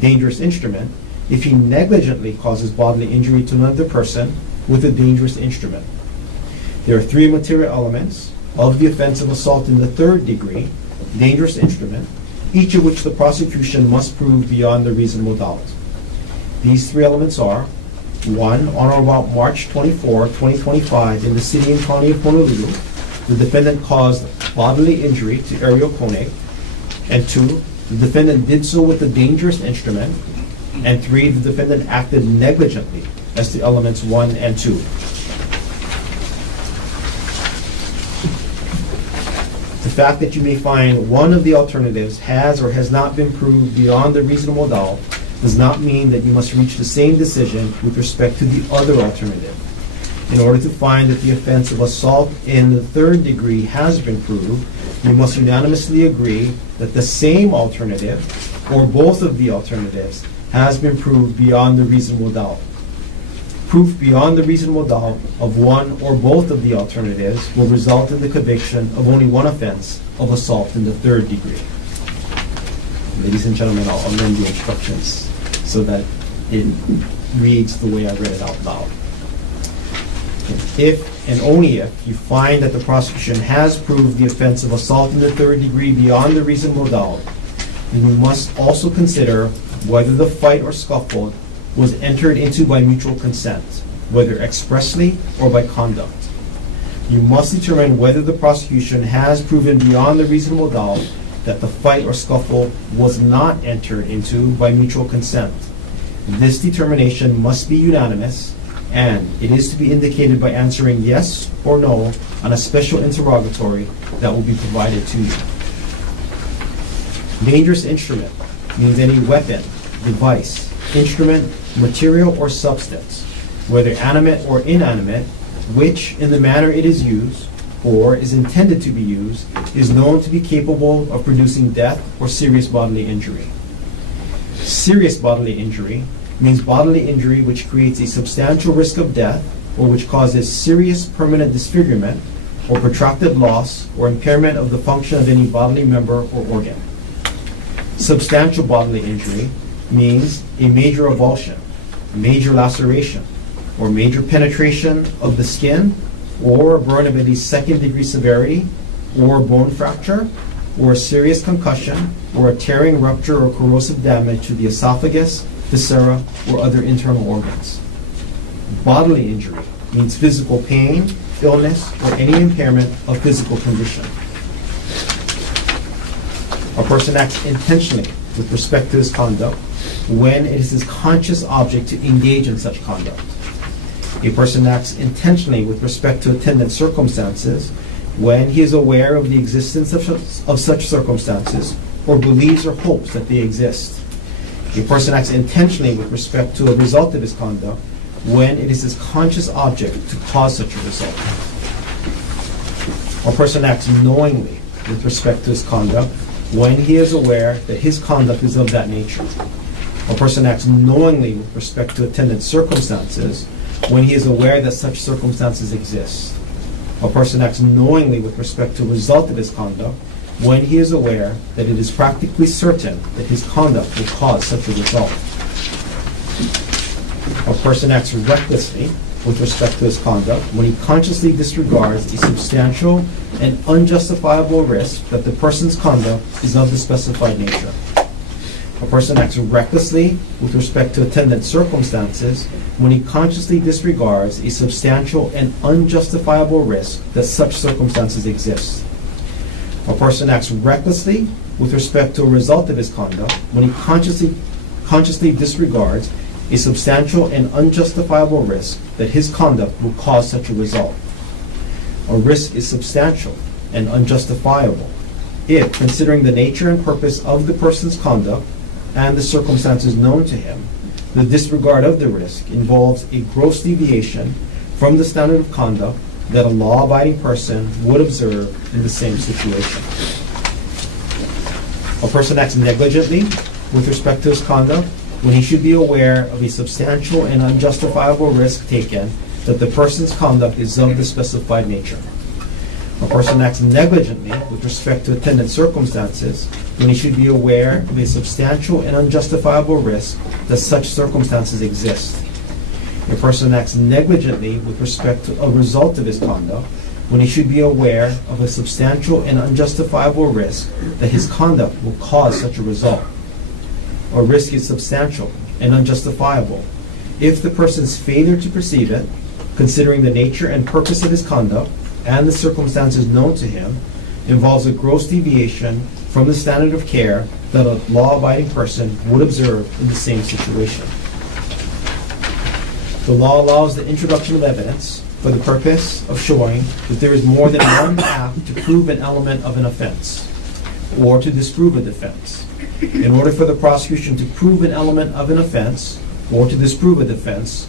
dangerous instrument, if he negligently causes bodily injury to another person with a dangerous instrument. There are 3 material elements of the offense of assault in the third degree, dangerous instrument, each of which the prosecution must prove beyond a reasonable doubt. These 3 elements are: 1, on or about March 24, 2025, in the city and county of Honolulu, the defendant caused bodily injury to Ariel Koenig. And 2, the defendant did so with a dangerous instrument. And 3, the defendant acted negligently, as to elements 1 and 2. The fact that you may find one of the alternatives has or has not been proved beyond a reasonable doubt does not mean that you must reach the same decision with respect to the other alternative. In order to find that the offense of assault in the third degree has been proved, you must unanimously agree that the same alternative, or both of the alternatives, has been proved beyond a reasonable doubt. Proof beyond the reasonable doubt of one or both of the alternatives will result in the conviction of only one offense of assault in the third degree. Ladies and gentlemen, I'll amend the instructions so that it reads the way I read it out loud. If and only if you find that the prosecution has proved the offense of assault in the third degree beyond a reasonable doubt, then you must also consider whether the fight or scuffle was entered into by mutual consent, whether expressly or by conduct. You must determine whether the prosecution has proven beyond a reasonable doubt that the fight or scuffle was not entered into by mutual consent. This determination must be unanimous, and it is to be indicated by answering yes or no on a special interrogatory that will be provided to you. Dangerous instrument means any weapon, device, instrument, material, or substance, whether animate or inanimate, which, in the manner it is used, or is intended to be used, is known to be capable of producing death or serious bodily injury. Serious bodily injury means bodily injury which creates a substantial risk of death or which causes serious permanent disfigurement or protracted loss or impairment of the function of any bodily member or organ. Substantial bodily injury means a major avulsion, major laceration, or major penetration of the skin, or a burn of at least second-degree severity, or bone fracture, or a serious concussion, or a tearing, rupture, or corrosive damage to the esophagus, viscera, or other internal organs. Bodily injury means physical pain, illness, or any impairment of physical condition. A person acts intentionally with respect to his conduct when it is his conscious object to engage in such conduct. A person acts intentionally with respect to attendant circumstances when he is aware of the existence of such circumstances or believes or hopes that they exist. A person acts intentionally with respect to a result of his conduct when it is his conscious object to cause such a result. A person acts knowingly with respect to his conduct when he is aware that his conduct is of that nature. A person acts knowingly with respect to attendant circumstances when he is aware that such circumstances exist. A person acts knowingly with respect to the result of his conduct when he is aware that it is practically certain that his conduct will cause such a result. A person acts recklessly with respect to his conduct when he consciously disregards a substantial and unjustifiable risk that the person's conduct is of the specified nature. A person acts recklessly with respect to attendant circumstances when he consciously disregards a substantial and unjustifiable risk that such circumstances exist. A person acts recklessly with respect to a result of his conduct when he consciously disregards a substantial and unjustifiable risk that his conduct will cause such a result. A risk is substantial and unjustifiable if, considering the nature and purpose of the person's conduct and the circumstances known to him, the disregard of the risk involves a gross deviation from the standard of conduct that a law-abiding person would observe in the same situation. A person acts negligently with respect to his conduct when he should be aware of a substantial and unjustifiable risk taken that the person's conduct is of the specified nature. A person acts negligently with respect to attendant circumstances when he should be aware of a substantial and unjustifiable risk that such circumstances exist. A person acts negligently with respect to a result of his conduct when he should be aware of a substantial and unjustifiable risk that his conduct will cause such a result. A risk is substantial and unjustifiable if the person's failure to perceive it, considering the nature and purpose of his conduct and the circumstances known to him, involves a gross deviation from the standard of care that a law-abiding person would observe in the same situation. The law allows the introduction of evidence for the purpose of showing that there is more than one path to prove an element of an offense or to disprove a defense. In order for the prosecution to prove an element of an offense or to disprove a defense,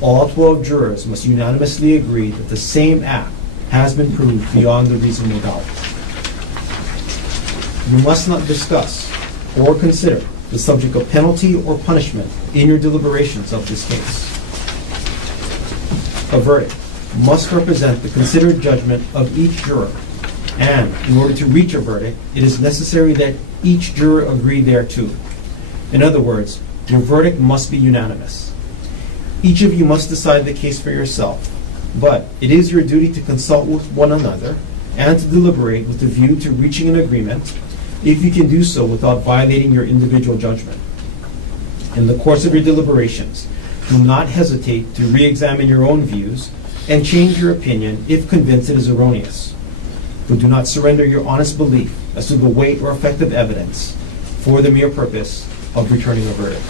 all 12 jurors must unanimously agree that the same act has been proved beyond a reasonable doubt. You must not discuss or consider the subject of penalty or punishment in your deliberations of this case. A verdict must represent the considered judgment of each juror, and in order to reach a verdict, it is necessary that each juror agree thereto. In other words, your verdict must be unanimous. Each of you must decide the case for yourself, but it is your duty to consult with one another and to deliberate with a view to reaching an agreement, if you can do so without violating your individual judgment. In the course of your deliberations, do not hesitate to re-examine your own views and change your opinion if convinced it is erroneous. But do not surrender your honest belief as to the weight or effect of evidence for the mere purpose of returning a verdict.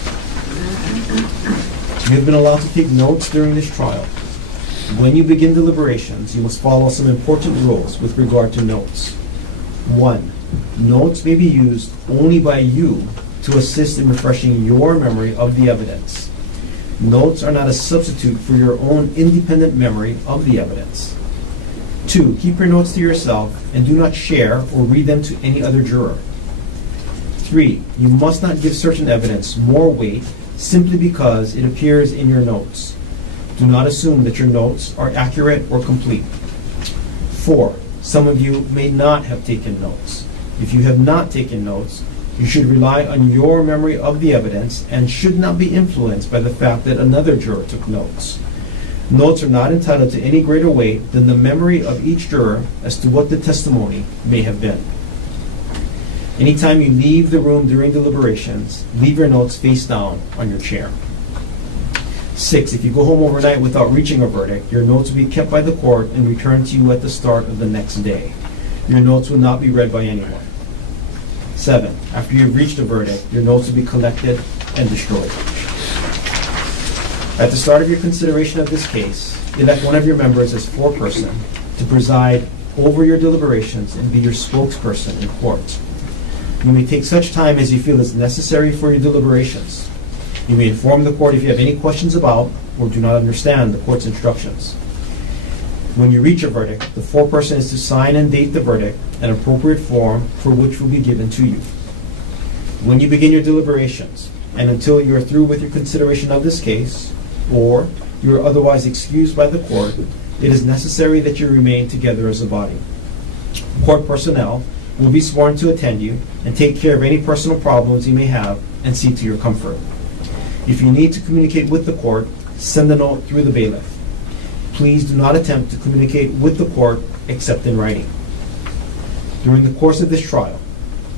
You have been allowed to take notes during this trial. When you begin deliberations, you must follow some important rules with regard to notes. 1. Notes may be used only by you to assist in refreshing your memory of the evidence. Notes are not a substitute for your own independent memory of the evidence. 2. Keep your notes to yourself and do not share or read them to any other juror. 3. You must not give certain evidence more weight simply because it appears in your notes. Do not assume that your notes are accurate or complete. 4. Some of you may not have taken notes. If you have not taken notes, you should rely on your memory of the evidence and should not be influenced by the fact that another juror took notes. Notes are not entitled to any greater weight than the memory of each juror as to what the testimony may have been. Anytime you leave the room during deliberations, leave your notes face down on your chair. 6. If you go home overnight without reaching a verdict, your notes will be kept by the court and returned to you at the start of the next day. Your notes will not be read by anyone. 7. After you've reached a verdict, your notes will be collected and destroyed. At the start of your consideration of this case, elect one of your members as foreperson to preside over your deliberations and be your spokesperson in court. You may take such time as you feel is necessary for your deliberations. You may inform the court if you have any questions about or do not understand the court's instructions. When you reach a verdict, the foreperson is to sign and date the verdict, an appropriate form for which will be given to you. When you begin your deliberations, and until you are through with your consideration of this case, or you are otherwise excused by the court, it is necessary that you remain together as a body. Court personnel will be sworn to attend you and take care of any personal problems you may have and see to your comfort. If you need to communicate with the court, send a note through the bailiff. Please do not attempt to communicate with the court except in writing. During the course of this trial,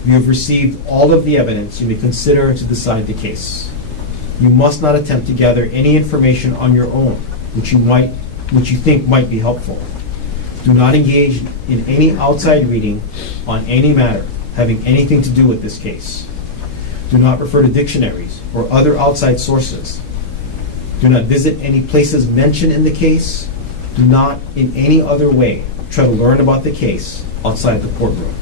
you have received all of the evidence you may consider to decide the case. You must not attempt to gather any information on your own which you think might be helpful. Do not engage in any outside reading on any matter having anything to do with this case. Do not refer to dictionaries or other outside sources. Do not visit any places mentioned in the case. Do not in any other way try to learn about the case outside the courtroom.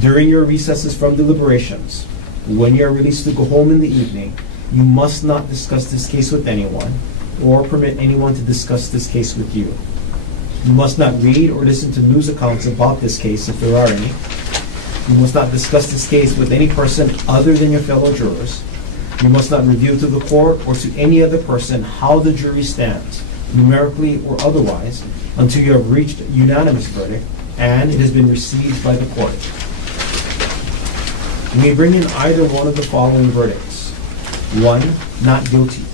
During your recesses from deliberations, when you are released to go home in the evening, you must not discuss this case with anyone or permit anyone to discuss this case with you. You must not read or listen to news accounts about this case if there are any. You must not discuss this case with any person other than your fellow jurors. You must not reveal to the court or to any other person how the jury stands, numerically or otherwise, until you have reached a unanimous verdict and it has been received by the court. You may bring in either one of the following verdicts. 1, not guilty.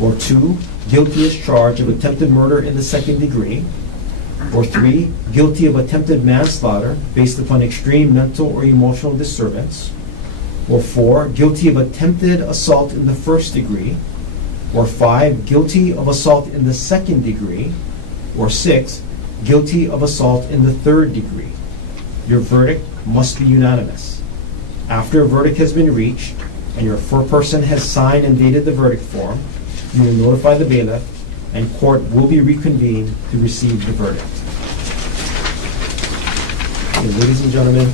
Or 2, guilty as charged of attempted murder in the second degree. Or 3, guilty of attempted manslaughter based upon extreme mental or emotional disturbance. Or 4, guilty of attempted assault in the first degree. Or 5, guilty of assault in the second degree. Or 6, guilty of assault in the third degree. Your verdict must be unanimous. After a verdict has been reached and your foreperson has signed and dated the verdict form, you will notify the bailiff and court will be reconvened to receive the verdict. Okay, ladies and gentlemen,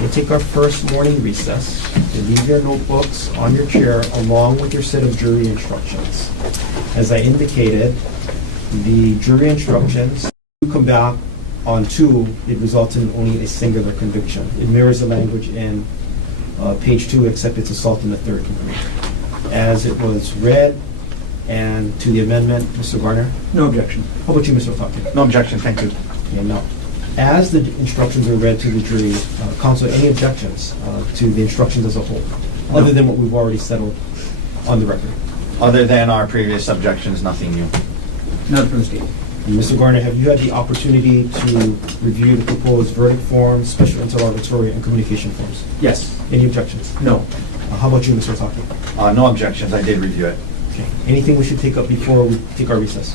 we'll take our first morning recess. You leave your notebooks on your chair along with your set of jury instructions. As I indicated, the jury instructions come back on 2, it results in only a singular conviction. It mirrors the language in page 2, except it's assault in the third degree. As it was read, and to the amendment, Mr. Garner? No objection. How about you, Mr. Otake? No objection, thank you. Okay, now, as the instructions are read to the jury, counsel, any objections to the instructions as a whole, other than what we've already settled on the record? Other than our previous objections, nothing new. None from the state. Mr. Garner, have you had the opportunity to review the proposed verdict form, special interrogatory, and communication forms? Yes. Any objections? No. How about you, Mr. Otake? No objections, I did review it. Okay. Anything we should take up before we take our recess?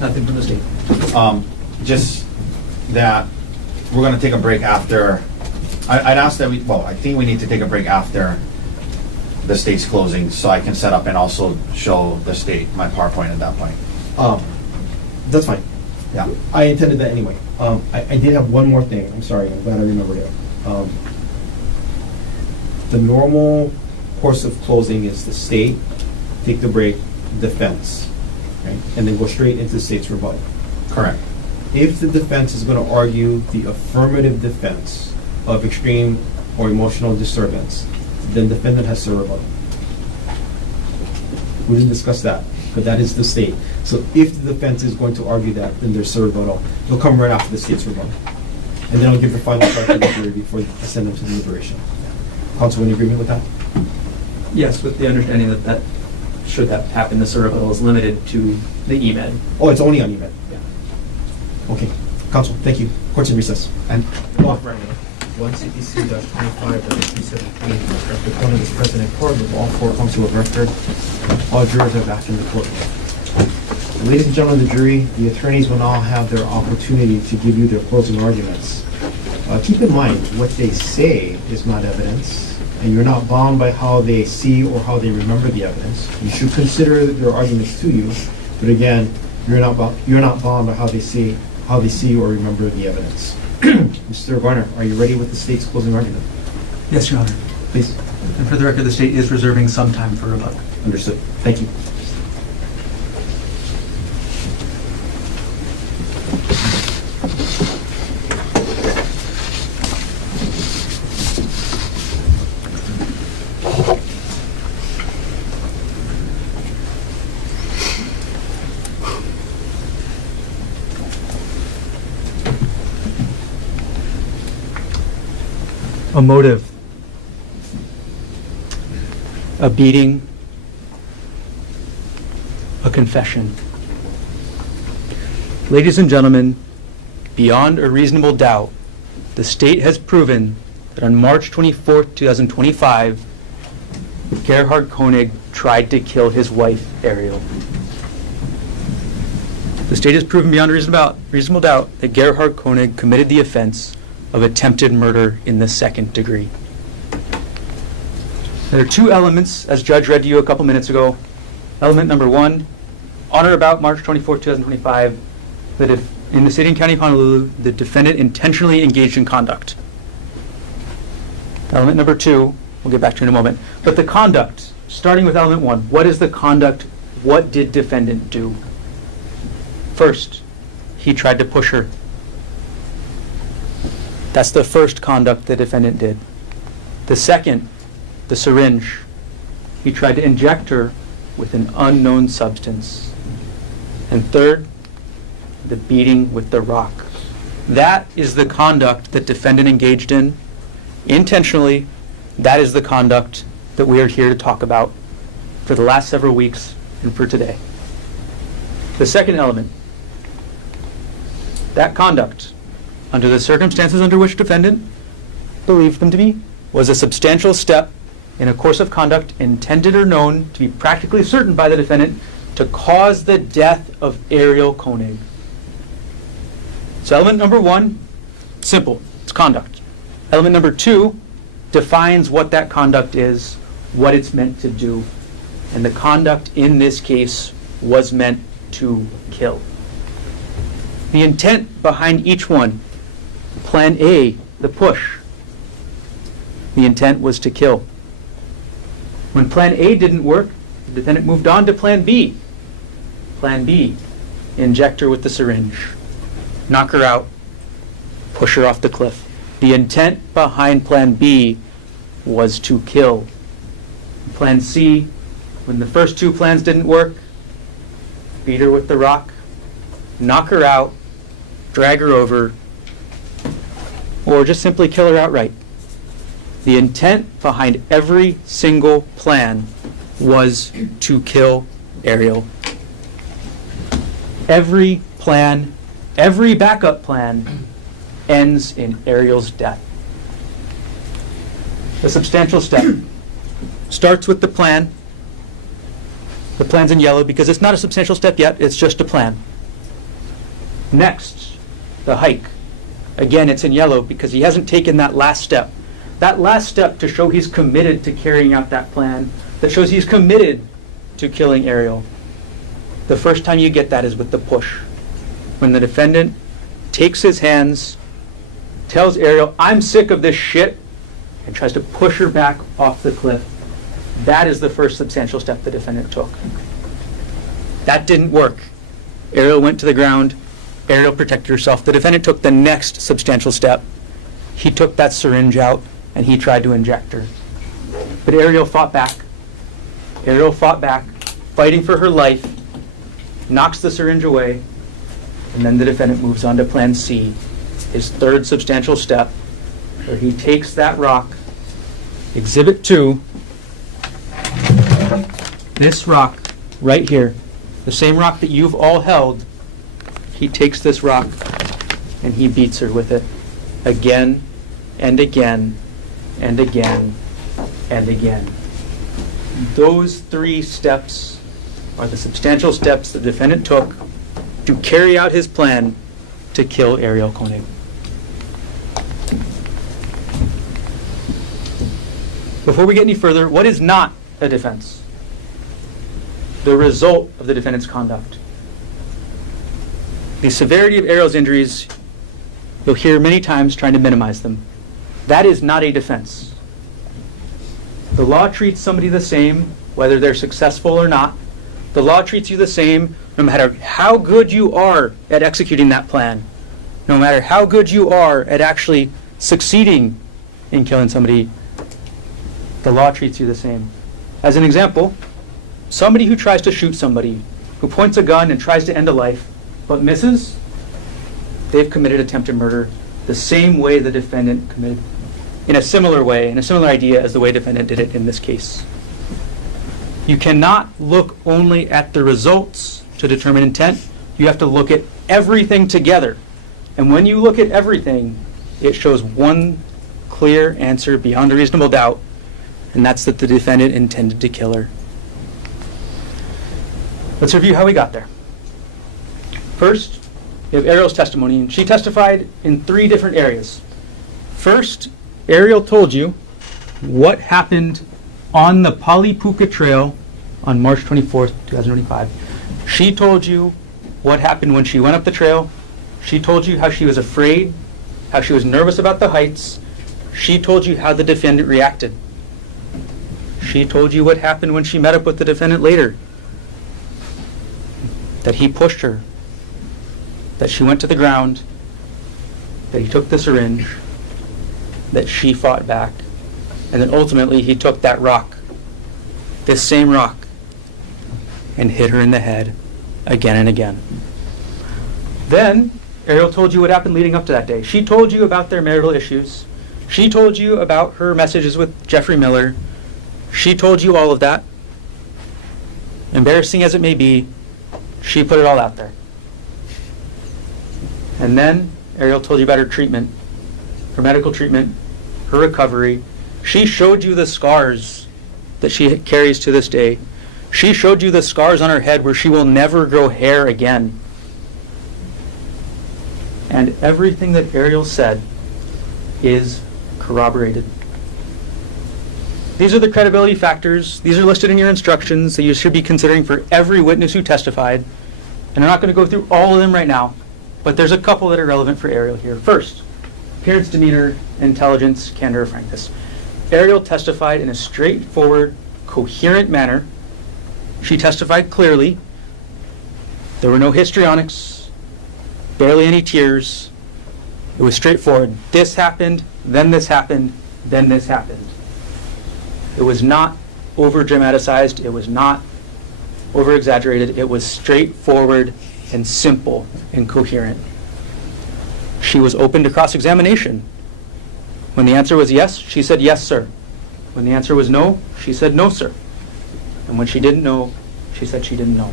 Nothing from the state. Just that we're going to take a break after. I'd ask that I think we need to take a break after the state's closing so I can set up and also show the state my PowerPoint at that point. That's fine. Yeah. I intended that anyway. I did have one more thing. I'm sorry. I'm glad I remembered it. The normal course of closing is the state, take the break, defense, right? And then go straight into the state's rebuttal. Correct. If the defense is going to argue the affirmative defense of extreme or emotional disturbance, then defendant has to rebuttal. We didn't discuss that, but that is the state. So if the defense is going to argue that, then there's a rebuttal. It'll come right after the state's rebuttal. And then I'll give the final charge to the jury before I send them to deliberation. Counsel, in agreement with that? Yes, with the understanding that should that happen, the rebuttal is limited to the EMED. Oh, it's only on EMED? Yeah. Okay. Counsel, thank you. Court's in recess. And go on. 1 CPC-25-317. The opponent is present in court with all 4 counsel of record. All jurors are back in the courtroom. Ladies and gentlemen of the jury, the attorneys will now have their opportunity to give you their closing arguments. Keep in mind, what they say is not evidence, and you're not bound by how they see or how they remember the evidence. You should consider their arguments to you, but again, you're not bound by how they see or remember the evidence. Mr. Garner, are you ready with the state's closing argument? Yes, Your Honor. Please. And for the record, the state is reserving some time for rebuttal. Understood. Thank you. A motive, a beating, a confession. Ladies and gentlemen, beyond a reasonable doubt, the state has proven that on March 24th, 2025, Gerhard Koenig tried to kill his wife, Ariel. The state has proven beyond a reasonable doubt that Gerhard Koenig committed the offense of attempted murder in the 2nd degree. There are 2 elements, as Judge read to you a couple minutes ago. Element number 1, on or about March 24, 2025, that if in the city and county of Honolulu, the defendant intentionally engaged in conduct. Element number 2, we'll get back to in a moment. But the conduct, starting with element 1, what is the conduct? What did defendant do? First, he tried to push her. That's the first conduct the defendant did. The second, the syringe. He tried to inject her with an unknown substance. And third, the beating with the rock. That is the conduct that defendant engaged in intentionally. That is the conduct that we are here to talk about for the last several weeks and for today. The second element, that conduct, under the circumstances under which defendant believed them to be, was a substantial step in a course of conduct intended or known to be practically certain by the defendant to cause the death of Ariel Koenig. So element number 1, simple, it's conduct. Element number 2 defines what that conduct is, what it's meant to do. And the conduct in this case was meant to kill. The intent behind each one, Plan A, the push, the intent was to kill. When Plan A didn't work, the defendant moved on to Plan B. Plan B, inject her with the syringe, knock her out, push her off the cliff. The intent behind Plan B was to kill. Plan C, when the first 2 plans didn't work, beat her with the rock, knock her out, drag her over, or just simply kill her outright. The intent behind every single plan was to kill Ariel. Every plan, every backup plan ends in Ariel's death. A substantial step starts with the plan. The plan's in yellow because it's not a substantial step yet, it's just a plan. Next, the hike. Again, it's in yellow because he hasn't taken that last step. That last step to show he's committed to carrying out that plan, that shows he's committed to killing Ariel. The first time you get that is with the push. When the defendant takes his hands, tells Ariel, "I'm sick of this shit," and tries to push her back off the cliff. That is the first substantial step the defendant took. That didn't work. Ariel went to the ground. Ariel protected herself. The defendant took the next substantial step. He took that syringe out and he tried to inject her. But Ariel fought back. Ariel fought back fighting for her life, knocks the syringe away, and then the defendant moves on to Plan C, his third substantial step, where he takes that rock, Exhibit 2, this rock right here, the same rock that you've all held, he takes this rock and he beats her with it again and again and again and again. Those 3 steps are the substantial steps the defendant took to carry out his plan to kill Ariel Koenig. Before we get any further, what is not a defense? The result of the defendant's conduct. The severity of Ariel's injuries, you'll hear many times trying to minimize them. That is not a defense. The law treats somebody the same, whether they're successful or not. The law treats you the same no matter how good you are at executing that plan, no matter how good you are at actually succeeding in killing somebody. The law treats you the same. As an example, somebody who tries to shoot somebody, who points a gun and tries to end a life, but misses, they've committed attempted murder the same way the defendant committed, in a similar way, in a similar idea as the way defendant did it in this case. You cannot look only at the results to determine intent. You have to look at everything together. And when you look at everything, it shows one clear answer beyond a reasonable doubt, and that's that the defendant intended to kill her. Let's review how we got there. First, we have Ariel's testimony, and she testified in 3 different areas. First, Ariel told you what happened on the Apodaca Trail on March 24th, 2025. She told you what happened when she went up the trail. She told you how she was afraid, how she was nervous about the heights. She told you how the defendant reacted. She told you what happened when she met up with the defendant later. That he pushed her, that she went to the ground, that he took the syringe, that she fought back, and then ultimately he took that rock, this same rock, and hit her in the head again and again. Then Ariel told you what happened leading up to that day. She told you about their marital issues. She told you about her messages with Jeffrey Miller. She told you all of that. Embarrassing as it may be, she put it all out there. And then Ariel told you about her treatment, her medical treatment, her recovery. She showed you the scars that she carries to this day. She showed you the scars on her head where she will never grow hair again. And everything that Ariel said is corroborated. These are the credibility factors. These are listed in your instructions that you should be considering for every witness who testified. And I'm not going to go through all of them right now, but there's a couple that are relevant for Ariel here. First, appearance, demeanor, intelligence, candor, frankness. Ariel testified in a straightforward, coherent manner. She testified clearly. There were no histrionics, barely any tears. It was straightforward. This happened, then this happened, then this happened. It was not over-dramatized. It was not over-exaggerated. It was straightforward and simple and coherent. She was open to cross-examination. When the answer was yes, she said, yes, sir. When the answer was no, she said, no, sir. And when she didn't know, she said she didn't know.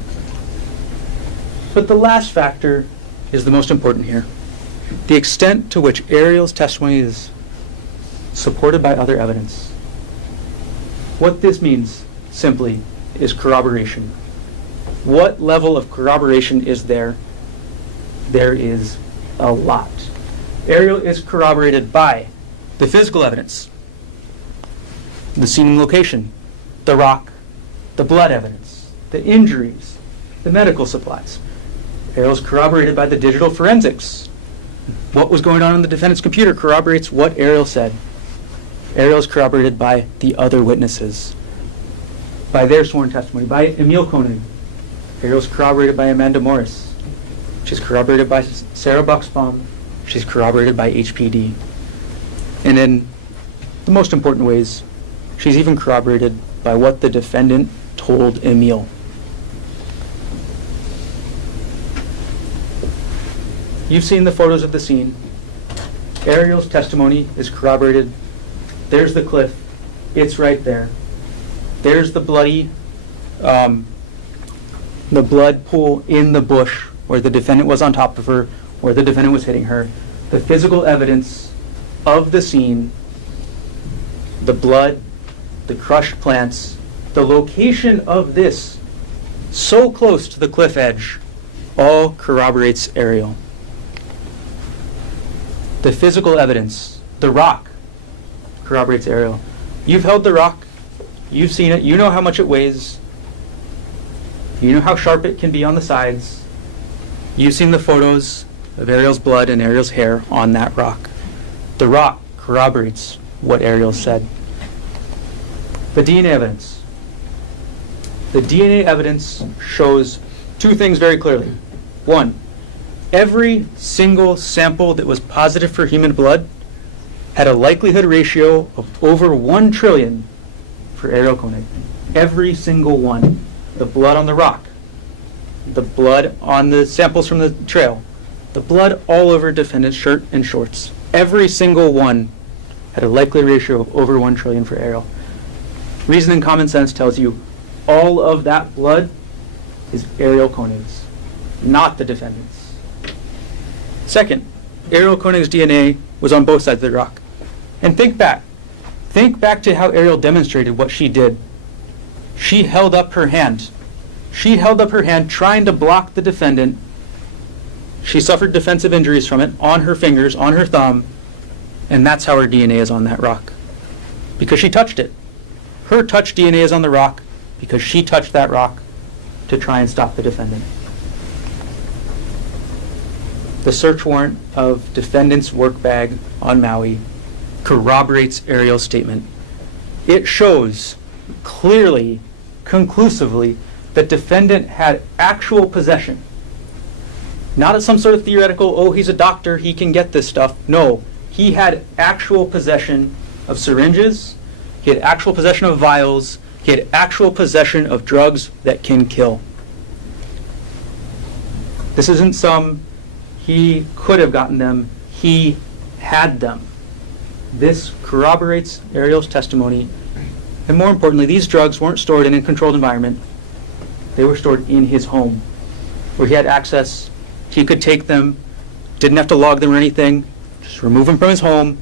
But the last factor is the most important here. The extent to which Ariel's testimony is supported by other evidence. What this means, simply, is corroboration. What level of corroboration is there? There is a lot. Ariel is corroborated by the physical evidence, the scene and location, the rock, the blood evidence, the injuries, the medical supplies. Ariel is corroborated by the digital forensics. What was going on the defendant's computer corroborates what Ariel said. Ariel is corroborated by the other witnesses, by their sworn testimony, by Emil Koenig. Ariel is corroborated by Amanda Morris. She's corroborated by Sarah Buxbaum. She's corroborated by HPD. And in the most important ways, she's even corroborated by what the defendant told Emil. You've seen the photos of the scene. Ariel's testimony is corroborated. There's the cliff. It's right there. There's the bloody, the blood pool in the bush where the defendant was on top of her, where the defendant was hitting her. The physical evidence of the scene, the blood, the crushed plants, the location of this so close to the cliff edge, all corroborates Ariel. The physical evidence, the rock, corroborates Ariel. You've held the rock, you've seen it, you know how much it weighs, you know how sharp it can be on the sides. You've seen the photos of Ariel's blood and Ariel's hair on that rock. The rock corroborates what Ariel said. The DNA evidence. The DNA evidence shows two things very clearly. One, every single sample that was positive for human blood had a likelihood ratio of over 1 trillion for Ariel Koenig. Every single one. The blood on the rock, the blood on the samples from the trail, the blood all over defendant's shirt and shorts. Every single one had a likelihood ratio of over 1 trillion for Ariel. Reason and common sense tells you all of that blood is Ariel Koenig's, not the defendant's. Second, Ariel Koenig's DNA was on both sides of the rock. And think back. Think back to how Ariel demonstrated what she did. She held up her hand. She held up her hand trying to block the defendant. She suffered defensive injuries from it on her fingers, on her thumb, and that's how her DNA is on that rock. Because she touched it. Her touch DNA is on the rock because she touched that rock to try and stop the defendant. The search warrant of defendant's work bag on Maui corroborates Ariel's statement. It shows clearly, conclusively, that defendant had actual possession. Not as some sort of theoretical, oh, he's a doctor, he can get this stuff. No, he had actual possession of syringes, he had actual possession of vials, he had actual possession of drugs that can kill. This isn't some, he could have gotten them, he had them. This corroborates Ariel's testimony. And more importantly, these drugs weren't stored in a controlled environment. They were stored in his home, where he had access. He could take them, didn't have to log them or anything, just remove them from his home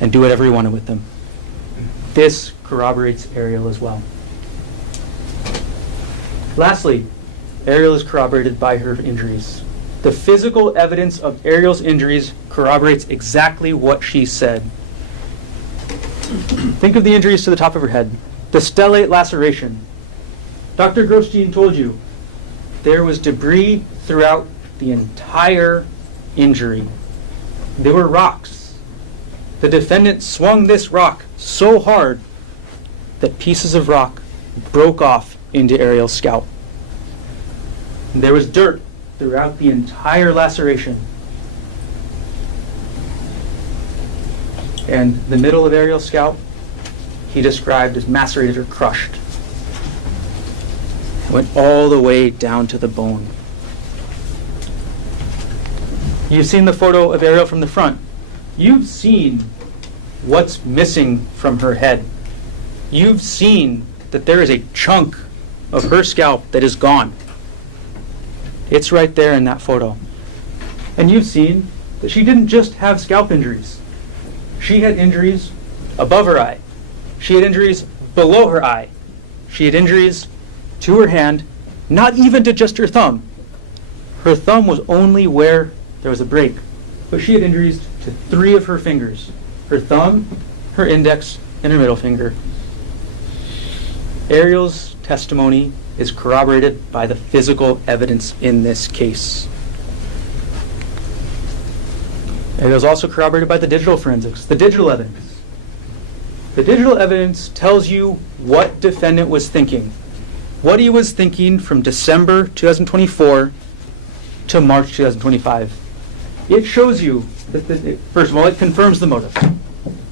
and do whatever he wanted with them. This corroborates Ariel as well. Lastly, Ariel is corroborated by her injuries. The physical evidence of Ariel's injuries corroborates exactly what she said. Think of the injuries to the top of her head. The stellate laceration. Dr. Grosjean told you there was debris throughout the entire injury. There were rocks. The defendant swung this rock so hard that pieces of rock broke off into Ariel's scalp. There was dirt throughout the entire laceration. And the middle of Ariel's scalp, he described as macerated or crushed. It went all the way down to the bone. You've seen the photo of Ariel from the front. You've seen what's missing from her head. You've seen that there is a chunk of her scalp that is gone. It's right there in that photo. And you've seen that she didn't just have scalp injuries. She had injuries above her eye. She had injuries below her eye. She had injuries to her hand, not even to just her thumb. Her thumb was only where there was a break. But she had injuries to 3 of her fingers. Her thumb, her index, and her middle finger. Ariel's testimony is corroborated by the physical evidence in this case. It was also corroborated by the digital forensics, the digital evidence. The digital evidence tells you what defendant was thinking, what he was thinking from December 2024 to March 2025. It shows you that, first of all, it confirms the motive.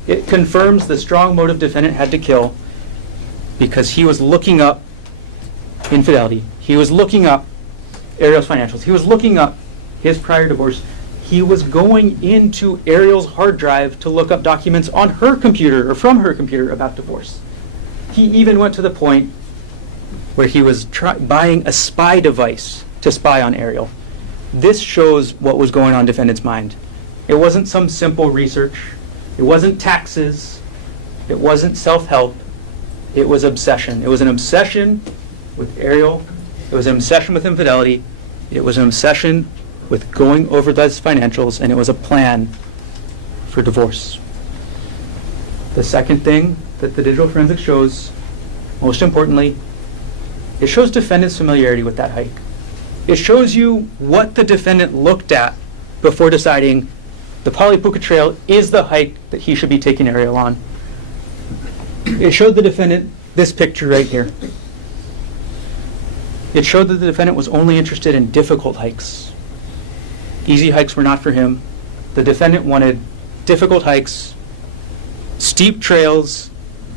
It confirms the strong motive defendant had to kill because he was looking up infidelity. He was looking up Ariel's financials. He was looking up his prior divorce, he was going into Ariel's hard drive to look up documents on her computer or from her computer about divorce. He even went to the point where he was buying a spy device to spy on Ariel. This shows what was going on in defendant's mind. It wasn't some simple research. It wasn't taxes. It wasn't self-help. It was obsession. It was an obsession with Ariel. It was an obsession with infidelity. It was an obsession with going over those financials, and it was a plan for divorce. The second thing that the digital forensics shows, most importantly, it shows defendant's familiarity with that hike. It shows you what the defendant looked at before deciding the Apodaca Trail is the hike that he should be taking Ariel on. It showed the defendant this picture right here. It showed that the defendant was only interested in difficult hikes. Easy hikes were not for him. The defendant wanted difficult hikes, steep trails,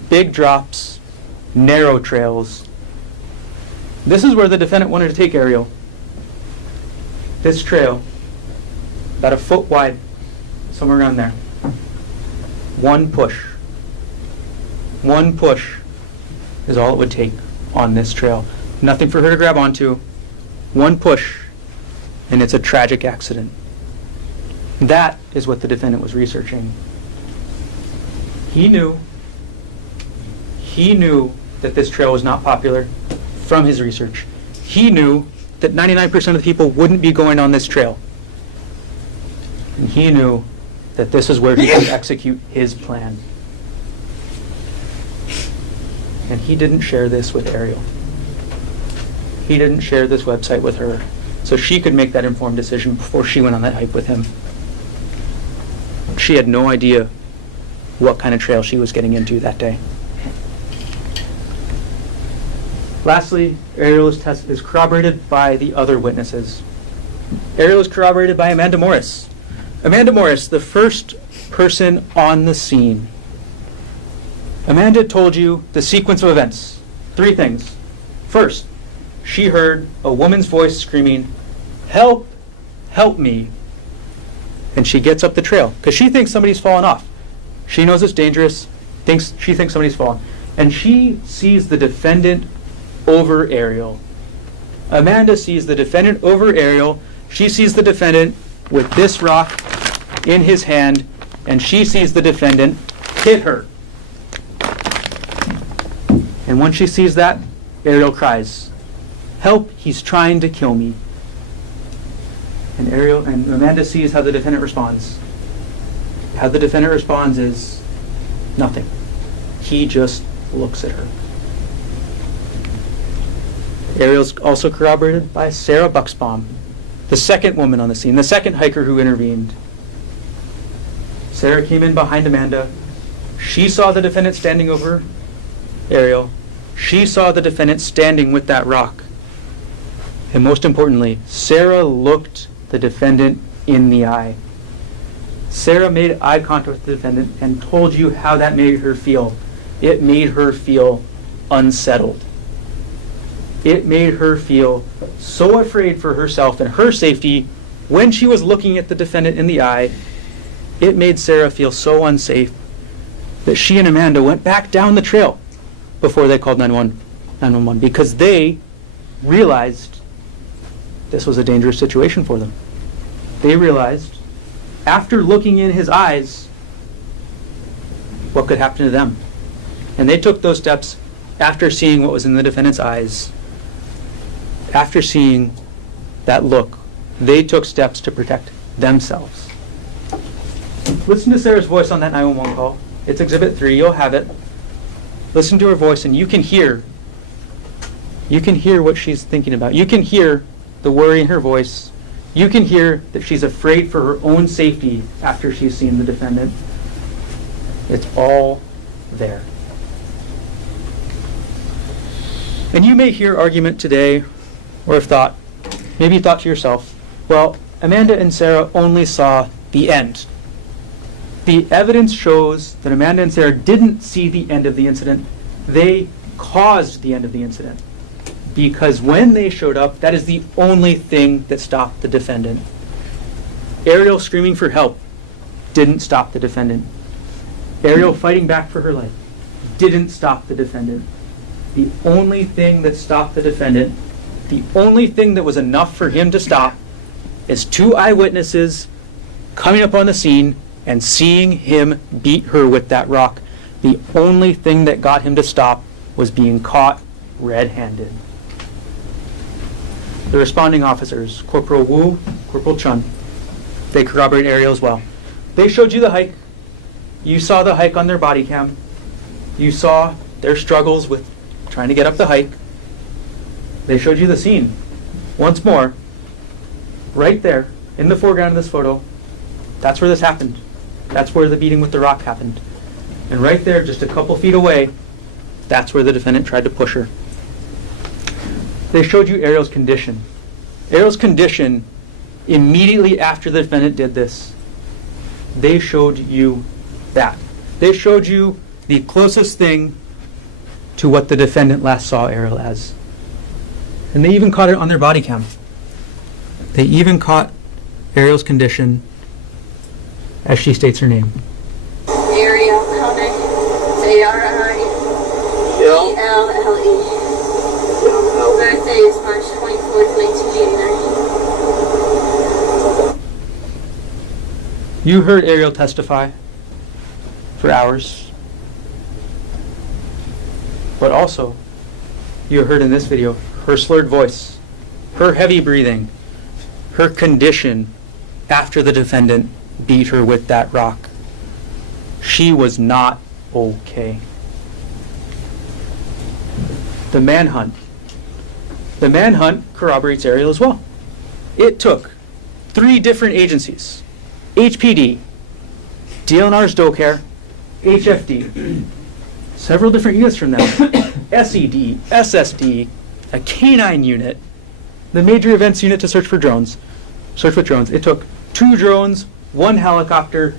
big drops, narrow trails. This is where the defendant wanted to take Ariel. This trail, about a foot wide, somewhere around there. One push. One push is all it would take on this trail. Nothing for her to grab onto. One push, and it's a tragic accident. That is what the defendant was researching. He knew that this trail was not popular from his research. He knew that 99% of the people wouldn't be going on this trail. And he knew that this is where he could execute his plan. And he didn't share this with Ariel. He didn't share this website with her, so she could make that informed decision before she went on that hike with him. She had no idea what kind of trail she was getting into that day. Lastly, Ariel's test is corroborated by the other witnesses. Ariel is corroborated by Amanda Morris. Amanda Morris, the first person on the scene. Amanda told you the sequence of events. 3 things. First, she heard a woman's voice screaming, "Help! Help me!" And she gets up the trail because she thinks somebody's fallen off. She knows it's dangerous. She thinks somebody's fallen. And she sees the defendant over Ariel. Amanda sees the defendant over Ariel. She sees the defendant with this rock in his hand, and she sees the defendant hit her. And when she sees that, Ariel cries, "Help, he's trying to kill me." And Amanda sees how the defendant responds. How the defendant responds is nothing. He just looks at her. Ariel's also corroborated by Sarah Buxbaum, the second woman on the scene, the second hiker who intervened. Sarah came in behind Amanda. She saw the defendant standing over Ariel. She saw the defendant standing with that rock. And most importantly, Sarah looked the defendant in the eye. Sarah made eye contact with the defendant and told you how that made her feel. It made her feel unsettled. It made her feel so afraid for herself and her safety when she was looking at the defendant in the eye. It made Sarah feel so unsafe that she and Amanda went back down the trail before they called 911 because they realized this was a dangerous situation for them. They realized, after looking in his eyes, what could happen to them. And they took those steps after seeing what was in the defendant's eyes. After seeing that look, they took steps to protect themselves. Listen to Sarah's voice on that 911 call. It's Exhibit 3. You'll have it. Listen to her voice, and you can hear what she's thinking about. You can hear the worry in her voice. You can hear that she's afraid for her own safety after she's seen the defendant. It's all there. And you may hear argument today, or have maybe you thought to yourself, well, Amanda and Sarah only saw the end. The evidence shows that Amanda and Sarah didn't see the end of the incident. They caused the end of the incident. Because when they showed up, that is the only thing that stopped the defendant. Ariel screaming for help didn't stop the defendant. Ariel fighting back for her life didn't stop the defendant. The only thing that stopped the defendant, the only thing that was enough for him to stop, is 2 eyewitnesses coming up on the scene and seeing him beat her with that rock. The only thing that got him to stop was being caught red-handed. The responding officers, Corporal Wu, Corporal Chun, they corroborate Ariel as well. They showed you the hike. You saw the hike on their body cam. You saw their struggles with trying to get up the hike. They showed you the scene. Once more, right there, in the foreground of this photo, that's where this happened. That's where the beating with the rock happened. And right there, just a couple feet away, that's where the defendant tried to push her. They showed you Ariel's condition. Ariel's condition immediately after the defendant did this. They showed you that. They showed you the closest thing to what the defendant last saw Ariel as. And they even caught it on their body cam. They even caught Ariel's condition as she states her name. Ariel Connor, J-R-I-E-L-L-E. Birthday is March 24th, 1989. You heard Ariel testify for hours. But also, you heard in this video her slurred voice, her heavy breathing, her condition after the defendant beat her with that rock. She was not okay. The manhunt corroborates Ariel as well. It took 3 different agencies, HPD, DLNR's DoCare, HFD, several different units from them, SED, SSD, a K9 unit, the major events unit to search with drones. It took 2 drones, 1 helicopter,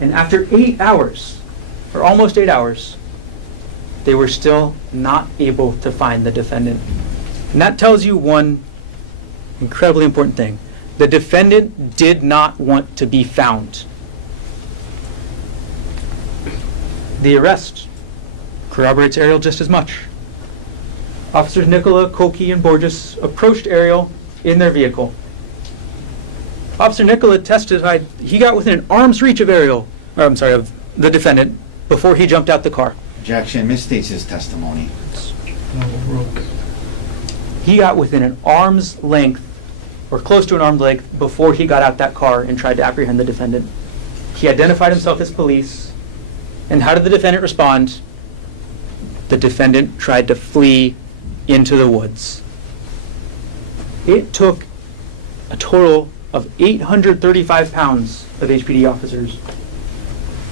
and after 8 hours, or almost 8 hours, they were still not able to find the defendant. And that tells you one incredibly important thing. The defendant did not want to be found. The arrest corroborates Ariel just as much. Officers Nicola, Koki, and Borges approached Ariel in their vehicle. Officer Nicola testified he got within an arm's reach of of the defendant before he jumped out the car. Objection, misstates his testimony. He got within an arm's length, or close to an arm's length, before he got out that car and tried to apprehend the defendant. He identified himself as police. And how did the defendant respond? The defendant tried to flee into the woods. It took a total of 835 pounds of HPD officers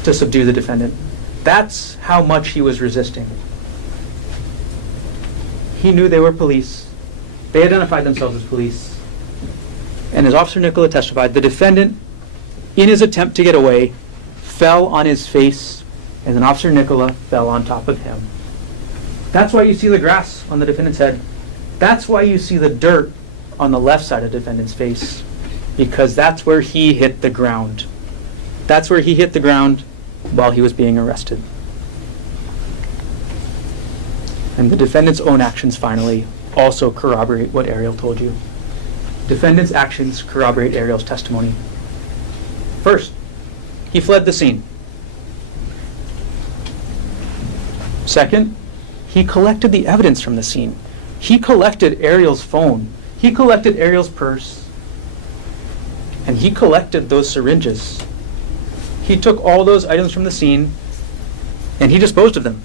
to subdue the defendant. That's how much he was resisting. He knew they were police. They identified themselves as police. And as Officer Nicola testified, the defendant, in his attempt to get away, fell on his face, and then Officer Nicola fell on top of him. That's why you see the grass on the defendant's head. That's why you see the dirt on the left side of the defendant's face, because that's where he hit the ground. That's where he hit the ground while he was being arrested. And the defendant's own actions, finally, also corroborate what Ariel told you. Defendant's actions corroborate Ariel's testimony. First, he fled the scene. Second, he collected the evidence from the scene. He collected Ariel's phone. He collected Ariel's purse. And he collected those syringes. He took all those items from the scene and he disposed of them.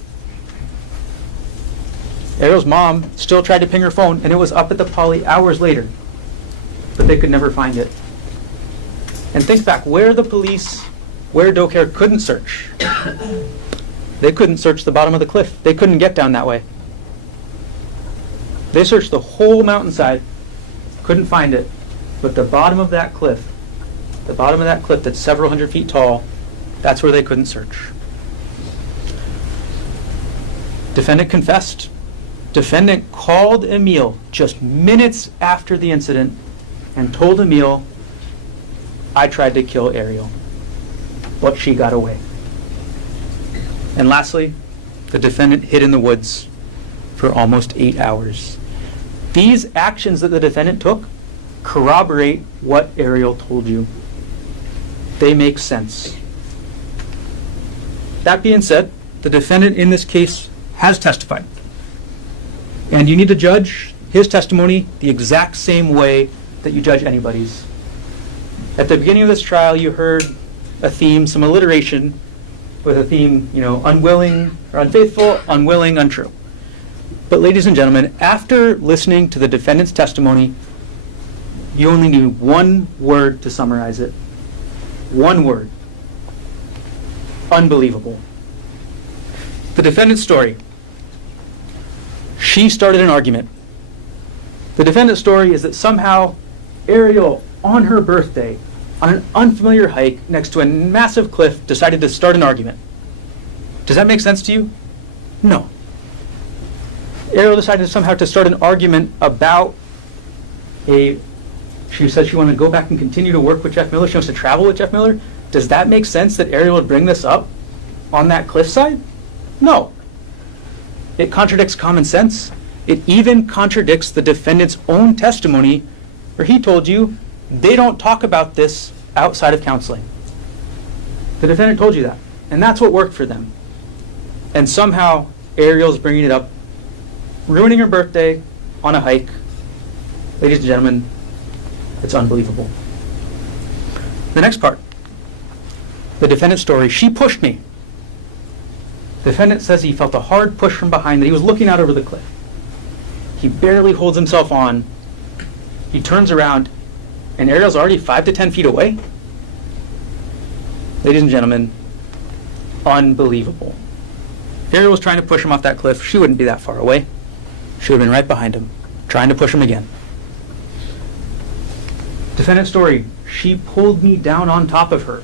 Ariel's mom still tried to ping her phone, and it was up at the poly hours later, but they could never find it. And think back, where the police, where DoCare couldn't search. They couldn't search the bottom of the cliff. They couldn't get down that way. They searched the whole mountainside, couldn't find it, but the bottom of that cliff that's several hundred feet tall, that's where they couldn't search. Defendant confessed. Defendant called Emil just minutes after the incident and told Emil I tried to kill Ariel, but she got away. And lastly, the defendant hid in the woods for almost 8 hours. These actions that the defendant took corroborate what Ariel told you. They make sense. That being said, the defendant in this case has testified. And you need to judge his testimony the exact same way that you judge anybody's. At the beginning of this trial, you heard a theme, some alliteration with a theme, unwilling or unfaithful, unwilling, untrue. But ladies and gentlemen, after listening to the defendant's testimony, you only need one word to summarize it. One word. Unbelievable. The defendant's story. She started an argument. The defendant's story is that somehow Ariel, on her birthday, on an unfamiliar hike next to a massive cliff, decided to start an argument. Does that make sense to you? No. Ariel decided somehow to start an argument about she said she wanted to go back and continue to work with Jeff Miller. She wants to travel with Jeff Miller. Does that make sense that Ariel would bring this up on that cliffside? No. It contradicts common sense. It even contradicts the defendant's own testimony where he told you they don't talk about this outside of counseling. The defendant told you that. And that's what worked for them. And somehow Ariel's bringing it up, ruining her birthday on a hike. Ladies and gentlemen, it's unbelievable. The next part. The defendant's story. She pushed me. The defendant says he felt a hard push from behind, that he was looking out over the cliff. He barely holds himself on. He turns around, and Ariel's already 5 to 10 feet away. Ladies and gentlemen, unbelievable. If Ariel was trying to push him off that cliff, she wouldn't be that far away. She would have been right behind him, trying to push him again. Defendant's story. She pulled me down on top of her.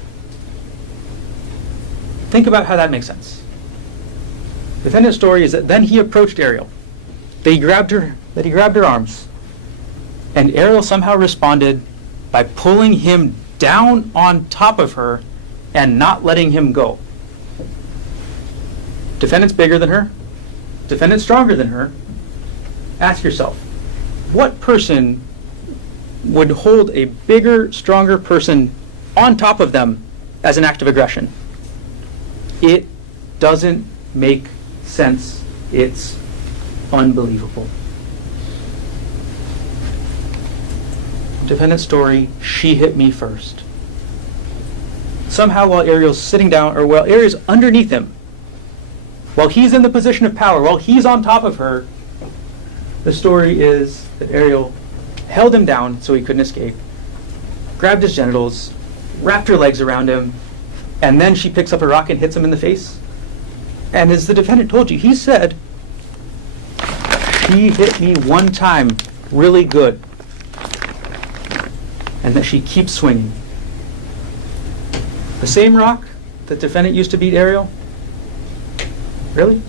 Think about how that makes sense. Defendant's story is that then he approached Ariel. That he grabbed her arms. And Ariel somehow responded by pulling him down on top of her and not letting him go. Defendant's bigger than her. Defendant's stronger than her. Ask yourself, what person would hold a bigger, stronger person on top of them as an act of aggression? It doesn't make sense. It's unbelievable. Defendant's story, she hit me first. Somehow while Ariel's sitting down, or while Ariel's underneath him, while he's in the position of power, while he's on top of her, the story is that Ariel held him down so he couldn't escape, grabbed his genitals, wrapped her legs around him, and then she picks up a rock and hits him in the face. And as the defendant told you, he said, she hit me one time really good, and that she keeps swinging. The same rock the defendant used to beat Ariel? Really?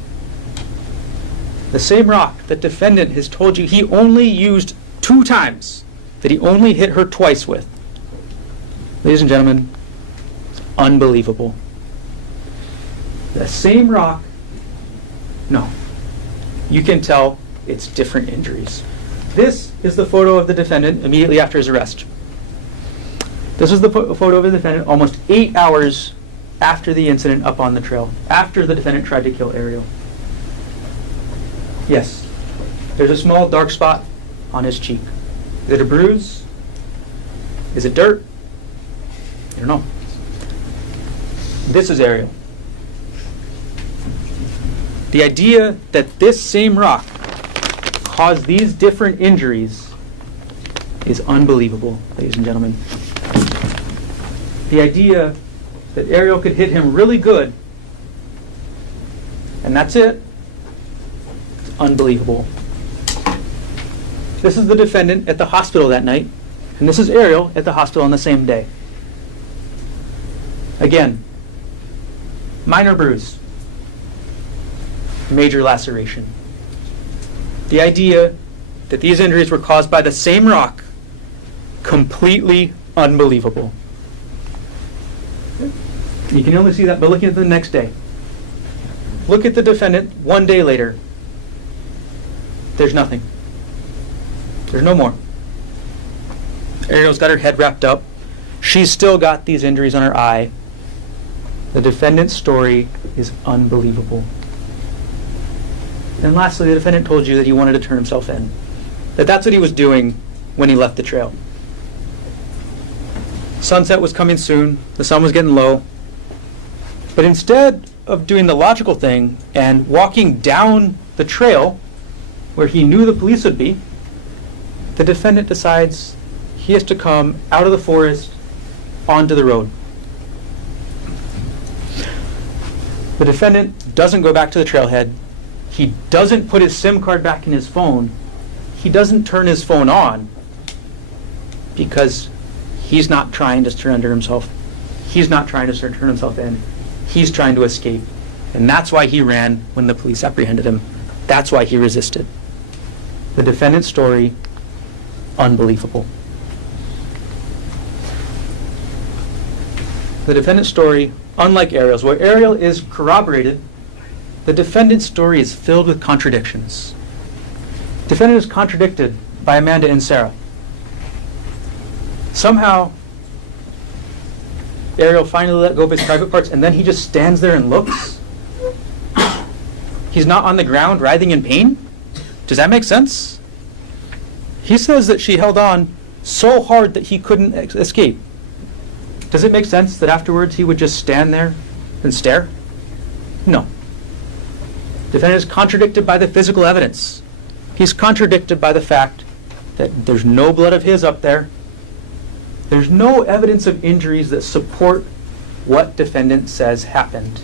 The same rock that defendant has told you he only used 2 times, that he only hit her twice with. Ladies and gentlemen, it's unbelievable. The same rock, no. You can tell it's different injuries. This is the photo of the defendant immediately after his arrest. This is the photo of the defendant almost 8 hours after the incident up on the trail, after the defendant tried to kill Ariel. Yes, there's a small dark spot on his cheek. Is it a bruise? Is it dirt? I don't know. This is Ariel. The idea that this same rock caused these different injuries is unbelievable, ladies and gentlemen. The idea that Ariel could hit him really good, and that's it, is unbelievable. This is the defendant at the hospital that night, and this is Ariel at the hospital on the same day. Again, minor bruise, major laceration. The idea that these injuries were caused by the same rock, completely unbelievable. You can only see that by looking at the next day. Look at the defendant 1 day later. There's nothing. There's no more. Ariel's got her head wrapped up. She's still got these injuries on her eye. The defendant's story is unbelievable. And lastly, the defendant told you that he wanted to turn himself in. That's what he was doing when he left the trail. Sunset was coming soon. The sun was getting low. But instead of doing the logical thing and walking down the trail where he knew the police would be, the defendant decides he has to come out of the forest onto the road. The defendant doesn't go back to the trailhead. He doesn't put his SIM card back in his phone. He doesn't turn his phone on because he's not trying to surrender himself. He's not trying to turn himself in. He's trying to escape. And that's why he ran when the police apprehended him. That's why he resisted. The defendant's story, unbelievable. The defendant's story, unlike Ariel's, where Ariel is corroborated, the defendant's story is filled with contradictions. The defendant is contradicted by Amanda and Sarah. Somehow, Ariel finally let go of his private parts, and then he just stands there and looks. He's not on the ground writhing in pain? Does that make sense? He says that she held on so hard that he couldn't escape. Does it make sense that afterwards he would just stand there and stare? No. The defendant is contradicted by the physical evidence. He's contradicted by the fact that there's no blood of his up there. There's no evidence of injuries that support what defendant says happened.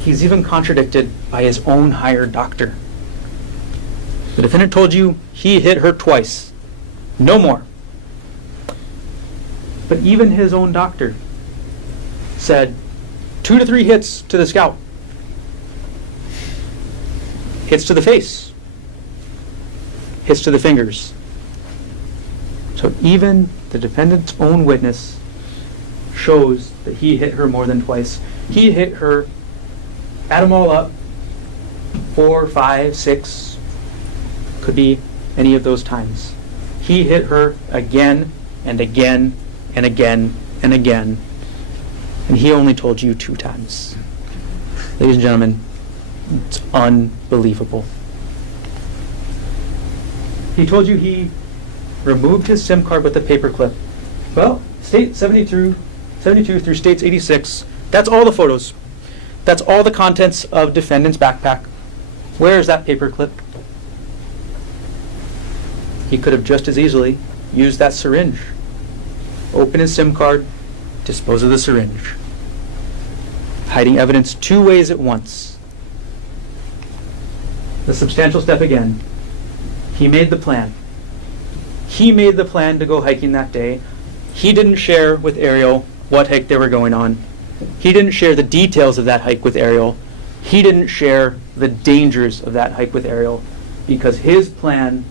He's even contradicted by his own hired doctor. The defendant told you he hit her twice. No more. But even his own doctor said 2 to 3 hits to the scalp. Hits to the face. Hits to the fingers. So even the defendant's own witness shows that he hit her more than twice. He hit her, add them all up, 4, 5, 6, could be any of those times. He hit her again and again and again and again, and he only told you 2 times. Ladies and gentlemen, it's unbelievable. He told you he removed his SIM card with a paper clip. Well, State 72 through States 86, that's all the photos. That's all the contents of defendant's backpack. Where is that paper clip? He could have just as easily used that syringe. Open his SIM card, dispose of the syringe. Hiding evidence 2 ways at once. The substantial step again. He made the plan. He made the plan to go hiking that day. He didn't share with Ariel what hike they were going on. He didn't share the details of that hike with Ariel. He didn't share the dangers of that hike with Ariel because his plan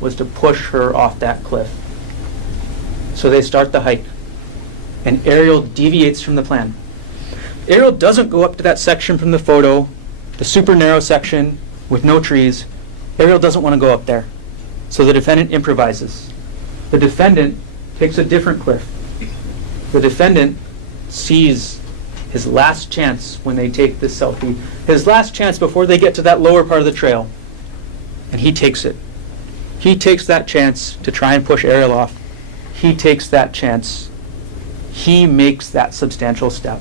was to push her off that cliff. So they start the hike, and Ariel deviates from the plan. Ariel doesn't go up to that section from the photo, the super narrow section with no trees. Ariel doesn't want to go up there. So the defendant improvises. The defendant takes a different cliff. The defendant sees his last chance when they take this selfie, his last chance before they get to that lower part of the trail, and he takes it. He takes that chance to try and push Ariel off. He takes that chance. He makes that substantial step.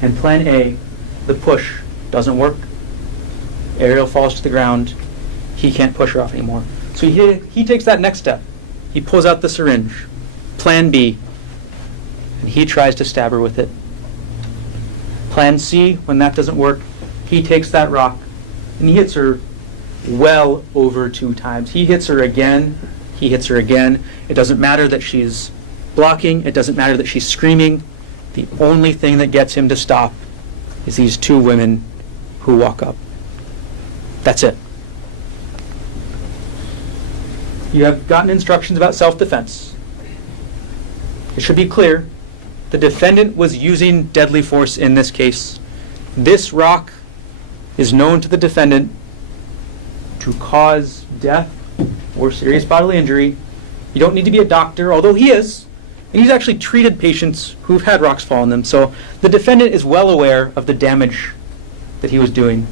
And plan A, the push, doesn't work. Ariel falls to the ground. He can't push her off anymore. So he takes that next step. He pulls out the syringe. Plan B. And he tries to stab her with it. Plan C, when that doesn't work, he takes that rock and he hits her well over 2 times. He hits her again. He hits her again. It doesn't matter that she's blocking. It doesn't matter that she's screaming. The only thing that gets him to stop is these 2 women who walk up. That's it. You have gotten instructions about self-defense. It should be clear the defendant was using deadly force in this case. This rock is known to the defendant to cause death or serious bodily injury. You don't need to be a doctor, although he is. And he's actually treated patients who've had rocks fall on them. So the defendant is well aware of the damage that he was doing.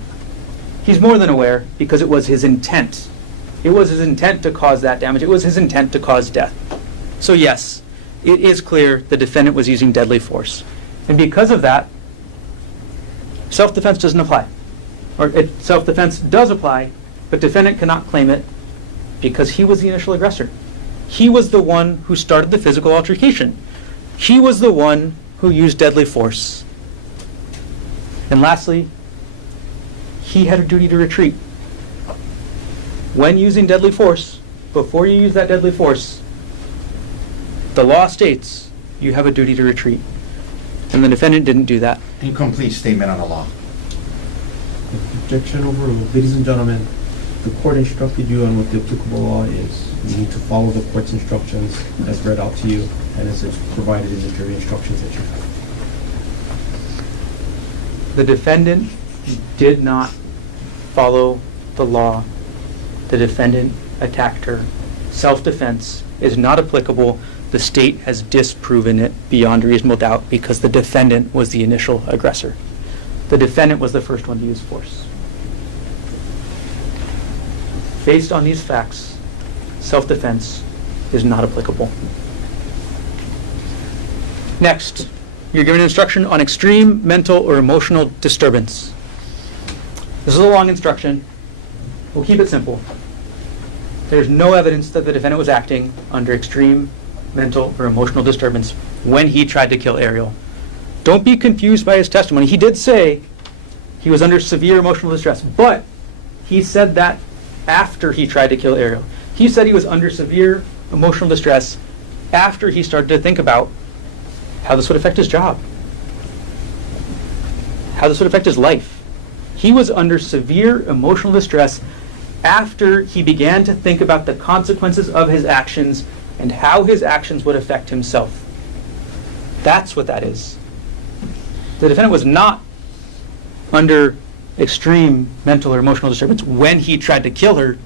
He's more than aware because it was his intent. It was his intent to cause that damage. It was his intent to cause death. So yes, it is clear the defendant was using deadly force. And because of that, self-defense doesn't apply. Self-defense does apply, but defendant cannot claim it because he was the initial aggressor. He was the one who started the physical altercation. He was the one who used deadly force. And lastly, he had a duty to retreat. When using deadly force, before you use that deadly force, the law states you have a duty to retreat. And the defendant didn't do that. Incomplete statement on the law. Objection overruled. Ladies and gentlemen, the court instructed you on what the applicable law is. You need to follow the court's instructions as read out to you and as it's provided in the jury instructions that you have. The defendant did not follow the law. The defendant attacked her. Self-defense is not applicable. The state has disproven it beyond reasonable doubt because the defendant was the initial aggressor. The defendant was the first one to use force. Based on these facts, self-defense is not applicable. Next, you're given instruction on extreme mental or emotional disturbance. This is a long instruction. We'll keep it simple. There's no evidence that the defendant was acting under extreme mental or emotional disturbance when he tried to kill Ariel. Don't be confused by his testimony. He did say he was under severe emotional distress, but he said that after he tried to kill Ariel. He said he was under severe emotional distress after he started to think about how this would affect his job, how this would affect his life. He was under severe emotional distress after he began to think about the consequences of his actions and how his actions would affect himself. That's what that is. The defendant was not under extreme mental or emotional disturbance when he tried to kill her.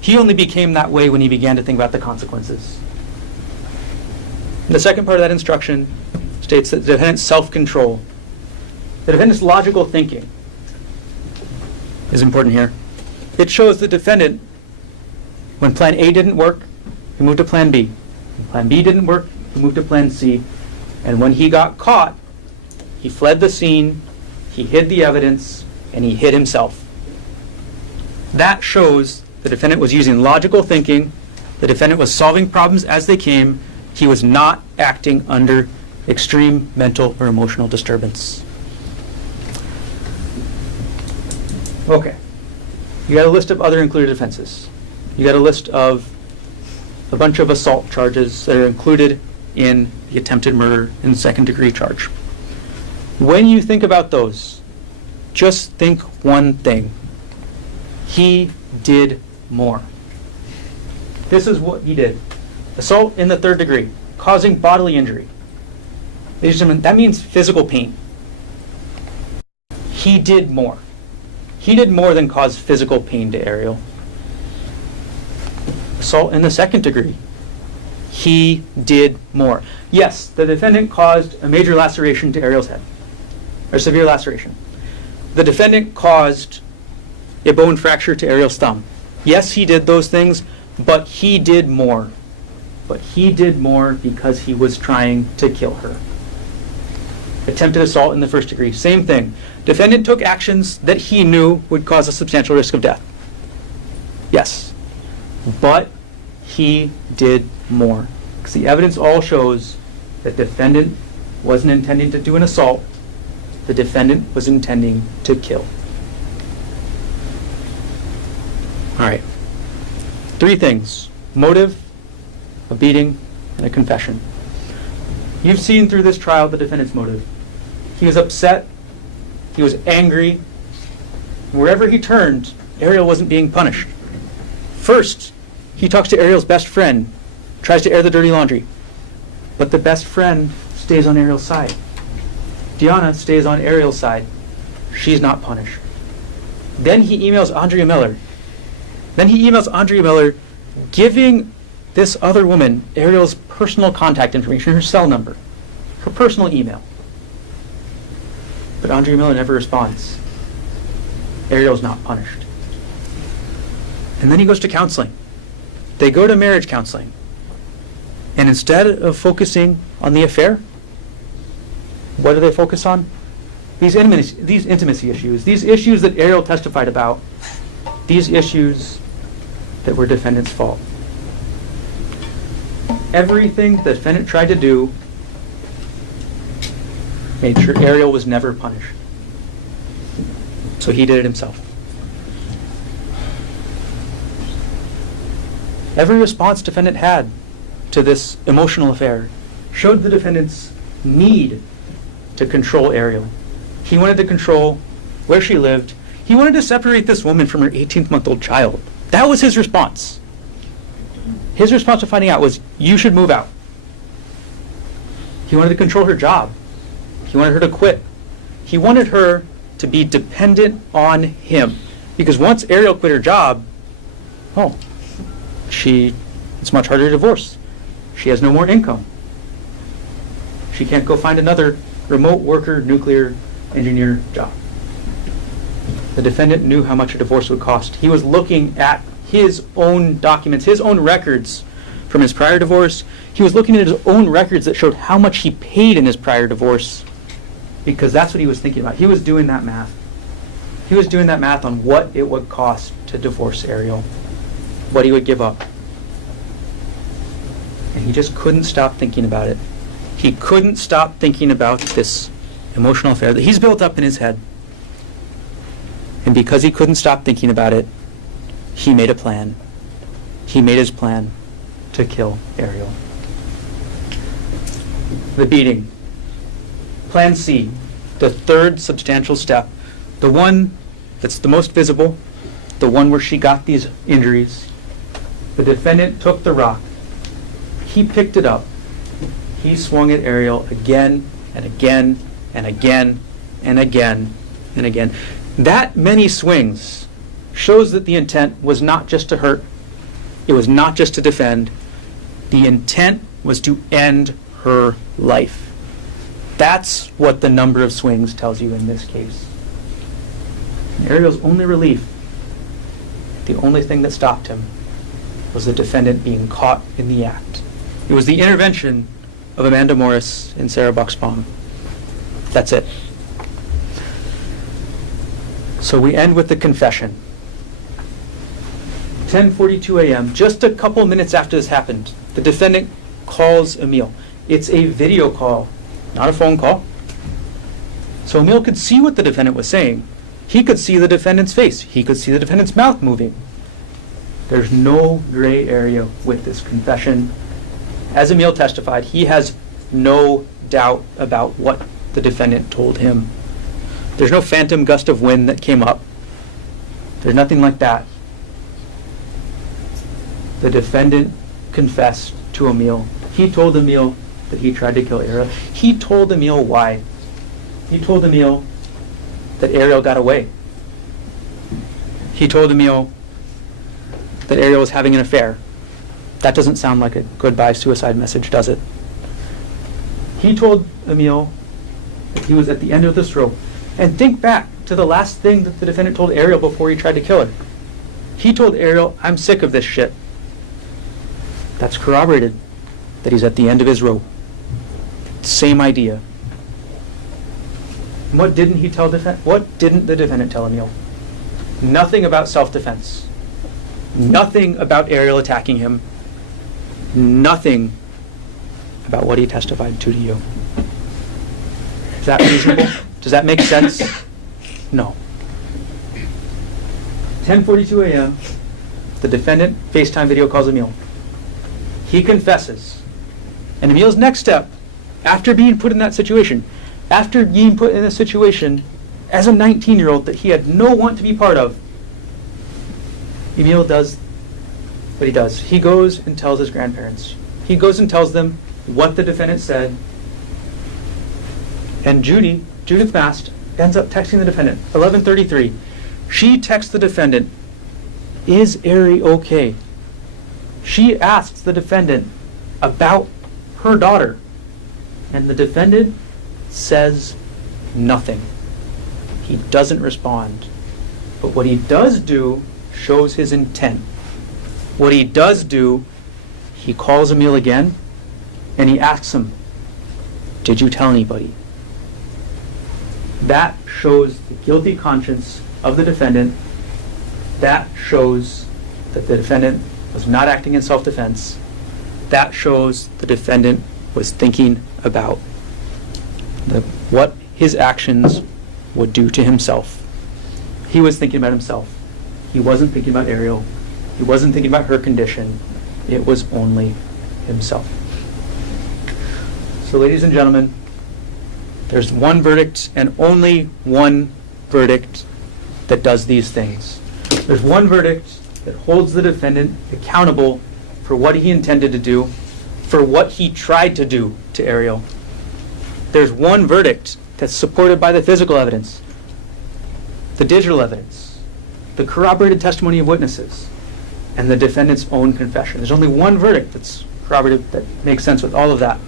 He only became that way when he began to think about the consequences. And the second part of that instruction states that the defendant's self-control, the defendant's logical thinking is important here. It shows the defendant, when plan A didn't work, he moved to plan B. When plan B didn't work, he moved to plan C. And when he got caught, he fled the scene, he hid the evidence, and he hid himself. That shows the defendant was using logical thinking. The defendant was solving problems as they came. He was not acting under extreme mental or emotional disturbance. Okay. You got a list of other included offenses. You got a list of a bunch of assault charges that are included in the attempted murder and second-degree charge. When you think about those, just think one thing. He did more. This is what he did. Assault in the third degree, causing bodily injury. Ladies and gentlemen, that means physical pain. He did more. He did more than cause physical pain to Ariel. Assault in the second degree. He did more. Yes, the defendant caused a major laceration to Ariel's head, or severe laceration. The defendant caused a bone fracture to Ariel's thumb. Yes, he did those things, but he did more. But he did more because he was trying to kill her. Attempted assault in the first degree, same thing. Defendant took actions that he knew would cause a substantial risk of death. Yes, but he did more. Because the evidence all shows that defendant wasn't intending to do an assault. The defendant was intending to kill. All right. 3 things: motive, a beating, and a confession. You've seen through this trial the defendant's motive. He was upset. He was angry. Wherever he turned, Ariel wasn't being punished. First, he talks to Ariel's best friend, tries to air the dirty laundry. But the best friend stays on Ariel's side. Deanna stays on Ariel's side. She's not punished. Then he emails Andrea Miller. Giving this other woman Ariel's personal contact information, her cell number, her personal email. But Andrea Miller never responds. Ariel's not punished. And then he goes to counseling. They go to marriage counseling. And instead of focusing on the affair, what do they focus on? These intimacy issues, these issues that Ariel testified about, these issues that were defendant's fault. Everything the defendant tried to do made sure Ariel was never punished. So he did it himself. Every response defendant had to this emotional affair showed the defendant's need to control Ariel. He wanted to control where she lived. He wanted to separate this woman from her 18-month-old child. That was his response. His response to finding out was, you should move out. He wanted to control her job. He wanted her to quit. He wanted her to be dependent on him. Because once Ariel quit her job, it's much harder to divorce. She has no more income. She can't go find another remote worker, nuclear engineer job. The defendant knew how much a divorce would cost. He was looking at his own documents, his own records from his prior divorce. He was looking at his own records that showed how much he paid in his prior divorce, because that's what he was thinking about. He was doing that math. He was doing that math on what it would cost to divorce Ariel, what he would give up. And he just couldn't stop thinking about it. He couldn't stop thinking about this emotional affair that he's built up in his head. And because he couldn't stop thinking about it, he made a plan. He made his plan to kill Ariel. The beating. Plan C, the third substantial step, the one that's the most visible, the one where she got these injuries. The defendant took the rock. He picked it up. He swung at Ariel again and again and again and again and again. That many swings shows that the intent was not just to hurt. It was not just to defend. The intent was to end her life. That's what the number of swings tells you in this case. And Ariel's only relief, the only thing that stopped him, was the defendant being caught in the act. It was the intervention of Amanda Morris and Sarah Buxbaum. That's it. So we end with the confession. 10:42 a.m., just a couple minutes after this happened, the defendant calls Emil. It's a video call, not a phone call. So Emil could see what the defendant was saying. He could see the defendant's face. He could see the defendant's mouth moving. There's no gray area with this confession. As Emil testified, he has no doubt about what the defendant told him. There's no phantom gust of wind that came up. There's nothing like that. The defendant confessed to Emil. He told Emil that he tried to kill Ariel. He told Emil why. He told Emil that Ariel got away. He told Emil that Ariel was having an affair. That doesn't sound like a goodbye suicide message, does it? He told Emil that he was at the end of this rope. And think back to the last thing that the defendant told Ariel before he tried to kill her. He told Ariel, I'm sick of this shit. That's corroborated that he's at the end of his rope. Same idea. And what didn't he tell what didn't the defendant tell Emil? Nothing about self-defense. Nothing about Ariel attacking him. Nothing about what he testified to you. Is that reasonable? Does that make sense? No. 10:42 a.m., the defendant FaceTime video calls Emil. He confesses. And Emil's next step, after being put in that situation, after being put in a situation as a 19-year-old that he had no want to be part of, Emil does what he does. He goes and tells his grandparents. He goes and tells them what the defendant said And Judith Mast, ends up texting the defendant, 11:33. She texts the defendant, "Is Ari okay?" She asks the defendant about her daughter, and the defendant says nothing. He doesn't respond. But what he does do shows his intent. What he does do, he calls Emil again, and he asks him, "Did you tell anybody?" That shows the guilty conscience of the defendant. That shows that the defendant was not acting in self-defense. That shows the defendant was thinking about what his actions would do to himself. He was thinking about himself. He wasn't thinking about Ariel. He wasn't thinking about her condition. It was only himself. So, ladies and gentlemen, there's one verdict and only one verdict that does these things. There's one verdict that holds the defendant accountable for what he intended to do, for what he tried to do to Ariel. There's one verdict that's supported by the physical evidence, the digital evidence, the corroborated testimony of witnesses, and the defendant's own confession. There's only one verdict that's corroborated that makes sense with all of that.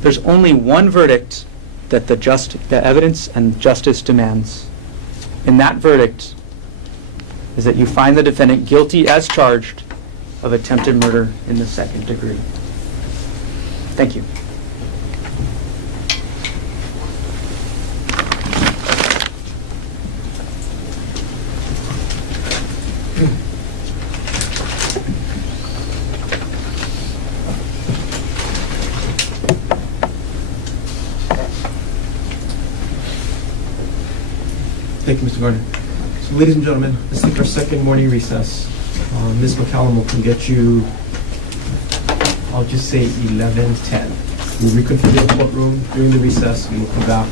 There's only one verdict that the evidence and justice demands. And that verdict is that you find the defendant guilty as charged of attempted murder in the second degree. Thank you. Thank you, Mr. Garner. So, ladies and gentlemen, let's take our second morning recess. Ms. McCallum will come get you, I'll just say 11:10. We'll reconfigure the courtroom during the recess, and we'll come back.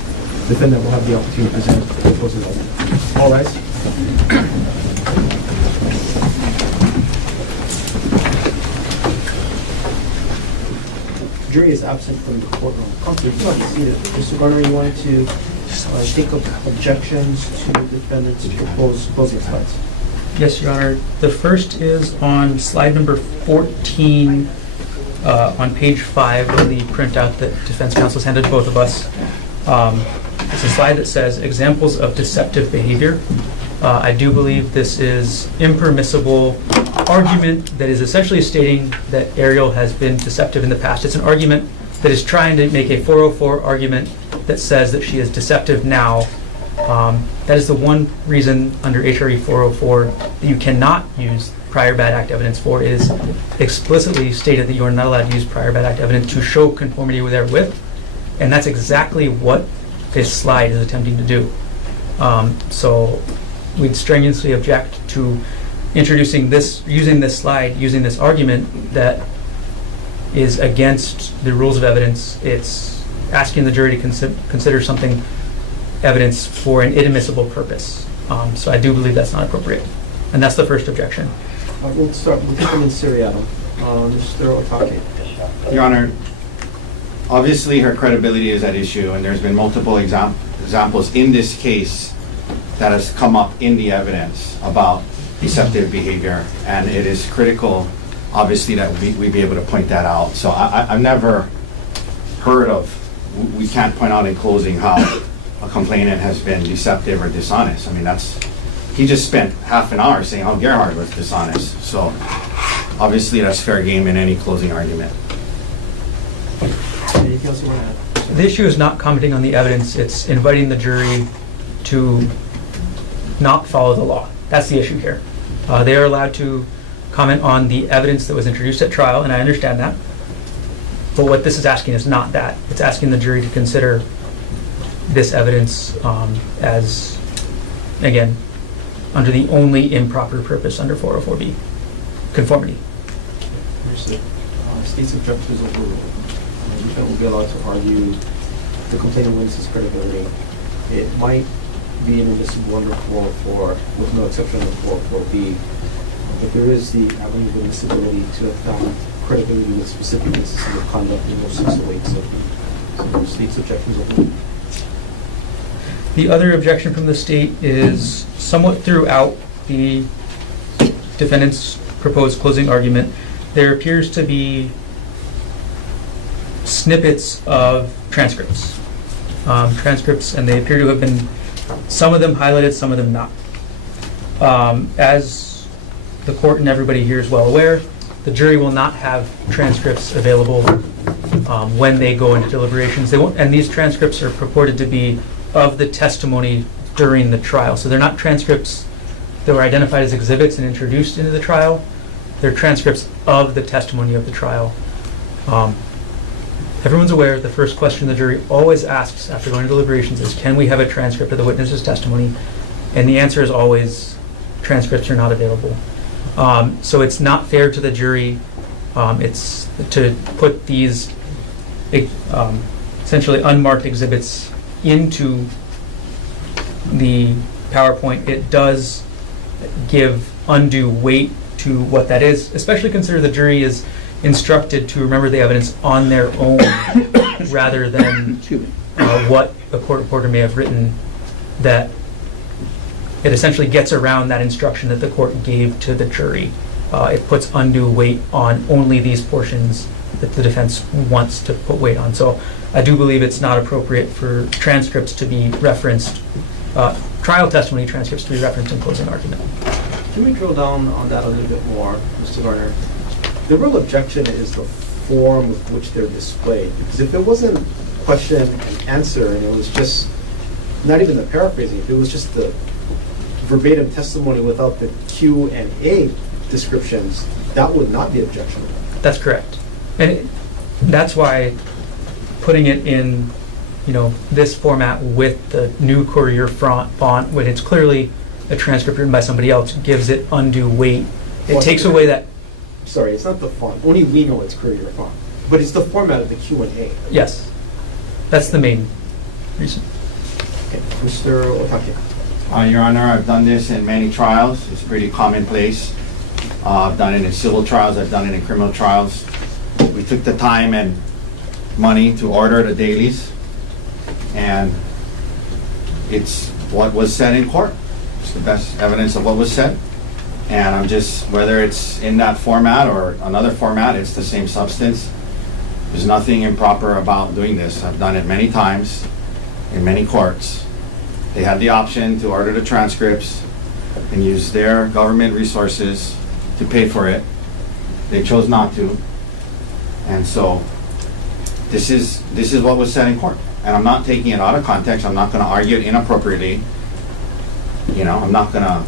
The defendant will have the opportunity to present the closing argument. All rise. Jury is absent from the courtroom. Counsel, if you want to see it, Mr. Garner, you wanted to take up objections to the defendant's proposed closing slides. Yes, Your Honor. The first is on slide number 14, on page 5 of the printout that defense counsel has handed to both of us. It's a slide that says examples of deceptive behavior. I do believe this is impermissible argument that is essentially stating that Ariel has been deceptive in the past. It's an argument that is trying to make a 404 argument that says that she is deceptive now. That is the one reason under HRE 404 that you cannot use prior bad act evidence for. It is explicitly stated that you are not allowed to use prior bad act evidence to show conformity therewith, and that's exactly what this slide is attempting to do. So we'd strenuously object to introducing this, using this slide, using this argument that is against the rules of evidence. It's asking the jury to consider something evidence for an inadmissible purpose. So I do believe that's not appropriate. And that's the first objection. We'll take them in seriatim. Mr. Otake. Your Honor, obviously her credibility is at issue, and there's been multiple examples in this case that has come up in the evidence about deceptive behavior, and it is critical, obviously, that we be able to point that out. So I've never heard of, we can't point out in closing how a complainant has been deceptive or dishonest. I mean, he just spent half an hour saying how Gerhard was dishonest. So obviously that's fair game in any closing argument. Anything else you want to add? The issue is not commenting on the evidence. It's inviting the jury to not follow the law. That's the issue here. They are allowed to comment on the evidence that was introduced at trial, and I understand that. But what this is asking is not that. It's asking the jury to consider this evidence as, again, under the only improper purpose under 404B, conformity. Understood. State's objection is overruled. The defendant will be allowed to argue the complainant wins his credibility. It might be inadmissible under 404, with no exception of 404B, but there is the avenue of admissibility to have found credibility with specific instances of conduct in those 608. So the state's objection is overruled. The other objection from the state is somewhat throughout the defendant's proposed closing argument, there appears to be snippets of transcripts. And they appear to have been, some of them highlighted, some of them not. As the court and everybody here is well aware, the jury will not have transcripts available when they go into deliberations. They won't, and these transcripts are purported to be of the testimony during the trial. So they're not transcripts that were identified as exhibits and introduced into the trial. They're transcripts of the testimony of the trial. Everyone's aware the first question the jury always asks after going to deliberations is, can we have a transcript of the witness's testimony? And the answer is always, transcripts are not available. So it's not fair to the jury. It's to put these essentially unmarked exhibits into the PowerPoint. It does give undue weight to what that is, especially consider the jury is instructed to remember the evidence on their own rather than what a court reporter may have written, that it essentially gets around that instruction that the court gave to the jury. It puts undue weight on only these portions that the defense wants to put weight on. So I do believe it's not appropriate for transcripts to be referenced, trial testimony transcripts to be referenced in closing argument. Can we drill down on that a little bit more, Mr. Garner? The real objection is the form with which they're displayed. Because if it wasn't question and answer, and it was just, not even the paraphrasing, if it was just the verbatim testimony without the Q&A descriptions, that would not be objectionable. That's correct. And that's why putting it in, this format with the new Courier font, when it's clearly a transcript written by somebody else, gives it undue weight. It takes away that. Sorry, it's not the font. Only we know it's Courier font. But it's the format of the Q&A. Yes. That's the main reason. Okay, Mr. Otake. Your Honor, I've done this in many trials. It's pretty commonplace. I've done it in civil trials. I've done it in criminal trials. We took the time and money to order the dailies, and it's what was said in court. It's the best evidence of what was said. And I'm just, whether it's in that format or another format, it's the same substance. There's nothing improper about doing this. I've done it many times in many courts. They had the option to order the transcripts and use their government resources to pay for it. They chose not to. And so this is what was said in court. And I'm not taking it out of context. I'm not going to argue it inappropriately. I'm not going to,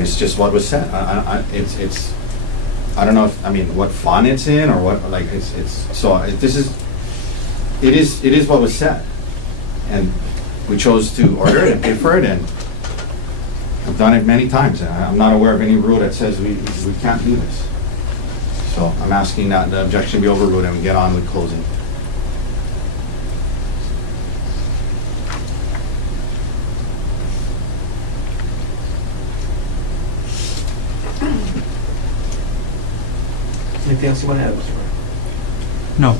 it's just what was said. I don't know if, what font it's in or what, it is what was said. And we chose to order it and pay for it, and I've done it many times. And I'm not aware of any rule that says we can't do this. So I'm asking that the objection be overruled and we get on with closing. Anything else you want to add, Mr. Garner? No.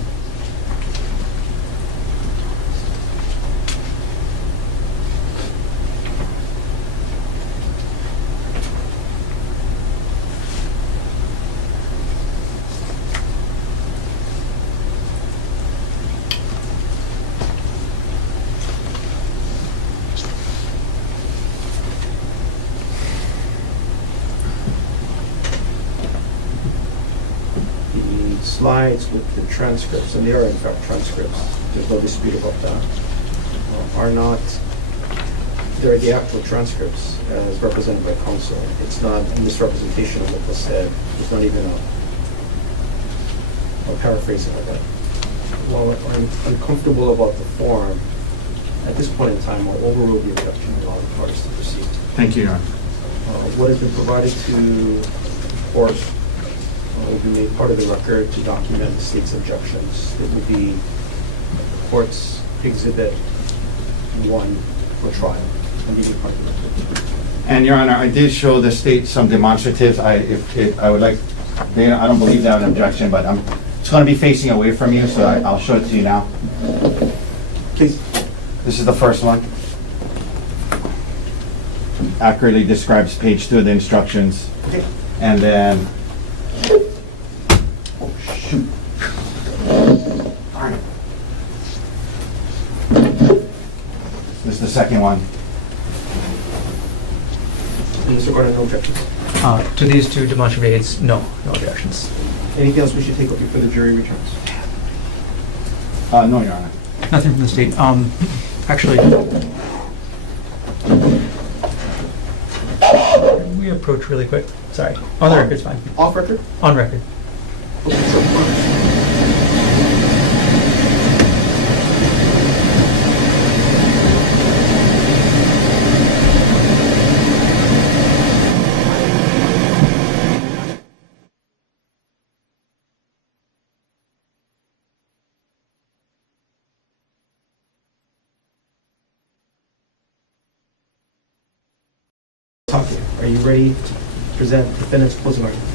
Slides with the transcripts, and they are in fact transcripts, there's no dispute about that, they're the actual transcripts as represented by counsel. It's not a misrepresentation of what was said. It's not even a paraphrasing of it. While I'm uncomfortable about the form, at this point in time, I'll overrule the objection and allow the parties to proceed. Thank you, Your Honor. What has been provided to the court will be made part of the record to document the state's objections. It would be the court's Exhibit 1 for trial. And be part of the record. And Your Honor, I did show the state some demonstratives. I would like, I don't believe they have an objection, but it's going to be facing away from you, so I'll show it to you now. Please. This is the first one. accurately describes page 2 of the instructions. Okay. And then, Oh, shoot. darn it. This is the second one. Mr. Gordon, no objections. To these two demonstrative aids, no objections. Anything else we should take up before the jury returns? No, Your Honor. Nothing from the state. Actually, can we approach really quick? Sorry. On the record's fine. Off record? On record. Okay, sure. Talk to you. Are you ready to present defendant's closing argument?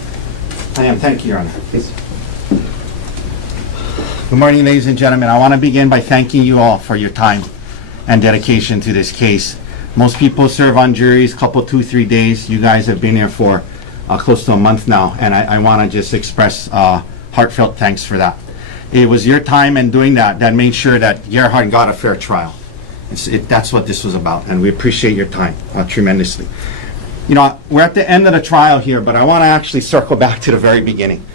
I am. Thank you, Your Honor. Please. Good morning, ladies and gentlemen. I want to begin by thanking you all for your time and dedication to this case. Most people serve on juries couple, 2-3 days. You guys have been here for close to a month now, and I want to just express heartfelt thanks for that. It was your time and doing that made sure that Gerhard got a fair trial. That's what this was about, and we appreciate your time tremendously. You know, we're at the end of the trial here, but I want to actually circle back to the very beginning.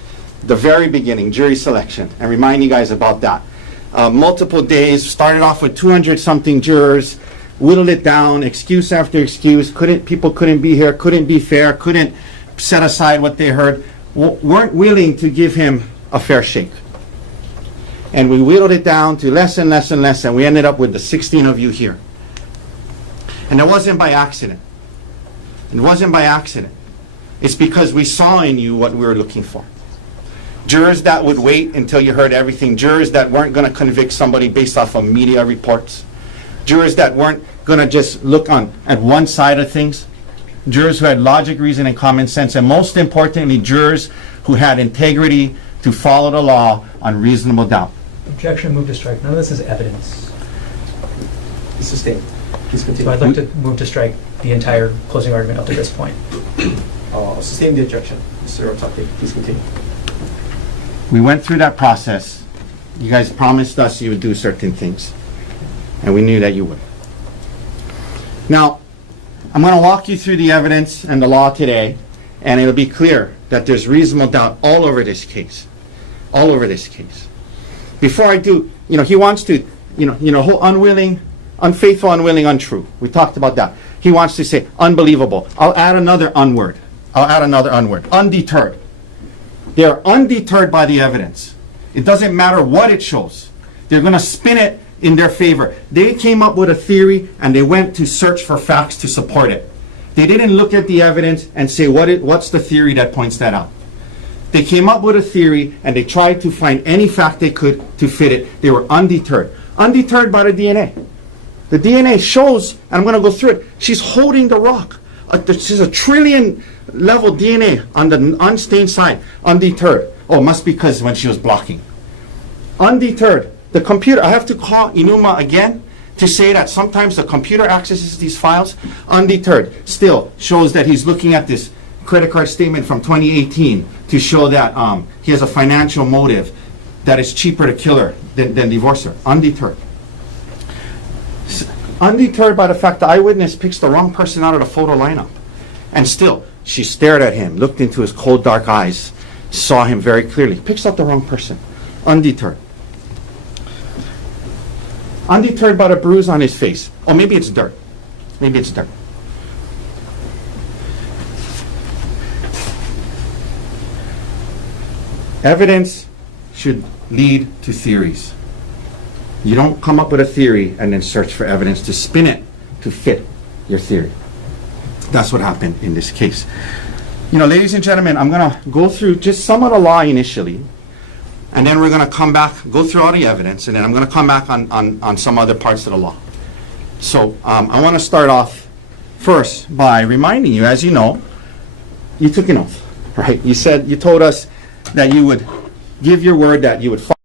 The very beginning, jury selection, and remind you guys about that. Multiple days, started off with 200-something jurors, whittled it down, excuse after excuse, people couldn't be here, couldn't be fair, couldn't set aside what they heard, weren't willing to give him a fair shake. And we whittled it down to less and less and less, and we ended up with the 16 of you here. And it wasn't by accident. It wasn't by accident. It's because we saw in you what we were looking for. Jurors that would wait until you heard everything. Jurors that weren't going to convict somebody based off of media reports. Jurors that weren't going to just look at one side of things. Jurors who had logic, reason, and common sense. And most importantly, jurors who had integrity to follow the law on reasonable doubt. Objection, move to strike. None of this is evidence. Sustained. Please continue. So I'd like to move to strike the entire closing argument up to this point. Sustain the objection. Mr. Otake, please continue. We went through that process. You guys promised us you would do certain things, and we knew that you would. Now, I'm going to walk you through the evidence and the law today, and it'll be clear that there's reasonable doubt all over this case. All over this case. Before I do, he wants to, whole unwilling, unfaithful, unwilling, untrue. We talked about that. He wants to say unbelievable. I'll add another unword. Undeterred. They're undeterred by the evidence. It doesn't matter what it shows. They're going to spin it in their favor. They came up with a theory and they went to search for facts to support it. They didn't look at the evidence and say, what's the theory that points that out? They came up with a theory and they tried to find any fact they could to fit it. They were undeterred. Undeterred by the DNA. The DNA shows, and I'm going to go through it, she's holding the rock. This is a trillion level DNA on the unstained side. Undeterred. Oh, it must be because when she was blocking. Undeterred. The computer, I have to call Inuma again to say that sometimes the computer accesses these files. Undeterred. Still shows that he's looking at this credit card statement from 2018 to show that he has a financial motive, that it's cheaper to kill her than divorce her. Undeterred. Undeterred by the fact the eyewitness picks the wrong person out of the photo lineup. And still, she stared at him, looked into his cold, dark eyes, saw him very clearly. Picks out the wrong person. Undeterred. Undeterred by the bruise on his face. Or maybe it's dirt. Maybe it's dirt. Evidence should lead to theories. You don't come up with a theory and then search for evidence to spin it to fit your theory. That's what happened in this case. Ladies and gentlemen, I'm going to go through just some of the law initially, and then we're going to come back, go through all the evidence, and then I'm going to come back on some other parts of the law. So I want to start off first by reminding you, as you know, you took an oath, right? You told us that you would give your word that you would follow